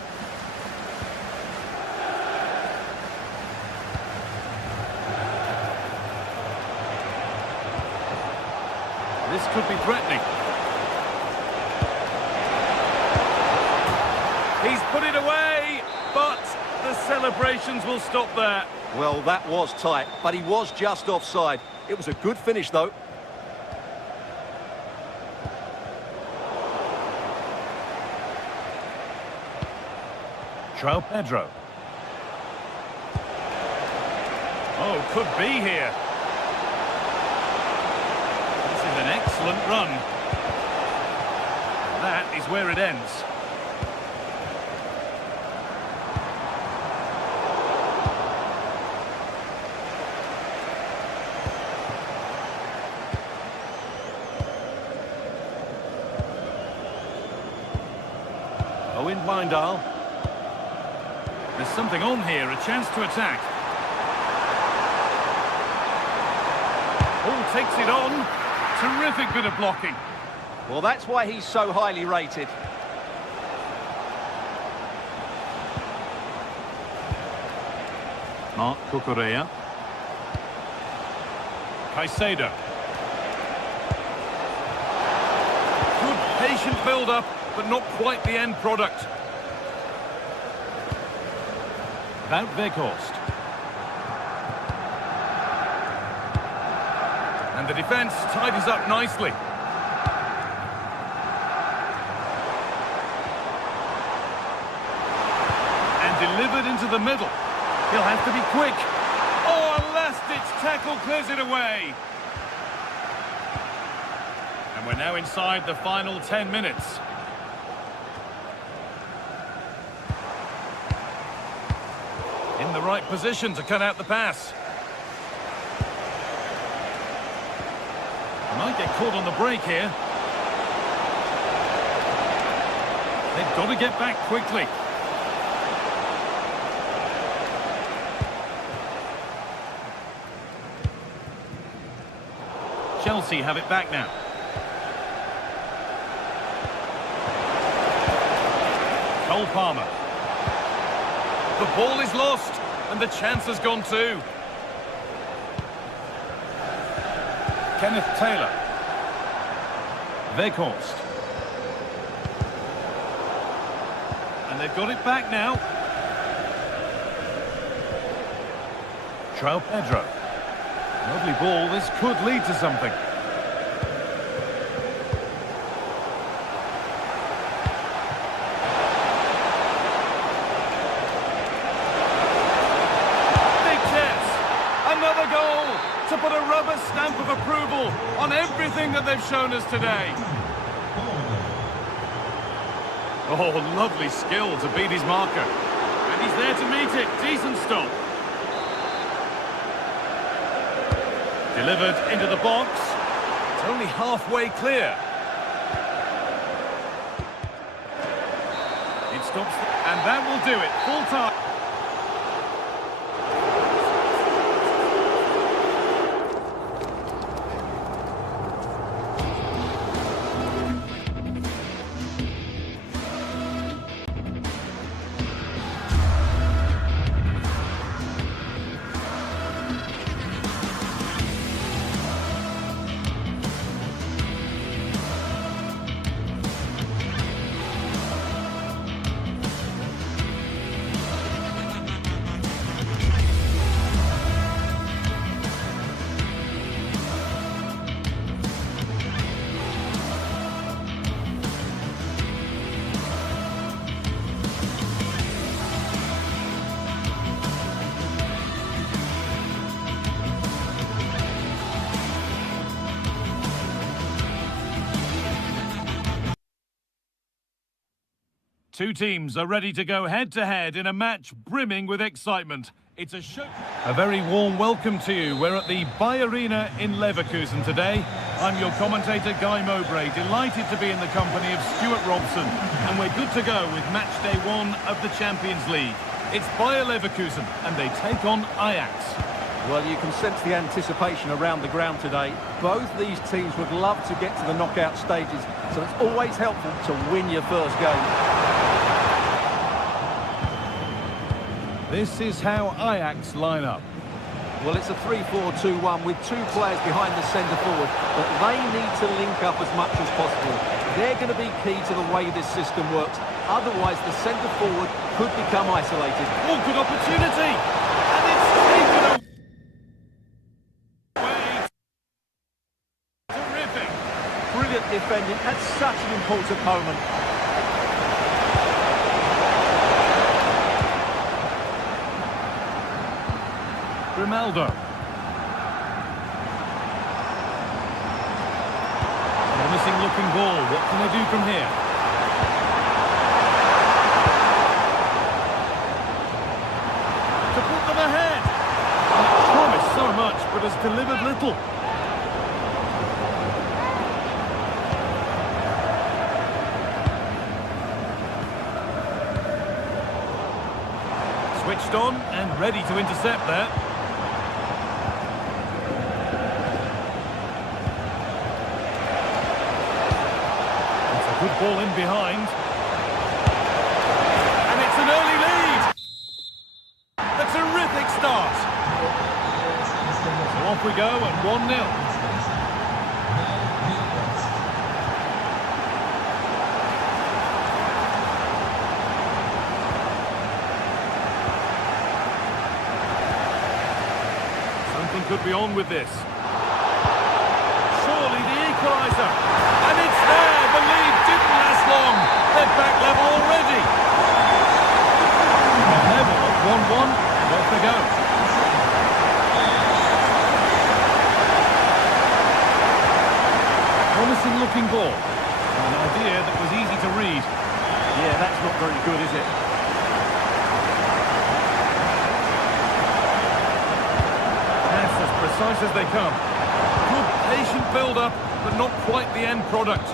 This could be threatening. He's put it away, but the celebrations will stop there. Well, that was tight, but he was just offside. It was a good finish, though. João Pedro. Oh, could be here. This is an excellent run. That is where it ends. Owen Blindal. There's something on here, a chance to attack. Oh, takes it on. Terrific bit of blocking. Well, that's why he's so highly rated. Mark Cucurella. Caicedo. Good patient build-up, but not quite the end product. Wout Weghorst. And the defence tidies up nicely. And delivered into the middle. He'll have to be quick. Oh, a last-ditch tackle clears it away. And we're now inside the final 10 minutes. In the right position to cut out the pass. Might get caught on the break here. They've got to get back quickly. Chelsea have it back now. Cole Palmer. The ball is lost, and the chance has gone too. Kenneth Taylor. Weghorst. And they've got it back now. João Pedro. Lovely ball, this could lead to something. Another goal to put a rubber stamp of approval on everything that they've shown us today. Oh, lovely skill to beat his marker. And he's there to meet it. Decent stop. Delivered into the box. It's only halfway clear. It stops, and that will do it. Full time. Two teams are ready to go head-to-head in a match brimming with excitement. It's a very warm welcome to you. We're at the Bay Arena in Leverkusen today. I'm your commentator, Guy Mowbray, delighted to be in the company of Stuart Robson. And we're good to go with match day 1 of the Champions League. It's Bayer Leverkusen, and they take on Ajax. Well, you can sense the anticipation around the ground today. Both these teams would love to get to the knockout stages, so it's always helpful to win your first game. This is how Ajax line up. Well, it's a 3-4-2-1 with 2 players behind the centre forward, but they need to link up as much as possible. They're going to be key to the way this system works. Otherwise, the centre forward could become isolated. Oh, good opportunity! And it's taken away. Terrific. Brilliant defending at such an important moment. Grimaldo. Promising looking ball. What can they do from here? To put them ahead. Promised so much, but has delivered little. Switched on and ready to intercept there. Good ball in behind. And it's an early lead. A terrific start. So off we go at 1-0. Something could be on with this. Surely the equaliser. And it's there. The lead didn't last long. They're back level already. Level at 1-1. Off they go. Promising looking ball. An idea that was easy to read. Yeah, that's not very good, is it? That's as precise as they come. Good patient build-up, but not quite the end product.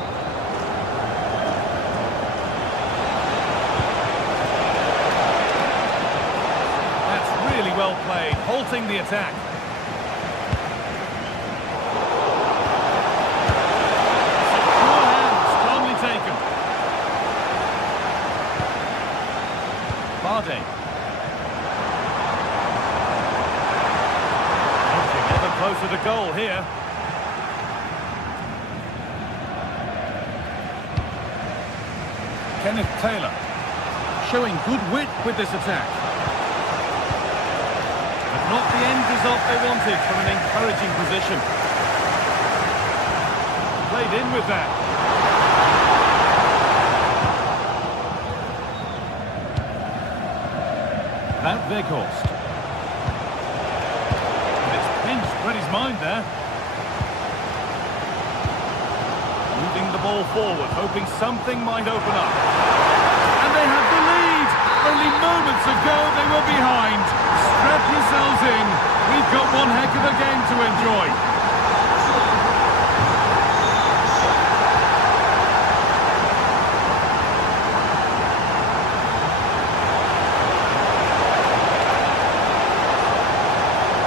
That's really well played, halting the attack. Secure hands, calmly taken. Bardet. Looking ever closer to goal here. Kenneth Taylor showing good wit with this attack. But not the end result they wanted from an encouraging position. Played in with that. That Weghorst. And it's pinched Freddie's mind there. Moving the ball forward, hoping something might open up. And they have the lead! Only moments ago they were behind. Strap yourselves in. We've got one heck of a game to enjoy.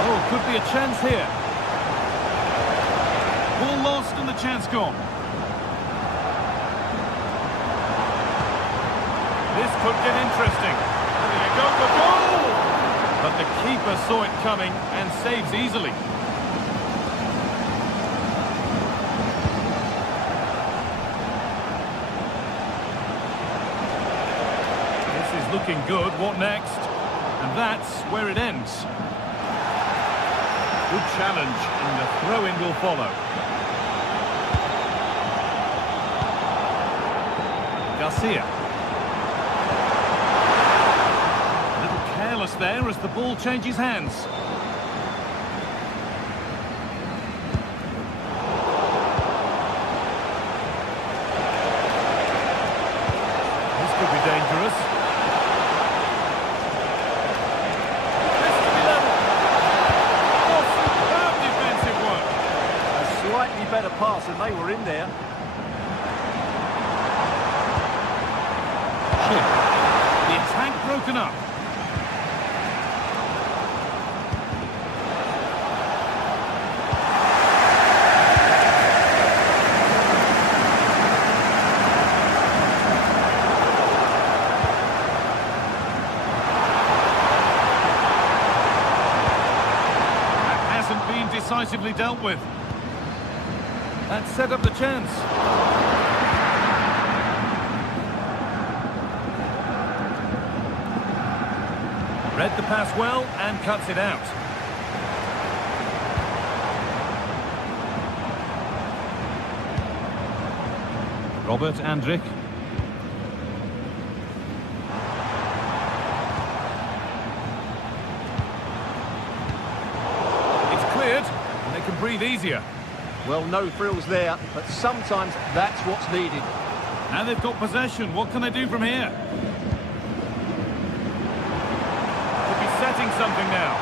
Oh, could be a chance here. Ball lost and the chance gone. This could get interesting. And there you go, the goal! But the keeper saw it coming and saves easily. This is looking good. What next? And that's where it ends. Good challenge, and the throw-in will follow. Garcia. There as the ball changes hands. This could be dangerous. This better pass and they were in there. Chip. The attack broken up. Decisively dealt with. That set up the chance. Read the pass well and cuts it out. Robert Andrik. And they can breathe easier. Well, no frills there, but sometimes that's what's needed. Now they've got possession. What can they do from here? Could be setting something now.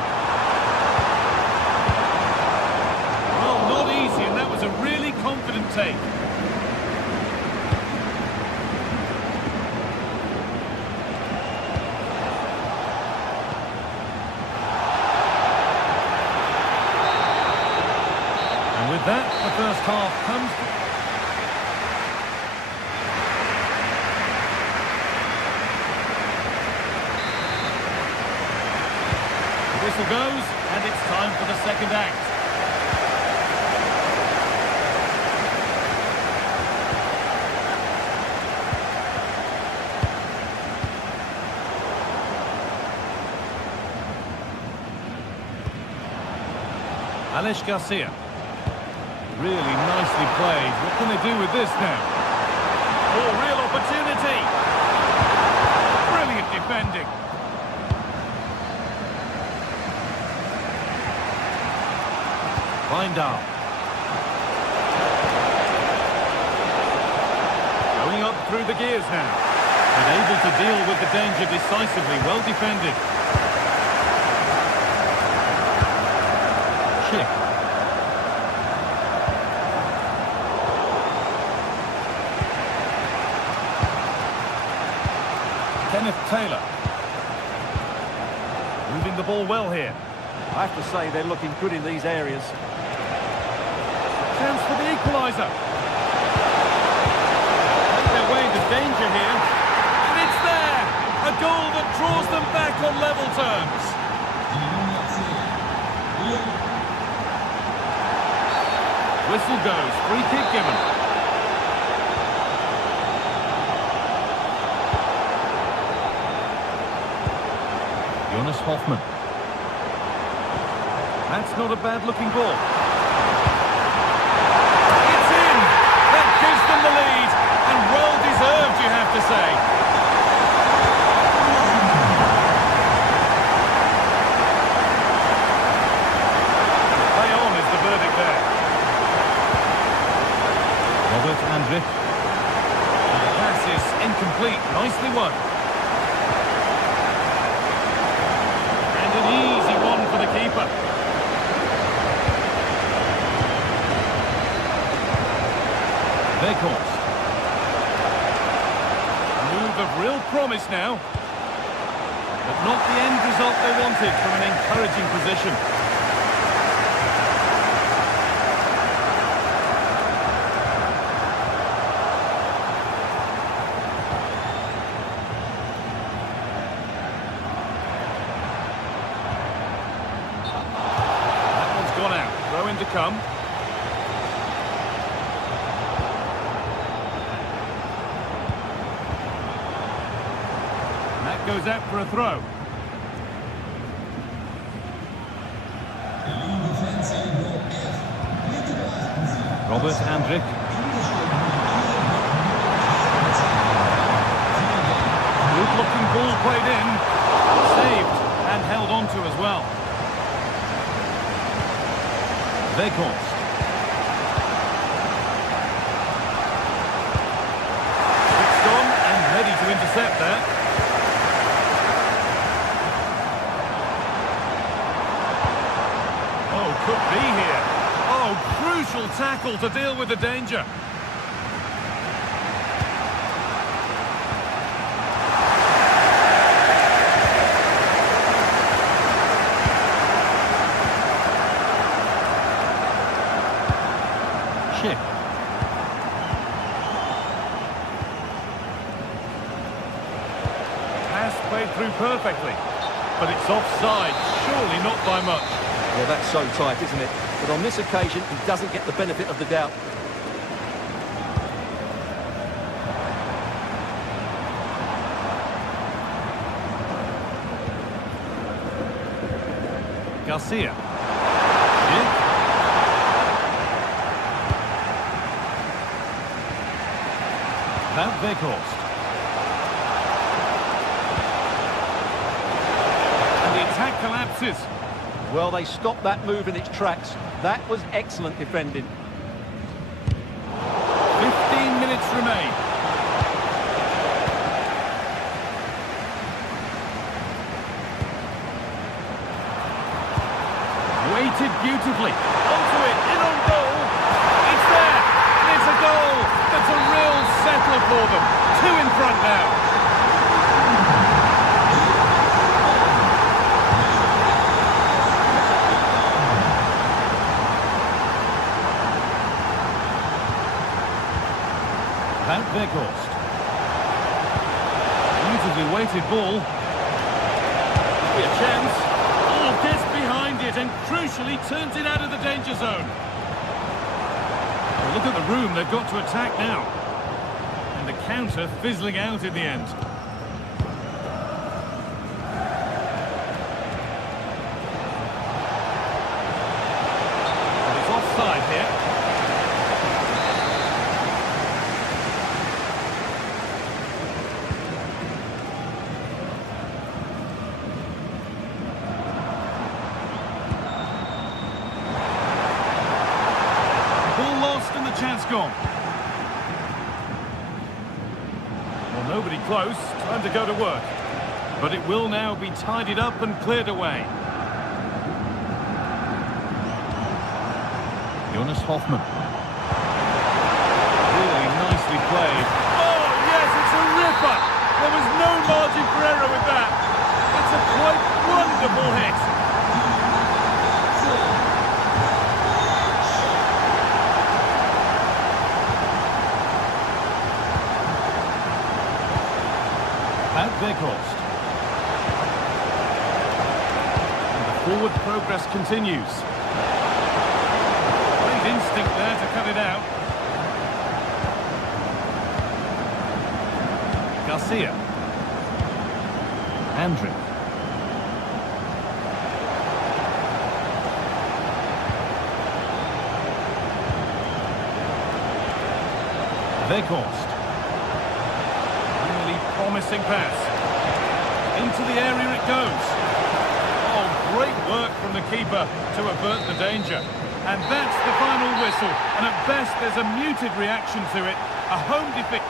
Well, not easy, and that was a really confident take. With that, the first half comes to... The whistle goes, and it's time for the second act. Alex Garcia. Really nicely played. What can they do with this now? Oh, real opportunity! Brilliant defending. Vindal. Going up through the gears now. And able to deal with the danger decisively. Well defended. Schick. Kenneth Taylor. Moving the ball well here. I have to say they're looking good in these areas. Chance for the equaliser. Make their way into danger here. And it's there! A goal that draws them back on level terms. Whistle goes. Free kick given. Jonas Hoffmann. That's not a bad-looking ball. It's in! That gives them the lead, and well-deserved, you have to say. Play on is the verdict there. Robert Andrik. The pass is incomplete. Nicely won. An easy one for the keeper. Weghorst. Move of real promise now. But not the end result they wanted from an encouraging position. To come. And that goes out for a throw. Robert Andrik. Good looking ball played in. Saved and held on to as well. Weghorst. Switched on and ready to intercept that. Oh, could be here. Oh, crucial. crucial tackle to deal with the danger. Chip. Pass played through perfectly, but it's offside, surely not by much. Well, that's so tight, isn't it? But on this occasion, he doesn't get the benefit of the doubt. Garcia. Van Veghorst. And the attack collapses. Well, they stopped that move in its tracks. That was excellent defending. 15 minutes remain. Weighted beautifully. Onto it, in on goal. It's there, and it's a goal. That's a real settler for them. 2 in front now. Van Veghorst. Beautifully weighted ball. Be a chance. Oh, gets behind it and crucially turns it out of the danger zone. Well, look at the room they've got to attack now. And the counter fizzling out in the end. Well, it's offside here. And the chance gone. Well, nobody close. Time to go to work. But it will now be tidied up and cleared away. Jonas Hoffmann. Really nicely played. Oh, yes, it's a ripper. There was no margin for error with that. It's a quite wonderful hit. Van Veghorst. And the forward progress continues. Great instinct there to cut it out. Garcia. Andrick. Veghorst. Promising pass. Into the area it goes. Oh, great work from the keeper to avert the danger. And that's the final whistle. And at best, there's a muted reaction to it. A home defeat.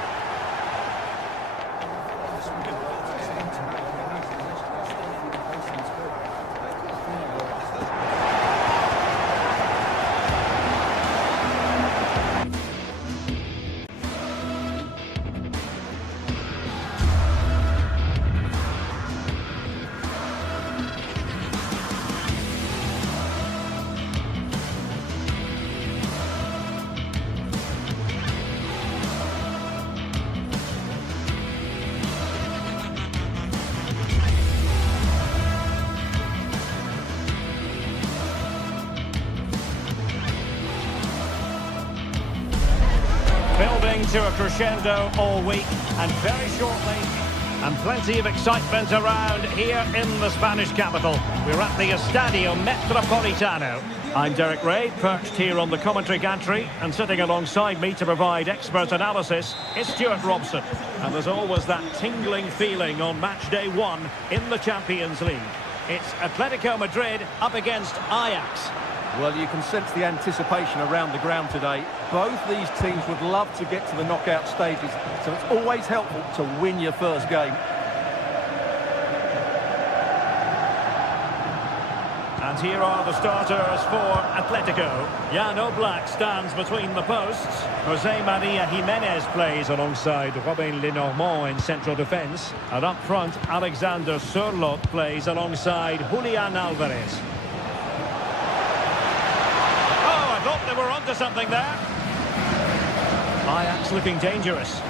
Building to a crescendo all week, and very shortly, and plenty of excitement around here in the Spanish capital. We're at the Estadio Metropolitano. I'm Derek Ray, perched here on the commentary gantry, and sitting alongside me to provide expert analysis is Stuart Robson. And there's always that tingling feeling on match day 1 in the Champions League. It's Atletico Madrid up against Ajax. Well, you can sense the anticipation around the ground today. Both these teams would love to get to the knockout stages, so it's always helpful to win your first game. And here are the starters for Atletico. Jan Oblak stands between the posts. Jose Maria Jimenez plays alongside Robin Lenormand in central defence. And up front, Alexander Sørloth plays alongside Julian Alvarez. Oh, I thought they were onto something there. Ajax looking dangerous.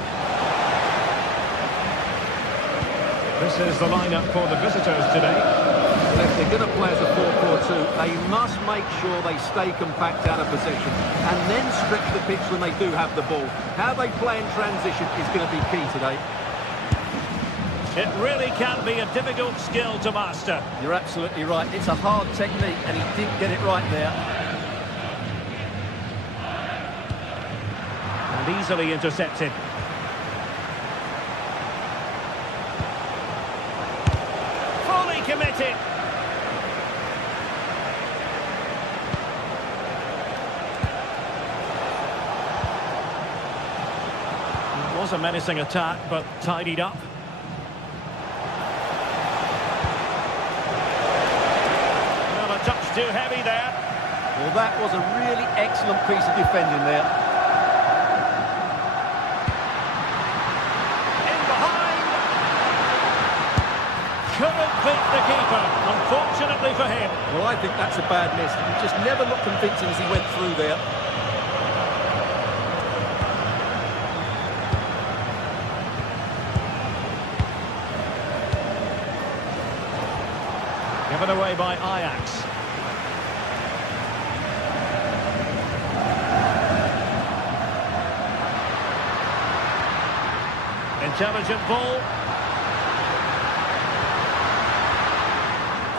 This is the lineup for the visitors today. If they're going to play as a 4-4-2, they must make sure they stay compact out of possession and then stretch the pitch when they do have the ball. How they play in transition is going to be key today. It really can be a difficult skill to master. You're absolutely right. It's a hard technique and he did get it right there. And easily intercepted. Fully committed. It was a menacing attack, but tidied up. Not a touch too heavy there. Well, that was a really excellent piece of defending there. In behind. Couldn't beat the keeper, unfortunately for him. Well, I think that's a bad miss. He just never looked convincing as he went through there. Given away by Ajax. Intelligent ball.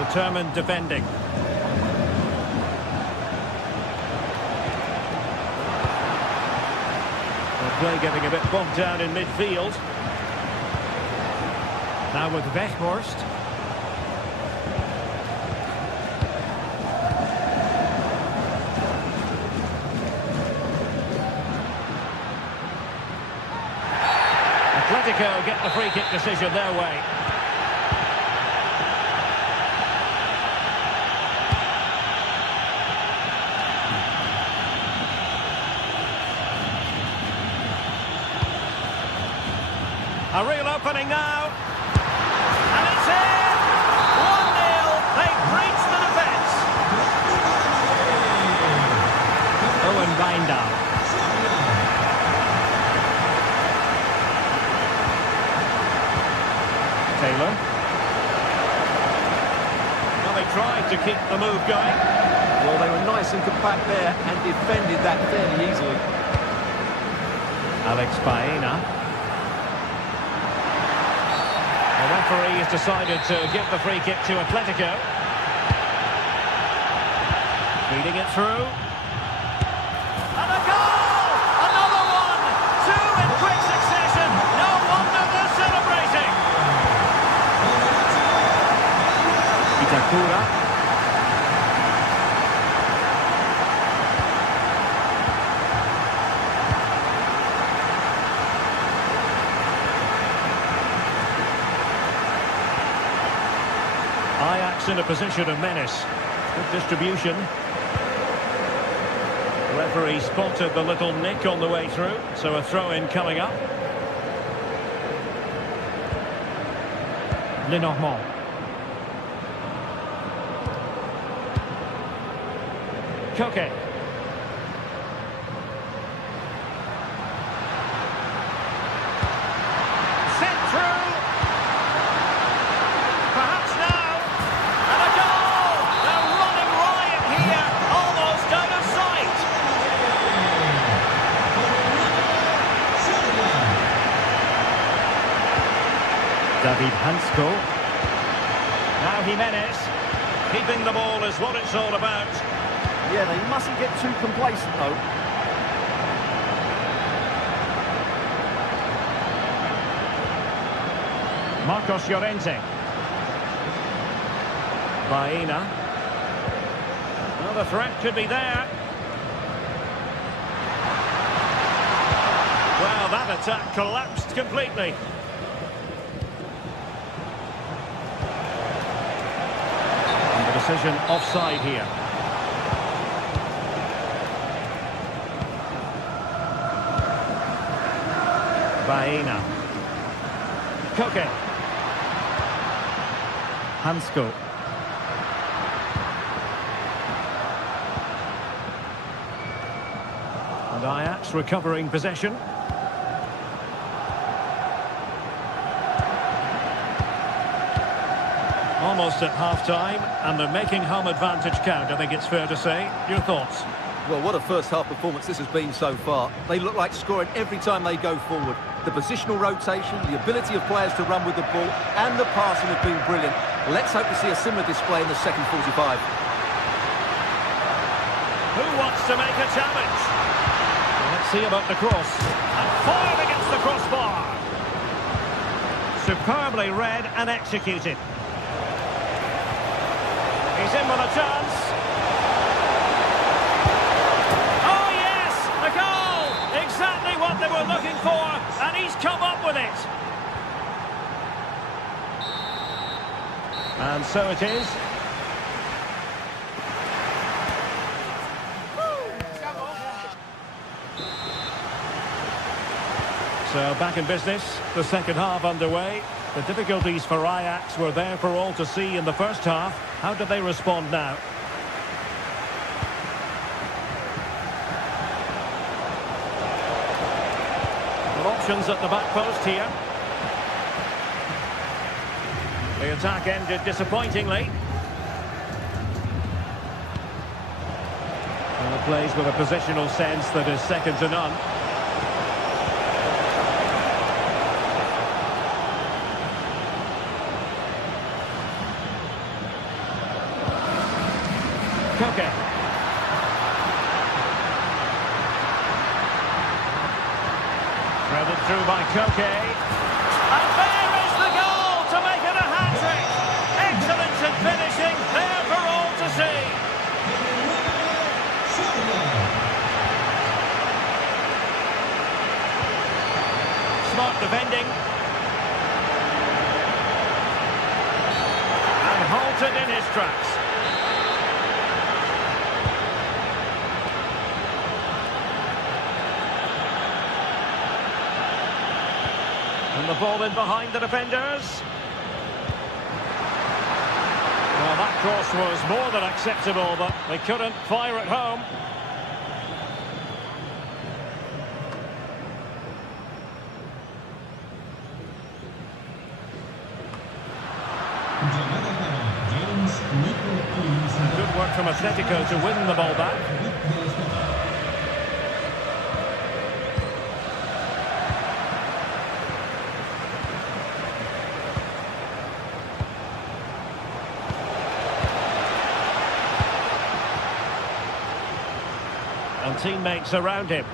Determined defending. The play getting a bit bogged down in midfield. Now with Weghorst. Atletico get the free kick decision their way. A real opening now. And it's in! 1-0. They've breached the defence. Owen Wijndal. Taylor. Well, they tried to keep the move going. Well, they were nice and compact there and defended that fairly easily. Alex Baena. The referee has decided to give the free kick to Atletico. Feeding it through. And a goal! Another one! Two in quick succession. No wonder they're celebrating. Itakura. Ajax in a position of menace. Good distribution. The referee spotted the little nick on the way through, so a throw-in coming up. Lenormand. Koke. Sent through. Perhaps now. And a goal! They're running riot here, almost out of sight. David Hansko. Now Jimenez. Keeping the ball is what it's all about. Yeah, they mustn't get too complacent, though. Marcos Llorente. Baena. Well, the threat could be there. Well, that attack collapsed completely. And the decision offside here. Baena. Koke. Hansko. And Ajax recovering possession. Almost at half-time, and they're making home advantage count, I think it's fair to say. Your thoughts? Well, what a first-half performance this has been so far. They look like scoring every time they go forward. The positional rotation, the ability of players to run with the ball, and the passing have been brilliant. Let's hope to see a similar display in the second 45. Who wants to make a challenge? Well, let's see about the cross. And fired against the crossbar. Superbly read and executed. He's in with a chance. Oh, yes! A goal! Exactly what they were looking for, and he's come up with it. And so it is. So back in business, the second half underway. The difficulties for Ajax were there for all to see in the first half. How do they respond now? Well, options at the back post here. The attack ended disappointingly. And it plays with a positional sense that is second to none. Koke. Threaded through by Koke. And there is the goal to make it a hat-trick. Excellence in finishing, there for all to see. Smart defending. And halted in his tracks. And the ball in behind the defenders. Well, that cross was more than acceptable, but they couldn't fire it home. Good work from Atletico to win the ball back. And teammates around him.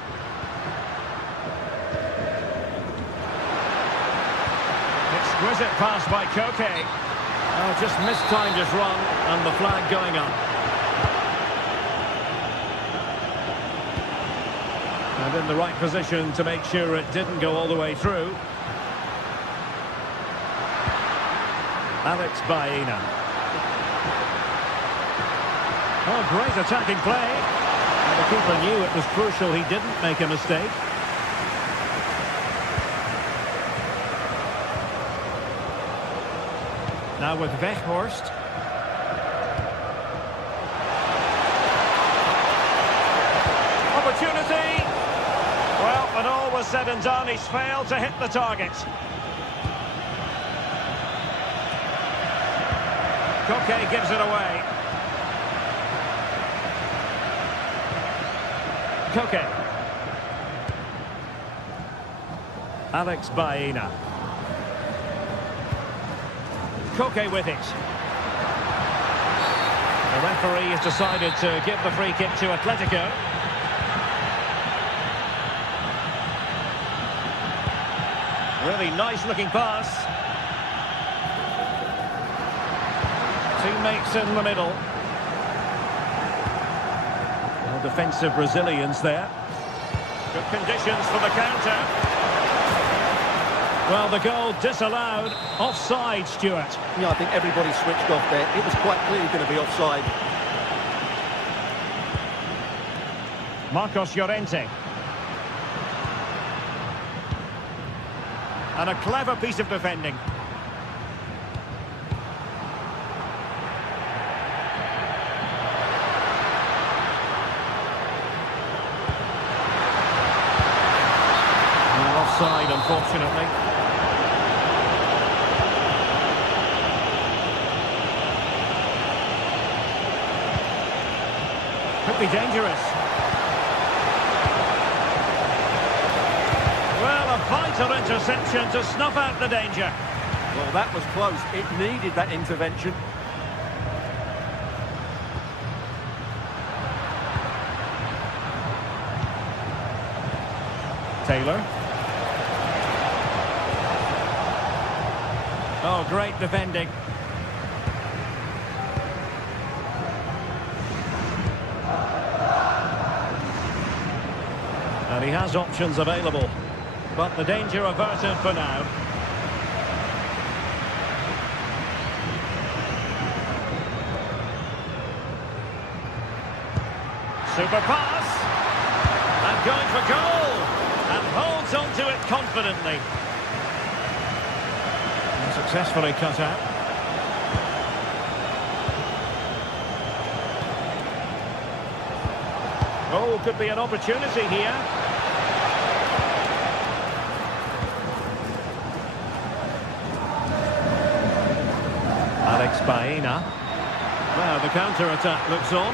Exquisite pass by Koke. Oh, just mistimed his run, and the flag going up. And in the right position to make sure it didn't go all the way through. Alex Baena. Oh, great attacking play. And the keeper knew it was crucial he didn't make a mistake. Now with Weghorst. Opportunity. Well, when all was said and done, he's failed to hit the target. Koke gives it away. Koke. Alex Baena. Koke with it. The referee has decided to give the free kick to Atletico. Really nice looking pass. Teammates in the middle. Well, defensive resilience there. Good conditions for the counter. Well, the goal disallowed. Offside, Stuart. Yeah, I think everybody switched off there. It was quite clearly going to be offside. Marcos Llorente. And a clever piece of defending. Offside, unfortunately. Could be dangerous. Well, a vital interception to snuff out the danger. Well, that was close. It needed that intervention. Taylor. Oh, great defending. And he has options available, but the danger averted for now. Super pass, and going for goal, and holds on to it confidently. And successfully cut out. Oh, could be an opportunity here. Alex Baena. Well, the counter-attack looks on.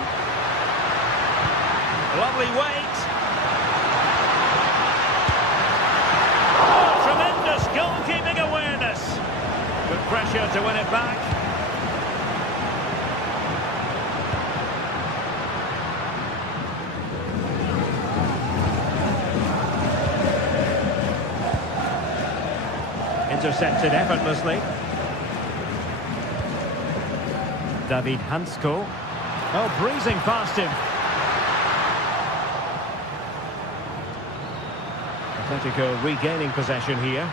Lovely weight. Oh, tremendous goalkeeping awareness. Good pressure to win it back. Intercepted effortlessly. David Hansko. Oh, breezing past him. Atletico regaining possession here.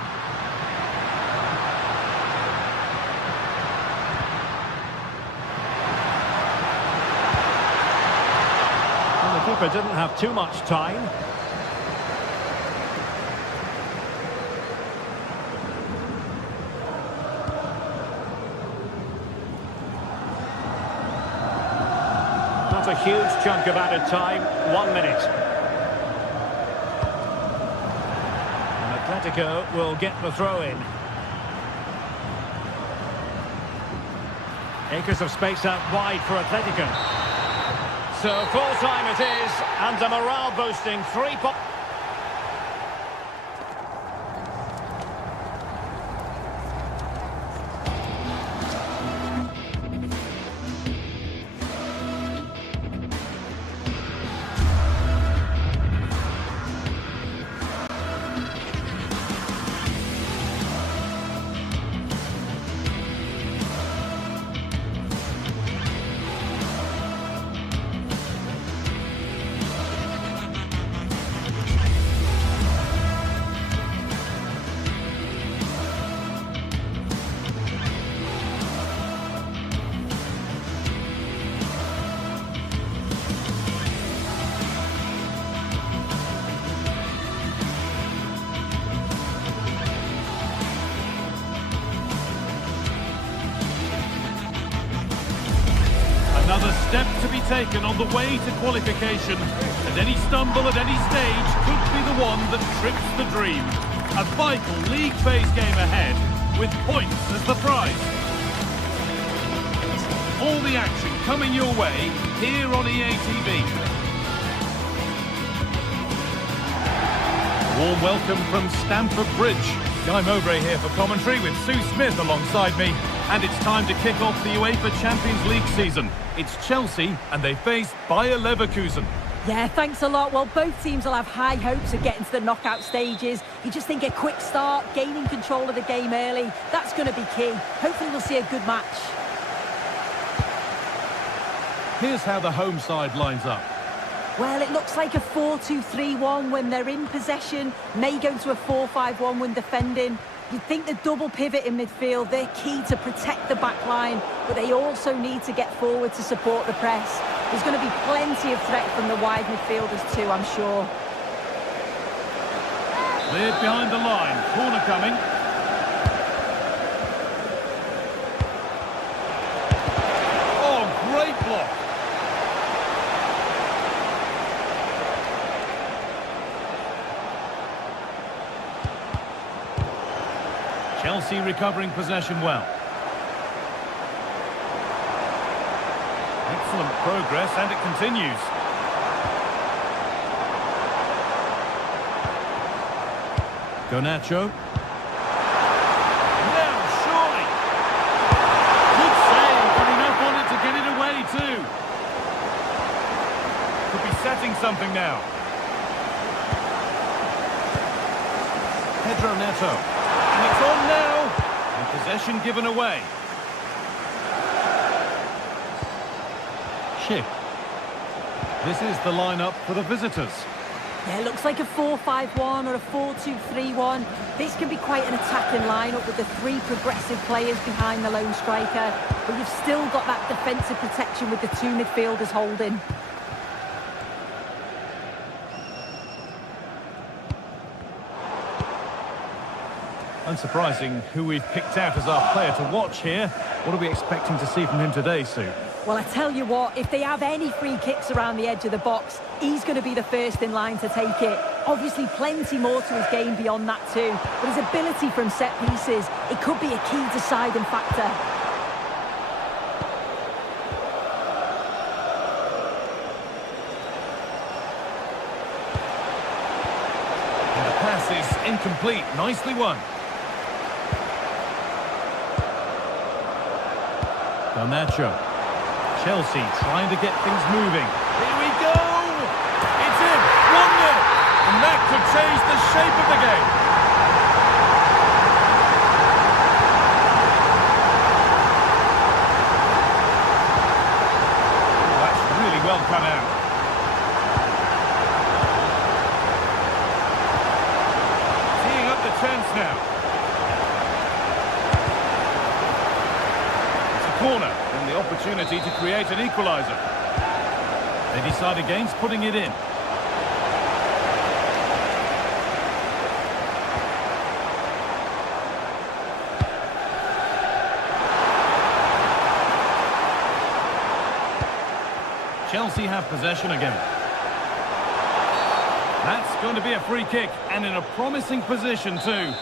Well, the keeper didn't have too much time. Not a huge chunk of added time, 1 minute. Atletico will get the throw-in. Acres of space out wide for Atletico. So full-time it is, and a morale-boosting 3 points. Another step to be taken on the way to qualification, and any stumble at any stage could be the one that trips the dream. A vital league phase game ahead, with points as the prize. All the action coming your way here on EA TV. Warm welcome from Stamford Bridge. Guy Mowbray here for commentary with Sue Smith alongside me. And it's time to kick off the UEFA Champions League season. It's Chelsea and they face Bayer Leverkusen. Yeah, thanks a lot. Well, both teams will have high hopes of getting to the knockout stages. You just think a quick start, gaining control of the game early, that's going to be key. Hopefully we'll see a good match. Here's how the home side lines up. Well, it looks like a 4-2-3-1 when they're in possession. May go to a 4-5-1 when defending. You think the double pivot in midfield, they're key to protect the back line, but they also need to get forward to support the press. There's going to be plenty of threat from the wide midfielders too, I'm sure. Cleared behind the line. Corner coming. Oh, great block. Chelsea recovering possession well. Excellent progress, and it continues. Garnacho. Now, surely. Good save, but enough on it to get it away too. Could be setting something now. Pedro Neto. And it's on now. And possession given away. Schick. This is the lineup for the visitors. Yeah, it looks like a 4-5-1 or a 4-2-3-1. This can be quite an attacking lineup with the three progressive players behind the lone striker. But you've still got that defensive protection with the two midfielders holding. Unsurprising who we've picked out as our player to watch here. What are we expecting to see from him today, Sue? Well, I tell you what, if they have any free kicks around the edge of the box, he's going to be the first in line to take it. Obviously, plenty more to his game beyond that too. But his ability from set pieces, it could be a key deciding factor. And the pass is incomplete. Nicely won. Garnacho. Chelsea trying to get things moving. Here we go! It's in! 1-0! And that could change the shape of the game. Oh, that's really well cut out. Teeing up the chance now. It's a corner. The opportunity to create an equaliser. They decide against putting it in. Chelsea have possession again. That's going to be a free kick, and in a promising position too.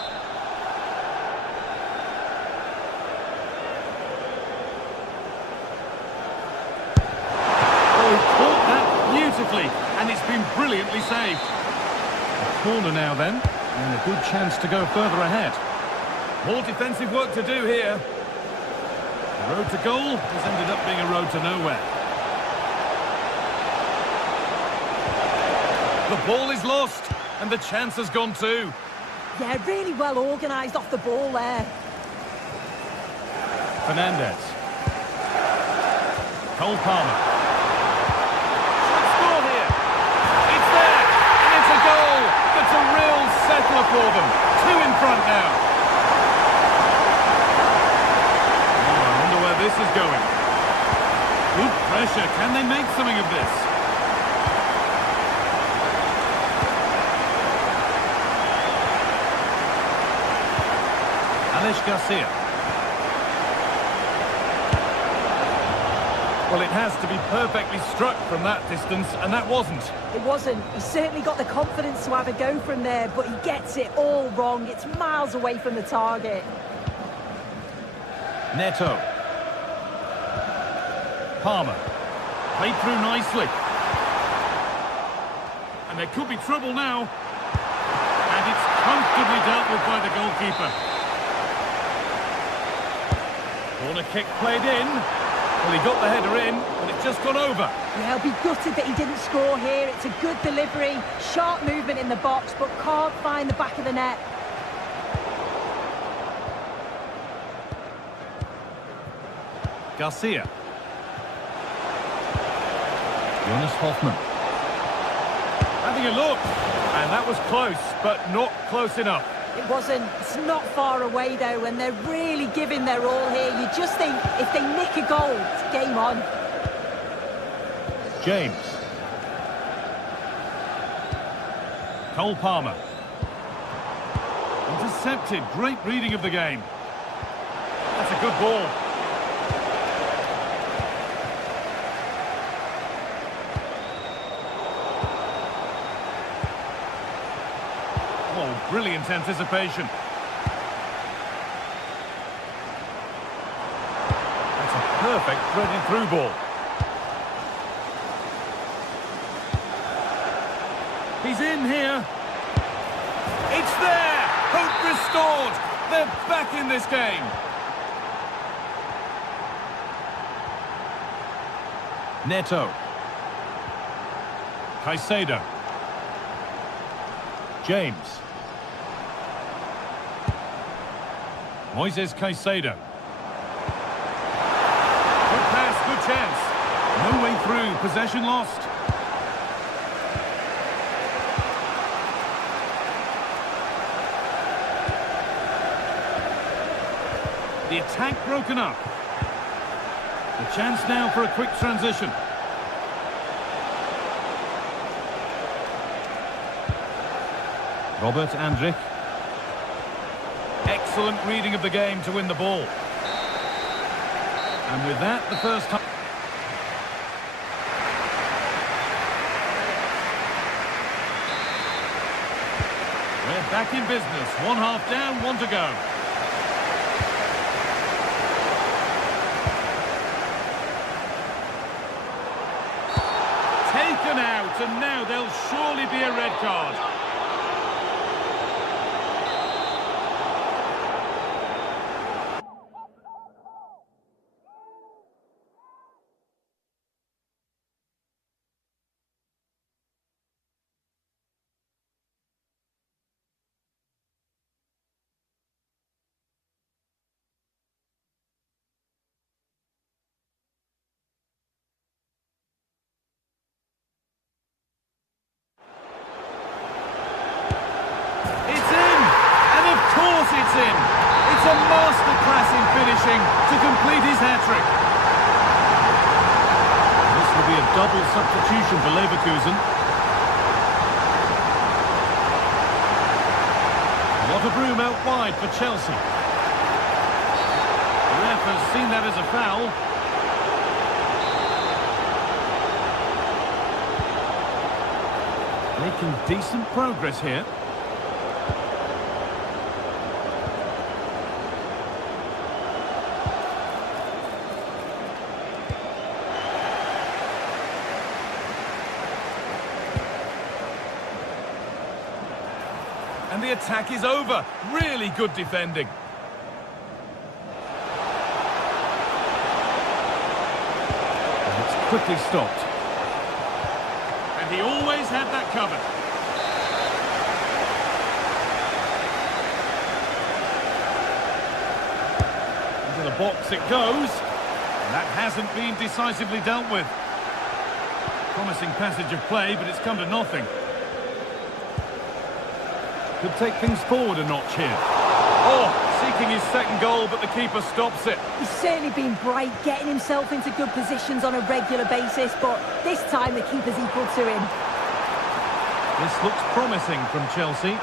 And it's been brilliantly saved. A corner now then, and a good chance to go further ahead. More defensive work to do here. The road to goal has ended up being a road to nowhere. The ball is lost, and the chance has gone too. Yeah, really well organised off the ball there. Fernandez. Cole Palmer. It's a real settler for them. Two in front now. Oh, I wonder where this is going. Good pressure. Can they make something of this? Alex Garcia. Well, it has to be perfectly struck from that distance, and that wasn't. It wasn't. He certainly got the confidence to have a go from there, but he gets it all wrong. It's miles away from the target. Neto. Palmer. Played through nicely. And there could be trouble now. And it's comfortably dealt with by the goalkeeper. Corner kick played in. Well, he got the header in, but it's just gone over. Yeah, he'll be gutted that he didn't score here. It's a good delivery, sharp movement in the box, but can't find the back of the net. Garcia. Jonas Hoffman. Having a look. And that was close, but not close enough. It wasn't. It's not far away, though, and they're really giving their all here. You just think if they nick a goal, it's game on. James. Cole Palmer. Intercepted. Great reading of the game. That's a good ball. Oh, brilliant anticipation. That's a perfect threaded through ball. He's in here. It's there. Hope restored. They're back in this game. Neto. Caicedo. James. Moises Caicedo. Good pass, good chance. No way through, possession lost. The attack broken up. The chance now for a quick transition. Robert Andrich. Excellent reading of the game to win the ball. And with that, the first time. We're back in business. One half down, one to go. Taken out, and now there'll surely be a red card. It's in. It's a masterclass in finishing to complete his hat-trick. This will be a double substitution for Leverkusen. A lot of room out wide for Chelsea. The ref has seen that as a foul. Making decent progress here. And the attack is over. Really good defending. And it's quickly stopped. And he always had that covered. Into the box it goes. And that hasn't been decisively dealt with. Promising passage of play, but it's come to nothing. Could take things forward a notch here. Oh, seeking his second goal, but the keeper stops it. He's certainly been bright, getting himself into good positions on a regular basis, but this time the keeper's equal to him. This looks promising from Chelsea.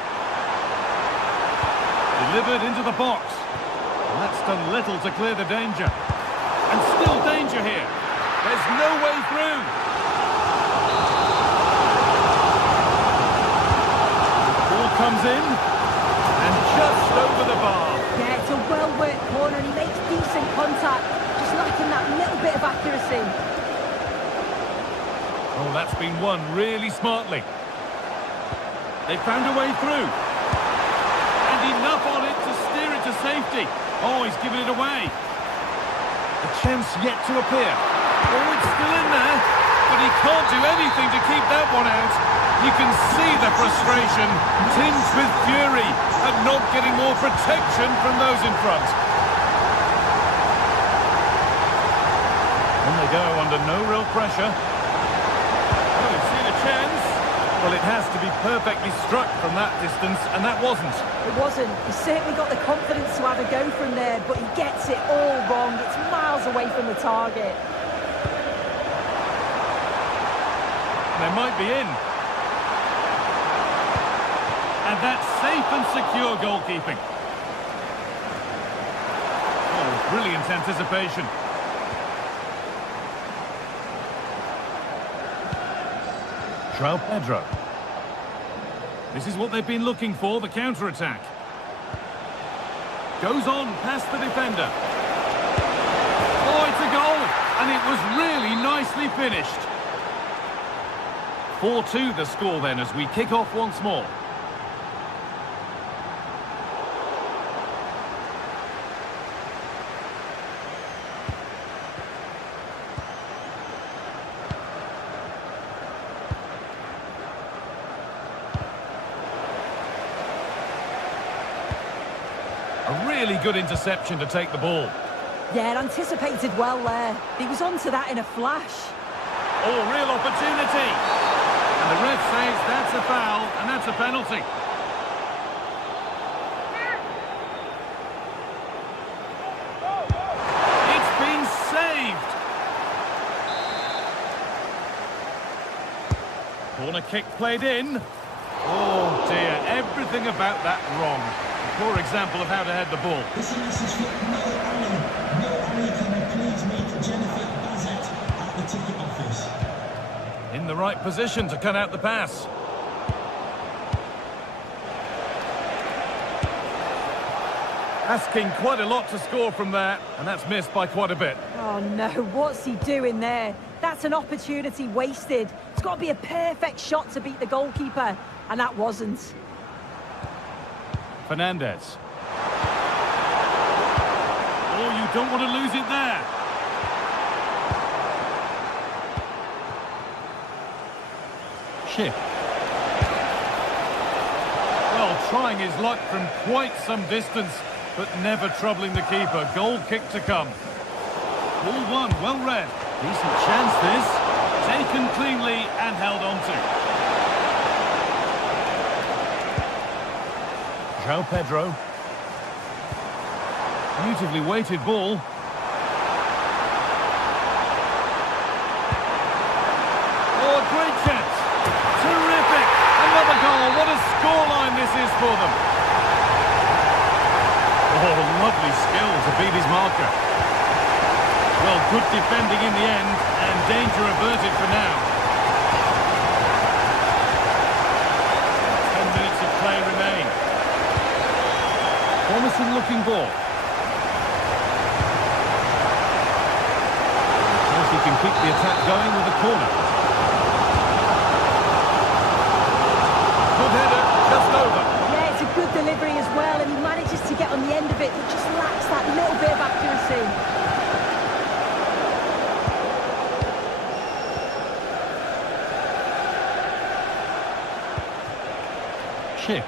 Delivered into the box. And that's done little to clear the danger. And still danger here. There's no way through. Comes in, and just over the bar. Yeah, it's a well-worked corner, and he makes decent contact, just lacking that little bit of accuracy. Oh, that's been won really smartly. They found a way through. And enough on it to steer it to safety. Oh, he's given it away. A chance yet to appear. Oh, it's still in there, but he can't do anything to keep that one out. You can see the frustration, tinged with fury at not getting more protection from those in front. On they go under no real pressure. Oh, he's seen a chance. Well, it has to be perfectly struck from that distance, and that wasn't. It wasn't. He certainly got the confidence to have a go from there, but he gets it all wrong. It's miles away from the target. They might be in. And that's safe and secure goalkeeping. Oh, brilliant anticipation. João Pedro. This is what they've been looking for, the counter-attack. Goes on past the defender. Oh, it's a goal! And it was really nicely finished. 4-2 the score then as we kick off once more. A really good interception to take the ball. Yeah, anticipated well there. He was onto that in a flash. Oh, real opportunity. And the ref says that's a foul, and that's a penalty. It's been saved. Corner kick played in. Oh dear, everything about that wrong. A poor example of how to head the ball. This is a message for Mo Ali. Mo Ali, can you please meet Jennifer Bazette at the ticket office? In the right position to cut out the pass. Asking quite a lot to score from there, and that's missed by quite a bit. Oh no, what's he doing there? That's an opportunity wasted. It's got to be a perfect shot to beat the goalkeeper, and that wasn't. Fernandez. Oh, you don't want to lose it there. Chip. Well, trying his luck from quite some distance, but never troubling the keeper. Goal kick to come. Ball one, well read. Decent chance this. Taken cleanly and held on to. João Pedro. Beautifully weighted ball. Oh, a great chance. Terrific. Another goal. What a scoreline this is for them. Oh, lovely skill to beat his marker. Well, good defending in the end, and danger averted for now. 10 minutes of play remain. Promising looking ball. He can keep the attack going with a corner. Good header, just over. Yeah, it's a good delivery as well, and he manages to get on the end of it, but just lacks that little bit of accuracy. Chip.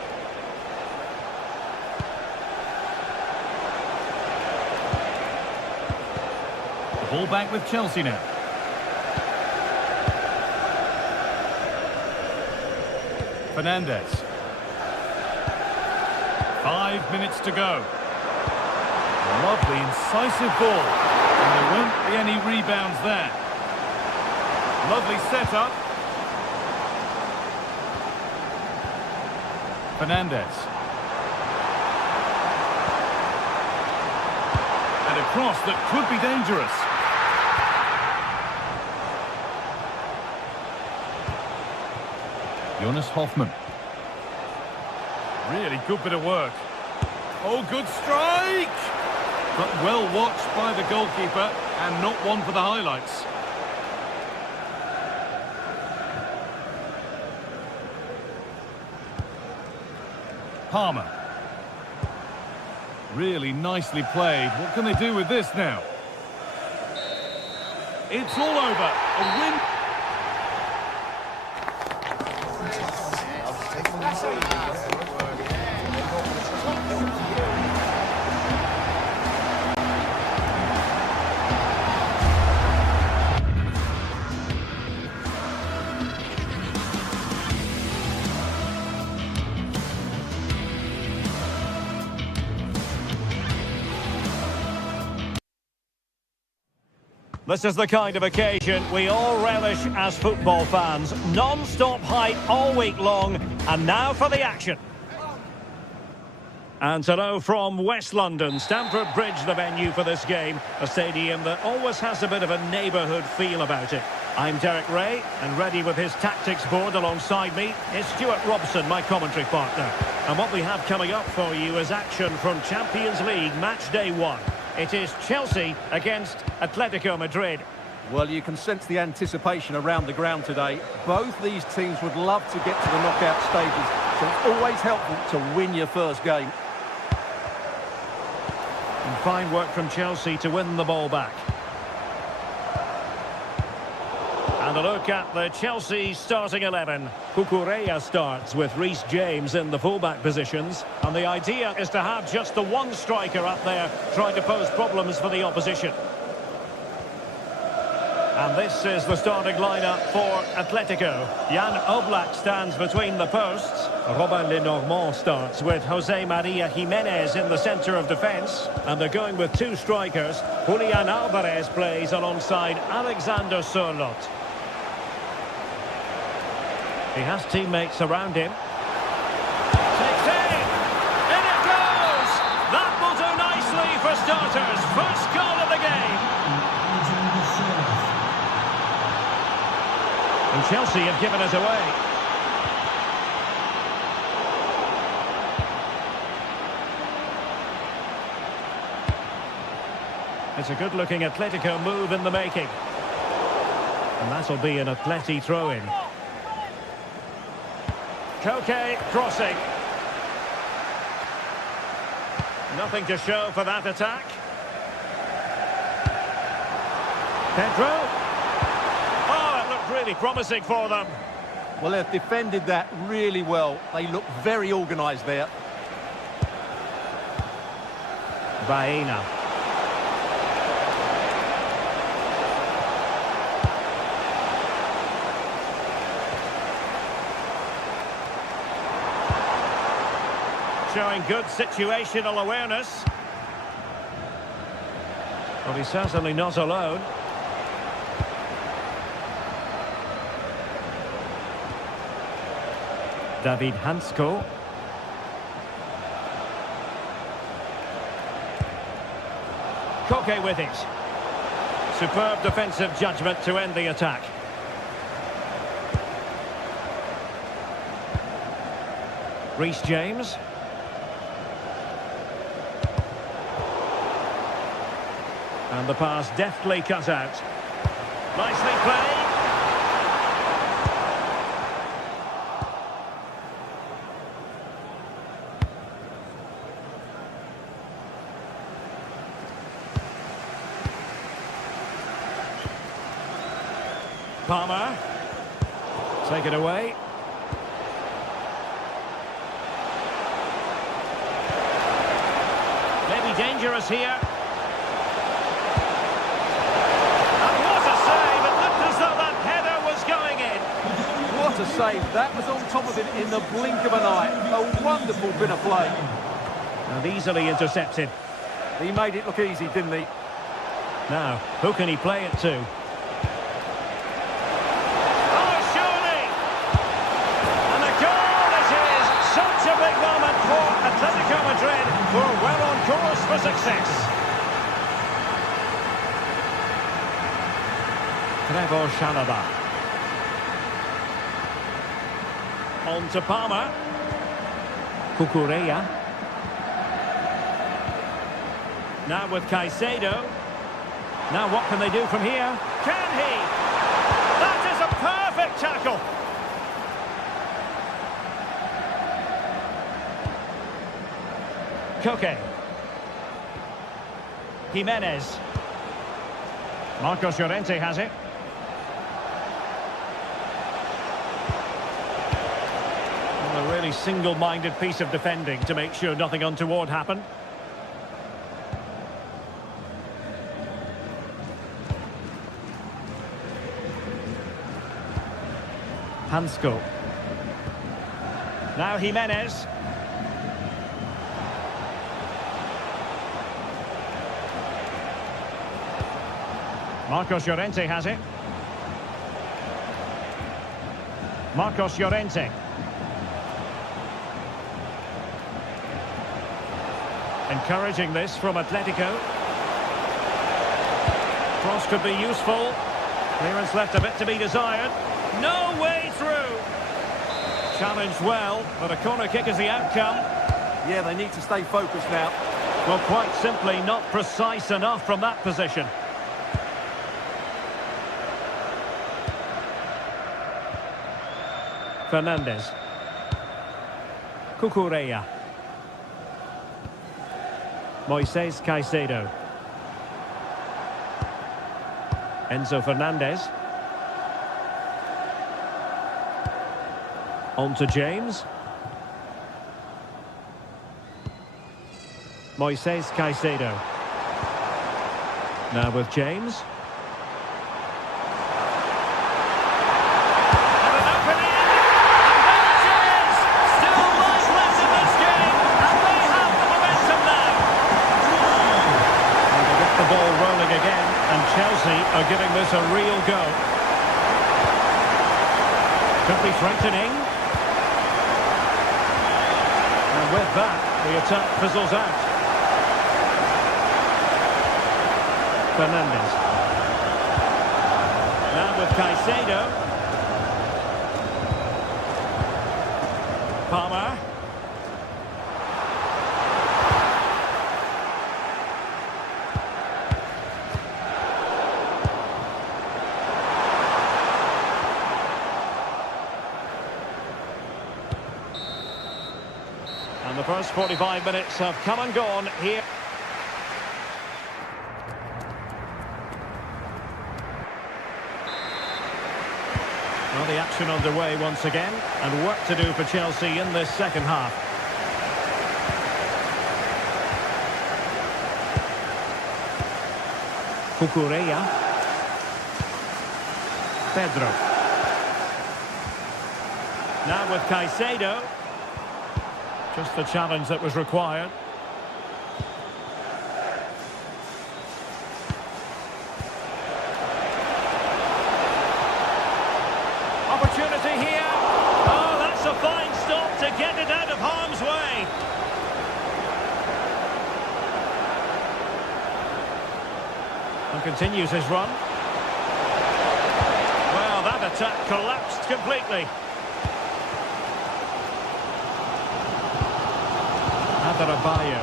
Ball back with Chelsea now. Fernandez. 5 minutes to go. Lovely, incisive ball. And there won't be any rebounds there. Lovely setup. Fernandez. And a cross that could be dangerous. Jonas Hoffmann. Really good bit of work. Oh, good strike! But well watched by the goalkeeper, and not one for the highlights. Palmer. Really nicely played. What can they do with this now? It's all over. A win. This is the kind of occasion we all relish as football fans. Non-stop hype all week long, and now for the action. And hello from West London, Stamford Bridge, the venue for this game. A stadium that always has a bit of a neighbourhood feel about it. I'm Derek Ray, and ready with his tactics board alongside me is Stuart Robson, my commentary partner. And what we have coming up for you is action from Champions League match day 1. It is Chelsea against Atletico Madrid. Well, you can sense the anticipation around the ground today. Both these teams would love to get to the knockout stages, so it's always helpful to win your first game. And fine work from Chelsea to win the ball back. And a look at the Chelsea starting 11. Cucurella starts with Reece James in the fullback positions. And the idea is to have just the one striker up there trying to pose problems for the opposition. And this is the starting lineup for Atletico. Jan Oblak stands between the posts. Robin Lenormand starts with Jose Maria Jimenez in the centre of defence. And they're going with two strikers. Julian Alvarez plays alongside Alexander Sørloth. He has teammates around him. Takes in! In it goes! That will do nicely for starters. First goal of the game. And Chelsea have given it away. It's a good-looking Atletico move in the making. And that'll be an Atleti throw-in. Koke crossing. Nothing to show for that attack. Pedro. Oh, it looked really promising for them. Well, they've defended that really well. They look very organised there. Baena. Showing good situational awareness. Well, he's certainly not alone. David Hansko. Koke with it. Superb defensive judgment to end the attack. Reece James. And the pass deftly cut out. Nicely played. Palmer. Take it away. Maybe dangerous here. What a save. That was on top of it in the blink of an eye. A wonderful bit of play. And easily intercepted. He made it look easy, didn't he? Now, who can he play it to? Oh, surely! And a goal it is! Such a big moment for Atletico Madrid, who are well on course for success. Trevor Chalobah. On to Palmer. Cucurella. Now with Caicedo. Now what can they do from here? Can he? That is a perfect tackle. Koke. Jimenez. Marcos Llorente has it. A really single-minded piece of defending to make sure nothing untoward happened. Hansko. Now Jimenez. Marcos Llorente has it. Marcos Llorente. Encouraging this from Atletico. Cross could be useful. Clearance left a bit to be desired. No way through. Challenged well, but a corner kick is the outcome. Yeah, they need to stay focused now. Well, quite simply not precise enough from that position. Fernandez. Cucurella. Moises Caicedo. Enzo Fernandez. On to James. Moises Caicedo. Now with James. And an opening! And there it is! Still much left in this game, and they have the momentum now. And they get the ball rolling again, and Chelsea are giving this a real go. Could be frightening. And with that, the attack fizzles out. Fernandez. Now with Caicedo. Palmer. And the first 45 minutes have come and gone here. Well, the action underway once again, and work to do for Chelsea in this second half. Cucurella. Pedro. Now with Caicedo. Just the challenge that was required. Opportunity here. Oh, that's a fine stop to get it out of harm's way. And continues his run. Well, that attack collapsed completely. Adarabioyo.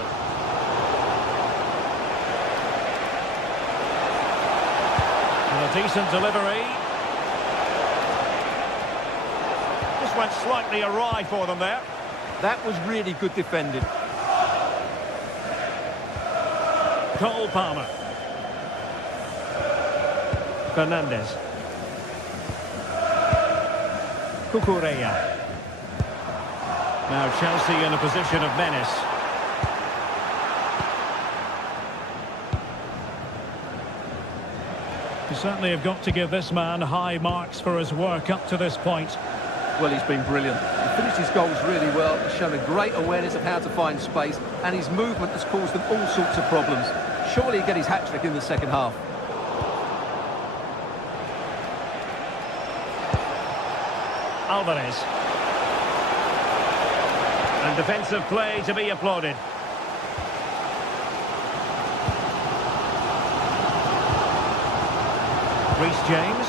And a decent delivery. Just went slightly awry for them there. That was really good defending. Cole Palmer. Fernandez. Cucurella. Now Chelsea in a position of menace. You certainly have got to give this man high marks for his work up to this point. Well, he's been brilliant. He finished his goals really well. He's shown a great awareness of how to find space, and his movement has caused them all sorts of problems. Surely he'll get his hat-trick in the second half. Alvarez. And defensive play to be applauded. Reece James.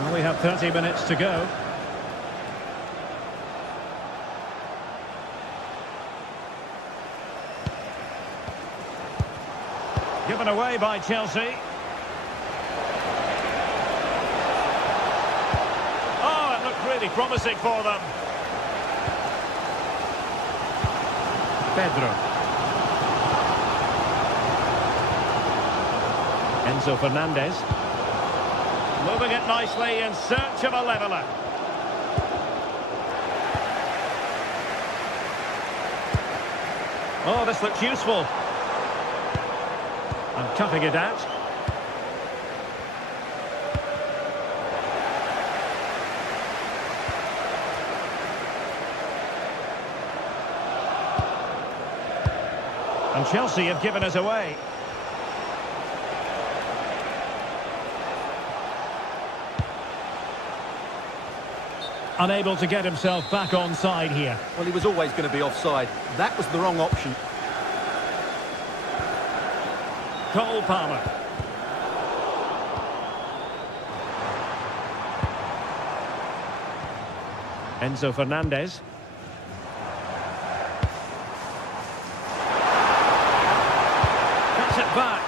Well, we have 30 minutes to go. Given away by Chelsea. Oh, it looked really promising for them. Pedro. Enzo Fernandez. Moving it nicely in search of a leveller. Oh, this looks useful. And cutting it out. And And Chelsea have given us away. Unable to get himself back onside here. Well, he was always going to be offside. That was the wrong option. Cole Palmer. Enzo Fernandez. Cuts it back.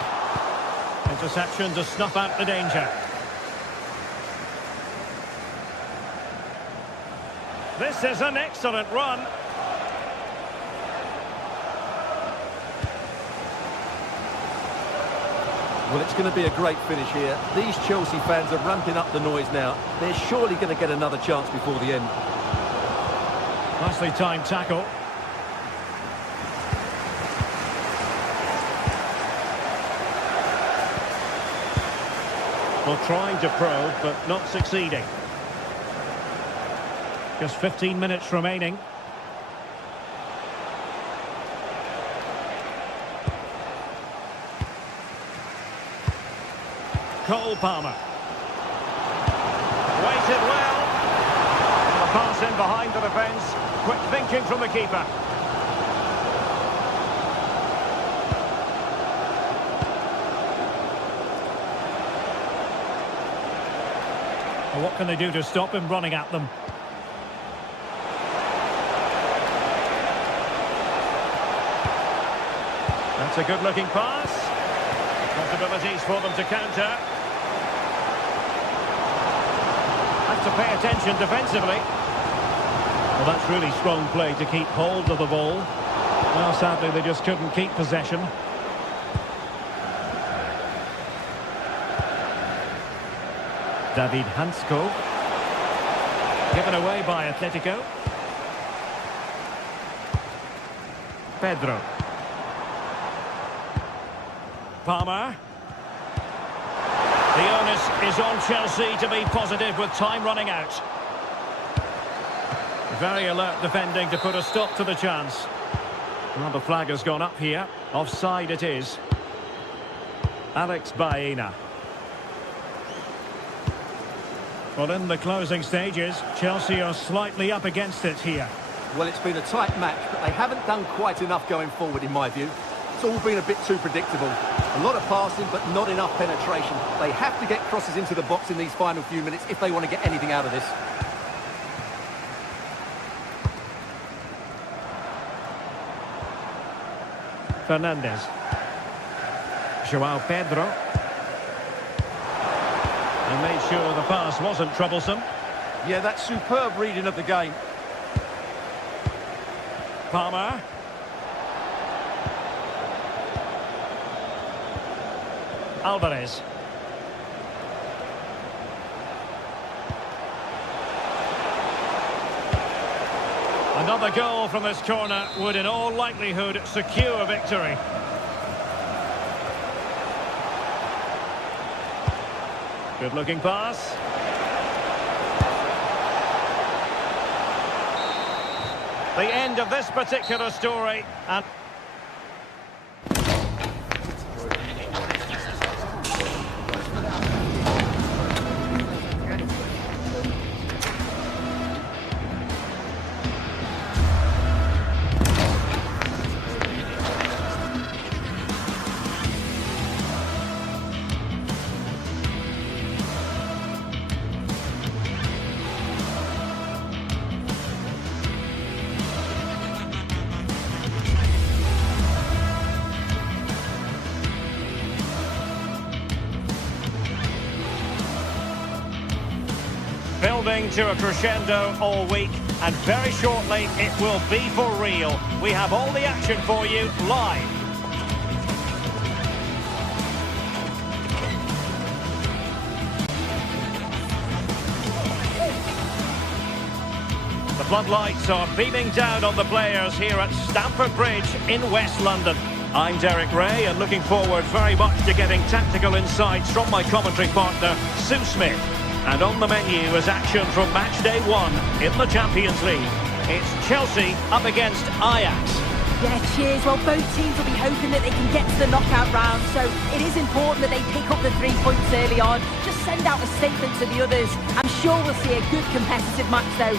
Interception to snuff out the danger. This is an excellent run. Well, it's going to be a great finish here. These Chelsea fans are ramping up the noise now. They're surely going to get another chance before the end. Nicely timed tackle. Well, trying to probe, but not succeeding. Just 15 minutes remaining. Cole Palmer. Waited well. The pass in behind the defence. Quick thinking from the keeper. Well, what can they do to stop him running at them? That's a good-looking pass. Possibilities for them to counter. Has to pay attention defensively. Well, that's really strong play to keep hold of the ball. Well, sadly, they just couldn't keep possession. David Hansko. Given away by Atletico. Pedro. Palmer. The onus is on Chelsea to be positive with time running out. Very alert defending to put a stop to the chance. Well, the flag has gone up here. Offside it is. Alex Baena. Well, in the closing stages, Chelsea are slightly up against it here. Well, it's been a tight match, but they haven't done quite enough going forward, in my view. It's all been a bit too predictable. A lot of passing, but not enough penetration. They have to get crosses into the box in these final few minutes if they want to get anything out of this. Fernandez. João Pedro. And made sure the pass wasn't troublesome. Yeah, that's superb reading of the game. Palmer. Alvarez. Another goal from this corner would in all likelihood secure victory. Good looking pass. The end of this particular story. And building to a crescendo all week, and very shortly it will be for real. We have all the action for you live. The floodlights are beaming down on the players here at Stamford Bridge in West London. I'm Derek Ray, and looking forward very much to getting tactical insights from my commentary partner, Sue Smith. And on the menu is action from match day 1 in the Champions League. It's Chelsea up against Ajax. Yeah, cheers. Well, both teams will be hoping that they can get to the knockout round, so it is important that they pick up the 3 points early on. Just send out a statement to the others. I'm sure we'll see a good competitive match, though.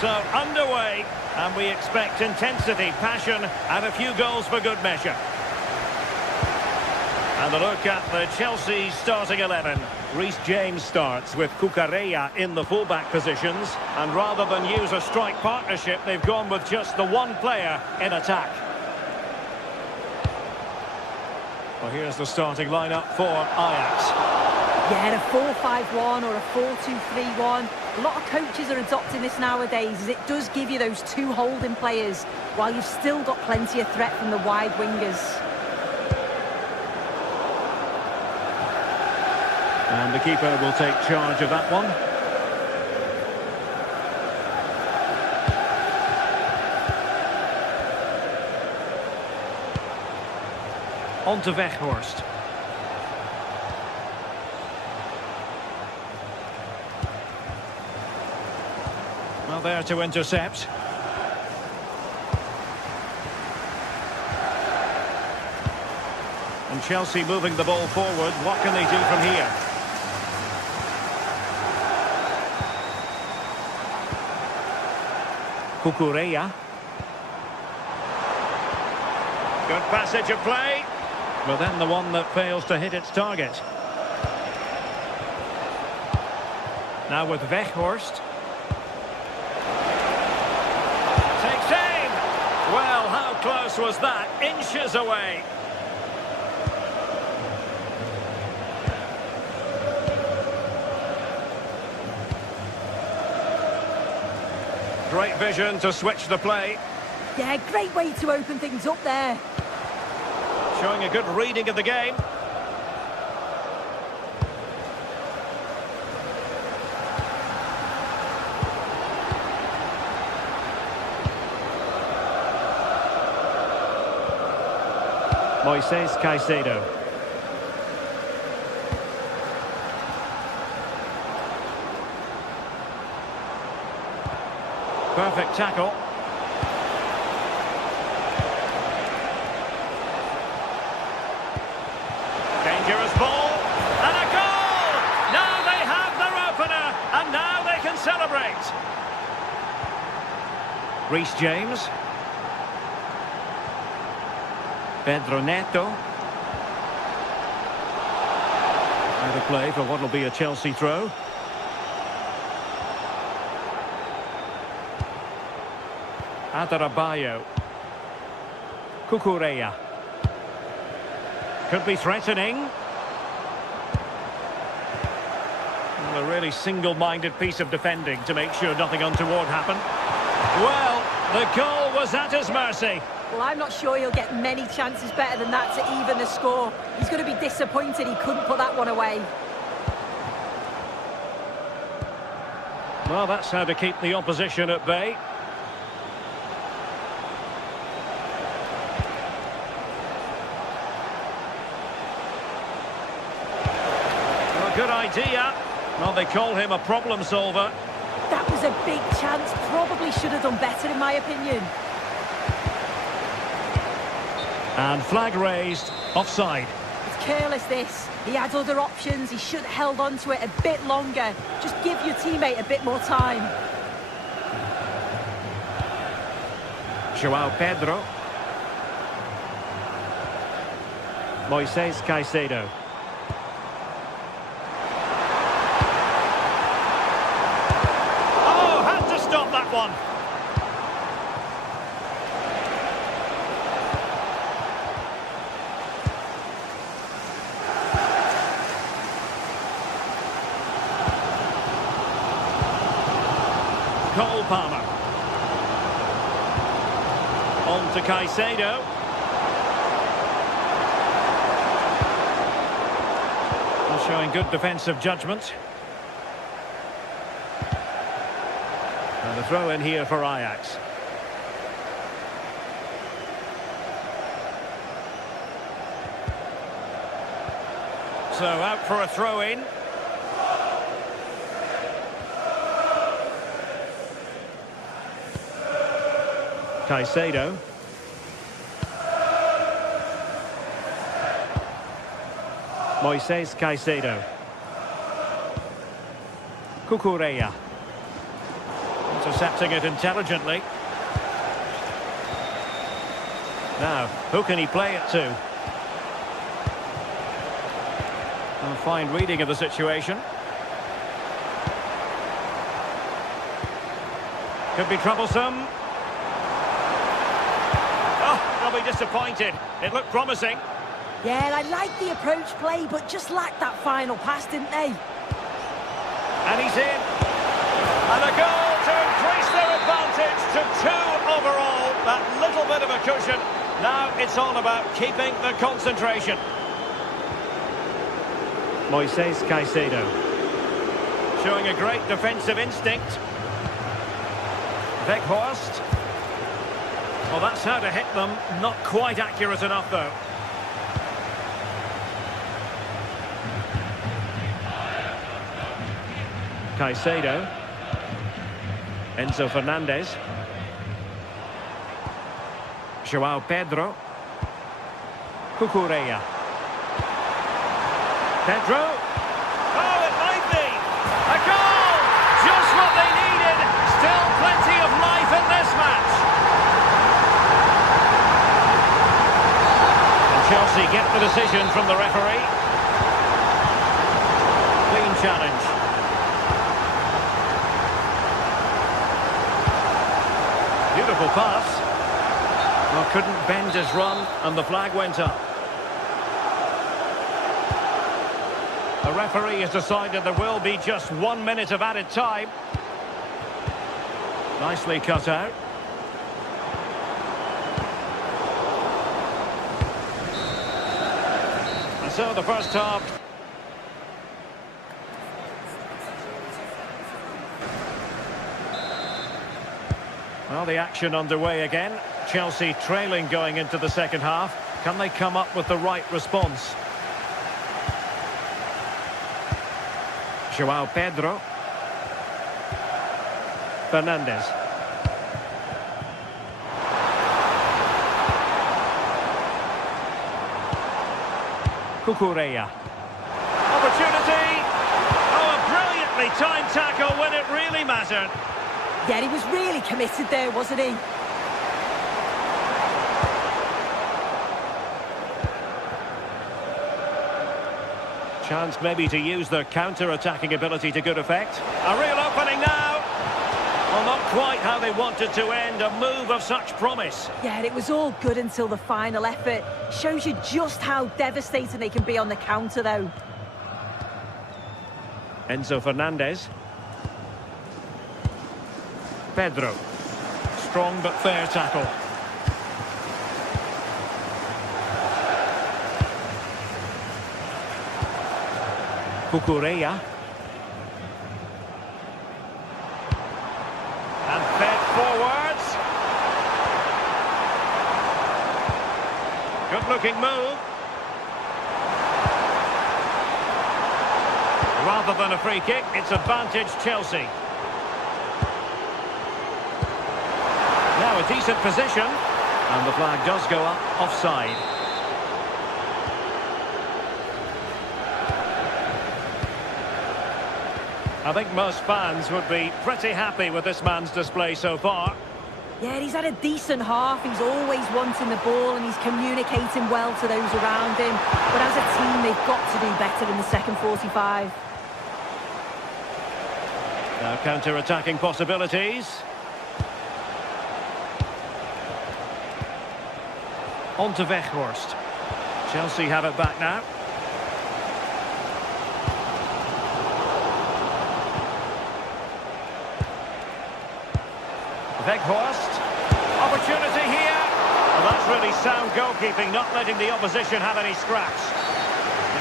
So, underway, and we expect intensity, passion, and a few goals for good measure. And a look at the Chelsea starting 11. Reece James starts with Cucurella in the fullback positions, and rather than use a strike partnership, they've gone with just the one player in attack. Well, here's the starting lineup for Ajax. Yeah, a 4-5-1 or a 4-2-3-1. A lot of coaches are adopting this nowadays, as it does give you those 2 holding players, while you've still got plenty of threat from the wide wingers. And the keeper will take charge of that one. On to Weghorst. Well, there to intercept. And Chelsea moving the ball forward. What can they do from here? Cucurella. Good passage of play. But then the one that fails to hit its target. Now with Weghorst. Takes aim. Well, how close was that? Inches away. Great vision to switch the play. Yeah, great way to open things up there. Showing a good reading of the game. Moises Caicedo. Perfect tackle. Dangerous ball. And a goal! Now they have their opener. And now they can celebrate. Reece James. Pedro Neto. Out of play for what will be a Chelsea throw. Adarabioyo. Cucurella. Could be threatening. And a really single-minded piece of defending to make sure nothing untoward happened. Well, the goal was at his mercy. Well, I'm not sure he'll get many chances better than that to even the score. He's going to be disappointed he couldn't put that one away. Well, that's how to keep the opposition at bay. Well, good idea. Well, they call him a problem solver. That was a big chance. Probably should have done better, in my opinion. And flag raised, offside. It's careless, this. He had other options. He should have held on to it a bit longer. Just give your teammate a bit more time. João Pedro. Moises Caicedo. Oh, had to stop that one. Cole Palmer. On to Caicedo. And showing good defensive judgment. And the throw in here for Ajax. So out for a throw-in. Caicedo. Moises Caicedo. Cucurella. Intercepting it intelligently. Now, who can he play it to? A fine reading of the situation. Could be troublesome. Oh, they'll be disappointed. It looked promising. Yeah, I like the approach play, but just lacked that final pass, didn't they? And he's in. And a goal to increase their advantage to 2 overall. That little bit of a cushion. Now it's all about keeping the concentration. Moises Caicedo. Showing a great defensive instinct. Weghorst. Well, that's how to hit them. Not quite accurate enough, though. Caicedo. Enzo Fernandez. João Pedro. Cucurella. Pedro. Oh, it might be. A goal! Just what they needed. Still plenty of life in this match. And Chelsea get the decision from the referee. Clean challenge. Beautiful pass. Well, couldn't bend his run, and the flag went up. The referee has decided there will be just 1 minute of added time. Nicely cut out. And so the first half. Well, the action underway again. Chelsea trailing going into the second half. Can they come up with the right response? João Pedro. Fernandez. Cucurella. Opportunity. Oh, a brilliantly timed tackle when it really mattered. Yeah, he was really committed there, wasn't he? Chance maybe to use their counter-attacking ability to good effect. A real opening now. Well, not quite how they wanted to end a move of such promise. Yeah, it was all good until the final effort. Shows you just how devastating they can be on the counter, though. Enzo Fernandez. Pedro. Strong but fair tackle. Cucurella. And fed forwards. Good looking move. Rather than a free kick, it's advantage Chelsea. Now a decent position. And the flag does go up offside. I think most fans would be pretty happy with this man's display so far. Yeah, he's had a decent half. He's always wanting the ball and he's communicating well to those around him. But as a team, they've got to do better in the second 45. Now counter-attacking possibilities. On to Weghorst. Chelsea have it back now. Weghorst. Opportunity here. Well, that's really sound goalkeeping, not letting the opposition have any scraps.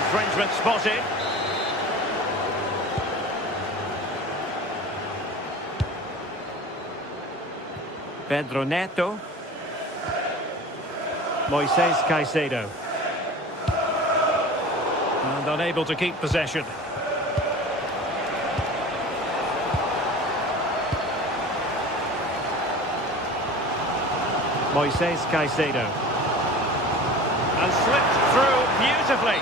Infringement spotted. Pedro Neto. Moises Caicedo. And unable to keep possession. Moises Caicedo. And slipped through beautifully.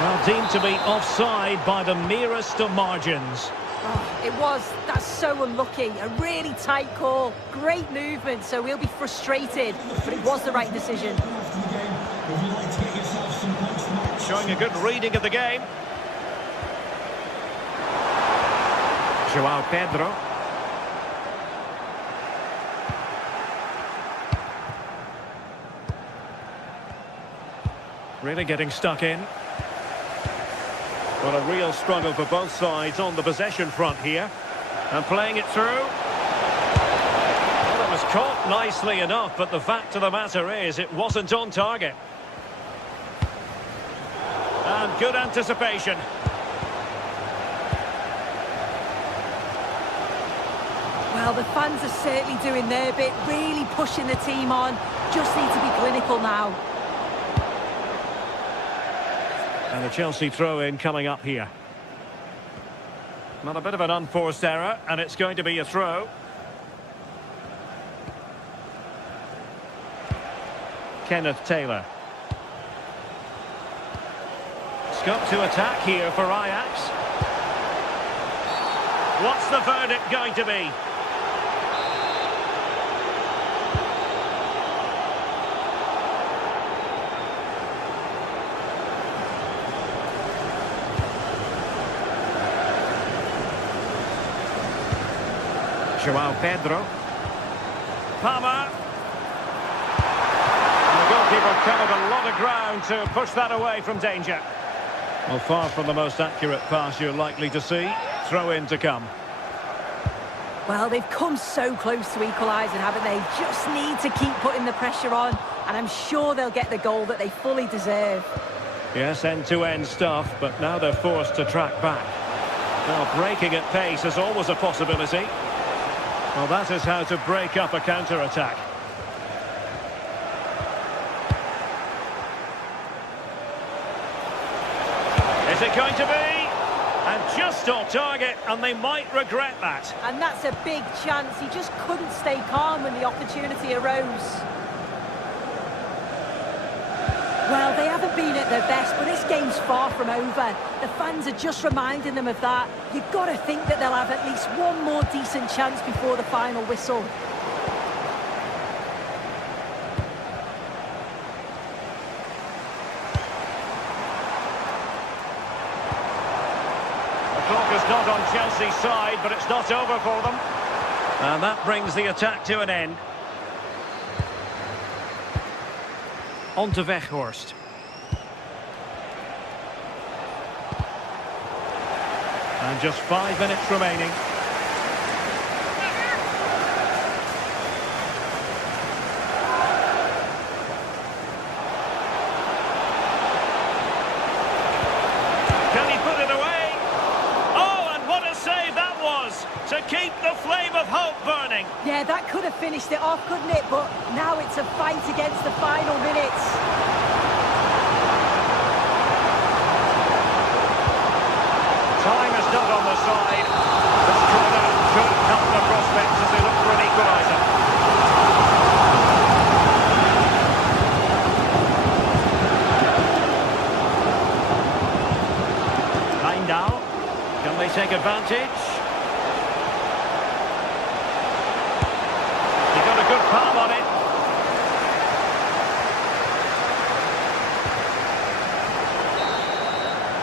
Well, deemed to be offside by the merest of margins. Oh, it was. That's so unlucky. A really tight call. Great movement, so we'll be frustrated. But it was the right decision. Showing a good reading of the game. João Pedro. Really getting stuck in. Well, a real struggle for both sides on the possession front here. And playing it through. Well, it was caught nicely enough, but the fact of the matter is it wasn't on target. And good anticipation. Well, the fans are certainly doing their bit, really pushing the team on. Just need to be clinical now. And a Chelsea throw-in coming up here. Not a bit of an unforced error, and it's going to be a throw. Kenneth Taylor. Scope to attack here for Ajax. What's the verdict going to be? João Pedro. Palmer. And the goalkeeper covered a lot of ground to push that away from danger. Well, far from the most accurate pass you're likely to see. Throw in to come. Well, they've come so close to equalising, haven't they? Just need to keep putting the pressure on, and I'm sure they'll get the goal that they fully deserve. Yes, end-to-end stuff, but now they're forced to track back. Now, breaking at pace is always a possibility. Well, that is how to break up a counter-attack. Is it going to be? And just off target, and they might regret that. And that's a big chance. He just couldn't stay calm when the opportunity arose. Well, they haven't been at their best, but this game's far from over. The fans are just reminding them of that. You've got to think that they'll have at least one more decent chance before the final whistle. The clock is not on Chelsea's side, but it's not over for them. And that brings the attack to an end. On to Weghorst. And just 5 minutes remaining. Can he put it away? Oh, and what a save that was to keep the flame of hope burning. Yeah, that could have finished it off, couldn't it? But now it's a fight against the final minutes. Time is not on the side. This corner could help the prospects as they look for an equaliser. Wijndal. Can they take advantage? He got a good palm on it.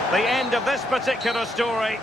The end of this particular story.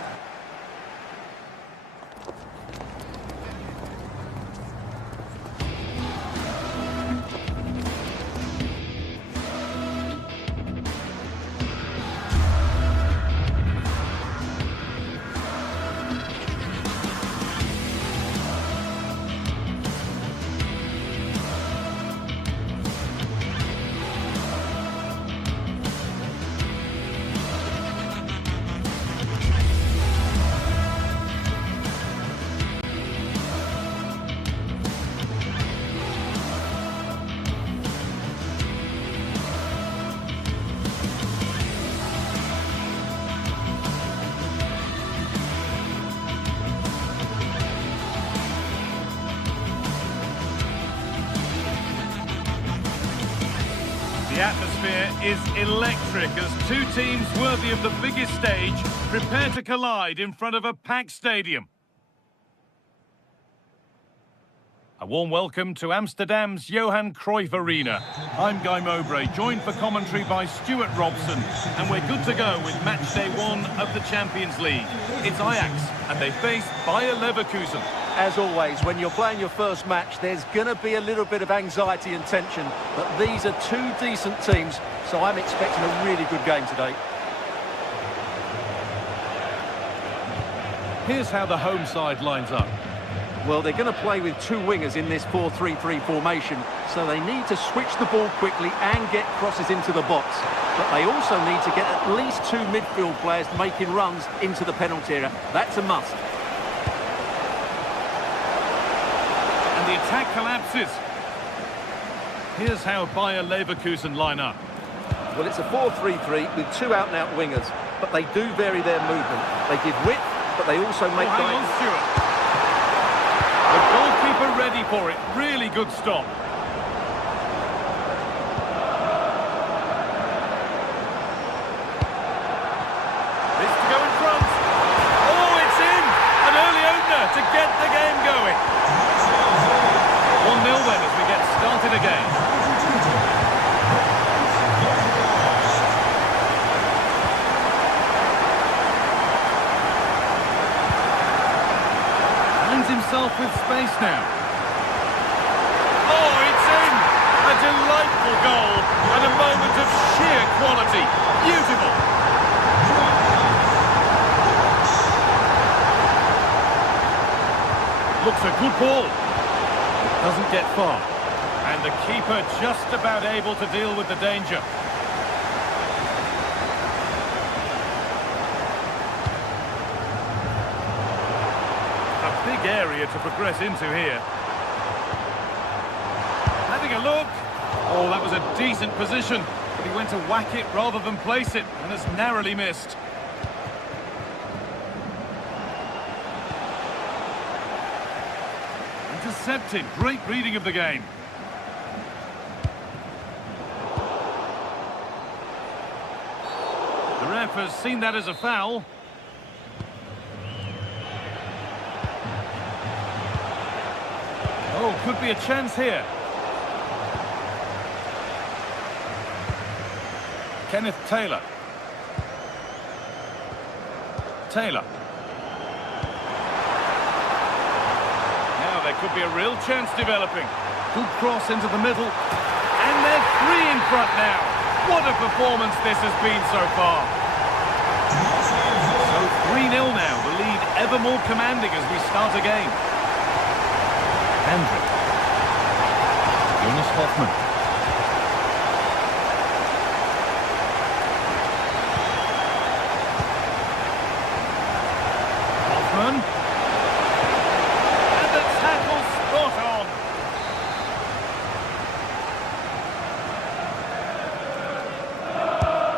The atmosphere is electric as two teams worthy of the biggest stage prepare to collide in front of a packed stadium. A warm welcome to Amsterdam's Johan Cruyff Arena. I'm Guy Mowbray, joined for commentary by Stuart Robson, and we're good to go with match day 1 of the Champions League. It's Ajax, and they face Bayer Leverkusen. As always, when you're playing your first match, there's going to be a little bit of anxiety and tension, but these are two decent teams, so I'm expecting a really good game today. Here's how the home side lines up. Well, they're going to play with two wingers in this 4-3-3 formation, so they need to switch the ball quickly and get crosses into the box. But they also need to get at least two midfield players making runs into the penalty area. That's a must. And the attack collapses. Here's how Bayer Leverkusen line up. Well, it's a 4-3-3 with two out-and-out wingers, but they do vary their movement. They give width, but they also make hang on, Stuart. The goalkeeper ready for it. Really good stop. This to go in front. Oh, it's in! An early opener to get the game going. 1-0 then as we get started again. Himself with space now. Oh, it's in! A delightful goal and a moment of sheer quality. Beautiful. Looks a good ball. Doesn't get far. And the keeper just about able to deal with the danger. Big area to progress into here. Having a look. Oh, that was a decent position, but he went to whack it rather than place it, and has narrowly missed. Intercepted. Great reading of the game. The ref has seen that as a foul. Oh, could be a chance here. Kenneth Taylor. Taylor. Now there could be a real chance developing. Good cross into the middle. And they're three in front now. What a performance this has been so far. So 3-0 now. The lead ever more commanding as we start again. Hendrick. Jonas Hoffman. Hoffman. And the tackle spot on.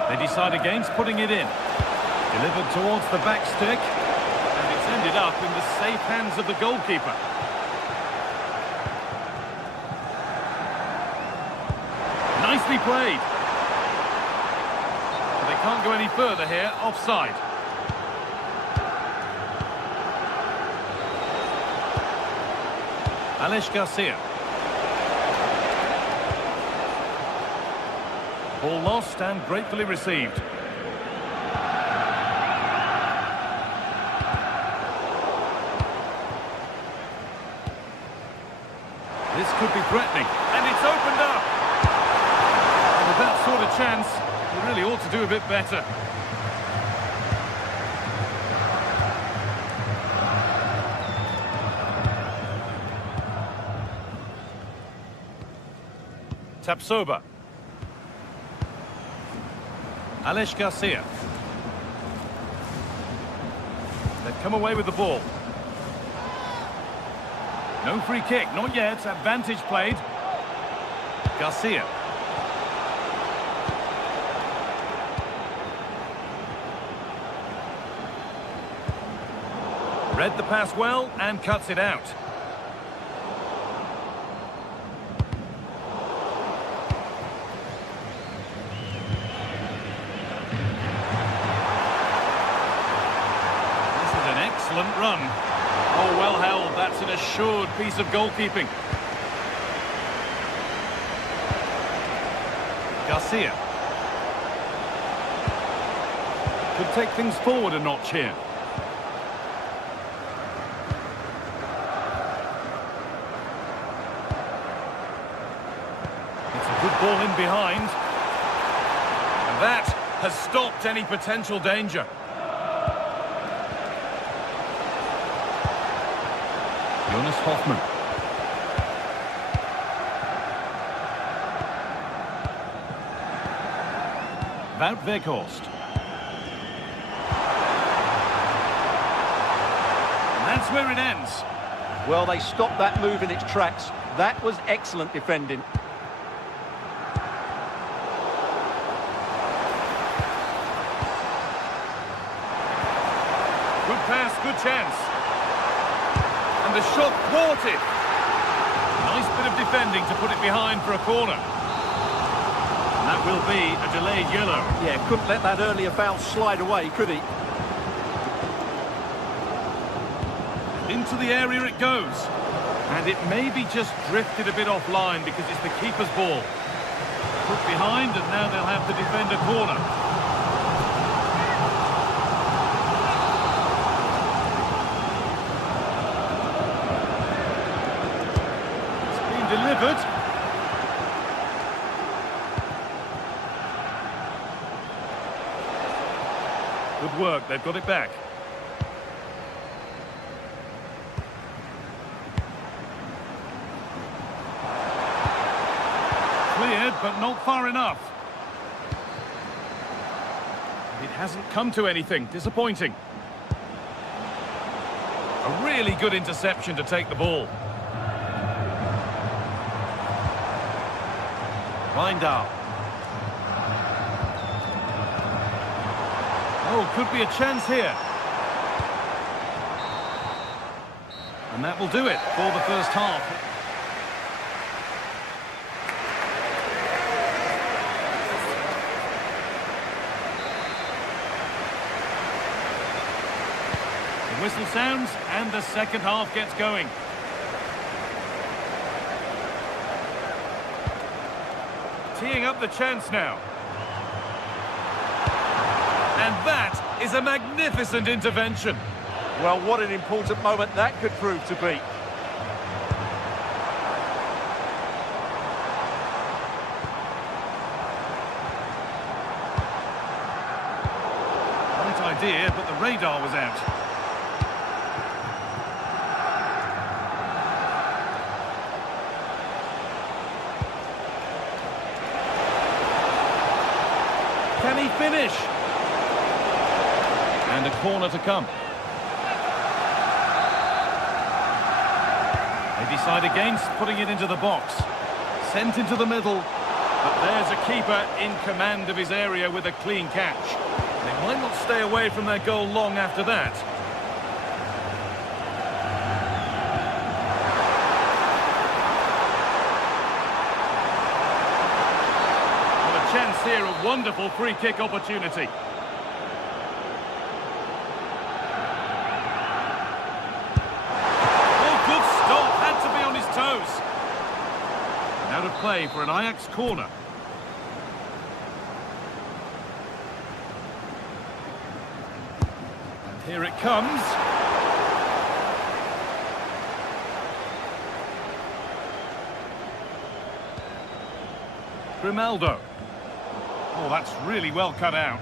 They decide against putting it in. Delivered towards the back stick. And it's ended up in the safe hands of the goalkeeper. Nicely played. But they can't go any further here. Offside. Alex Garcia. Ball lost and gratefully received. This could be threatening, and it's opened up. And with that sort of chance, you really ought to do a bit better. Tapsoba. Alex Garcia. They've come away with the ball. No free kick, not yet. Advantage played. Garcia. Read the pass well and cuts it out. excellent run. Oh, well held. That's an assured piece of goalkeeping. Garcia. Could take things forward a notch here. It's a good ball in behind. And that has stopped any potential danger. Jonas Hoffmann. Wout Weghorst. And that's where it ends. Well, they stopped that move in its tracks. That was excellent defending. Good pass, good chance. And the shot thwarted. Nice bit of defending to put it behind for a corner. And that will be a delayed yellow. Yeah, couldn't let that earlier foul slide away, could he? Into the area it goes. And it may be just drifted a bit offline because it's the keeper's ball. Put behind, and now they'll have to defend a corner. Delivered. Good work, they've got it back. Cleared, but not far enough. It hasn't come to anything. Disappointing. A really good interception to take the ball. Wijndal. Oh, could be a chance here. And that will do it for the first half. The whistle sounds and the second half gets going. Teeing up the chance now. And that is a magnificent intervention. Well, what an important moment that could prove to be. Right idea, but the radar was out. Can he finish? And a corner to come. They decide against putting it into the box. Sent into the middle. But there's a keeper in command of his area with a clean catch. They might not stay away from their goal long after that. Chance here, a wonderful free kick opportunity. Oh, good stop, had to be on his toes. Out of play for an Ajax corner. And here it comes. Grimaldo. Oh, that's really well cut out.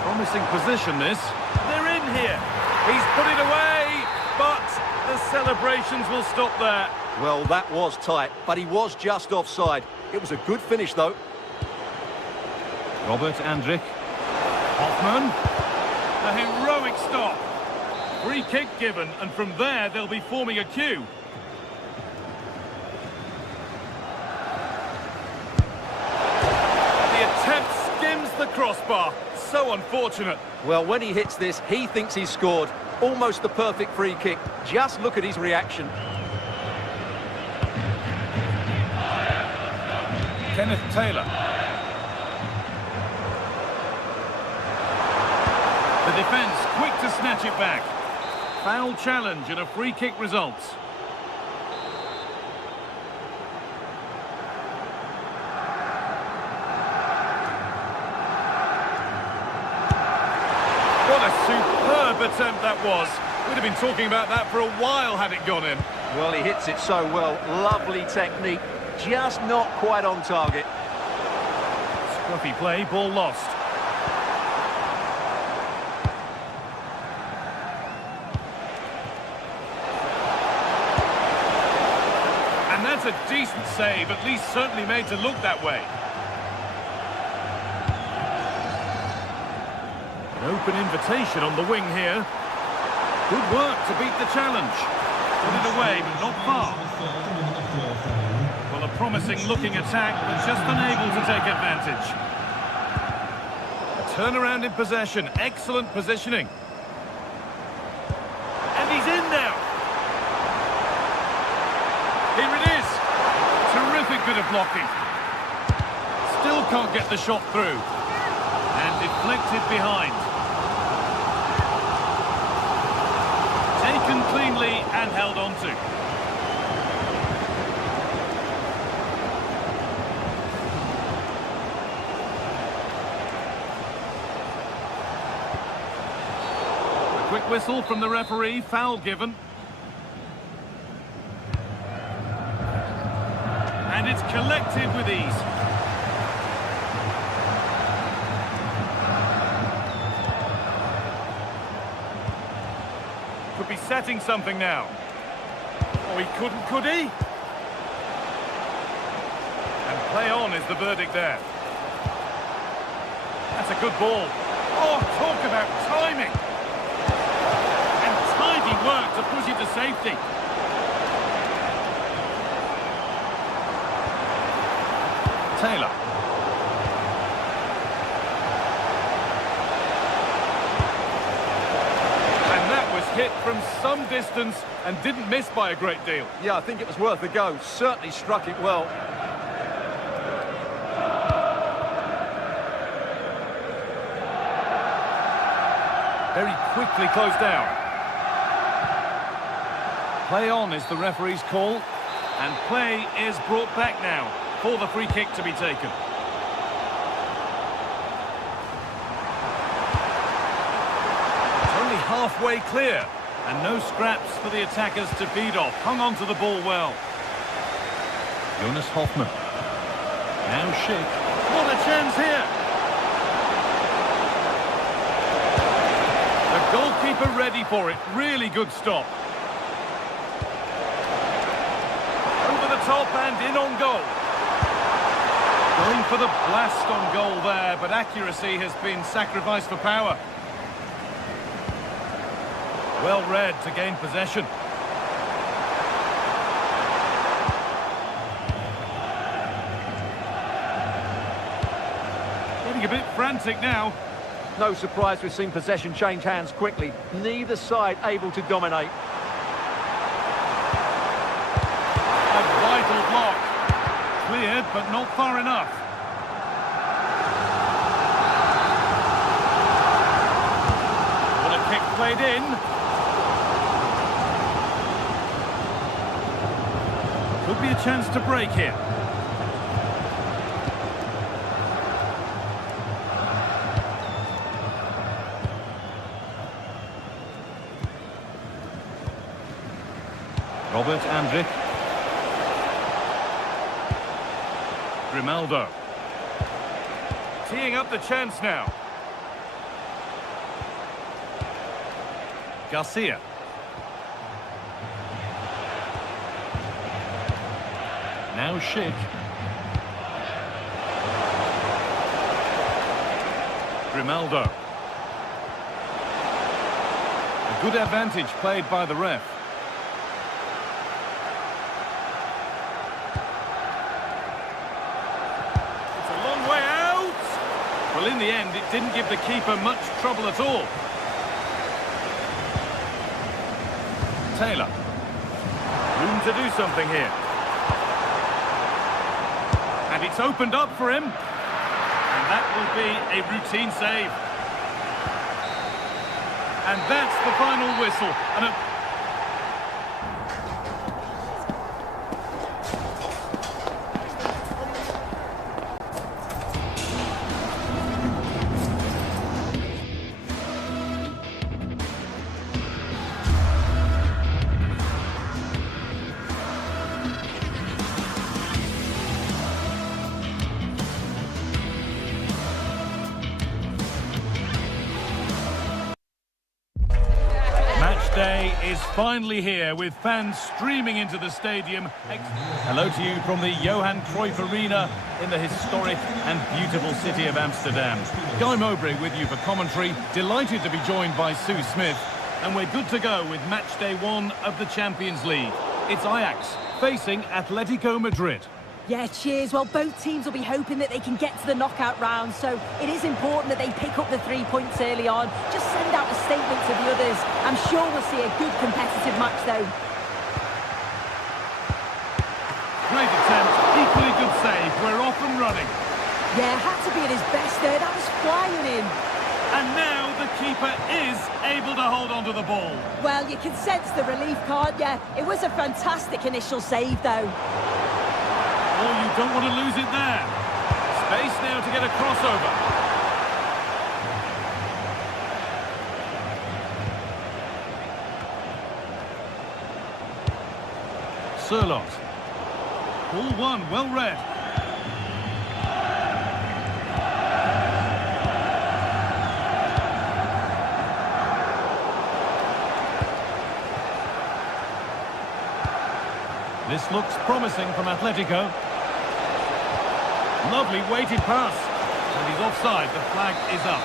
Promising position, this. They're in here. He's put it away, but the celebrations will stop there. Well, that was tight, but he was just offside. It was a good finish, though. Robert Andrich. Hoffmann. A heroic stop. Free kick given, and from there they'll be forming a queue. The crossbar, so unfortunate. Well, when he hits this, he thinks he's scored. Almost the perfect free kick. Just look at his reaction. Kenneth Taylor. The defence quick to snatch it back. Foul challenge and a free kick results. What a superb attempt that was. We'd have been talking about that for a while had it gone in. Well, he hits it so well. Lovely technique. Just not quite on target. Scruffy play, ball lost. And that's a decent save, at least certainly made to look that way. An open invitation on the wing here. Good work to beat the challenge. Put it away, but not far. Well, a promising-looking attack, but just unable to take advantage. A turnaround in possession. Excellent positioning. And he's in now. Here it is. Terrific bit of blocking. Still can't get the shot through. And deflected behind. Taken cleanly and held on to. A quick whistle from the referee, foul given. And it's collected with ease. Could be setting something now. Oh, he couldn't, could he? And play on is the verdict there. That's a good ball. Oh, talk about timing. And tidy work to push it to safety. Taylor. Hit from some distance and didn't miss by a great deal. Yeah, I think it was worth a go. Certainly struck it well. Very quickly closed down. Play on is the referee's call. And play is brought back now for the free kick to be taken. Halfway clear, and no scraps for the attackers to feed off. Hung on to the ball well. Jonas Hoffmann. Now Schick. What a chance here! The goalkeeper ready for it. Really good stop. Over the top and in on goal. Going for the blast on goal there, but accuracy has been sacrificed for power. Well read to gain possession. Getting a bit frantic now. No surprise we've seen possession change hands quickly. Neither side able to dominate. A vital block. Cleared, but not far enough. What a kick played in. Could be a chance to break here. Robert Andrik. Grimaldo. Teeing up the chance now. Garcia. Now Schick. Grimaldo. A good advantage played by the ref. It's a long way out. Well, in the end, it didn't give the keeper much trouble at all. Taylor. Room to do something here. And it's opened up for him. And that will be a routine save. And that's the final whistle. And Day is finally here with fans streaming into the stadium. Hello to you from the Johan Cruyff Arena in the historic and beautiful city of Amsterdam. Guy Mowbray with you for commentary. Delighted to be joined by Sue Smith. And we're good to go with match day 1 of the Champions League. It's Ajax facing Atletico Madrid. Yeah, cheers. Well, both teams will be hoping that they can get to the knockout round, so it is important that they pick up the 3 points early on. Just send out a statement to the others. I'm sure we'll see a good competitive match, though. Great attempt, equally good save. We're off and running. Yeah, had to be at his best there. That was flying in. And now the keeper is able to hold on to the ball. Well, you can sense the relief, can't you? It was a fantastic initial save, though. Oh, you don't want to lose it there. Space now to get a crossover. Surlot. Ball 1, well read. This looks promising from Atletico. Lovely weighted pass. And he's offside. The flag is up.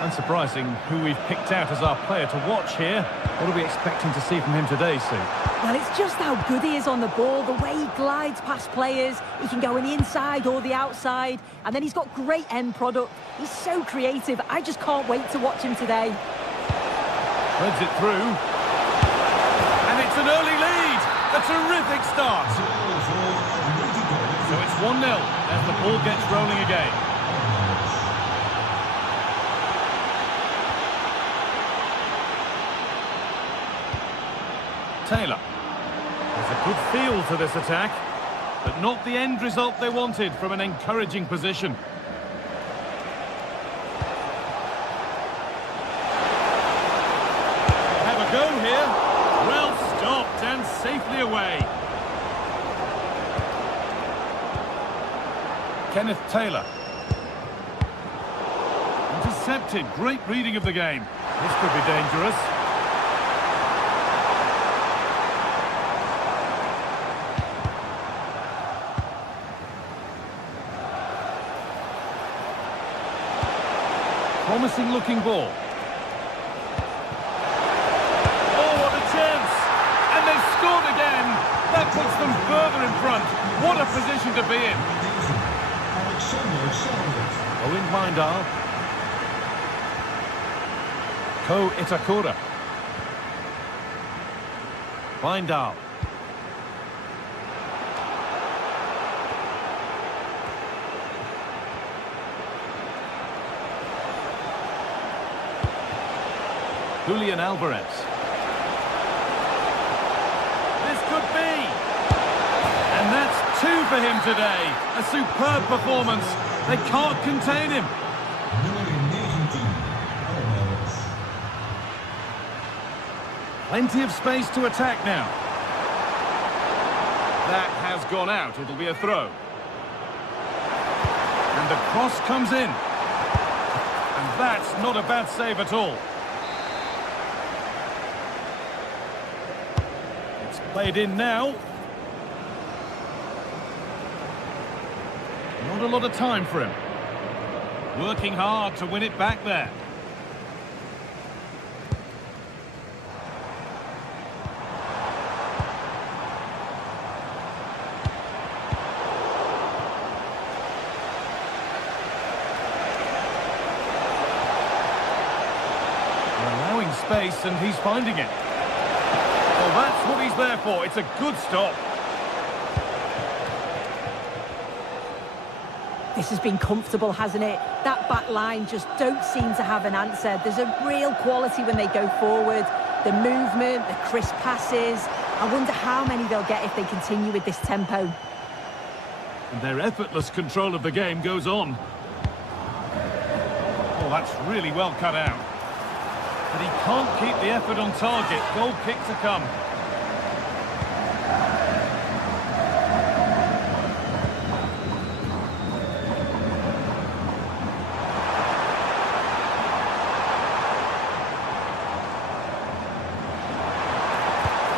Unsurprising who we've picked out as our player to watch here. What are we expecting to see from him today, Sue? Well, it's just how good he is on the ball, the way he glides past players. He can go on the inside or the outside, and then he's got great end product. He's so creative. I just can't wait to watch him today. Threads it through. And it's an early lead. A terrific start. So it's 1-0 as the ball gets rolling again. Taylor. There's a good feel to this attack, but not the end result they wanted from an encouraging position. Have a go here. Well stopped and safely away. Kenneth Taylor. Intercepted. Great reading of the game. This could be dangerous. Promising looking ball. Oh, what a chance! And they've scored again! That puts them further in front. What a position to be in. Owen Weindal. Ko Itakura. Weindal. Julian Alvarez. This could be. And that's 2 for him today. A superb performance. They can't contain him. Plenty of space to attack now. That has gone out. It'll be a throw. And the cross comes in. And that's not a bad save at all. Played in now. Not a lot of time for him. Working hard to win it back there. Allowing space and he's finding it. Well, that's what he's there for? It's a good stop. This has been comfortable, hasn't it? That back line just don't seem to have an answer. There's a real quality when they go forward. The movement, the crisp passes. I wonder how many they'll get if they continue with this tempo. And their effortless control of the game goes on. Oh, that's really well cut out. But he can't keep the effort on target. Goal kick to come.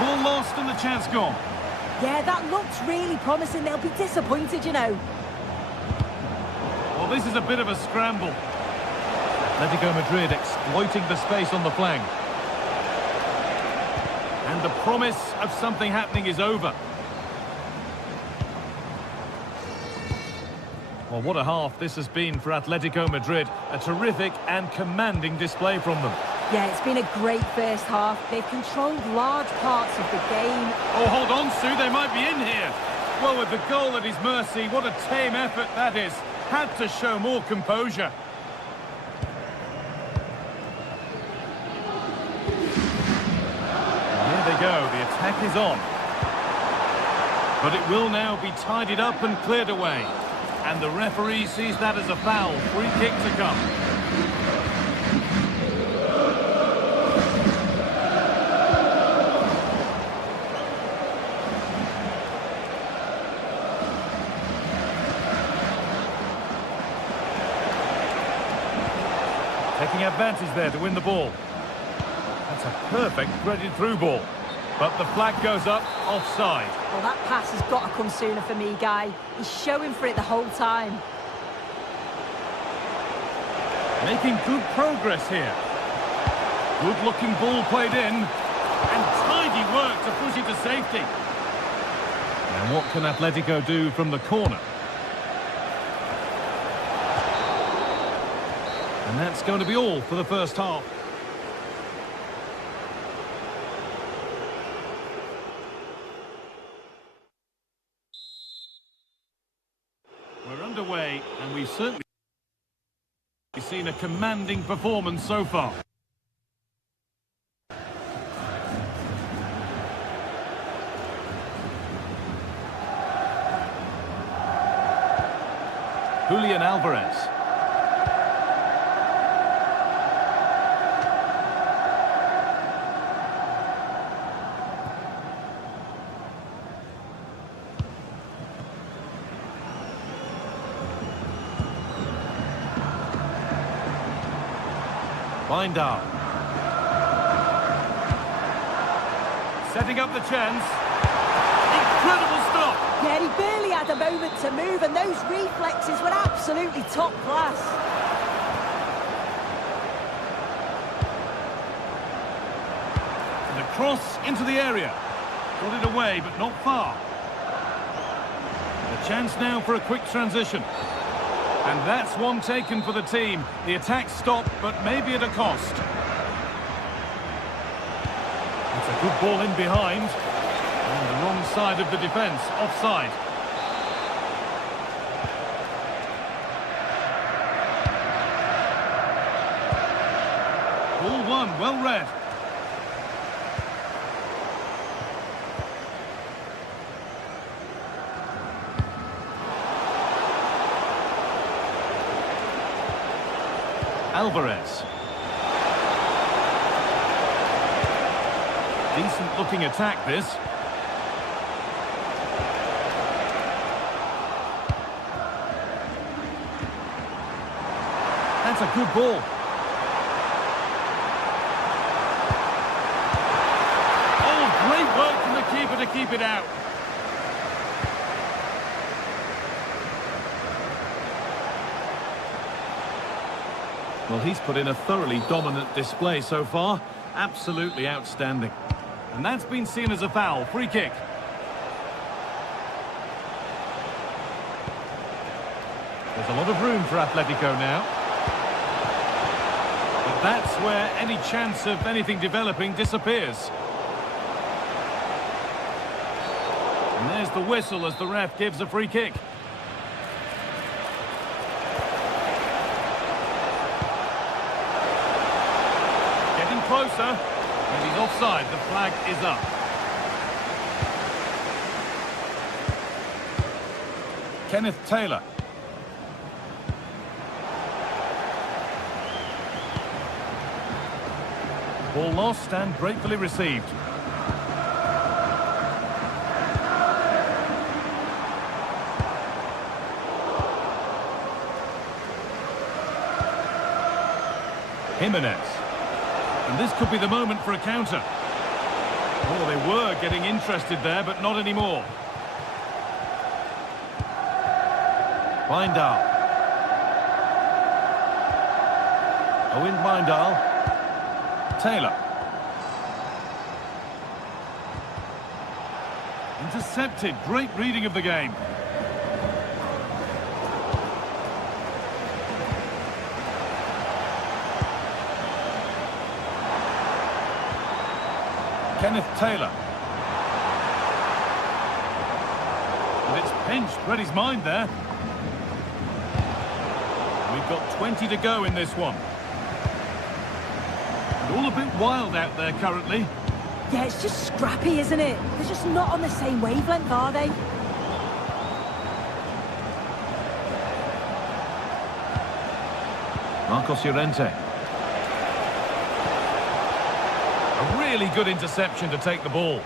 Ball lost and the chance gone. Yeah, that looks really promising. They'll be disappointed, you know. Well, this is a bit of a scramble. Atletico Madrid exploiting the space on the flank. And the promise of something happening is over. Well, what a half this has been for Atletico Madrid. A terrific and commanding display from them. Yeah, it's been a great first half. They've controlled large parts of the game. Oh, hold on, Sue, they might be in here. Well, with the goal at his mercy, what a tame effort that is. Had to show more composure. Here they go, the attack is on. But it will now be tidied up and cleared away. And the referee sees that as a foul. Free kick to come. Taking advantage there to win the ball. That's a perfect threaded through ball. But the flag goes up, offside. Well, that pass has got to come sooner for me, Guy. He's showing for it the whole time. Making good progress here. Good-looking ball played in. And tidy work to push it to safety. And what can Atletico do from the corner? And that's going to be all for the first half. We're underway, and we've certainly seen a commanding performance so far. Julian Alvarez. Binder. Setting up the chance. Incredible stop. Yeah, he barely had a moment to move, and those reflexes were absolutely top class. And a cross into the area. Got it away, but not far. A chance now for a quick transition. And that's one taken for the team. The attack stopped, but maybe at a cost. It's a good ball in behind. On the wrong side of the defence, offside. Ball one, well read. Alvarez. Decent looking attack this. That's a good ball. Oh, great work from the keeper to keep it out. Well, he's put in a thoroughly dominant display so far. Absolutely outstanding. And that's been seen as a foul. Free kick. There's a lot of room for Atletico now. But that's where any chance of anything developing disappears. And there's the whistle as the ref gives a free kick. Getting closer. And he's offside. The flag is up. Kenneth Taylor. Ball lost and gratefully received. Jimenez. And this could be the moment for a counter. Oh, they were getting interested there, but not anymore. Bindal. Owen Bindal. Taylor. Intercepted. Great reading of the game. Kenneth Taylor. And it's pinched. Read his mind there. We've got 20 to go in this one. And all a bit wild out there currently. Yeah, it's just scrappy, isn't it? They're just not on the same wavelength, are they? Marcos Llorente. A really good interception to take the ball.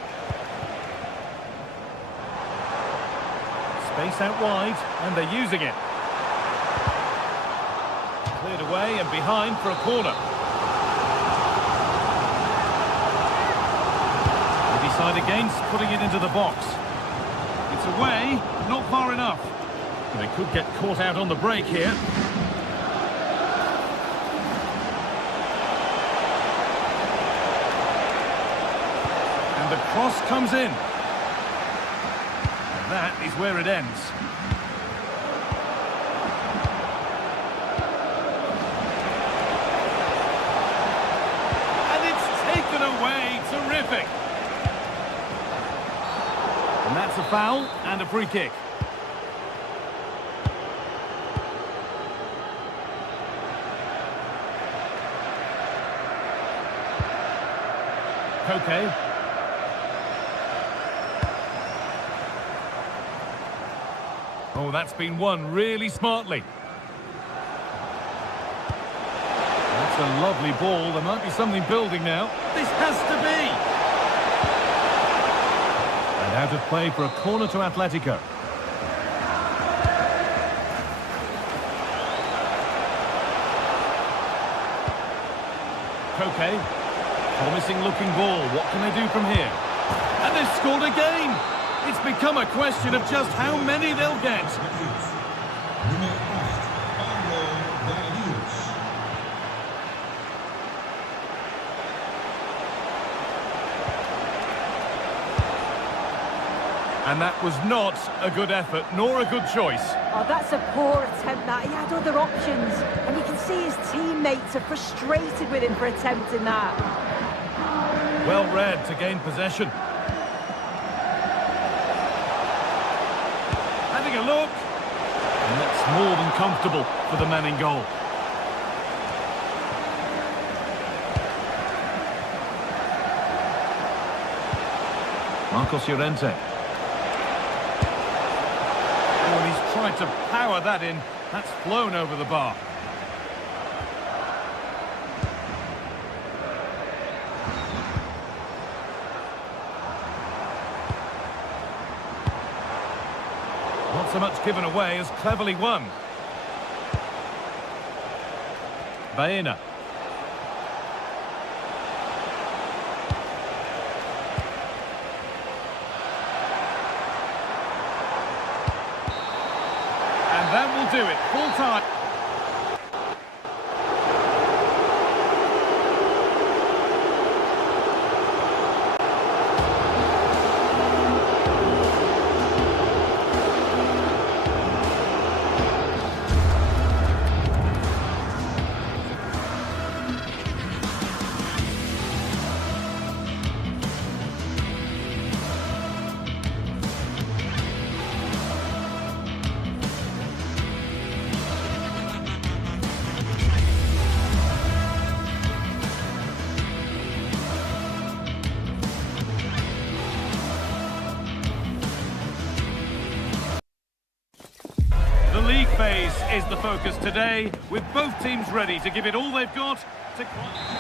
Space out wide, and they're using it. Cleared away and behind for a corner. They decide against putting it into the box. It's away, not far enough. They could get caught out on the break here. The cross comes in. And that is where it ends. And it's taken away. Terrific. And that's a foul and a free kick. Koke. Oh, that's been won really smartly. That's a lovely ball. There might be something building now. This has to be! And out of play for a corner to Atletico. Koke. Promising looking ball. What can they do from here? And they've scored again! It's become a question of just how many they'll get. And that was not a good effort, nor a good choice. Oh, that's a poor attempt, that. He had other options. And you can see his teammates are frustrated with him for attempting that. Well read to gain possession. Having a look. And that's more than comfortable for the man in goal. Marcos Llorente. Oh, and he's tried to power that in. That's flown over the bar. Not so much given away as cleverly won. Baena. And that will do it. Full time. league phase is the focus today, with both teams ready to give it all they've got.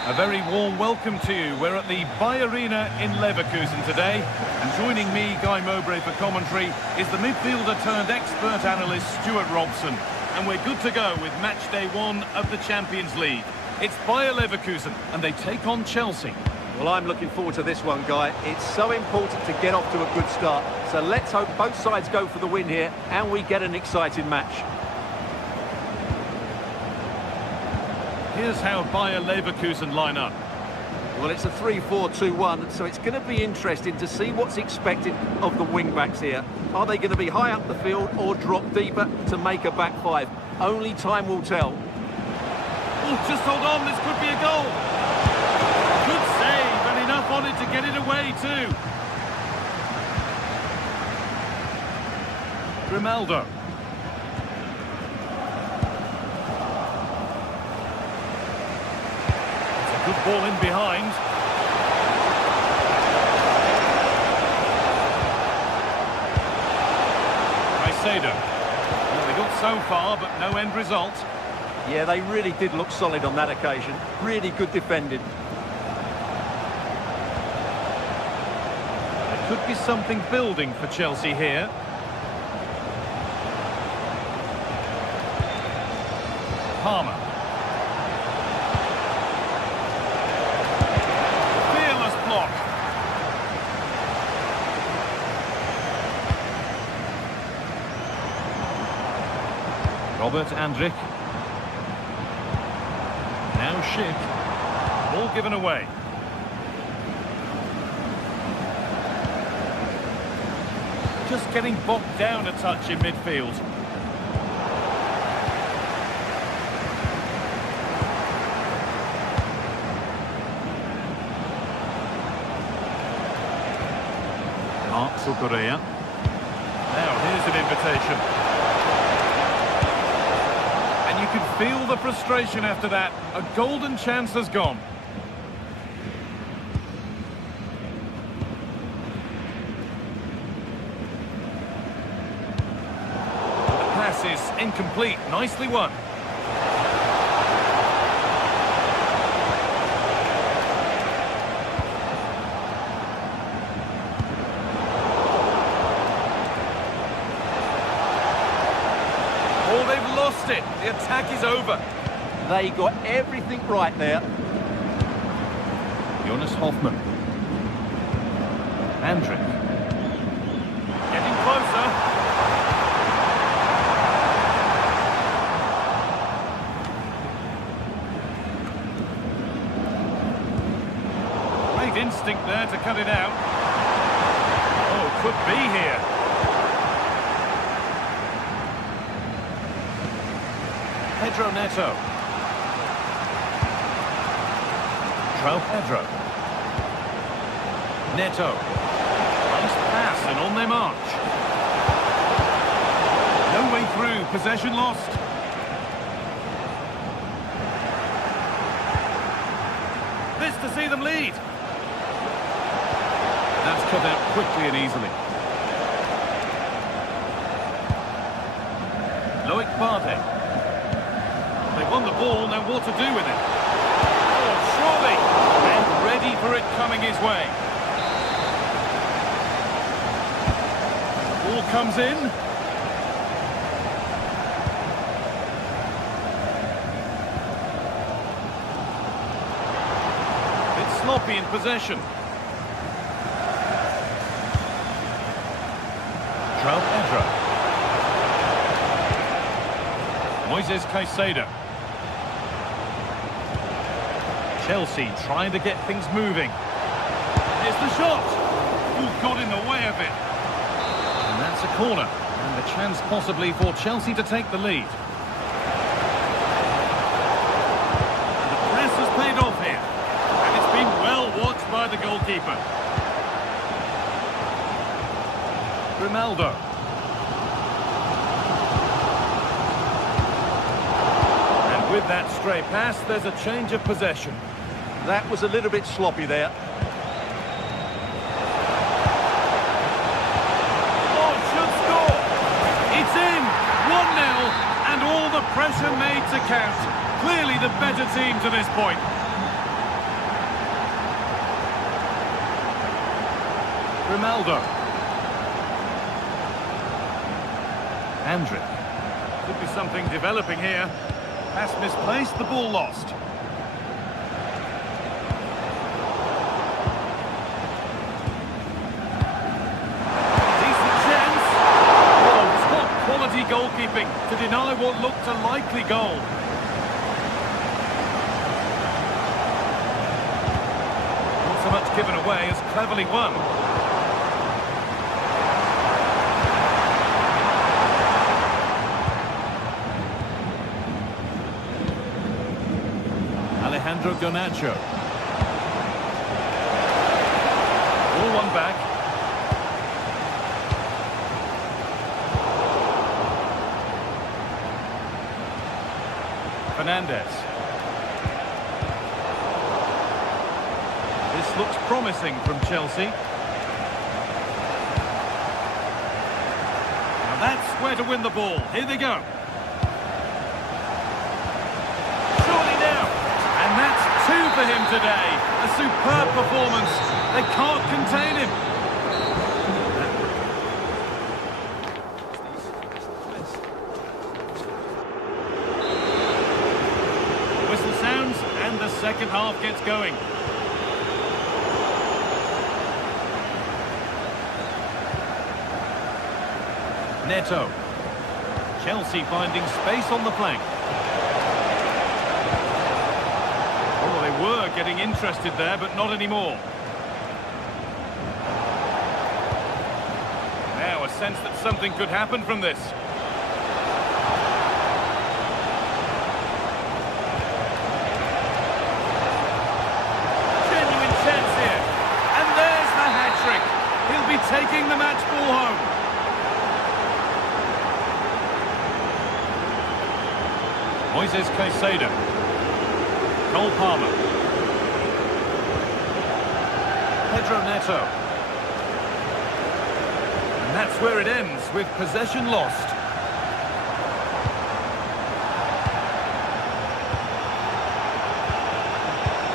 A very warm welcome to you. We're at the Bay Arena in Leverkusen today, and joining me, Guy Mowbray, for commentary is the midfielder-turned-expert analyst Stuart Robson, and we're good to go with match day 1 of the Champions League. It's Bayer Leverkusen, and they take on Chelsea. Well, I'm looking forward to this one, Guy. It's so important to get off to a good start, so let's hope both sides go for the win here, and we get an exciting match. Here's how Bayer Leverkusen line up. Well, it's a 3-4-2-1, so it's going to be interesting to see what's expected of the wing-backs here. Are they going to be high up the field or drop deeper to make a back five? Only time will tell. Oh, just hold on, this could be a goal. Good save, and enough on it to get it away too. Grimaldo. Good ball in behind. Caicedo. Well, they got so far, but no end result. Yeah, they really did look solid on that occasion. Really good defending. There could be something building for Chelsea here. Palmer. Robert Andrich. Now Schick. Ball given away. Just getting bogged down a touch in midfield. Mark Zuccarello. Now here's an invitation. You can feel the frustration after that. A golden chance has gone. The pass is incomplete. Nicely won. Oh, they've lost it. The attack is over. They got everything right there. Jonas Hoffmann. Andrich. Getting closer. Great instinct there to cut it out. Oh, could be here. Pedro Neto. João Pedro. Neto. Nice pass and on their march. No way through. Possession lost. This to see them lead. That's cut out quickly and easily. Loic Bardet. They won the ball, now what to do with it? Oh, surely! And ready for it coming his way. Ball comes in. Bit sloppy in possession. João Pedro. Moises Caicedo. Chelsea trying to get things moving. Here's the shot. Ooh, got in the way of it. And that's a corner. And a chance possibly for Chelsea to take the lead. The press has paid off here. And it's been well watched by the goalkeeper. Grimaldo. And with that stray pass, there's a change of possession. That was a little bit sloppy there. Oh, should score! It's in! 1-0! pressure made to count. Clearly the better team to this point. Ronaldo. Andrick. Could be something developing here. Pass misplaced, the ball lost. Decent chance. Oh, top quality goalkeeping to deny what looked a likely goal. Not so much given away as cleverly won. Alejandro Garnacho. All one back. Fernandez. This looks promising from Chelsea. Now that's where to win the ball. Here they go. And that's 2 for him today. A superb performance. They can't contain him. The whistle sounds and the second half gets going. Neto. Chelsea finding space on the flank. Were getting interested there, but not anymore. Now a sense that something could happen from this. Genuine chance here. And there's the hat-trick. He'll be taking the match ball home. Moises Caicedo. Cole Palmer. Pedro Neto. And that's where it ends, with possession lost.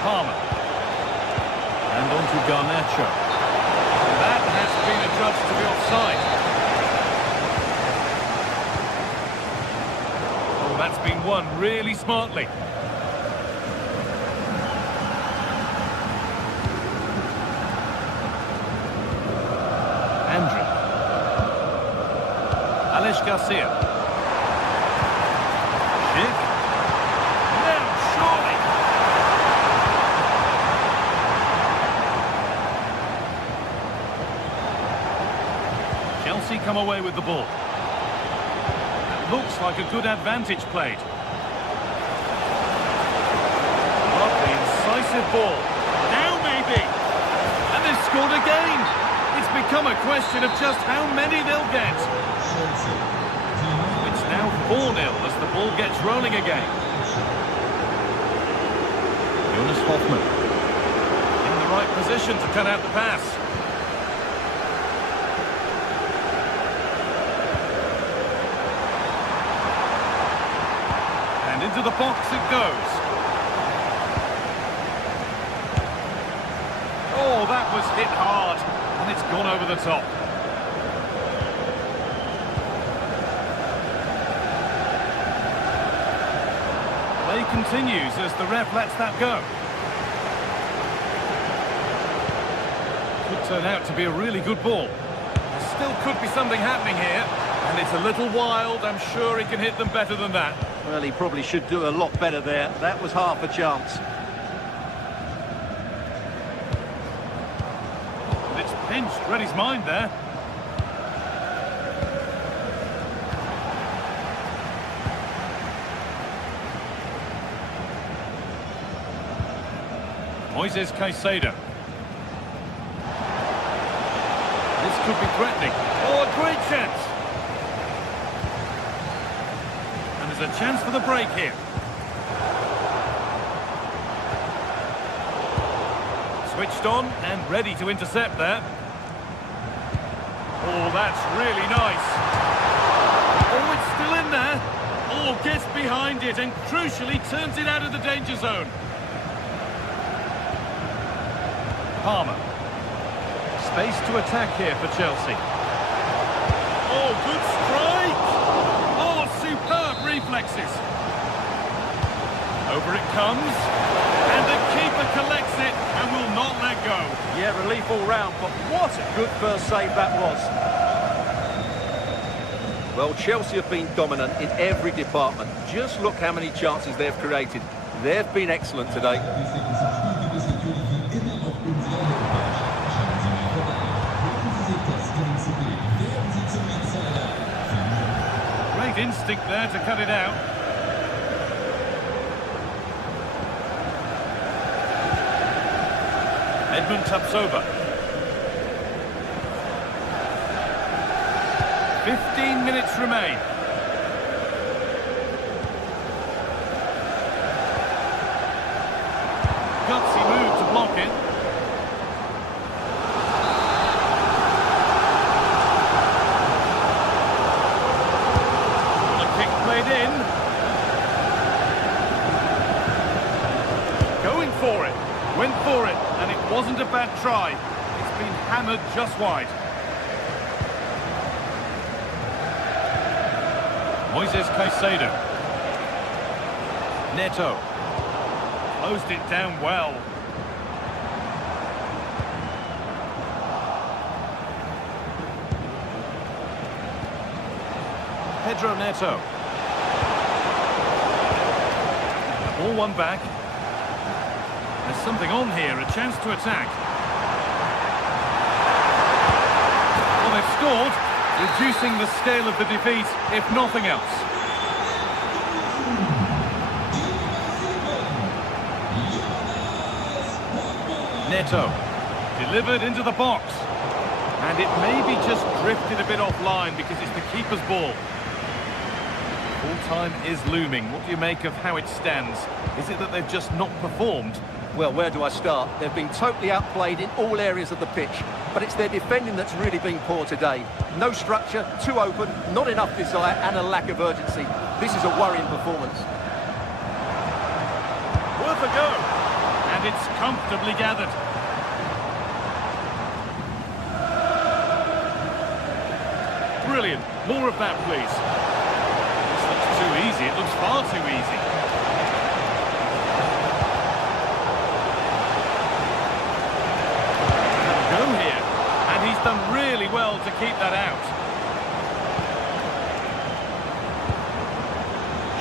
Palmer. And on to Garnacho. That has been adjudged to be offside. Oh, that's been won really smartly. Alex Garcia. Schick. Now, surely. Chelsea come away with the ball. That looks like a good advantage played. Lovely, incisive ball. Now maybe. And they've scored again. It's become a question of just how many they'll get. It's now 4-0 as the ball gets rolling again. Jonas Hoffman in the right position to cut out the pass. And into the box it goes. Oh, that was hit hard, and it's gone over the top. Play continues as the ref lets that go. Could turn out to be a really good ball. There still could be something happening here, and it's a little wild. I'm sure he can hit them better than that. Well, he probably should do a lot better there. That was half a chance. And it's pinched, read his mind there. Moises Caicedo. This could be threatening. Oh, a great chance. And there's a chance for the break here. Switched on and ready to intercept there. Oh, that's really nice. Oh, it's still in there. Oh, gets behind it and crucially turns it out of the danger zone. Palmer. Space to attack here for Chelsea. Oh, good strike! Oh, superb reflexes. Over it comes, and the keeper collects it and will not let go. Yeah, relief all round, but what a good first save that was. Well, Chelsea have been dominant in every department. Just look how many chances they've created. They've been excellent today. Great instinct there to cut it out. Edmund taps over. 15 minutes remain. Gutsy move to block it. The kick played in. Going for it. Went for it, and it wasn't a bad try. It's been hammered just wide. Moises Caicedo. Neto. Closed it down well. Pedro Neto. The ball won back. There's something on here, a chance to attack. Well, they've scored, reducing the scale of the defeat, if nothing else. Neto, delivered into the box. And it maybe just drifted a bit offline because it's the keeper's ball. Full time is looming. What do you make of how it stands? Is it that they've just not performed? Well, where do I start? They've been totally outplayed in all areas of the pitch, but it's their defending that's really been poor today. No structure, too open, not enough desire, and a lack of urgency. This is a worrying performance. Worth a go, and it's comfortably gathered. Brilliant. More of that, please. This looks too easy. It looks far too easy. Go here. And he's done really well to keep that out.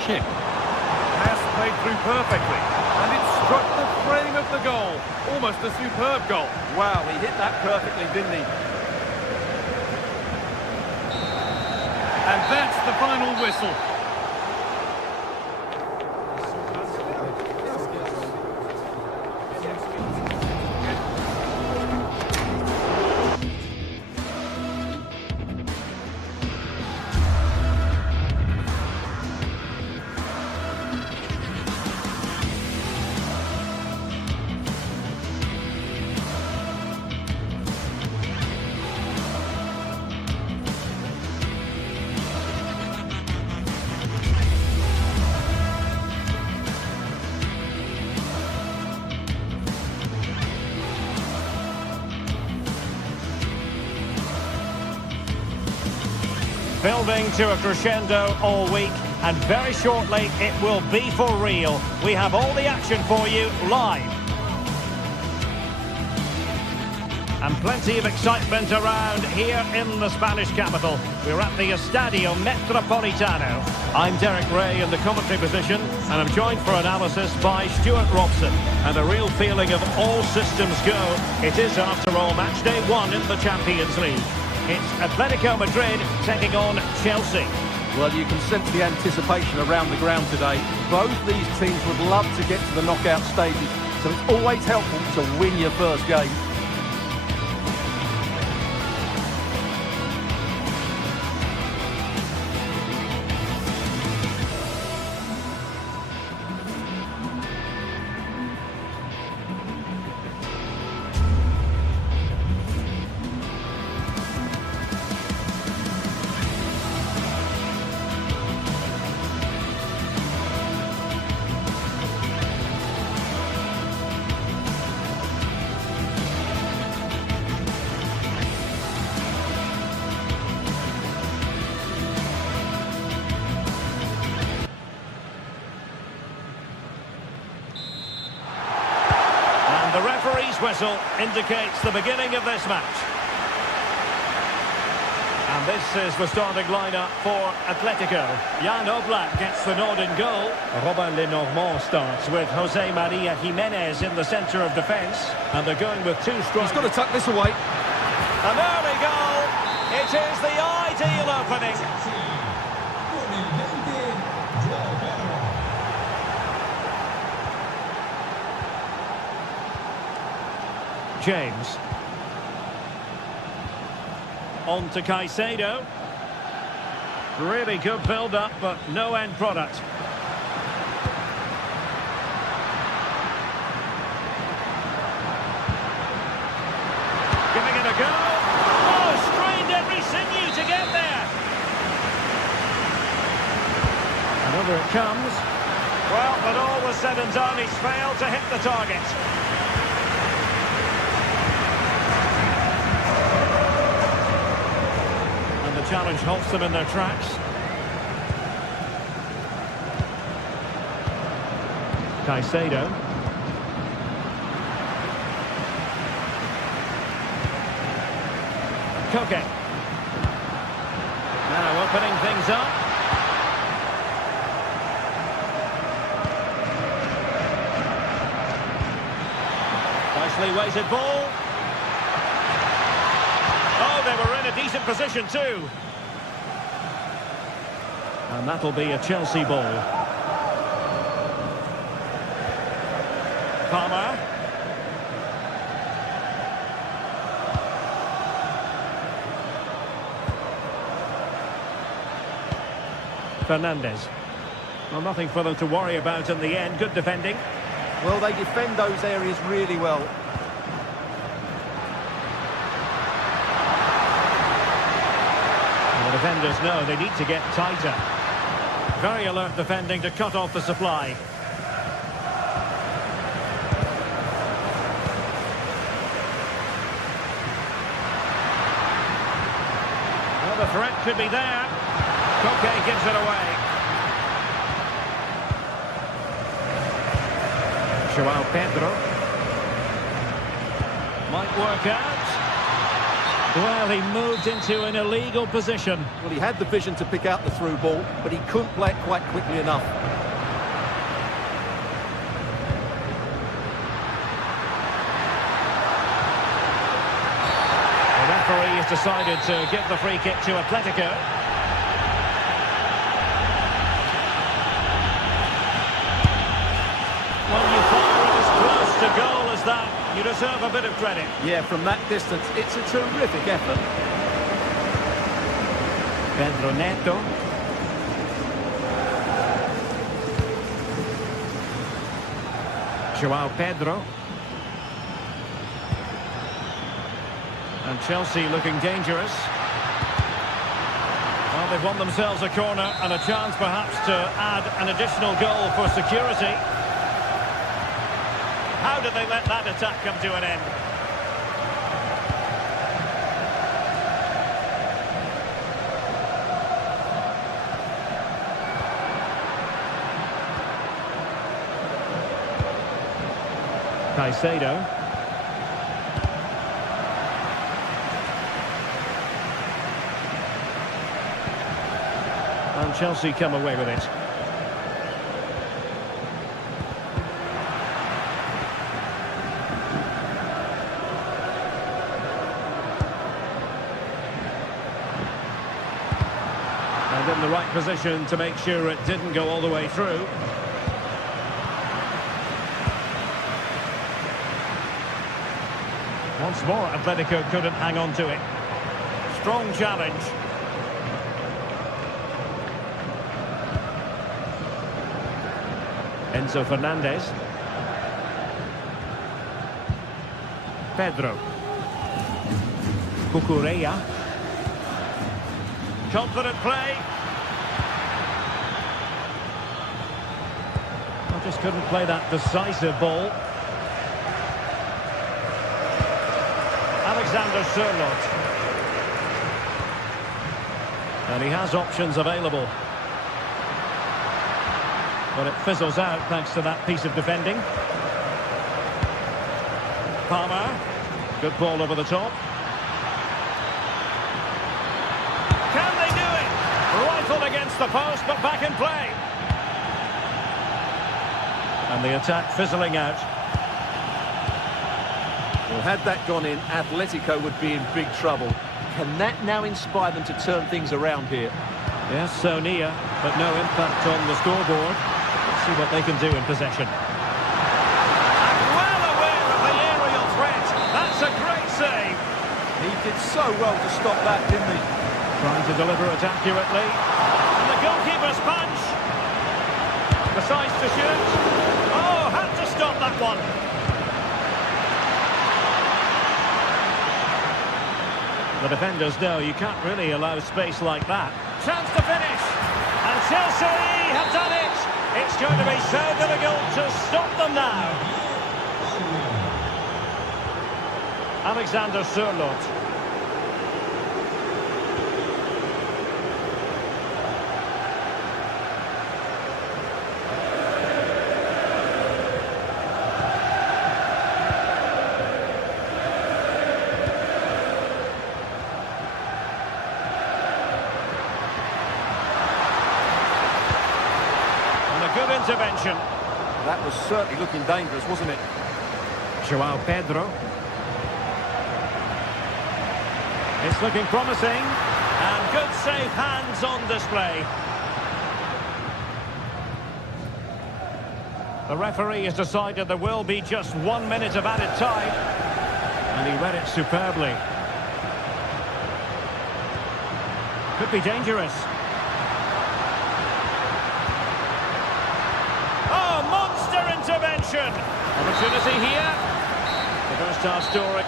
Ship. Pass played through perfectly. And it struck the frame of the goal. Almost a superb goal. Wow, he hit that perfectly, didn't he? And that's the final whistle. Building to a crescendo all week, and very shortly it will be for real. We have all the action for you live. And plenty of excitement around here in the Spanish capital. We're at the Estadio Metropolitano. I'm Derek Ray in the commentary position, and I'm joined for analysis by Stuart Robson. And a real feeling of all systems go. It is, after all, match day 1 in the Champions League. It's Atletico Madrid taking on Chelsea. Well, you can sense the anticipation around the ground today. Both these teams would love to get to the knockout stages, so it's always helpful to win your first game. referee's whistle indicates the beginning of this match. And this is the starting lineup for Atletico. Jan Oblak gets the nod in goal. Robin Lenormand starts with Jose Maria Jimenez in the centre of defence. And they're going with two strikers. He's got to tuck this away. An early goal. It is the ideal opening. Con el 20, Joao Pedro. James. On to Caicedo. Really good build-up, but no end product. Giving it a go. Oh, strained every sinew to get there. And over it comes. Well, but all was said and done, he's failed to hit the target. Challenge halts them in their tracks. Caicedo. Koke. Now opening things up. Nicely weighted ball. Oh, they were in a decent position too. And that'll be a Chelsea ball. Palmer. Fernandes. Well, nothing for them to worry about in the end. Good defending. Well, they defend those areas really well. The defenders know they need to get tighter. Very alert defending to cut off the supply. Well, the threat could be there. Koke gives it away. Joao Pedro. Might work out. Well, he moved into an illegal position. Well, he had the vision to pick out the through ball, but he couldn't play it quite quickly enough. The referee has decided to give the free kick to Atletico. When you fire it as close to goal as that, you deserve a bit of credit. Yeah, from that distance, it's a terrific effort. Pedro Neto. Joao Pedro. And Chelsea looking dangerous. Well, they've won themselves a corner and a chance perhaps to add an additional goal for security. How did they let that attack come to an end? Caicedo. And Chelsea come away with it. And in the right position to make sure it didn't go all the way through. Once more, Atletico couldn't hang on to it. Strong challenge. Enzo Fernandez. Pedro. Cucurella. Confident play. I just couldn't play that decisive ball. Alexander Sørloth. And he has options available. But it fizzles out thanks to that piece of defending. Palmer. Good ball over the top. Can they do it? Rifled against the post, but back in play. And the attack fizzling out. Well, had that gone in, Atletico would be in big trouble. Can that now inspire them to turn things around here? Yes, so near, but no impact on the scoreboard. Let's see what they can do in possession. And well aware of the aerial threat. That's a great save. He did so well to stop that, didn't he? Trying to deliver it accurately. And the goalkeeper's punch. Decides to shoot. Oh, had to stop that one. The defenders know you can't really allow space like that. Chance to finish. And Chelsea have done it. It's going to be so difficult to stop them now. Alexander Sørloth. Good intervention. That was certainly looking dangerous, wasn't it? João Pedro. It's looking promising. And good safe hands on display. The referee has decided there will be just 1 minute of added time. And he read it superbly. Could be dangerous. Intervention. Opportunity here. The first half story.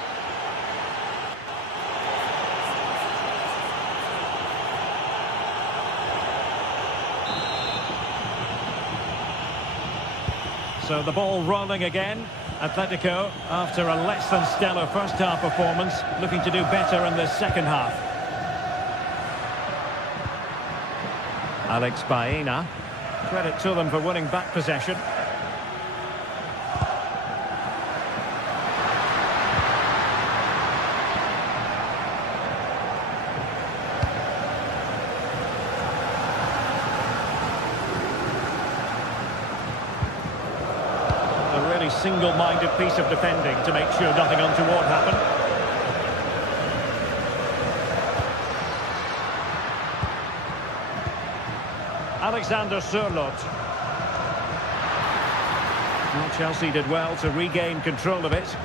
So the ball rolling again. Atletico, after a less than stellar first half performance, looking to do better in the second half. Alex Baena. Credit to them for winning back possession. Single-minded piece of defending to make sure nothing untoward happened. Alexander Sørloth. Well, Chelsea did well to regain control of it.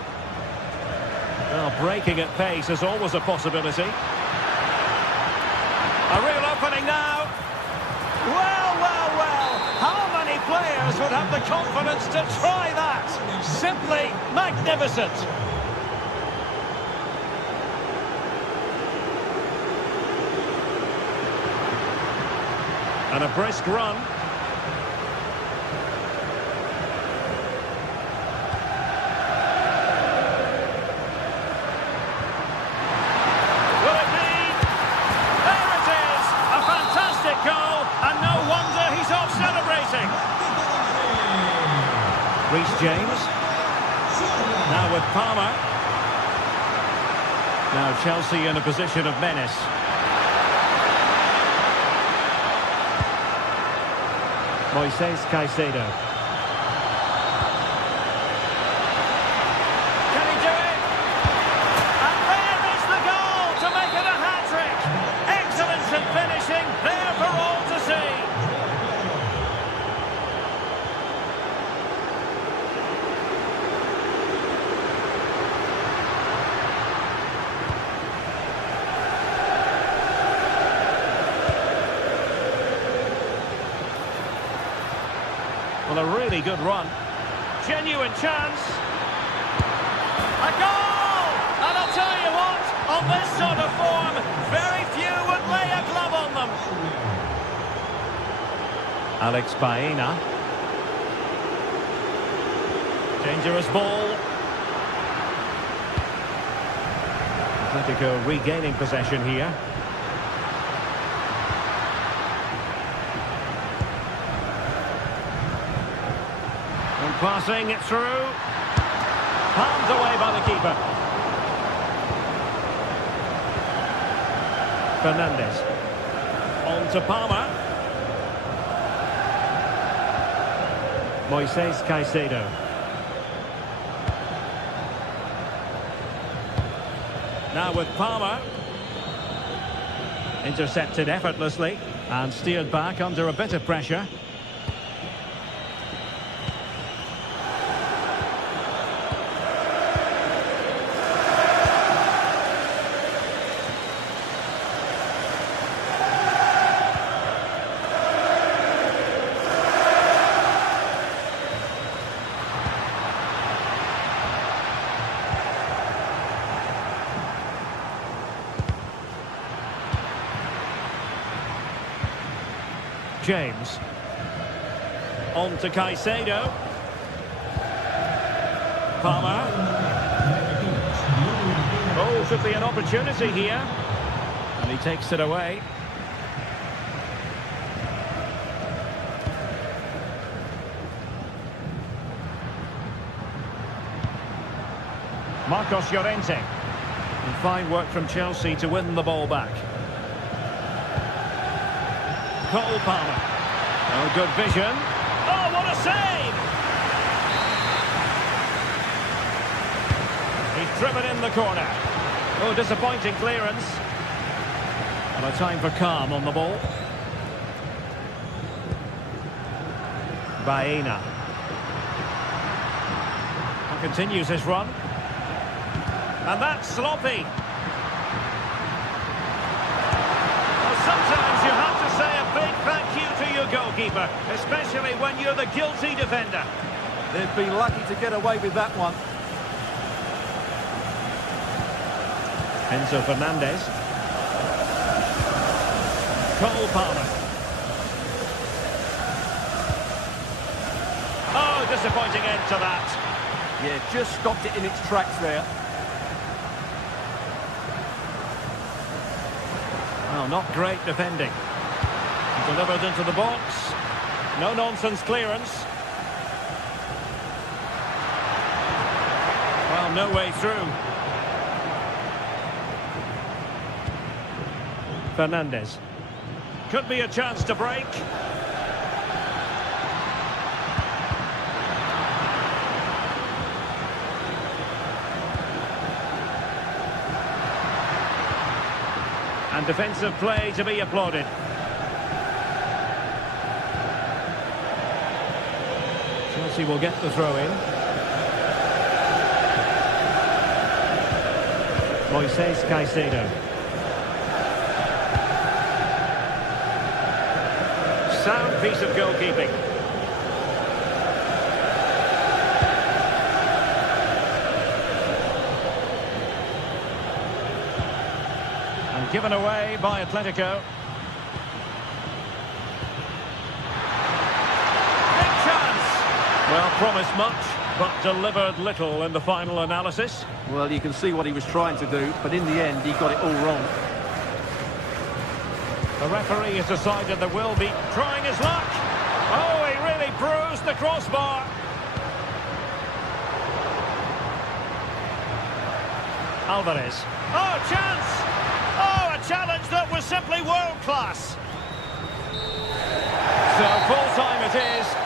Well, breaking at pace is always a possibility. A real opening now. Well, well, well. How many players would have the confidence to try that? Simply magnificent. And a brisk run. Will it be? There it is! A fantastic goal, and no wonder he's off celebrating. Reece James. Now with Palmer. Now Chelsea in a position of menace. Moises Caicedo. Can he do it? And there is the goal to make it a hat-trick. Excellence in finishing, there for all to see. Well, a really good run. Genuine chance. A goal! And I'll tell you what, on this sort of form, very few would lay a glove on them. Alex Baena. Dangerous ball. Atletico regaining possession here. Passing it through. Palmed away by the keeper. Fernandes. On to Palmer. Moises Caicedo. Now with Palmer. Intercepted effortlessly and steered back under a bit of pressure. James. On to Caicedo. Palmer. Oh, should be an opportunity here. And he takes it away. Marcos Llorente. And fine work from Chelsea to win the ball back. Cole Palmer. Oh, good vision. Oh, what a save! He's driven in the corner. Oh, disappointing clearance. And a time for calm on the ball. Baena. He continues his run. And that's sloppy. Well, sometimes you have to say a big thank you to your goalkeeper, especially when you're the guilty defender. They'd be lucky to get away with that one. Enzo Fernandez. Cole Palmer. Oh, disappointing end to that. Yeah, just stopped it in its tracks there. Well, not great defending. Delivered into the box. No-nonsense clearance. Well, no way through. Fernandes. Could be a chance to break. And defensive play to be applauded. Chelsea will get the throw-in. Moises Caicedo. Sound piece of goalkeeping. And given away by Atletico. Big chance! Well, promised much, but delivered little in the final analysis. Well, you can see what he was trying to do, but in the end, he got it all wrong. The referee has decided there will be trying his luck. Oh, he really bruised the crossbar. Alvarez. Oh, chance! Oh, a challenge that was simply world class. So full time it is.